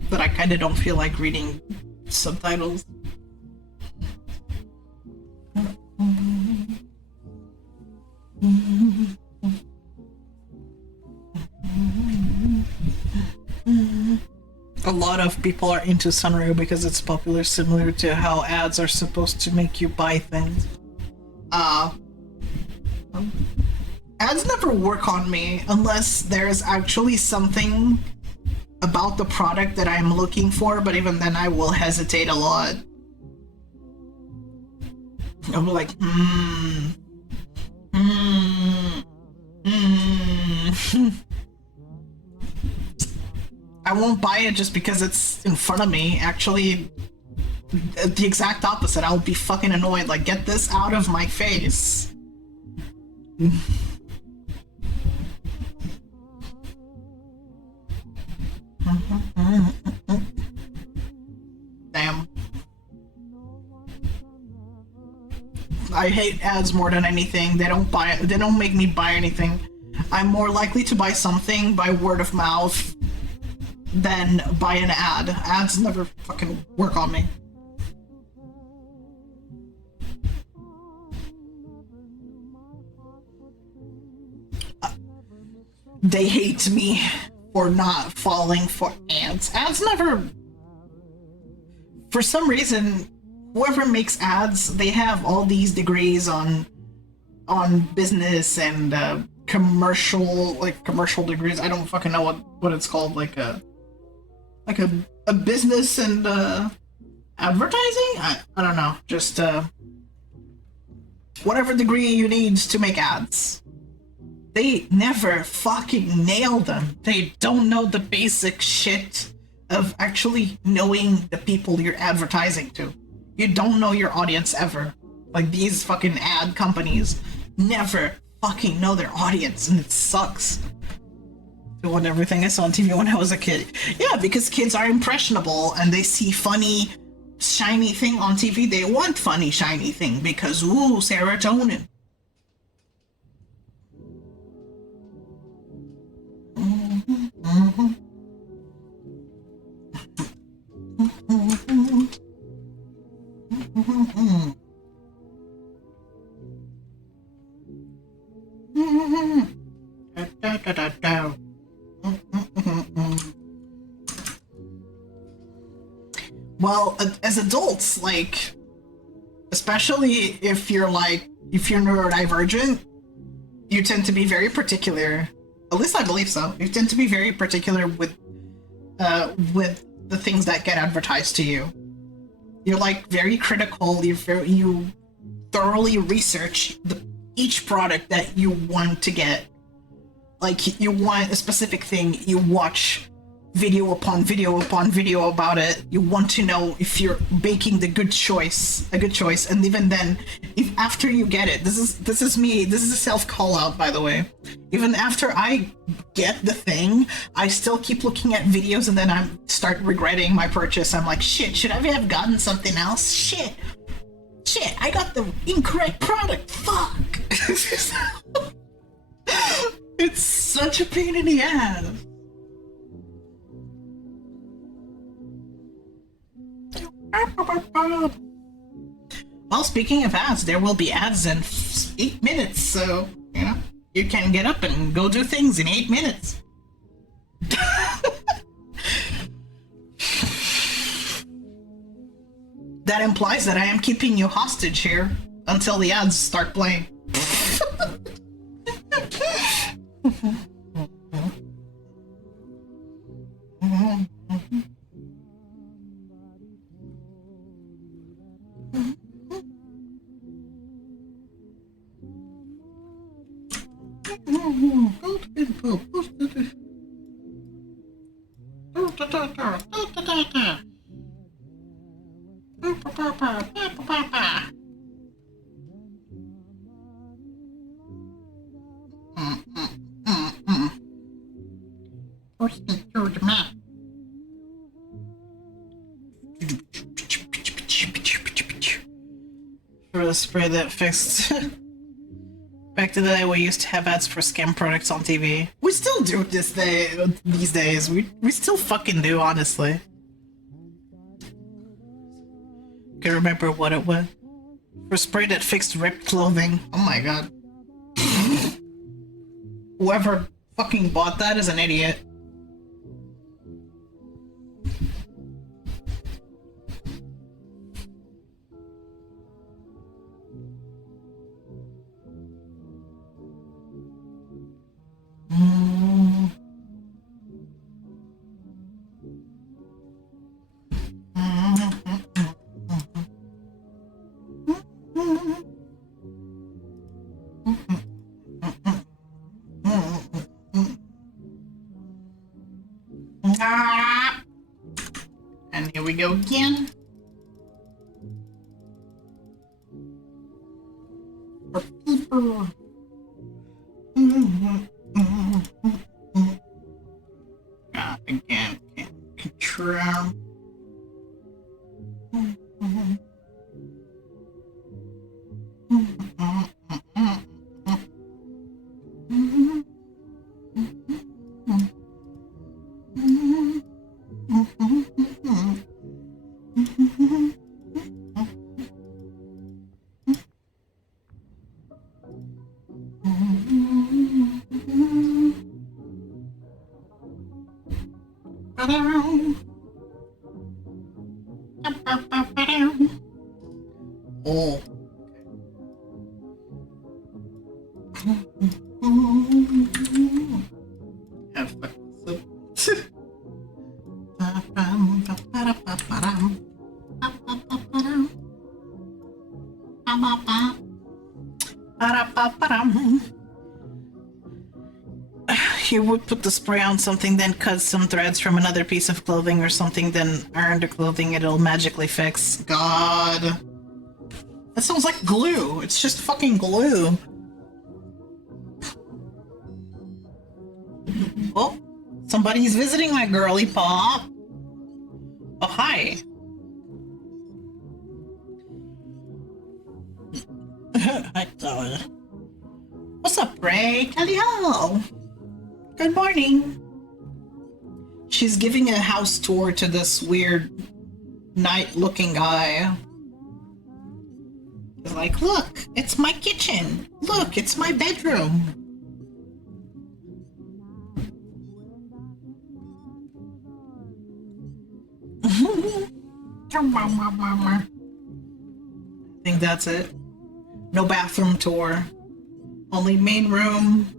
But I kind of don't feel like reading subtitles. A lot of people are into Sanrio because it's popular, similar to how ads are supposed to make you buy things. Ads never work on me unless there's actually something about the product that I'm looking for, but even then I will hesitate a lot. I'm like, I won't buy it just because it's in front of me. Actually, the exact opposite. I'll be fucking annoyed. Like, get this out of my face. Damn. I hate ads more than anything. They don't make me buy anything. I'm more likely to buy something by word of mouth than buy an ad. Ads never fucking work on me. They hate me for not falling for ads. Ads never... For some reason, whoever makes ads, they have all these degrees on business and commercial degrees. I don't fucking know what it's called, like a business and advertising? I don't know. Just whatever degree you need to make ads. They never fucking nail them. They don't know the basic shit of actually knowing the people you're advertising to. You don't know your audience ever. Like, these fucking ad companies never fucking know their audience, and it sucks. I want everything I saw on TV when I was a kid. Yeah, because kids are impressionable and they see funny, shiny thing on TV. They want funny, shiny thing because, ooh, serotonin. Well, as adults, like, especially if you're neurodivergent, you tend to be very particular. At least I believe so. You tend to be very particular with the things that get advertised to you. You're like very critical. You thoroughly research each product that you want to get. Like, you want a specific thing, you watch video upon video upon video about it. You want to know if you're making a good choice, and even then, if after you get it, this is me, this is a self call out, by the way. Even after I get the thing, I still keep looking at videos, and then I start regretting my purchase. I'm like, shit, should I have gotten something else? Shit, I got the incorrect product. Fuck. It's such a pain in the ass. Well, speaking of ads, there will be ads in 8 minutes, so, you know, you can get up and go do things in 8 minutes. That implies that I am keeping you hostage here until the ads start playing. For the spray that fixed. Back to the day we used to have ads for scam products on TV. We still do these days. We still fucking do, honestly. Can't remember what it was. For spray that fixed ripped clothing. Oh my god. Whoever fucking bought that is an idiot. And here we go again. For people. Again, can't control. Oh. Have fun. You would put the spray on something, then cut some threads from another piece of clothing or something, then iron the clothing, it'll magically fix. God. That sounds like glue. It's just fucking glue. Oh, somebody's visiting my girly pop. Oh, hi. Hi, Zoe. What's up, Ray? Hello. Good morning. She's giving a house tour to this weird knight-looking guy. He's like, look, it's my kitchen. Look, it's my bedroom. I think that's it. No bathroom tour. Only main room.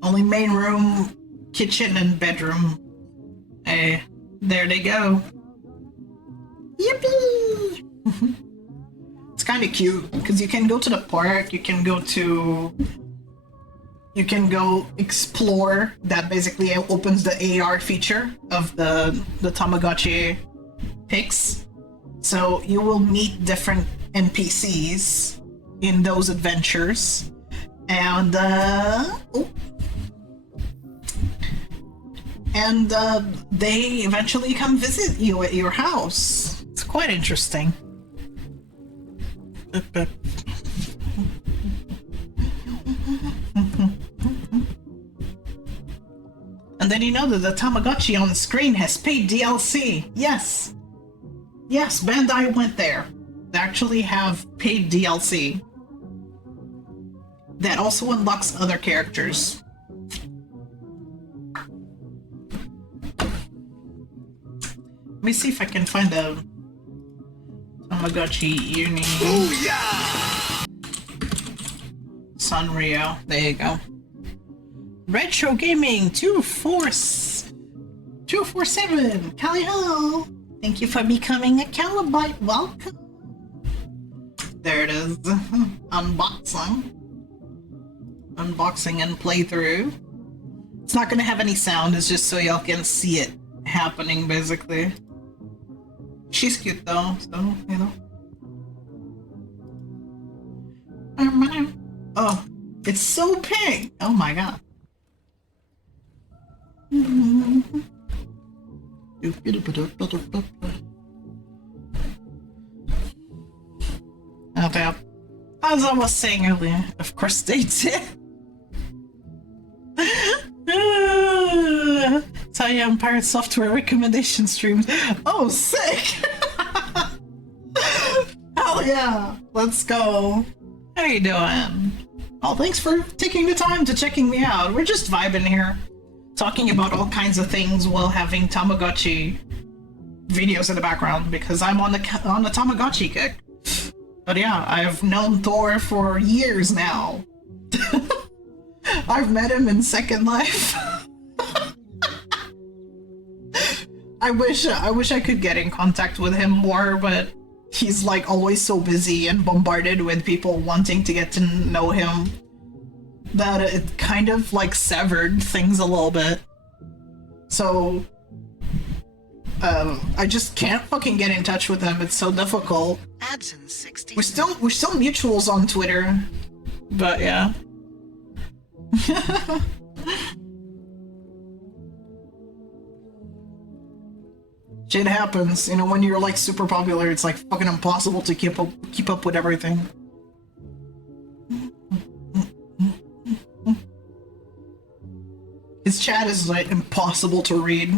Only main room, kitchen, and bedroom. Hey, there they go. Yippee! It's kind of cute because you can go to the park, you can go explore. That basically opens the AR feature of the Tamagotchi pics. So you will meet different NPCs in those adventures, and they eventually come visit you at your house. It's quite interesting. And then you know that the Tamagotchi on the screen has paid DLC. Yes. Yes, Bandai went there. They actually have paid DLC. That also unlocks other characters. Let me see if I can find the Tamagotchi Uni. Oh yeah! Sanrio. There you go. Retro Gaming 247. Callie Hello. Thank you for becoming a Calibite. Welcome. There it is. Unboxing. Unboxing and playthrough. It's not gonna have any sound, it's just so y'all can see it happening, basically. She's cute though, so, you know. Oh, it's so pink! Oh my god. Okay. As I was saying earlier, of course they did. So I am Pirate Software recommendation streams. Oh, sick! Hell yeah! Let's go. How you doing? Oh, thanks for taking the time to checking me out. We're just vibing here, talking about all kinds of things while having Tamagotchi videos in the background because I'm on the Tamagotchi kick. But yeah, I've known Thor for years now. I've met him in Second Life. I wish I could get in contact with him more, but he's like always so busy and bombarded with people wanting to get to know him that it kind of like severed things a little bit. So I just can't fucking get in touch with him. It's so difficult. Adson 60. We're still mutuals on Twitter, but yeah. Shit happens, you know, when you're like super popular, it's like fucking impossible to keep up with everything. His chat is like impossible to read.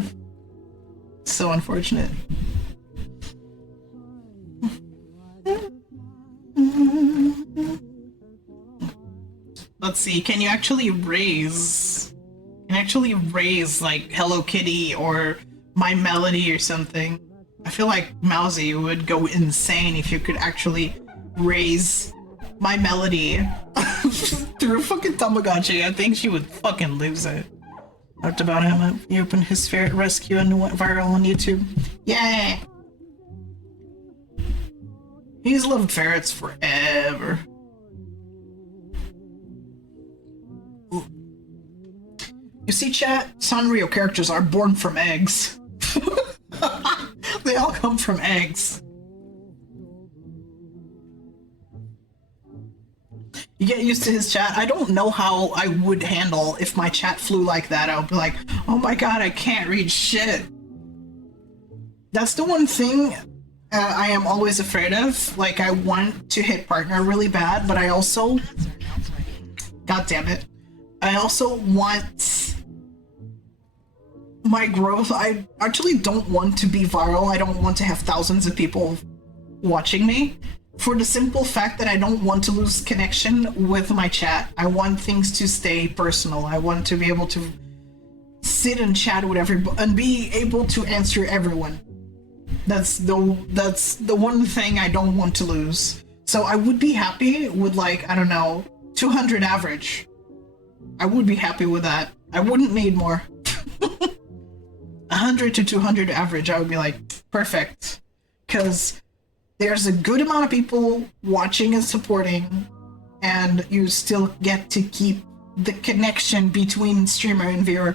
So unfortunate. Let's see, can you actually raise like Hello Kitty or My Melody or something? I feel like Mousy would go insane if you could actually raise My Melody through fucking Tamagotchi. I think she would fucking lose it. Talked about him. He opened his ferret rescue and went viral on YouTube. Yeah! He's loved ferrets forever. Ooh. You see, chat? Sanrio characters are born from eggs. They all come from eggs. You get used to his chat. I don't know how I would handle if my chat flew like that. I would be like, oh my god, I can't read shit. That's the one thing I am always afraid of. Like, I want to hit partner really bad, but I also... God damn it. I also want my growth. I actually don't want to be viral. I don't want to have thousands of people watching me. For the simple fact that I don't want to lose connection with my chat. I want things to stay personal. I want to be able to sit and chat with everybody and be able to answer everyone. That's the one thing I don't want to lose. So I would be happy with, like, I don't know, 200 average. I would be happy with that. I wouldn't need more. 100 to 200 average, I would be like, perfect. Because there's a good amount of people watching and supporting, and you still get to keep the connection between streamer and viewer.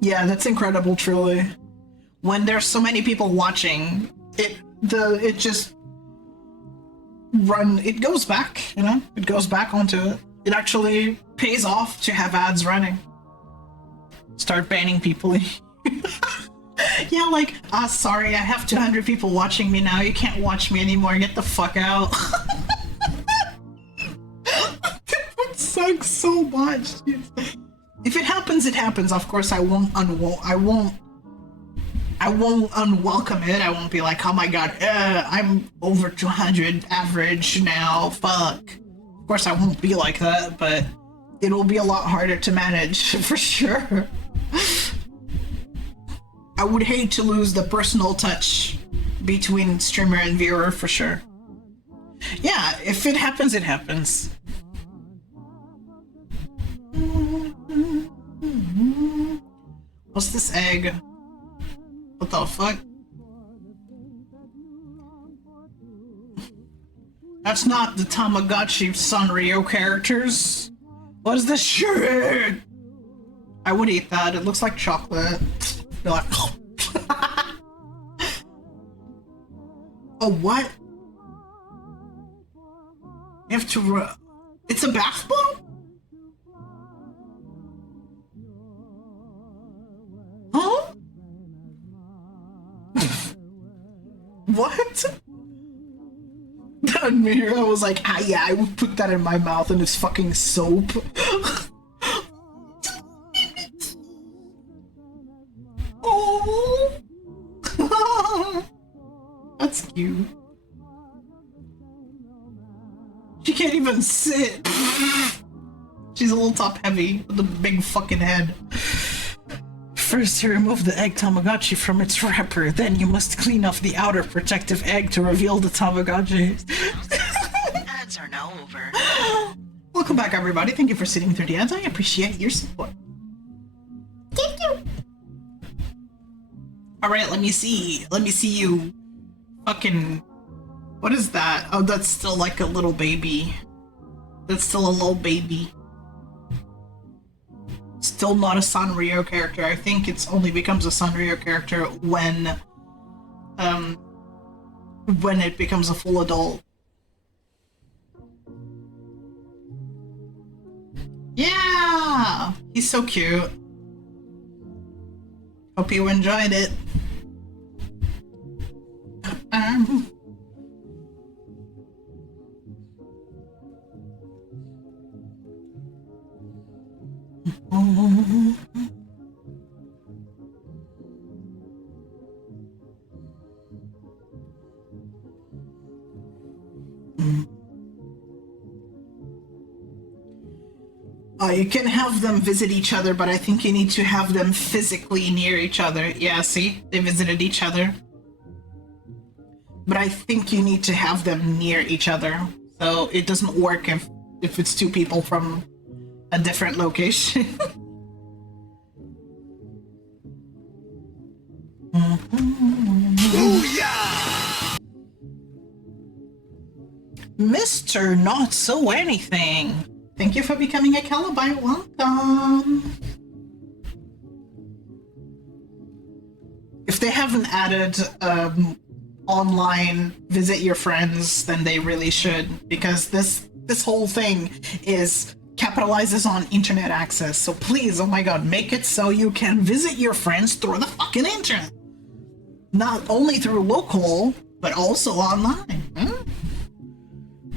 Yeah, that's incredible, truly. When there's so many people watching, it goes back, you know? It goes back onto it. It actually pays off to have ads running. Start banning people. Yeah, like, sorry, I have 200 people watching me now. You can't watch me anymore. Get the fuck out. That sucks so much. If it happens, it happens. Of course, I won't unwelcome it. I won't be like, oh my god, I'm over 200 average now. Fuck. Of course, I won't be like that, but it'll be a lot harder to manage for sure. I would hate to lose the personal touch between streamer and viewer for sure. Yeah, if it happens, it happens. What's this egg? What the fuck? That's not the Tamagotchi Sanrio characters. What is this shit? I would eat that. It looks like chocolate. You're like, oh, what? You have to. It's a bath bomb? Huh? What? Down here, I was like, yeah, I would put that in my mouth and it's fucking soap. Oh, that's cute. She can't even sit. She's a little top heavy with a big fucking head. First, you remove the egg Tamagotchi from its wrapper, then you must clean off the outer protective egg to reveal the Tamagotchi. Ads are now over. Welcome back, everybody. Thank you for sitting through the ads. I appreciate your support. Thank you. Alright, let me see. Let me see you. Fucking... What is that? Oh, that's still like a little baby. That's still a little baby. Still not a Sanrio character. I think it's only becomes a Sanrio character when it becomes a full adult. Yeah! He's so cute. Hope you enjoyed it. You can have them visit each other, but I think you need to have them physically near each other. Yeah, see? They visited each other. But I think you need to have them near each other. So it doesn't work if it's two people from a different location. Booyah! Mr. Not So Anything. Thank you for becoming a Calidori. Welcome. If they haven't added online visit your friends, then they really should, because this whole thing capitalizes on internet access. So please, oh my god, make it so you can visit your friends through the fucking internet. Not only through local, but also online.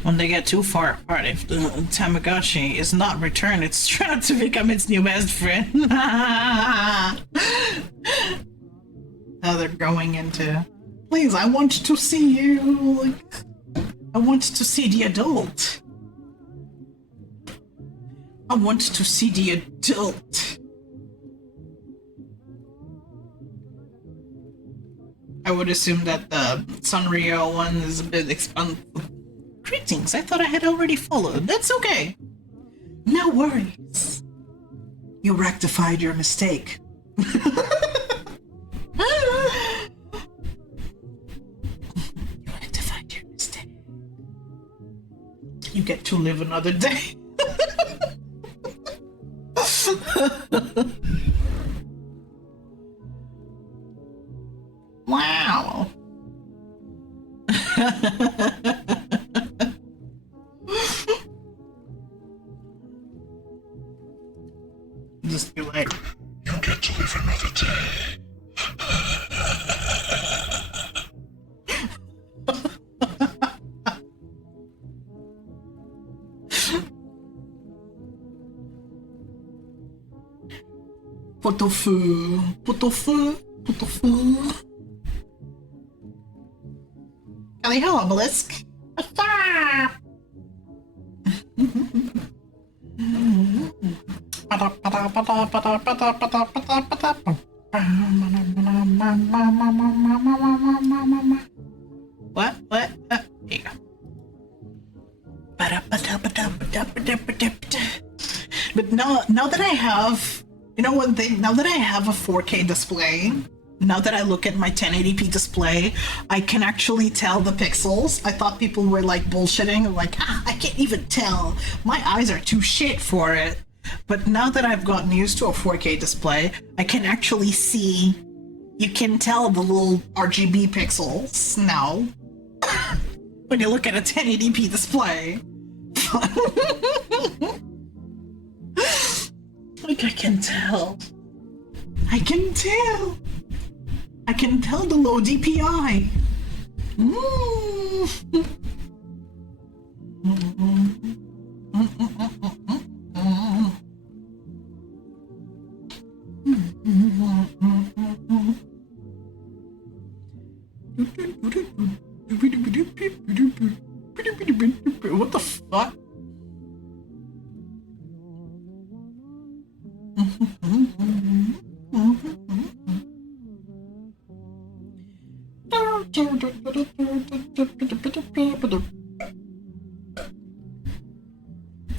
When they get too far apart, if the Tamagotchi is not returned, it's trying to become its new best friend. Now they're going into... Please, I want to see you. Like, I want to see the adult. I want to see the adult. I would assume that the Sanrio one is a bit expensive. Greetings, I thought I had already followed. That's okay. No worries. You rectified your mistake. You get to live another day. Wow. Just be like, you get to live another day. Pot au feu, pot au feu, pot au feu. Kelly, hello, Obelisk. Stop! What? What? There you go. But now that I have, you know one thing, now that I have a 4K display, now that I look at my 1080p display, I can actually tell the pixels. I thought people were like bullshitting, like, I can't even tell. My eyes are too shit for it. But now that I've gotten used to a 4K display, I can actually see, you can tell the little RGB pixels now. When you look at a 1080p display. Like, I can tell. I can tell. I can tell the low DPI. What the fuck?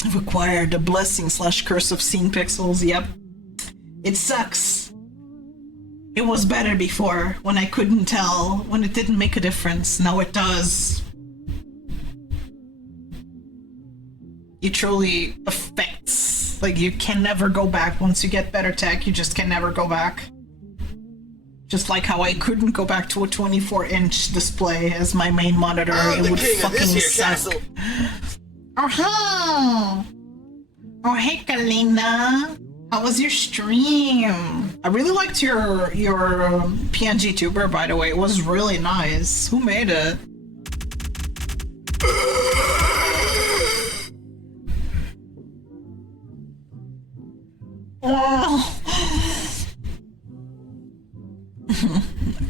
I've acquired a blessing / curse of seeing pixels. Yep. It sucks. It was better before, when I couldn't tell, when it didn't make a difference. Now it does. It truly affects. Like, you can never go back. Once you get better tech, you just can never go back. Just like how I couldn't go back to a 24-inch display as my main monitor. It would fucking suck. Oh, hey, Kalina. How was your stream? I really liked your PNG tuber, by the way. It was really nice. Who made it? Oh.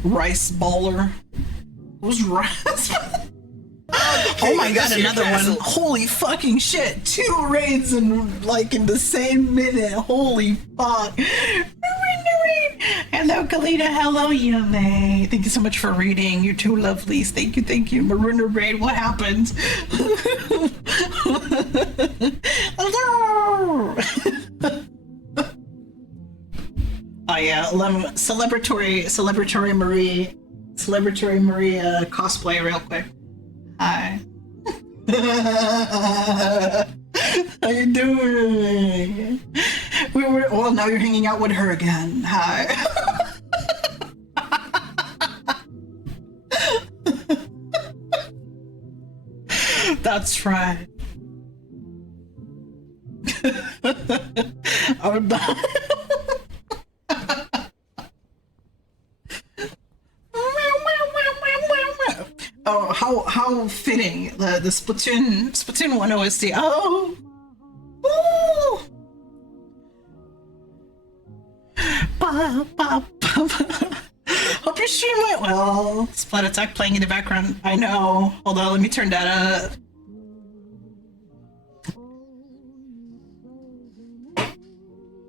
Rice baller. Who's rice? Oh my god, another one. Holy fucking shit. 2 raids in the same minute. Holy fuck. Hello, Kalina. Hello, Yume. Thank you so much for reading. You're two lovelies. Thank you, thank you. Maruna raid, what happened? Hello! Oh yeah, celebratory Marie cosplay real quick. Hi. How you doing? Well, now you're hanging out with her again. Hi. That's right. I'm not. Oh, how fitting the Splatoon 1 OST. Oh, ooh. Hope your stream went well. Splat Attack playing in the background. I know. Hold on, let me turn that up.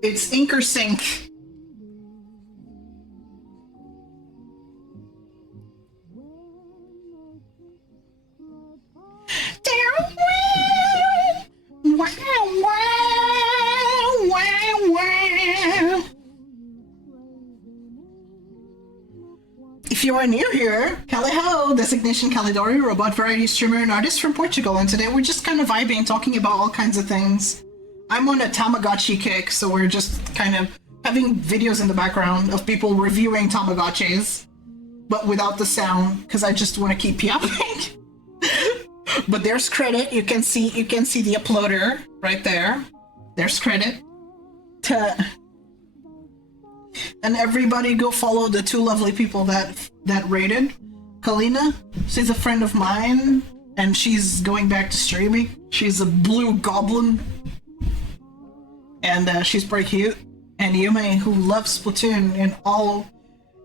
It's Ink or Sync. If you are new here, Caliho, designation Calidori, robot variety streamer and artist from Portugal, and today we're just kind of vibing, talking about all kinds of things. I'm on a Tamagotchi kick, so we're just kind of having videos in the background of people reviewing Tamagotchis, but without the sound, because I just want to keep yapping. But there's credit. You can see the uploader right there. There's credit. And everybody go follow the two lovely people that rated. Kalina, she's a friend of mine, and she's going back to streaming. She's a blue goblin, and she's pretty cute. And Yume, who loves Splatoon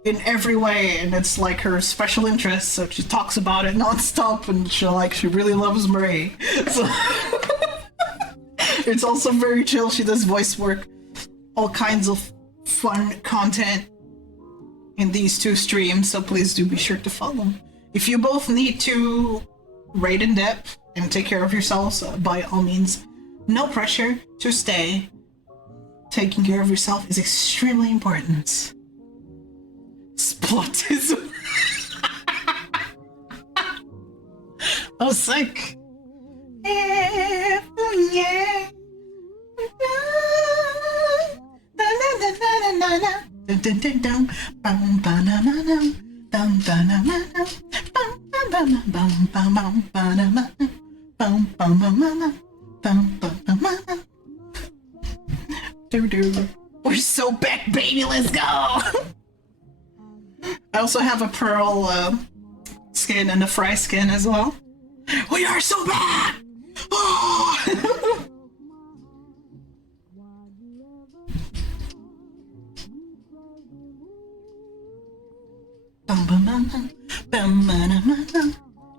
in every way, and it's like her special interest, so she talks about it non-stop, and she really loves Marie. So it's also very chill. She does voice work, all kinds of fun content in these two streams, so please do be sure to follow. If you both need to rate in depth and take care of yourselves, by all means, no pressure to stay. Taking care of yourself is extremely important. Splotism. Oh, sick. Yeah. We're so back, baby. Let's go. I also have a pearl skin and a fry skin as well. We are so back. Oh!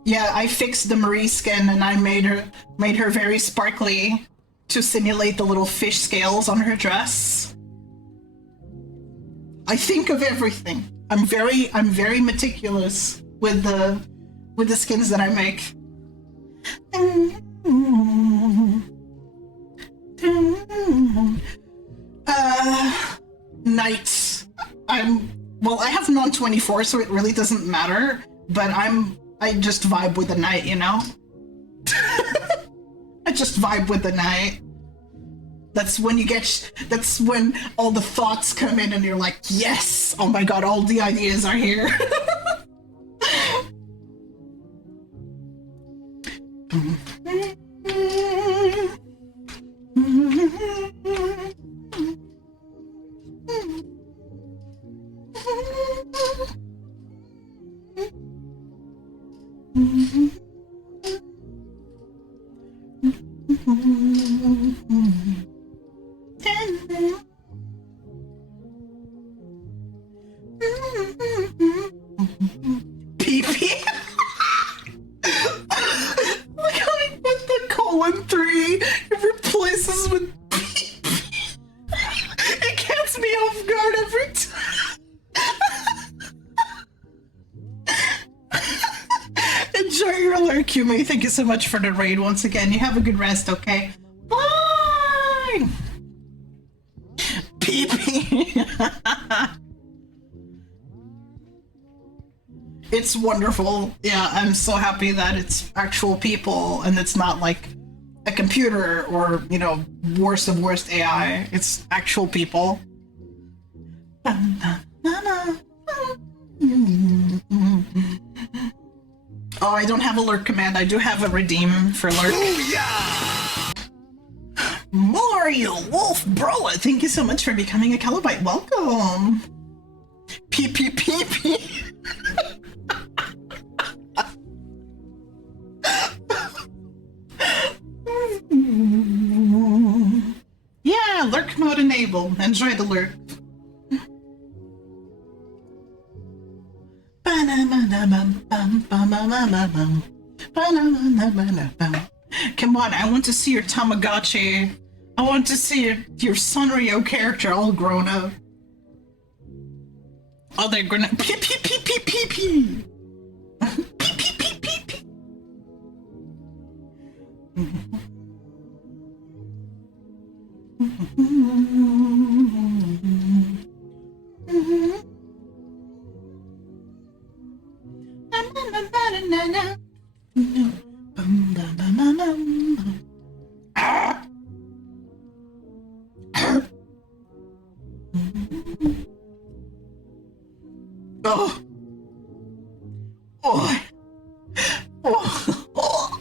Yeah, I fixed the Marie skin and I made her very sparkly to simulate the little fish scales on her dress. I think of everything. I'm very meticulous with the skins that I make. Night. I have non-24, so it really doesn't matter, but I just vibe with the night, you know? I just vibe with the night. That's when all the thoughts come in and you're like, yes! Oh my god, all the ideas are here. PP. Look how he put the :3. It replaces with PP. It gets me off guard every time. Enjoy your alert, Yume. Thank you so much for the raid once again. You have a good rest, okay? Bye! PP. It's wonderful. Yeah, I'm so happy that it's actual people and it's not like a computer or, you know, worst of worst AI. It's actual people. Oh, I don't have a lurk command. I do have a redeem for lurk. Booyah! Mario Wolf Bro, thank you so much for becoming a Calibite. Welcome. PPPP. Yeah, lurk mode enabled. Enjoy the lurk. Come on, I want to see your Tamagotchi. I want to see your Sanrio character all grown up. Oh, they're gonna pee pee pee pee pee pee. Pee pee pee pee pee. Oh. Oh. Oh.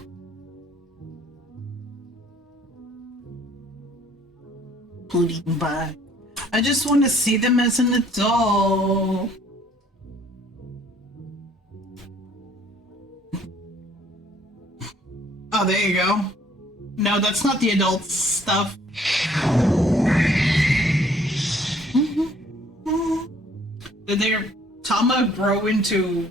Bleeding back. I just want to see them as an adult. Oh, there you go. No, that's not the adult stuff. Did their Tama grow into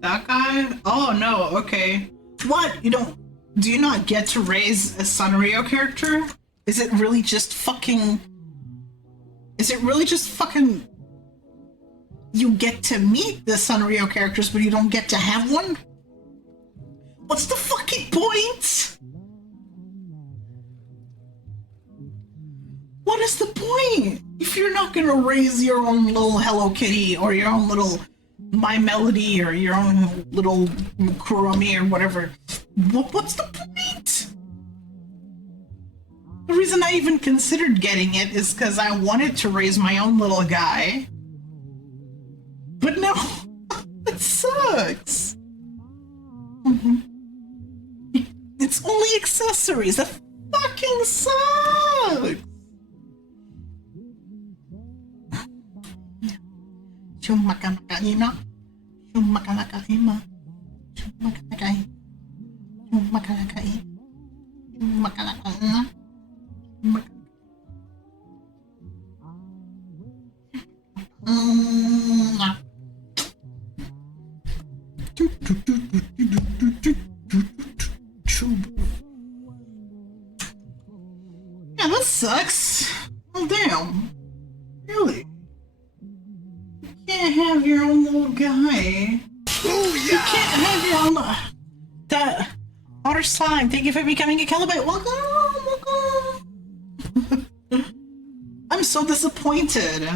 that guy? Oh no, okay. What? Do you not get to raise a Sanrio character? Is it really just fucking... You get to meet the Sanrio characters, but you don't get to have one? What's the fucking point? What is the point? If you're not gonna raise your own little Hello Kitty, or your own little My Melody, or your own little Kurumi, or whatever, what's the point? The reason I even considered getting it is because I wanted to raise my own little guy. But no, it sucks. It's only accessories. That fucking sucks. Shumakanakaina. Shumakanakaima. Shumakanakai. Shumakanakai. Shumakanakaina. Yeah, that sucks. Oh, damn. Really? You can't have your own little guy. Oh, yeah. You can't have your own... That... Otter Slime, thank you for becoming a Calidori. Welcome! I'm so disappointed.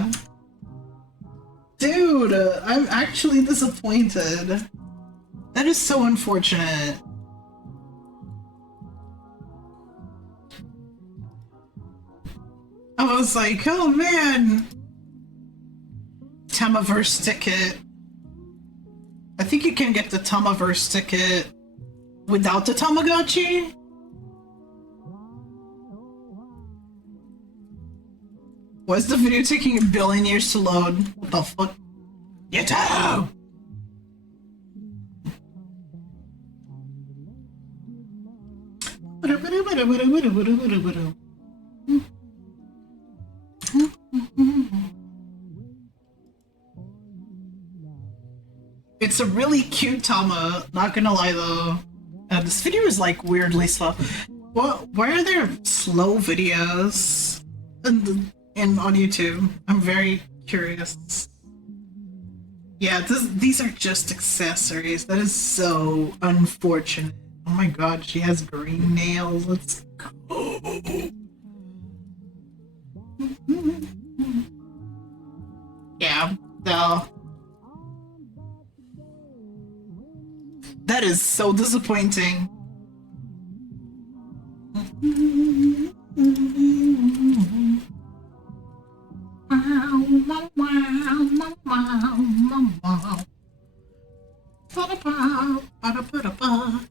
Dude, I'm actually disappointed. That is so unfortunate. I was like, oh man. Tamaverse ticket. I think you can get the Tamaverse ticket without the Tamagotchi. Why is the video taking a billion years to load? What the fuck? Get out! It's a really cute Tama, not gonna lie though. This video is like weirdly slow. Why are there slow videos on YouTube? I'm very curious. Yeah, these are just accessories. That is so unfortunate. Oh my god, she has green nails. Let's go. Yeah, no. That is so disappointing.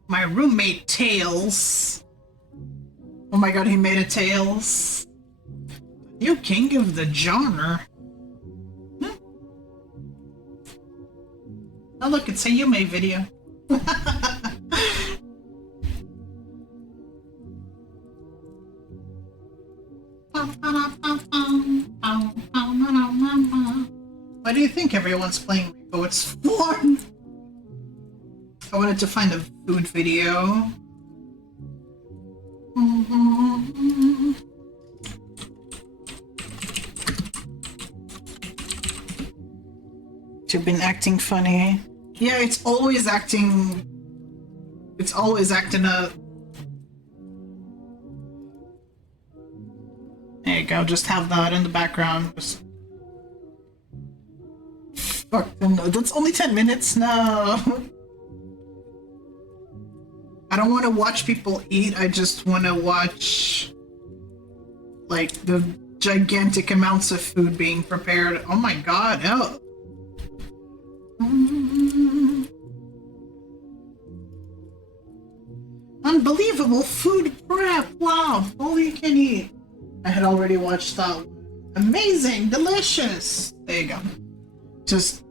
My roommate Tails. Oh my god, he made a Tails. You king of the genre. Oh look, it's a Yume video. Why do you think everyone's playing Rainbow? It's fun! I wanted to find a food video. You've been acting funny. Yeah, it's always acting... It's always acting up. There you go, just have that in the background. Just... Fuck them, no. That's only 10 minutes? No. don't want to watch people eat. I just want to watch like the gigantic amounts of food being prepared. Oh my god. Oh. Unbelievable food prep. Wow. All you can eat. I had already watched that. Amazing. Delicious. There you go. Just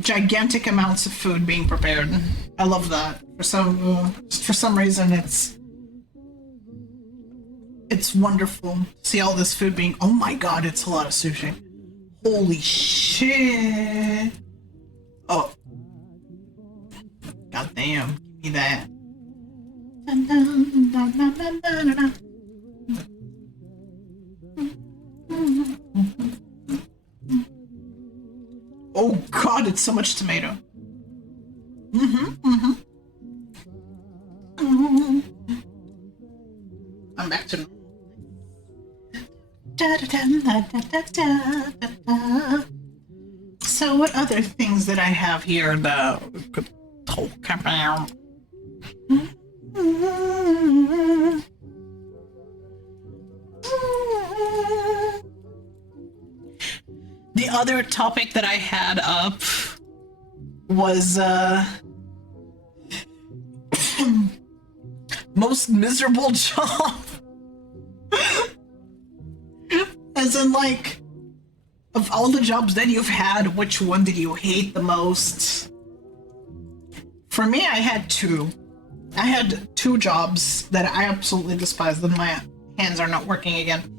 gigantic amounts of food being prepared. I love that. For some reason, it's wonderful. See all this food being. Oh my god, it's a lot of sushi. Holy shit! Oh, god damn! Give me that. Oh god, it's so much tomato. I'm back to So what other things that I have here that we could talk about? The other topic that I had up was most miserable job. As in, like, of all the jobs that you've had, which one did you hate the most? For me, I had two. I had two jobs that I absolutely despised, and my hands are not working again.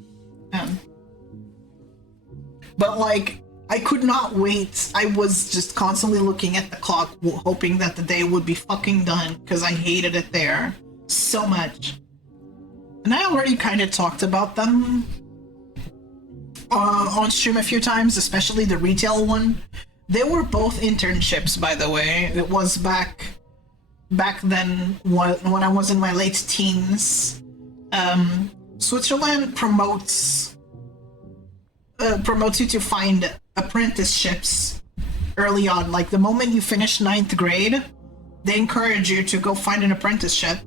But, like, I could not wait. I was just constantly looking at the clock, hoping that the day would be fucking done, because I hated it there so much. And I already kind of talked about them on stream a few times, especially the retail one. They were both internships, by the way. It was back then when I was in my late teens. Switzerland promotes you to find apprenticeships early on. Like the moment you finish 9th grade, they encourage you to go find an apprenticeship.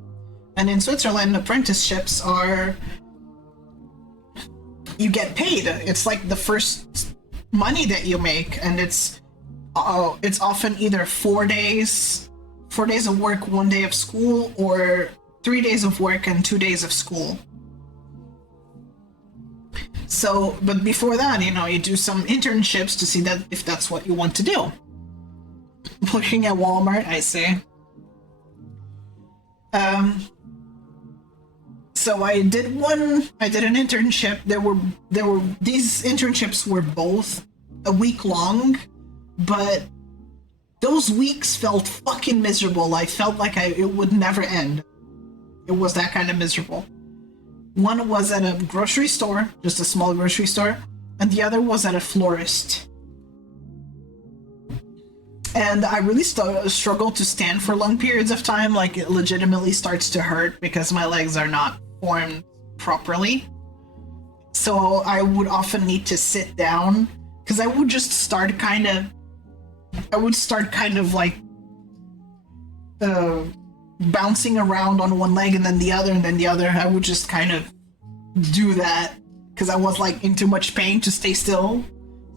And in Switzerland, apprenticeships are, you get paid. It's like the first money that you make, and it's often either 4 days of work, 1 day of school, or 3 days of work and 2 days of school. So, but before that, you know, you do some internships to see that if that's what you want to do. Looking at Walmart, I say. So I did an internship. These internships were both a week long, but those weeks felt fucking miserable. I felt like it would never end. It was that kind of miserable. One was at a grocery store, just a small grocery store, and the other was at a florist. And I really struggled to stand for long periods of time. Like, it legitimately starts to hurt because my legs are not formed properly. So I would often need to sit down, because I would just start kind of like bouncing around on one leg and then the other and then the other. I would just kind of do that because I was like in too much pain to stay still.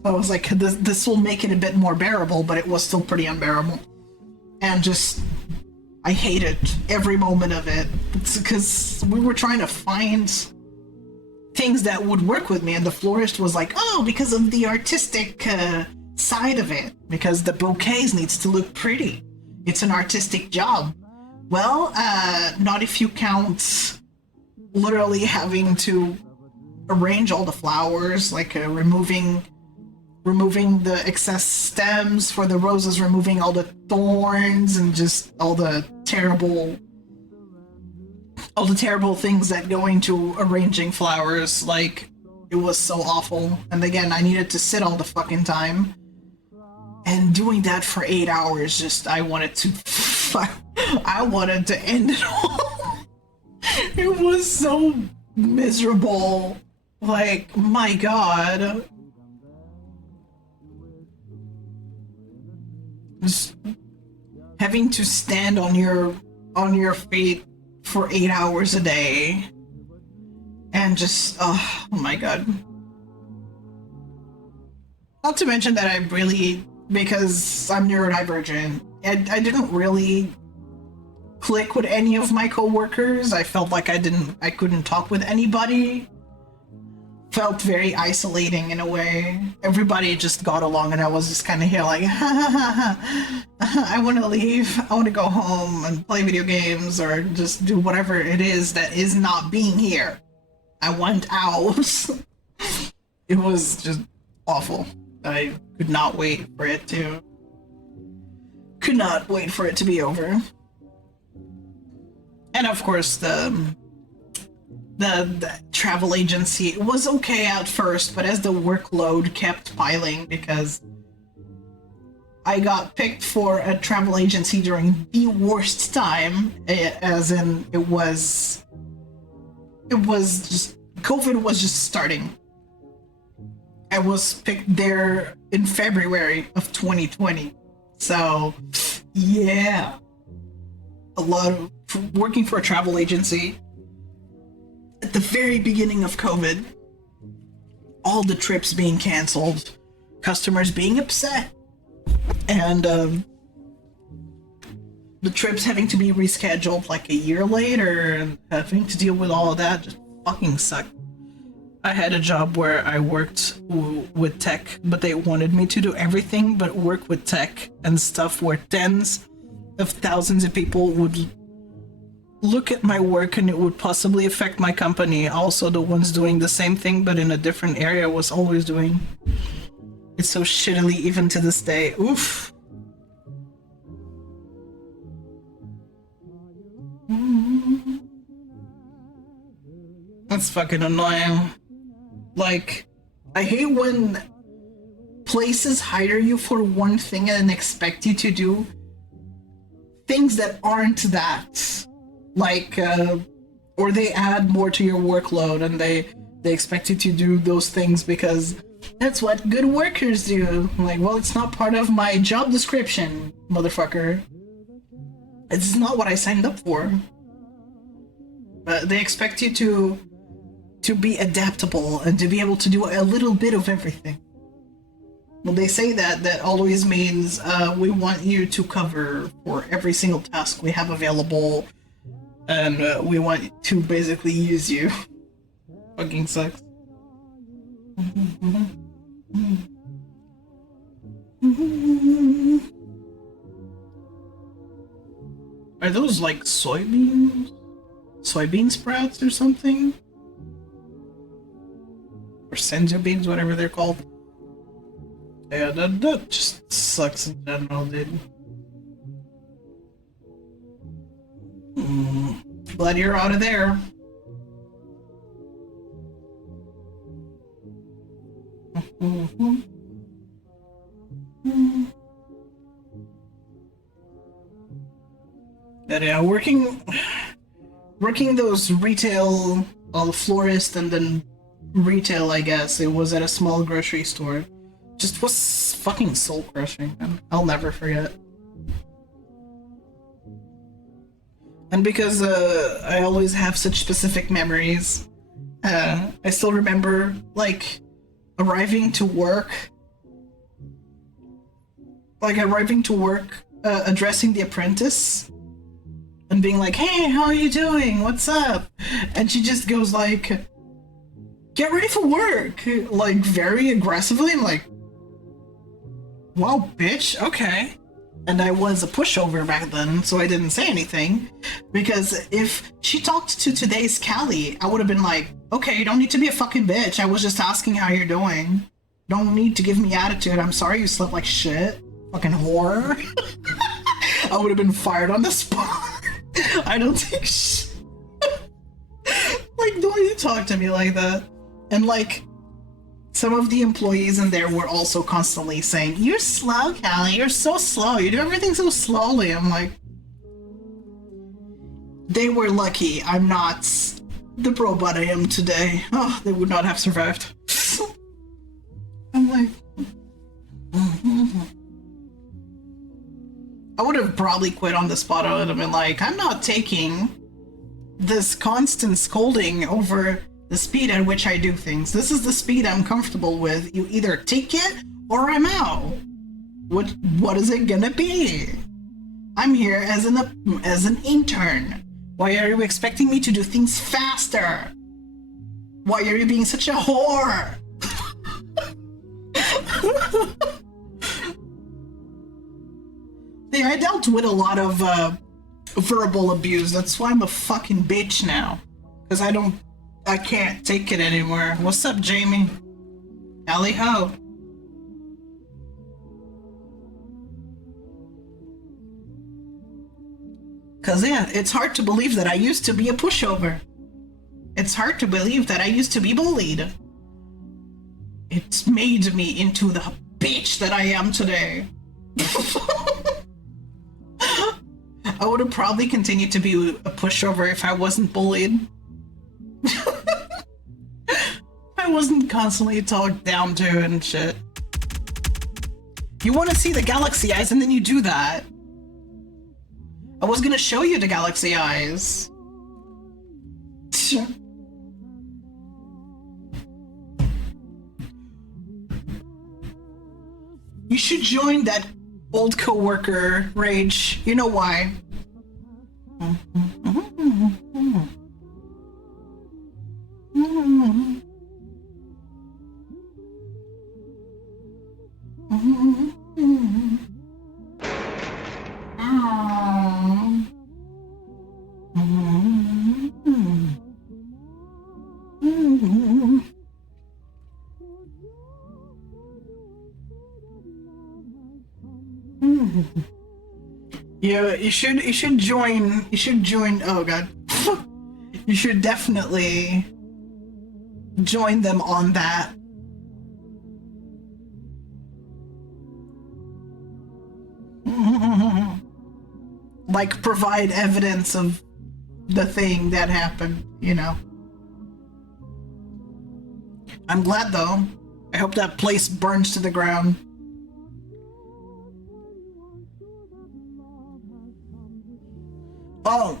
I was like, this will make it a bit more bearable, but it was still pretty unbearable. And just, I hated every moment of it. It's because we were trying to find things that would work with me, and the florist was like, oh, because of the artistic side of it, because the bouquets needs to look pretty. It's an artistic job. Well, not if you count literally having to arrange all the flowers, like removing the excess stems for the roses, removing all the thorns, and just all the terrible things that go into arranging flowers. Like, it was so awful. And again, I needed to sit all the fucking time. And doing that for 8 hours, just, I wanted to end it all. It was so miserable. Like, my god. Just having to stand on your on your feet for 8 hours a day. And just, oh my god. Not to mention that I really, because I'm neurodivergent, I didn't really click with any of my coworkers. I felt like I couldn't talk with anybody. Felt very isolating in a way. Everybody just got along and I was just kind of here like, I want to leave. I want to go home and play video games or just do whatever it is that is not being here. I want out. It was just awful. I could not wait for it to be over. And of course the travel agency was okay at first, but as the workload kept piling, because I got picked for a travel agency during the worst time, as in it was just, COVID was just starting. I was picked there in February of 2020. So, yeah. A lot of working for a travel agency at the very beginning of COVID, all the trips being canceled, customers being upset, and the trips having to be rescheduled like a year later, and having to deal with all of that just fucking sucked. I had a job where I worked with tech, but they wanted me to do everything but work with tech and stuff where tens of thousands of people would look at my work and it would possibly affect my company. Also, the ones doing the same thing but in a different area was always doing it so shittily even to this day. Oof. That's fucking annoying. Like, I hate when places hire you for one thing and expect you to do things that aren't that. Like, or they add more to your workload and they expect you to do those things because that's what good workers do. I'm like, well, it's not part of my job description, motherfucker. It's not what I signed up for. But they expect you to be adaptable and to be able to do a little bit of everything. When they say that always means we want you to cover for every single task we have available, and we want to basically use you. Fucking sucks. Are those like soybeans? Soybean sprouts or something? Or senzu beans, whatever they're called. Yeah, that just sucks in general, dude. Glad you're out of there. But yeah, working those retail, well, florist and then retail, I guess. It was at a small grocery store. Just was fucking soul crushing, and I'll never forget. And because I always have such specific memories, I still remember, like, arriving to work, addressing the apprentice, and being like, hey, how are you doing? What's up? And she just goes like, get ready for work, like, very aggressively. I'm like, wow, bitch, okay. And I was a pushover back then, so I didn't say anything. Because if she talked to today's Callie, I would have been like, okay, you don't need to be a fucking bitch. I was just asking how you're doing. Don't need to give me attitude. I'm sorry you slept like shit. Fucking whore. I would have been fired on the spot. I don't take shit. Like, don't you talk to me like that. And like, some of the employees in there were also constantly saying, you're slow, Callie, you're so slow, you do everything so slowly. I'm like, they were lucky I'm not the robot I am today. Oh, they would not have survived. I'm like, I would have probably quit on the spot. I would have been like, I'm not taking this constant scolding over the speed at which I do things. This is the speed I'm comfortable with. You either take it or I'm out. What is it gonna be? I'm here as an intern. Why are you expecting me to do things faster? Why are you being such a whore? Yeah, I dealt with a lot of verbal abuse. That's why I'm a fucking bitch now. Because I can't take it anymore. What's up, Jamie? Alley ho. Because, yeah, it's hard to believe that I used to be a pushover. It's hard to believe that I used to be bullied. It's made me into the bitch that I am today. I would have probably continued to be a pushover if I wasn't bullied. I wasn't constantly talked down to and shit. You want to see the galaxy eyes and then you do that. I was gonna show you the galaxy eyes. You should join that old coworker rage. You know why? Yeah, you should join, oh god. You should definitely join them on that. Like, provide evidence of the thing that happened, you know. I'm glad though. I hope that place burns to the ground. Oh,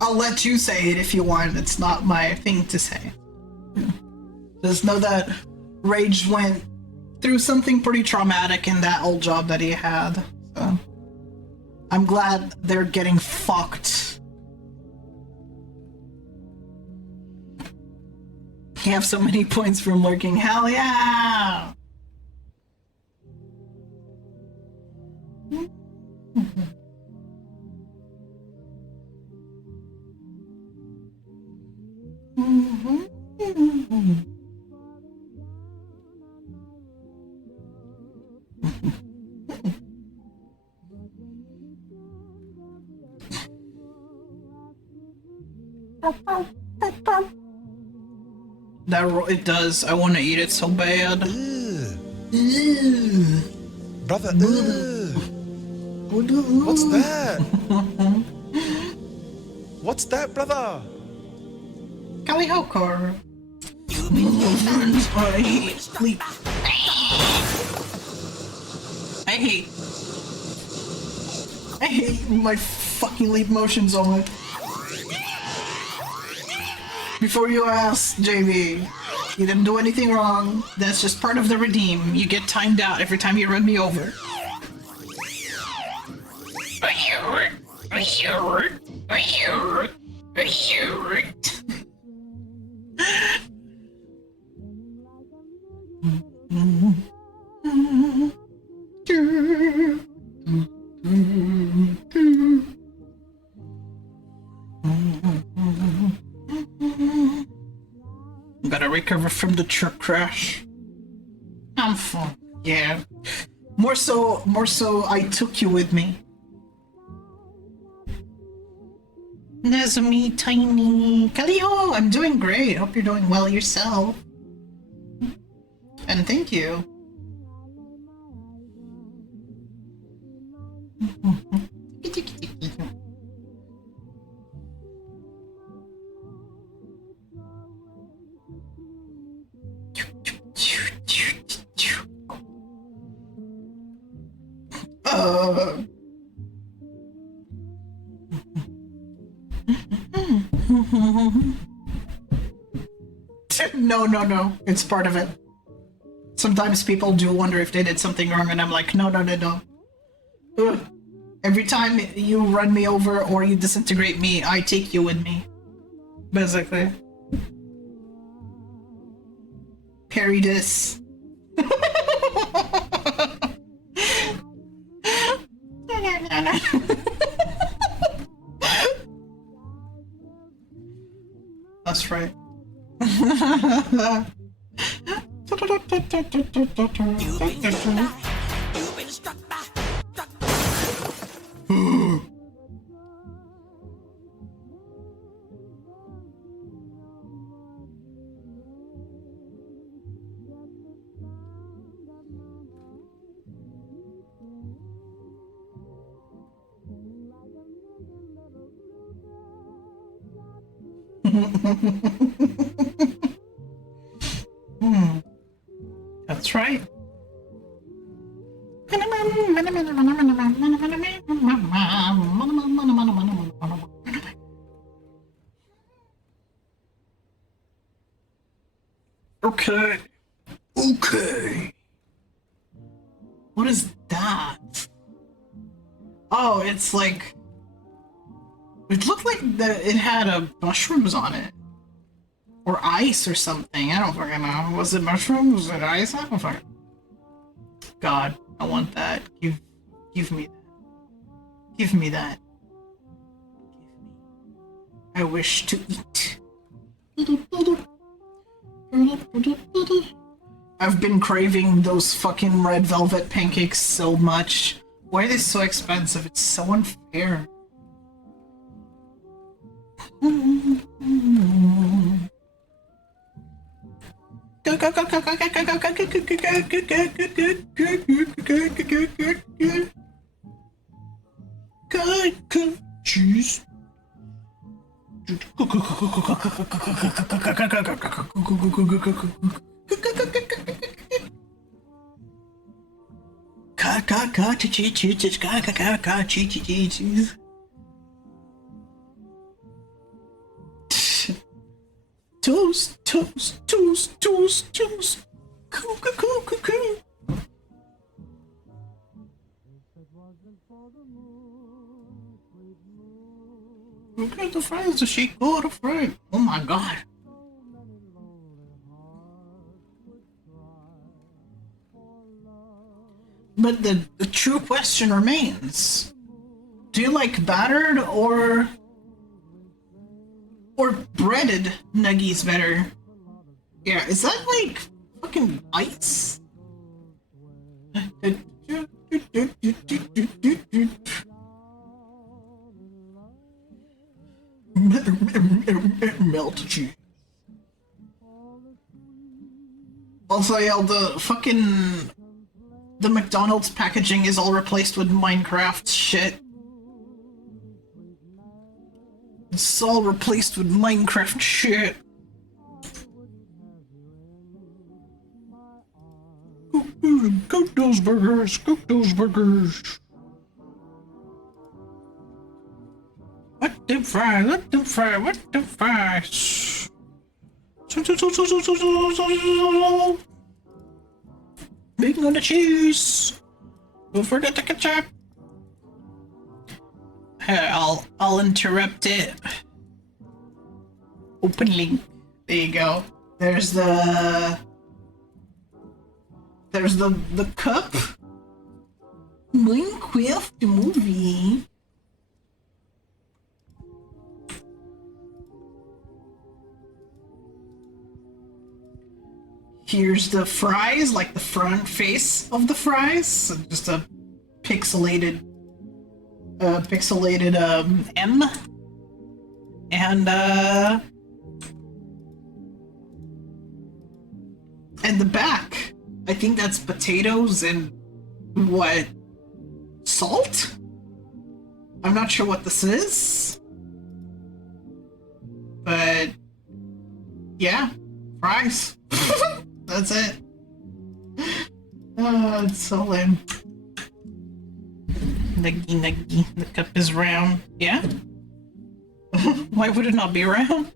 I'll let you say it if you want. It's not my thing to say. Just know that Rage went through something pretty traumatic in that old job that he had. So I'm glad they're getting fucked. You have so many points from lurking. Hell yeah! It does. I want to eat it so bad. Brother, what's that? What's that, brother? Calidori. I hate sleep. I hate my fucking leap motions on it. Before you ask, JB, you didn't do anything wrong. That's just part of the redeem. You get timed out every time you run me over. Gotta recover from the truck crash. I'm fine. Yeah. More so, I took you with me. There's me, tiny. Kalio, I'm doing great. Hope you're doing well yourself. And thank you. No. It's part of it. Sometimes people do wonder if they did something wrong, and I'm like, no. Ugh. Every time you run me over or you disintegrate me, I take you with me. Basically. Parry this. That's right. That's right. Okay. What is that? Oh, it's like... It looked like it had mushrooms on it. Or ice or something. I don't fucking know. Was it mushrooms? Was it ice? I don't fucking... God, I want that. Give me that. Give me that. I wish to eat. I've been craving those fucking red velvet pancakes so much. Why are they so expensive? It's so unfair. Cheese. Toast. Look at the fries, the shake, oh, the fry. Oh my god. But the true question remains. Do you like battered or breaded nuggies better? Yeah, is that like fucking ice? Melt cheese. Also, yeah, the McDonald's packaging is all replaced with Minecraft shit. It's all replaced with Minecraft shit. Cook those burgers, cook those burgers. Let them fry, let them fry, let them fry. Bacon on the cheese. Don't forget the ketchup. I'll interrupt it. Open link. There you go. There's the cup. Minecraft the movie. Here's the fries, like the front face of the fries. So just a pixelated M. And the back. I think that's potatoes and what? Salt? I'm not sure what this is. But yeah, fries. That's it. Oh, it's so lame. Nuggy. The cup is round. Yeah? Why would it not be round?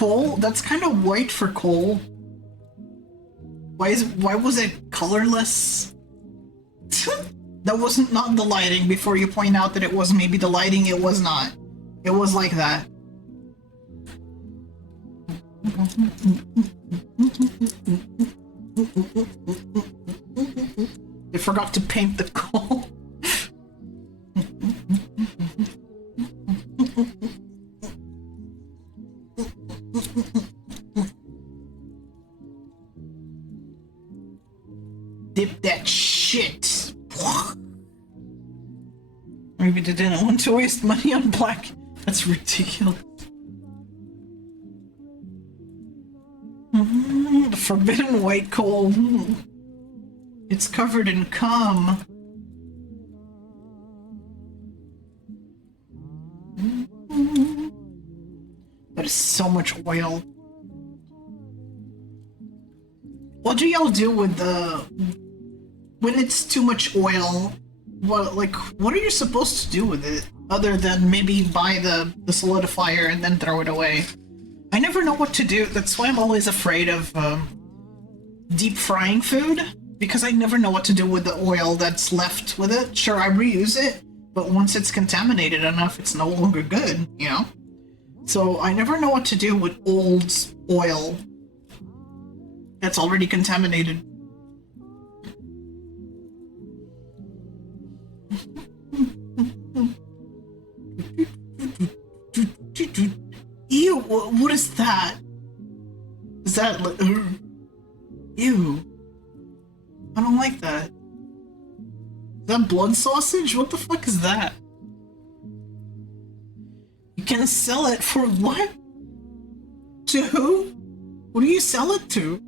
coal? That's kind of white for coal. Why was it colorless? That wasn't not the lighting before you point out that it was maybe the lighting. It was not. It was like that. They forgot to paint the coal. Dip that shit. Maybe they didn't want to waste money on black. That's ridiculous. The forbidden white coal. It's covered in cum. That is so much oil. What do y'all do with the... when it's too much oil? What, like, what are you supposed to do with it? Other than maybe buy the solidifier and then throw it away? I never know what to do. That's why I'm always afraid of deep frying food. Because I never know what to do with the oil that's left with it. Sure, I reuse it, but once it's contaminated enough, it's no longer good, you know? So I never know what to do with old oil that's already contaminated. Ew, what is that? Is that like... Ew. I don't like that. Is that blood sausage? What the fuck is that? You can sell it for what? To who? What do you sell it to?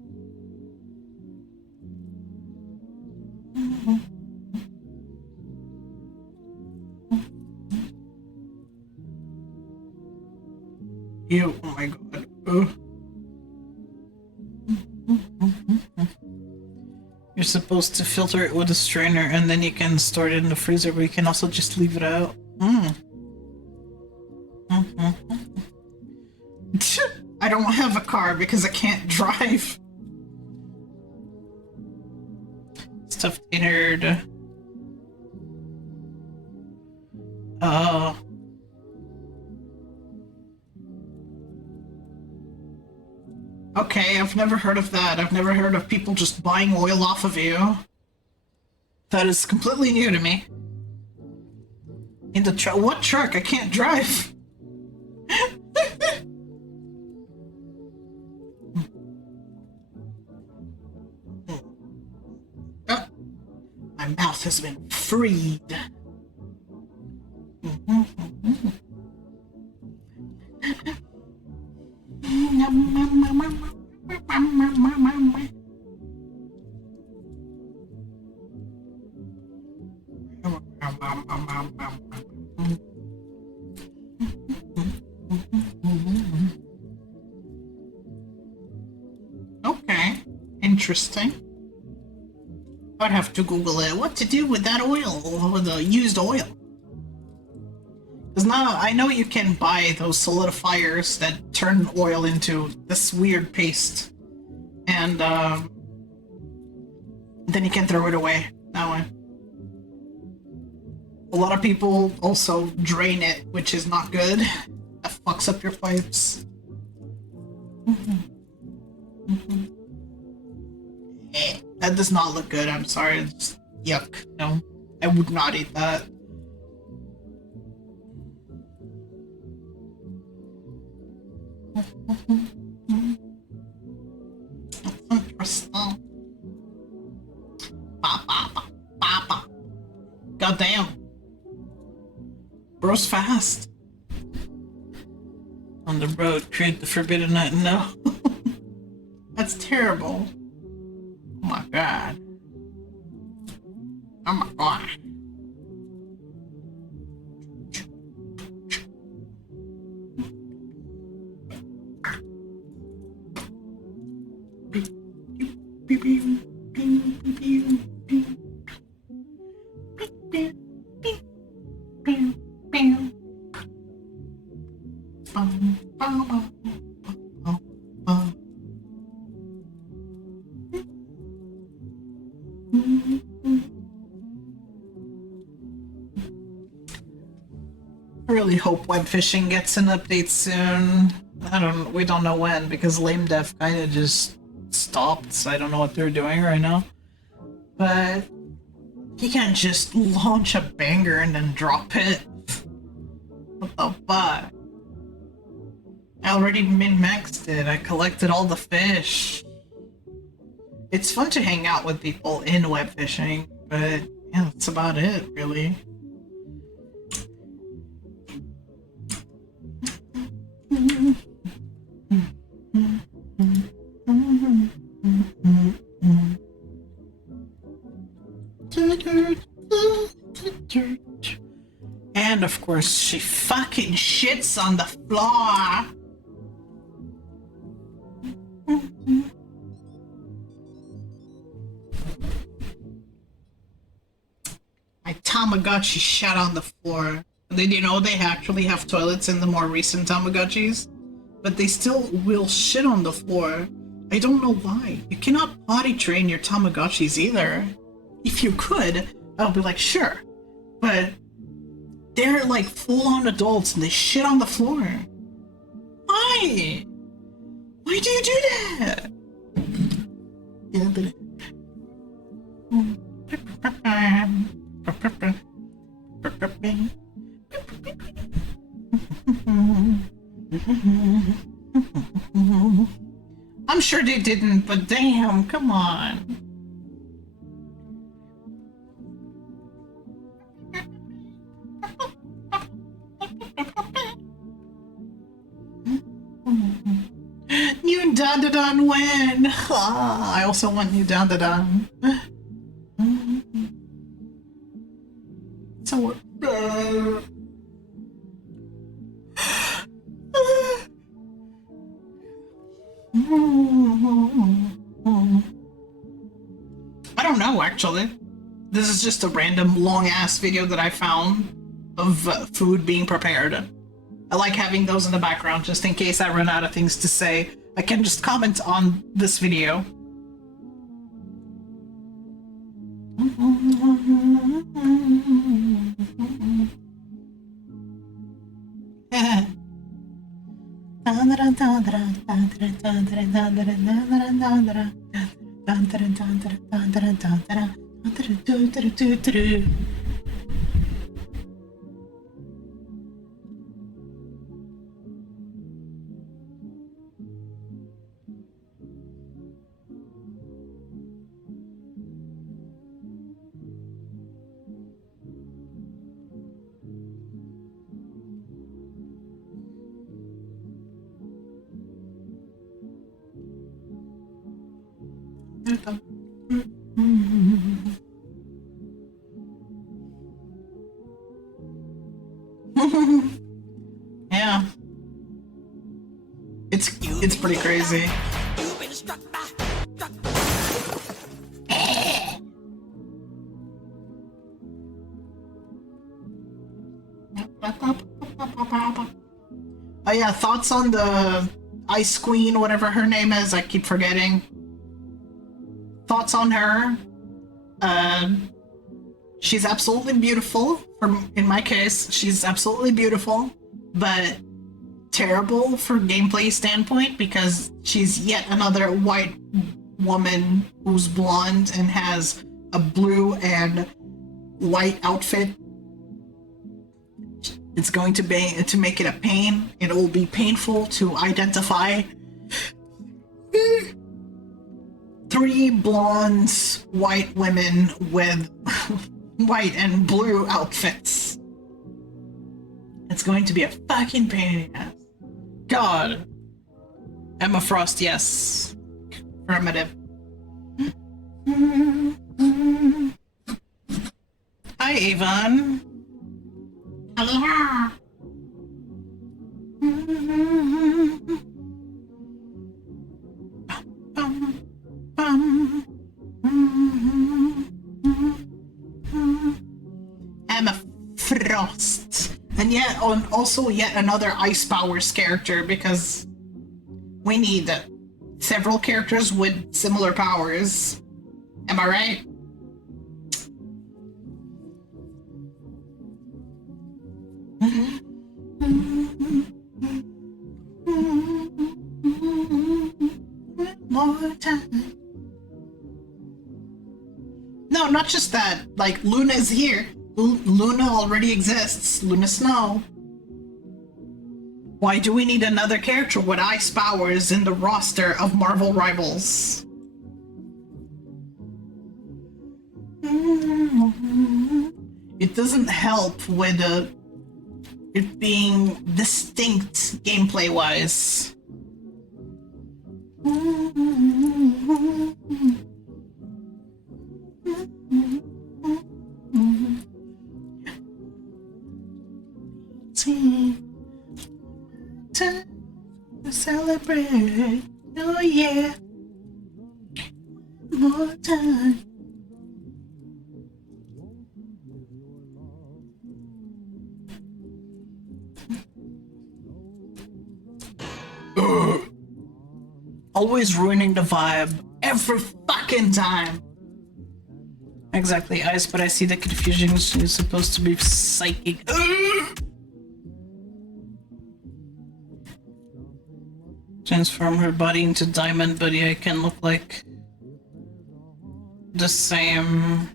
Ew, oh my god. Ugh. You're supposed to filter it with a strainer and then you can store it in the freezer, but you can also just leave it out. I don't have a car because I can't drive. Stuffed innard. Okay, I've never heard of that. I've never heard of people just buying oil off of you. That is completely new to me. In the truck? What truck? I can't drive. My mouth has been freed. Okay, interesting. I'd have to Google it. What to do with that oil, with the used oil? Because now I know you can buy those solidifiers that turn oil into this weird paste, and then you can throw it away that way. A lot of people also drain it, which is not good. That fucks up your pipes. That does not look good, I'm sorry. It's yuck. No, I would not eat that. That's interesting. Papa. Goddamn. Bro's fast. On the road, create the forbidden night. No. That's terrible. Oh my god. Oh my god. fishing gets an update soon. We don't know when, because Lame Dev kind of just stopped, so I don't know what they're doing right now. But you can't just launch a banger and then drop it. What the fuck? I already min-maxed it. I collected all the fish. It's fun to hang out with people in web fishing, but yeah, that's about it, really. And of course, she fucking shits on the floor. My Tamagotchi shat on the floor. Did you know they actually have toilets in the more recent Tamagotchis? But they still will shit on the floor. I don't know why. You cannot potty train your Tamagotchis either. If you could, I would be like, sure. But they're like full-on adults and they shit on the floor. Why? Why do you do that? Yeah, but... I'm sure they didn't, but damn, come on. New Dandadan when? I also want new Dandadan. So I don't know, actually. This is just a random long-ass video that I found of food being prepared. I like having those in the background just in case I run out of things to say. I can just comment on this video. Yeah. It's pretty crazy. Oh yeah, thoughts on the Ice Queen, whatever her name is, I keep forgetting. Thoughts on her? She's absolutely beautiful. In my case, she's absolutely beautiful, but terrible for gameplay standpoint because she's yet another white woman who's blonde and has a blue and white outfit. It's going to make it a pain. It will be painful to identify 3 blonde white women with white and blue outfits. It's going to be a fucking pain in the ass. God. Emma Frost, yes. Affirmative. Hi, Avon. Hello. Emma Frost. And yet, also yet another Ice Powers character, because we need several characters with similar powers. Am I right? time. No, not just that. Like, Luna is here. Luna already exists. Luna Snow. Why do we need another character with ice powers in the roster of Marvel Rivals? It doesn't help with it being distinct gameplay-wise. Time to celebrate. Oh yeah. More time. Always ruining the vibe every fucking time. Exactly, Ice, but I see the confusion. She's supposed to be psychic. Transform her body into diamond, but yeah, it can look like the same.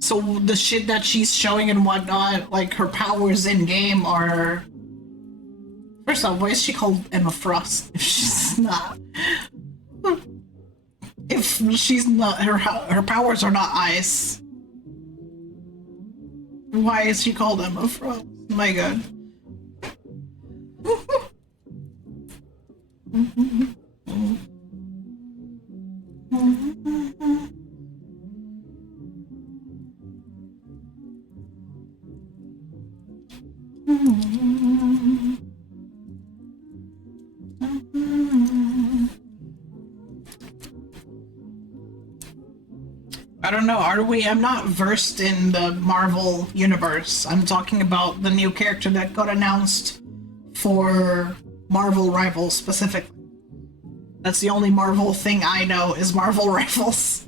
So the shit that she's showing and whatnot, like her powers in game are... First off, why is she called Emma Frost if she's not? If she's not, her powers are not ice. Why is she called Emma Frost? My god. I don't know, are we? I'm not versed in the Marvel universe. I'm talking about the new character that got announced for Marvel Rivals specifically. That's the only Marvel thing I know is Marvel Rivals.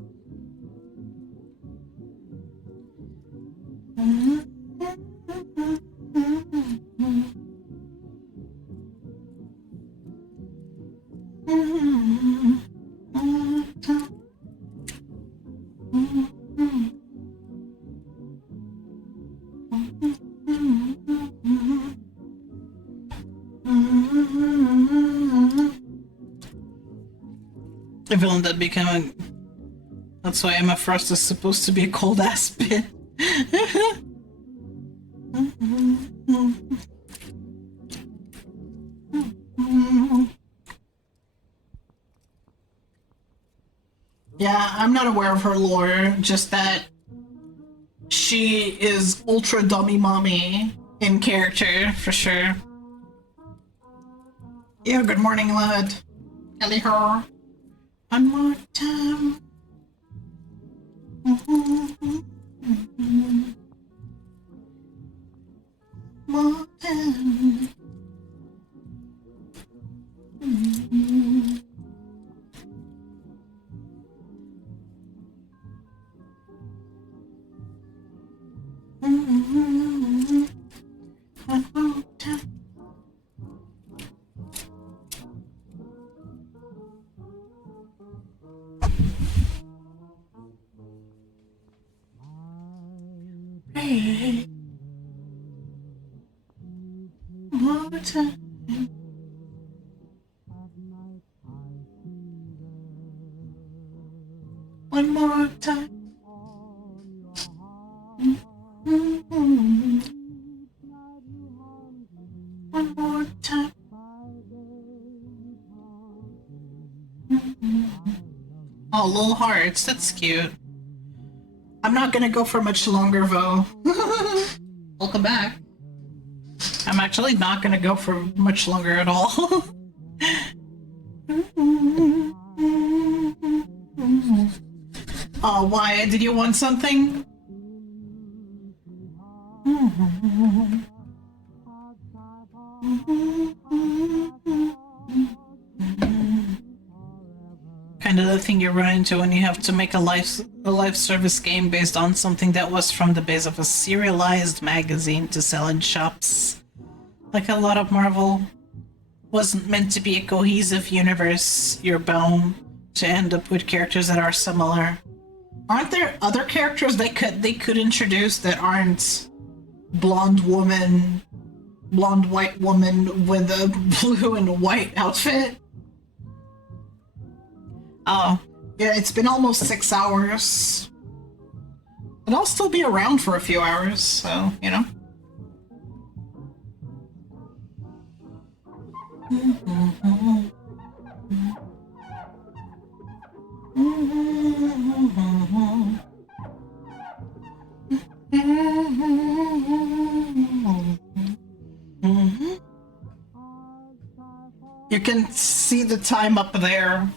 A villain that became a... That's why Emma Frost is supposed to be a cold-ass bitch. Yeah, I'm not aware of her lore, just that she is ultra dummy mommy in character, for sure. Yeah, good morning, lad. Ellie her. One more time. More time. One more time. Hey. More time. One more time. One more time. Oh, little hearts. That's cute. I'm not gonna go for much longer, though. Welcome back. I'm actually not gonna go for much longer at all. Oh, why? Did you want something? kind of the thing you run into when you have to make a live service game based on something that was from the base of a serialized magazine to sell in shops. Like a lot of Marvel wasn't meant to be a cohesive universe. You're bound to end up with characters that are similar. Aren't there other characters they could introduce that aren't blonde white woman with a blue and white outfit? Oh, yeah, it's been almost 6 hours. But I'll still be around for a few hours, so, you know. You can see the time up there.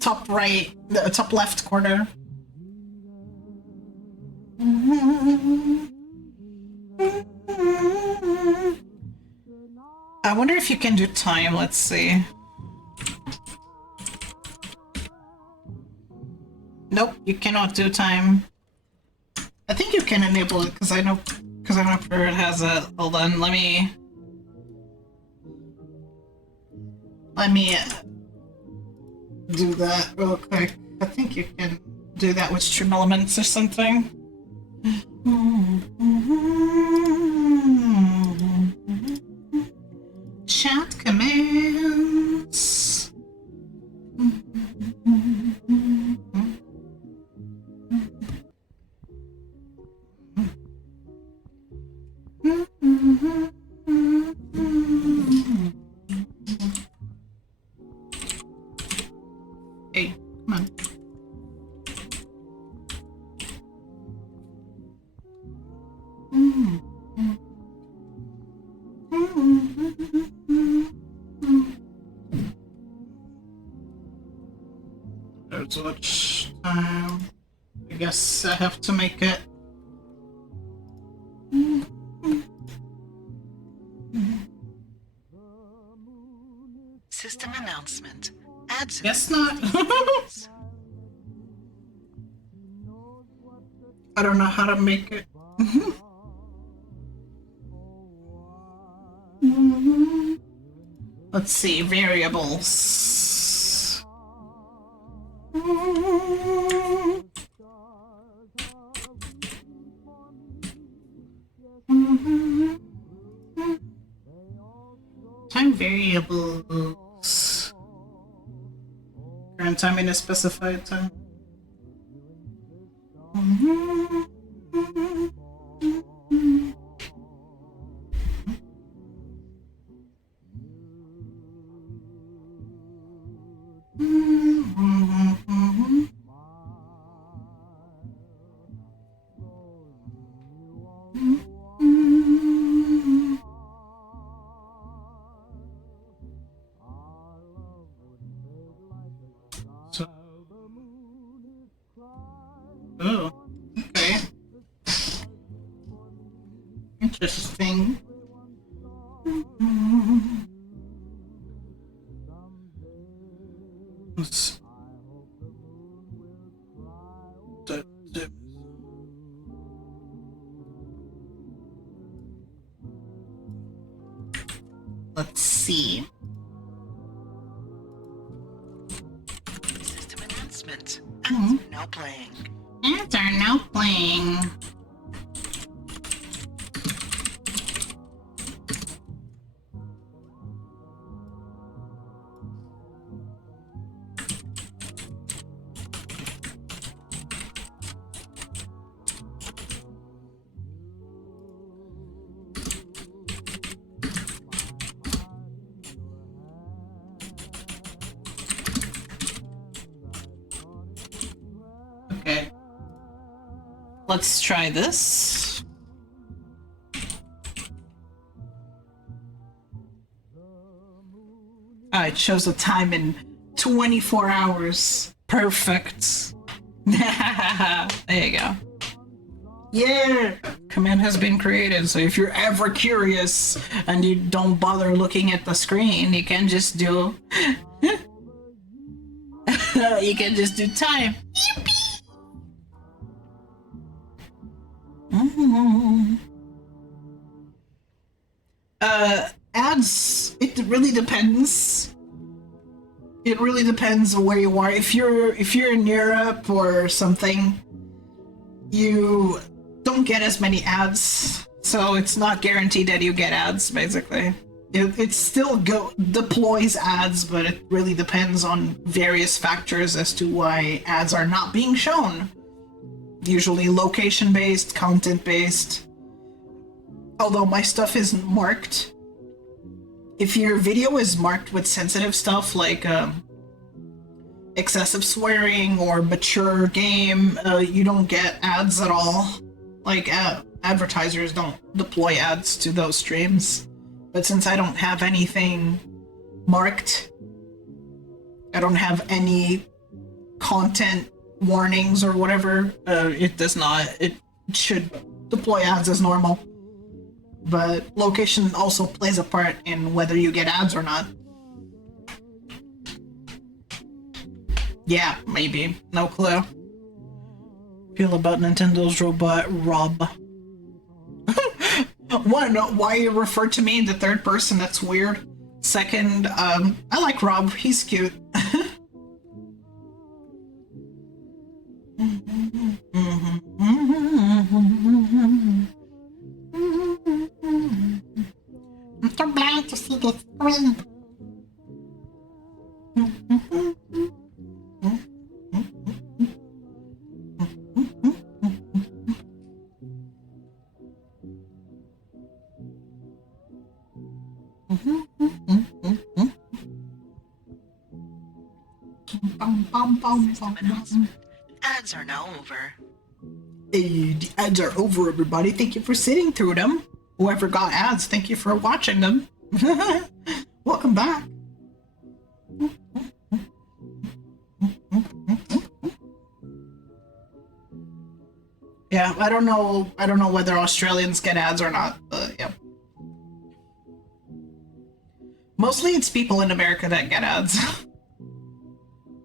Top right, the top left corner. I wonder if you can do time, let's see. Nope, you cannot do time. I think you can enable it because I know Pirate has it. Hold on, let me do that real quick. I think you can do that with Stream Elements or something. Chat commands. Hey, come on. There's so much time. I guess I have to make it. System announcement. Ads. Guess not. I don't know how to make it. Let's see, variables. Time variables. Current time in a specified time. Oh, okay. Interesting. Let's see. System announcement. Ads are now playing. Ads are now playing. Okay. Let's try this. It shows the time in 24 hours. Perfect. There you go. Yeah! Command has been created, so if you're ever curious and you don't bother looking at the screen, you can just do... You can just do time. Ads, it really depends. It really depends on where you are. If you're in Europe or something, you don't get as many ads, so it's not guaranteed that you get ads, basically. It still deploys ads, but it really depends on various factors as to why ads are not being shown. Usually location-based, content-based. Although my stuff isn't marked. If your video is marked with sensitive stuff like excessive swearing or mature game, you don't get ads at all. Like, advertisers don't deploy ads to those streams. But since I don't have anything marked, I don't have any content warnings or whatever, it should deploy ads as normal. But location also plays a part in whether you get ads or not. Yeah, maybe. No clue. Feel about Nintendo's robot Rob. One, why you refer to me in the third person, that's weird. Second, I like Rob, he's cute. I'm so glad to see the screen. Ads are now over. Hey, the ads are over, everybody. Thank you for sitting through them. Whoever got ads, thank you for watching them. Welcome back. Yeah, I don't know whether Australians get ads or not, but yeah. Mostly it's people in America that get ads.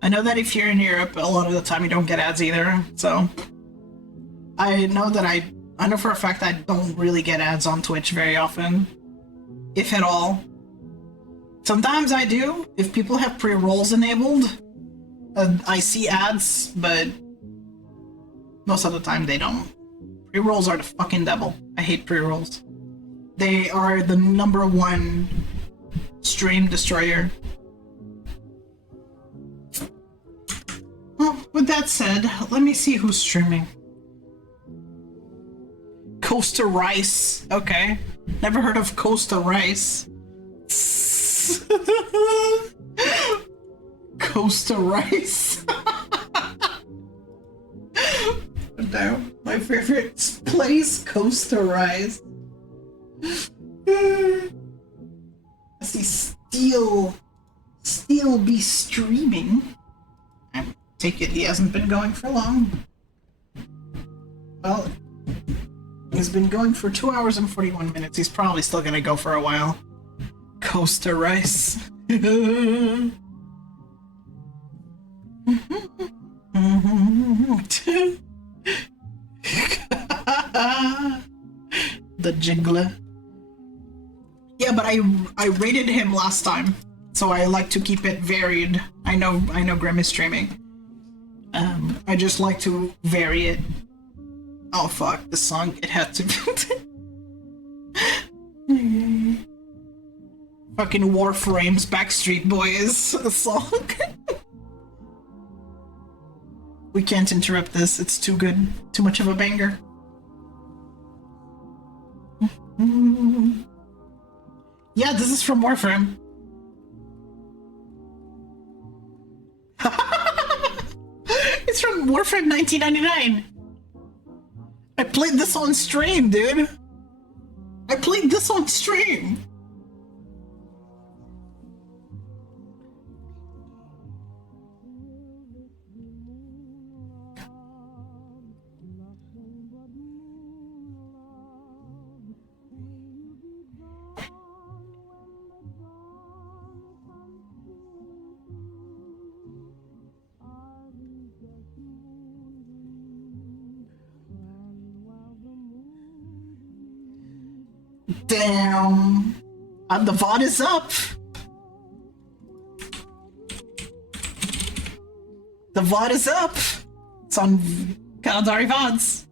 I know that if you're in Europe, a lot of the time you don't get ads either, so... I know for a fact I don't really get ads on Twitch very often. If at all. Sometimes I do, if people have pre-rolls enabled. I see ads, but most of the time they don't. Pre-rolls are the fucking devil. I hate pre-rolls. They are the #1 stream destroyer. Well, with that said, let me see who's streaming. Costa Rice. Okay. Never heard of Costa Rice. Costa Rice. No, my favorite place, Costa Rice. I see Steel be streaming. I take it he hasn't been going for long. Well, he's been going for 2 hours and 41 minutes. He's probably still gonna go for a while. Costa Rice. The jiggler. Yeah, but I rated him last time, so I like to keep it varied. I know Grim is streaming. I just like to vary it. Oh fuck, the song, it had to be. Fucking Warframes Backstreet Boys song. We can't interrupt this, it's too good. Too much of a banger. Yeah, this is from Warframe. It's from Warframe 1999. I played this on stream, dude. I played this on stream. Damn. The VOD is up. The VOD is up. It's on Calidori VODs.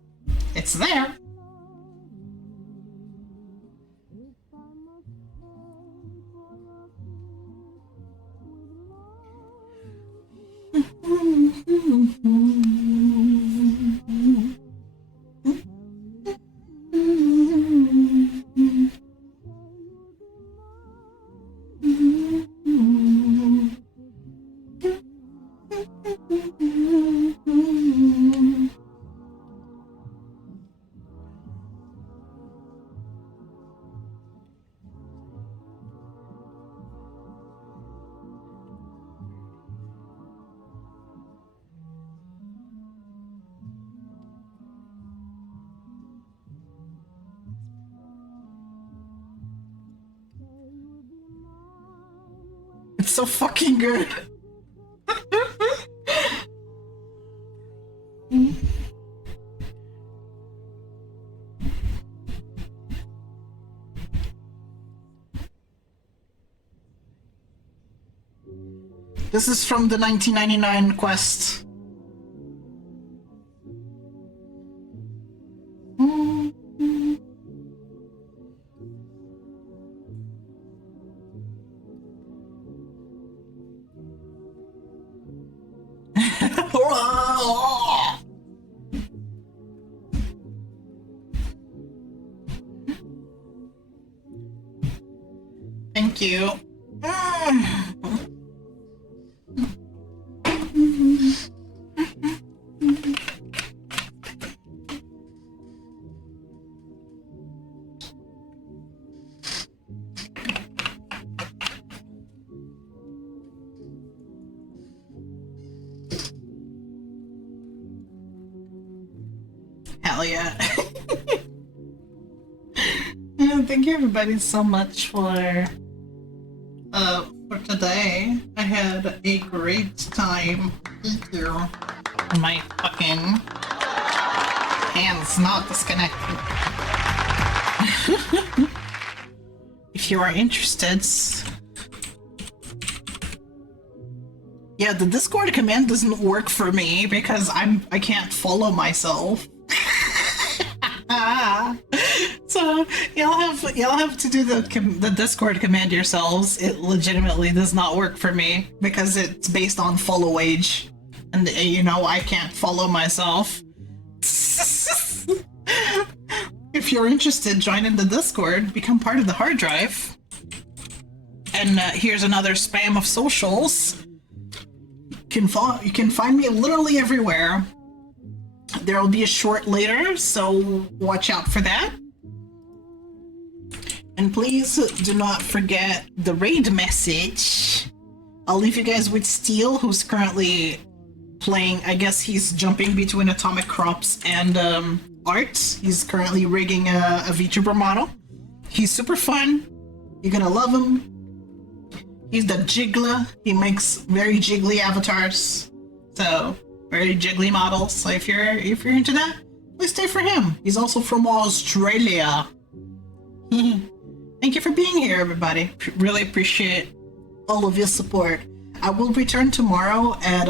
It's there. It's so fucking good. This is from the 1999 quest. Thank you. Hell yeah. Yeah, thank you everybody so much for today. I had a great time. Thank you. My fucking hand's not disconnected. If you are interested. Yeah, the Discord command doesn't work for me because I can't follow myself. So y'all have to do the Discord command yourselves. It legitimately does not work for me because it's based on follow age, and you know I can't follow myself. If you're interested, join in the Discord, become part of the hard drive. And here's another spam of socials. You can find me literally everywhere. There will be a short later, so watch out for that. And please do not forget the raid message. I'll leave you guys with Steel, who's currently playing. I guess he's jumping between Atomic Crops and Art. He's currently rigging a VTuber model. He's super fun. You're gonna love him. He's the jiggler. He makes very jiggly avatars. So very jiggly models. So if you're into that, please stay for him. He's also from Australia. Thank you for being here, everybody. Really appreciate all of your support. I will return tomorrow at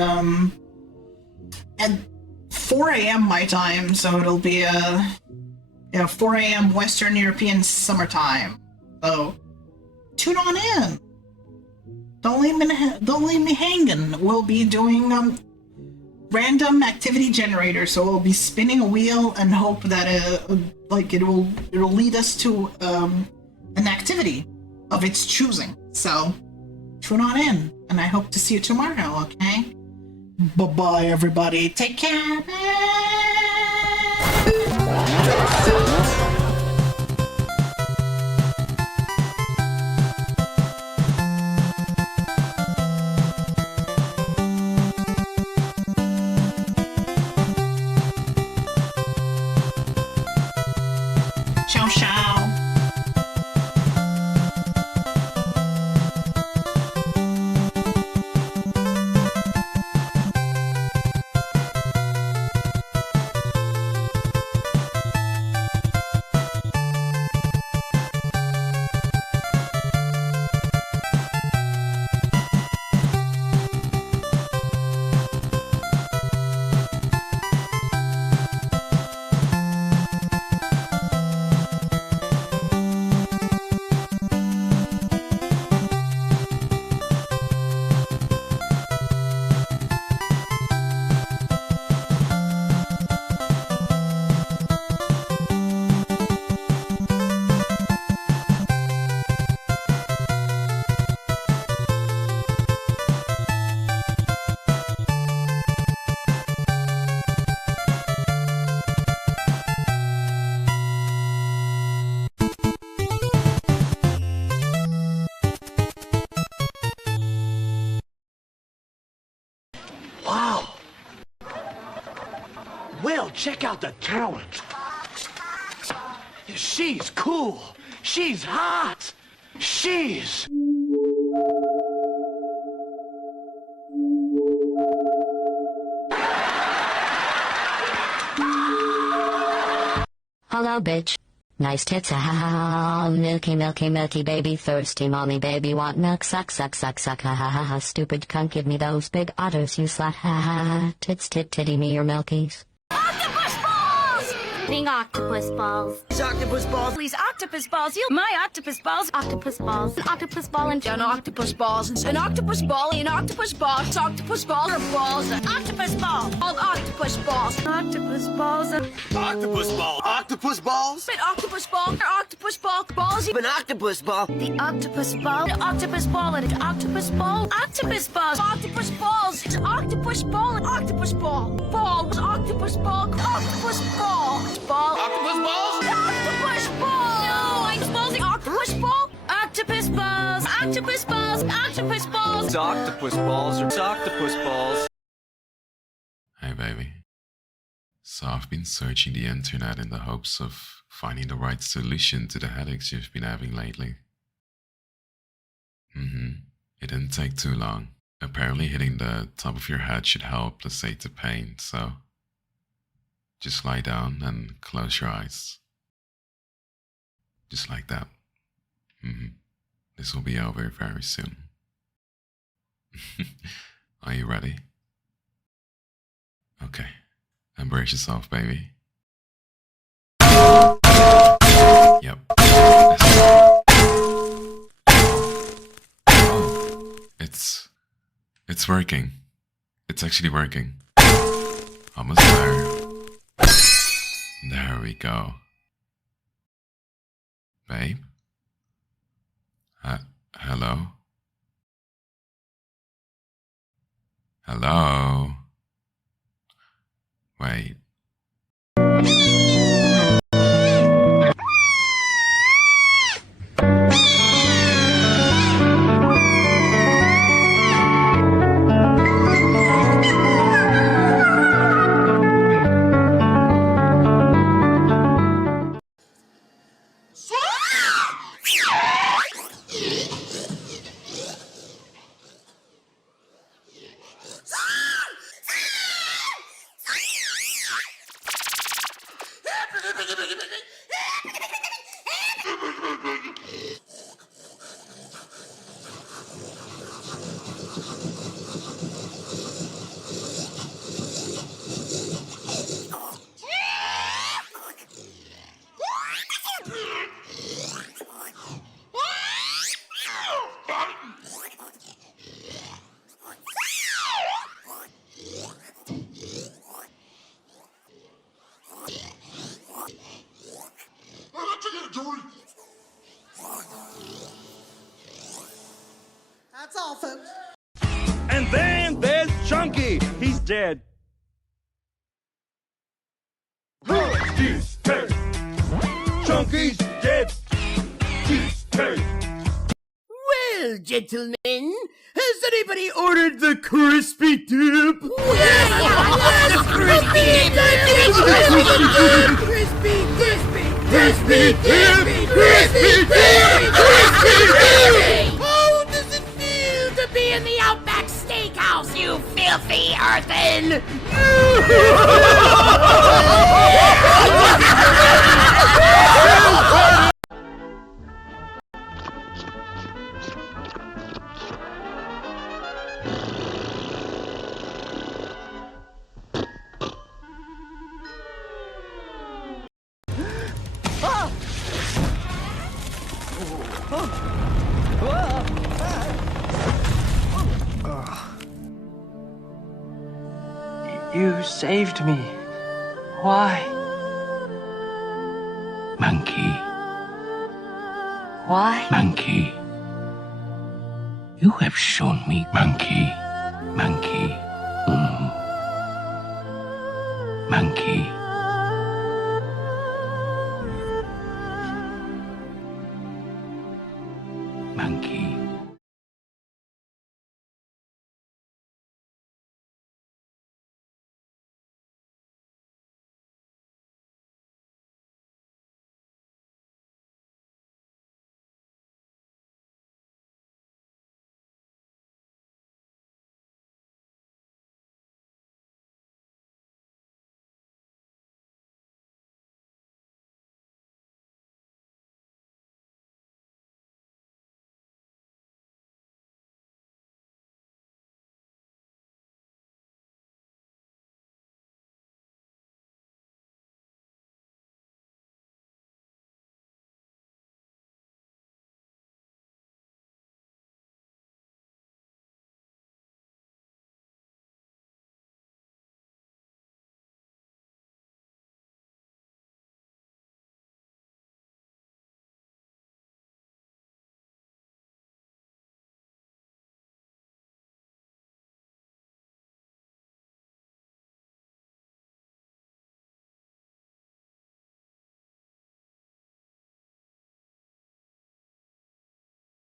4 a.m. my time, so it'll be 4 a.m. Western European summertime. So tune on in. Don't leave me hanging. We'll be doing random activity generator, so we'll be spinning a wheel and hope that it'll lead us to an activity of its choosing. So tune on in, and I hope to see you tomorrow. Okay, bye bye everybody, take care. Ciao, ciao. the talent. She's cool. She's hot. She's... Hello, bitch. Nice tits, ha ha ha. Milky, milky, milky baby, thirsty mommy baby, want milk, suck, suck, suck, suck, ha ha ha ha. Stupid cunt, give me those big otters, you slut, ha ha ha. Tits, titty me your milkies. Octopus balls! Being octopus balls. Octopus balls. Please, octopus balls. You, my octopus balls. Octopus balls. An octopus ball and an octopus balls. An octopus ball. An octopus ball. Octopus ball. Balls. An octopus ball. All octopus balls. Octopus balls. Octopus ball. Octopus balls? An octopus ball. An octopus ball. Balls. An octopus ball. The octopus ball. An octopus ball. And an octopus ball. Octopus balls. Octopus balls. An octopus ball. An octopus ball. Balls. Octopus ball. Octopus ball. Ball. Octopus balls? Octopus ball. No, I'm supposing octopus ball. Octopus balls. Octopus balls. Octopus balls. It's octopus balls or octopus balls. Hey baby. So I've been searching the internet in the hopes of finding the right solution to the headaches you've been having lately. It didn't take too long. Apparently hitting the top of your head should help placate the pain, so just lie down and close your eyes. Just like that. This will be over very soon. Are you ready? Okay. Embrace yourself, baby. Yep. Oh, it's working. It's actually working. Almost there. There we go. Babe? Hello? Hello? Wait. That's all, folks. And then there's Chunky. He's dead. Cheesecake. Chunky's dead. Cheesecake. Well, gentlemen, has anybody ordered the crispy dip? Yes, crispy dip! Crispy dip! Crispy dip! Crispy dip! Crispy dip! How does it feel to be in the Outback Steakhouse, you filthy earthen? You saved me. Why? Monkey. Why? Monkey. You have shown me, monkey. Monkey. Monkey. Monkey.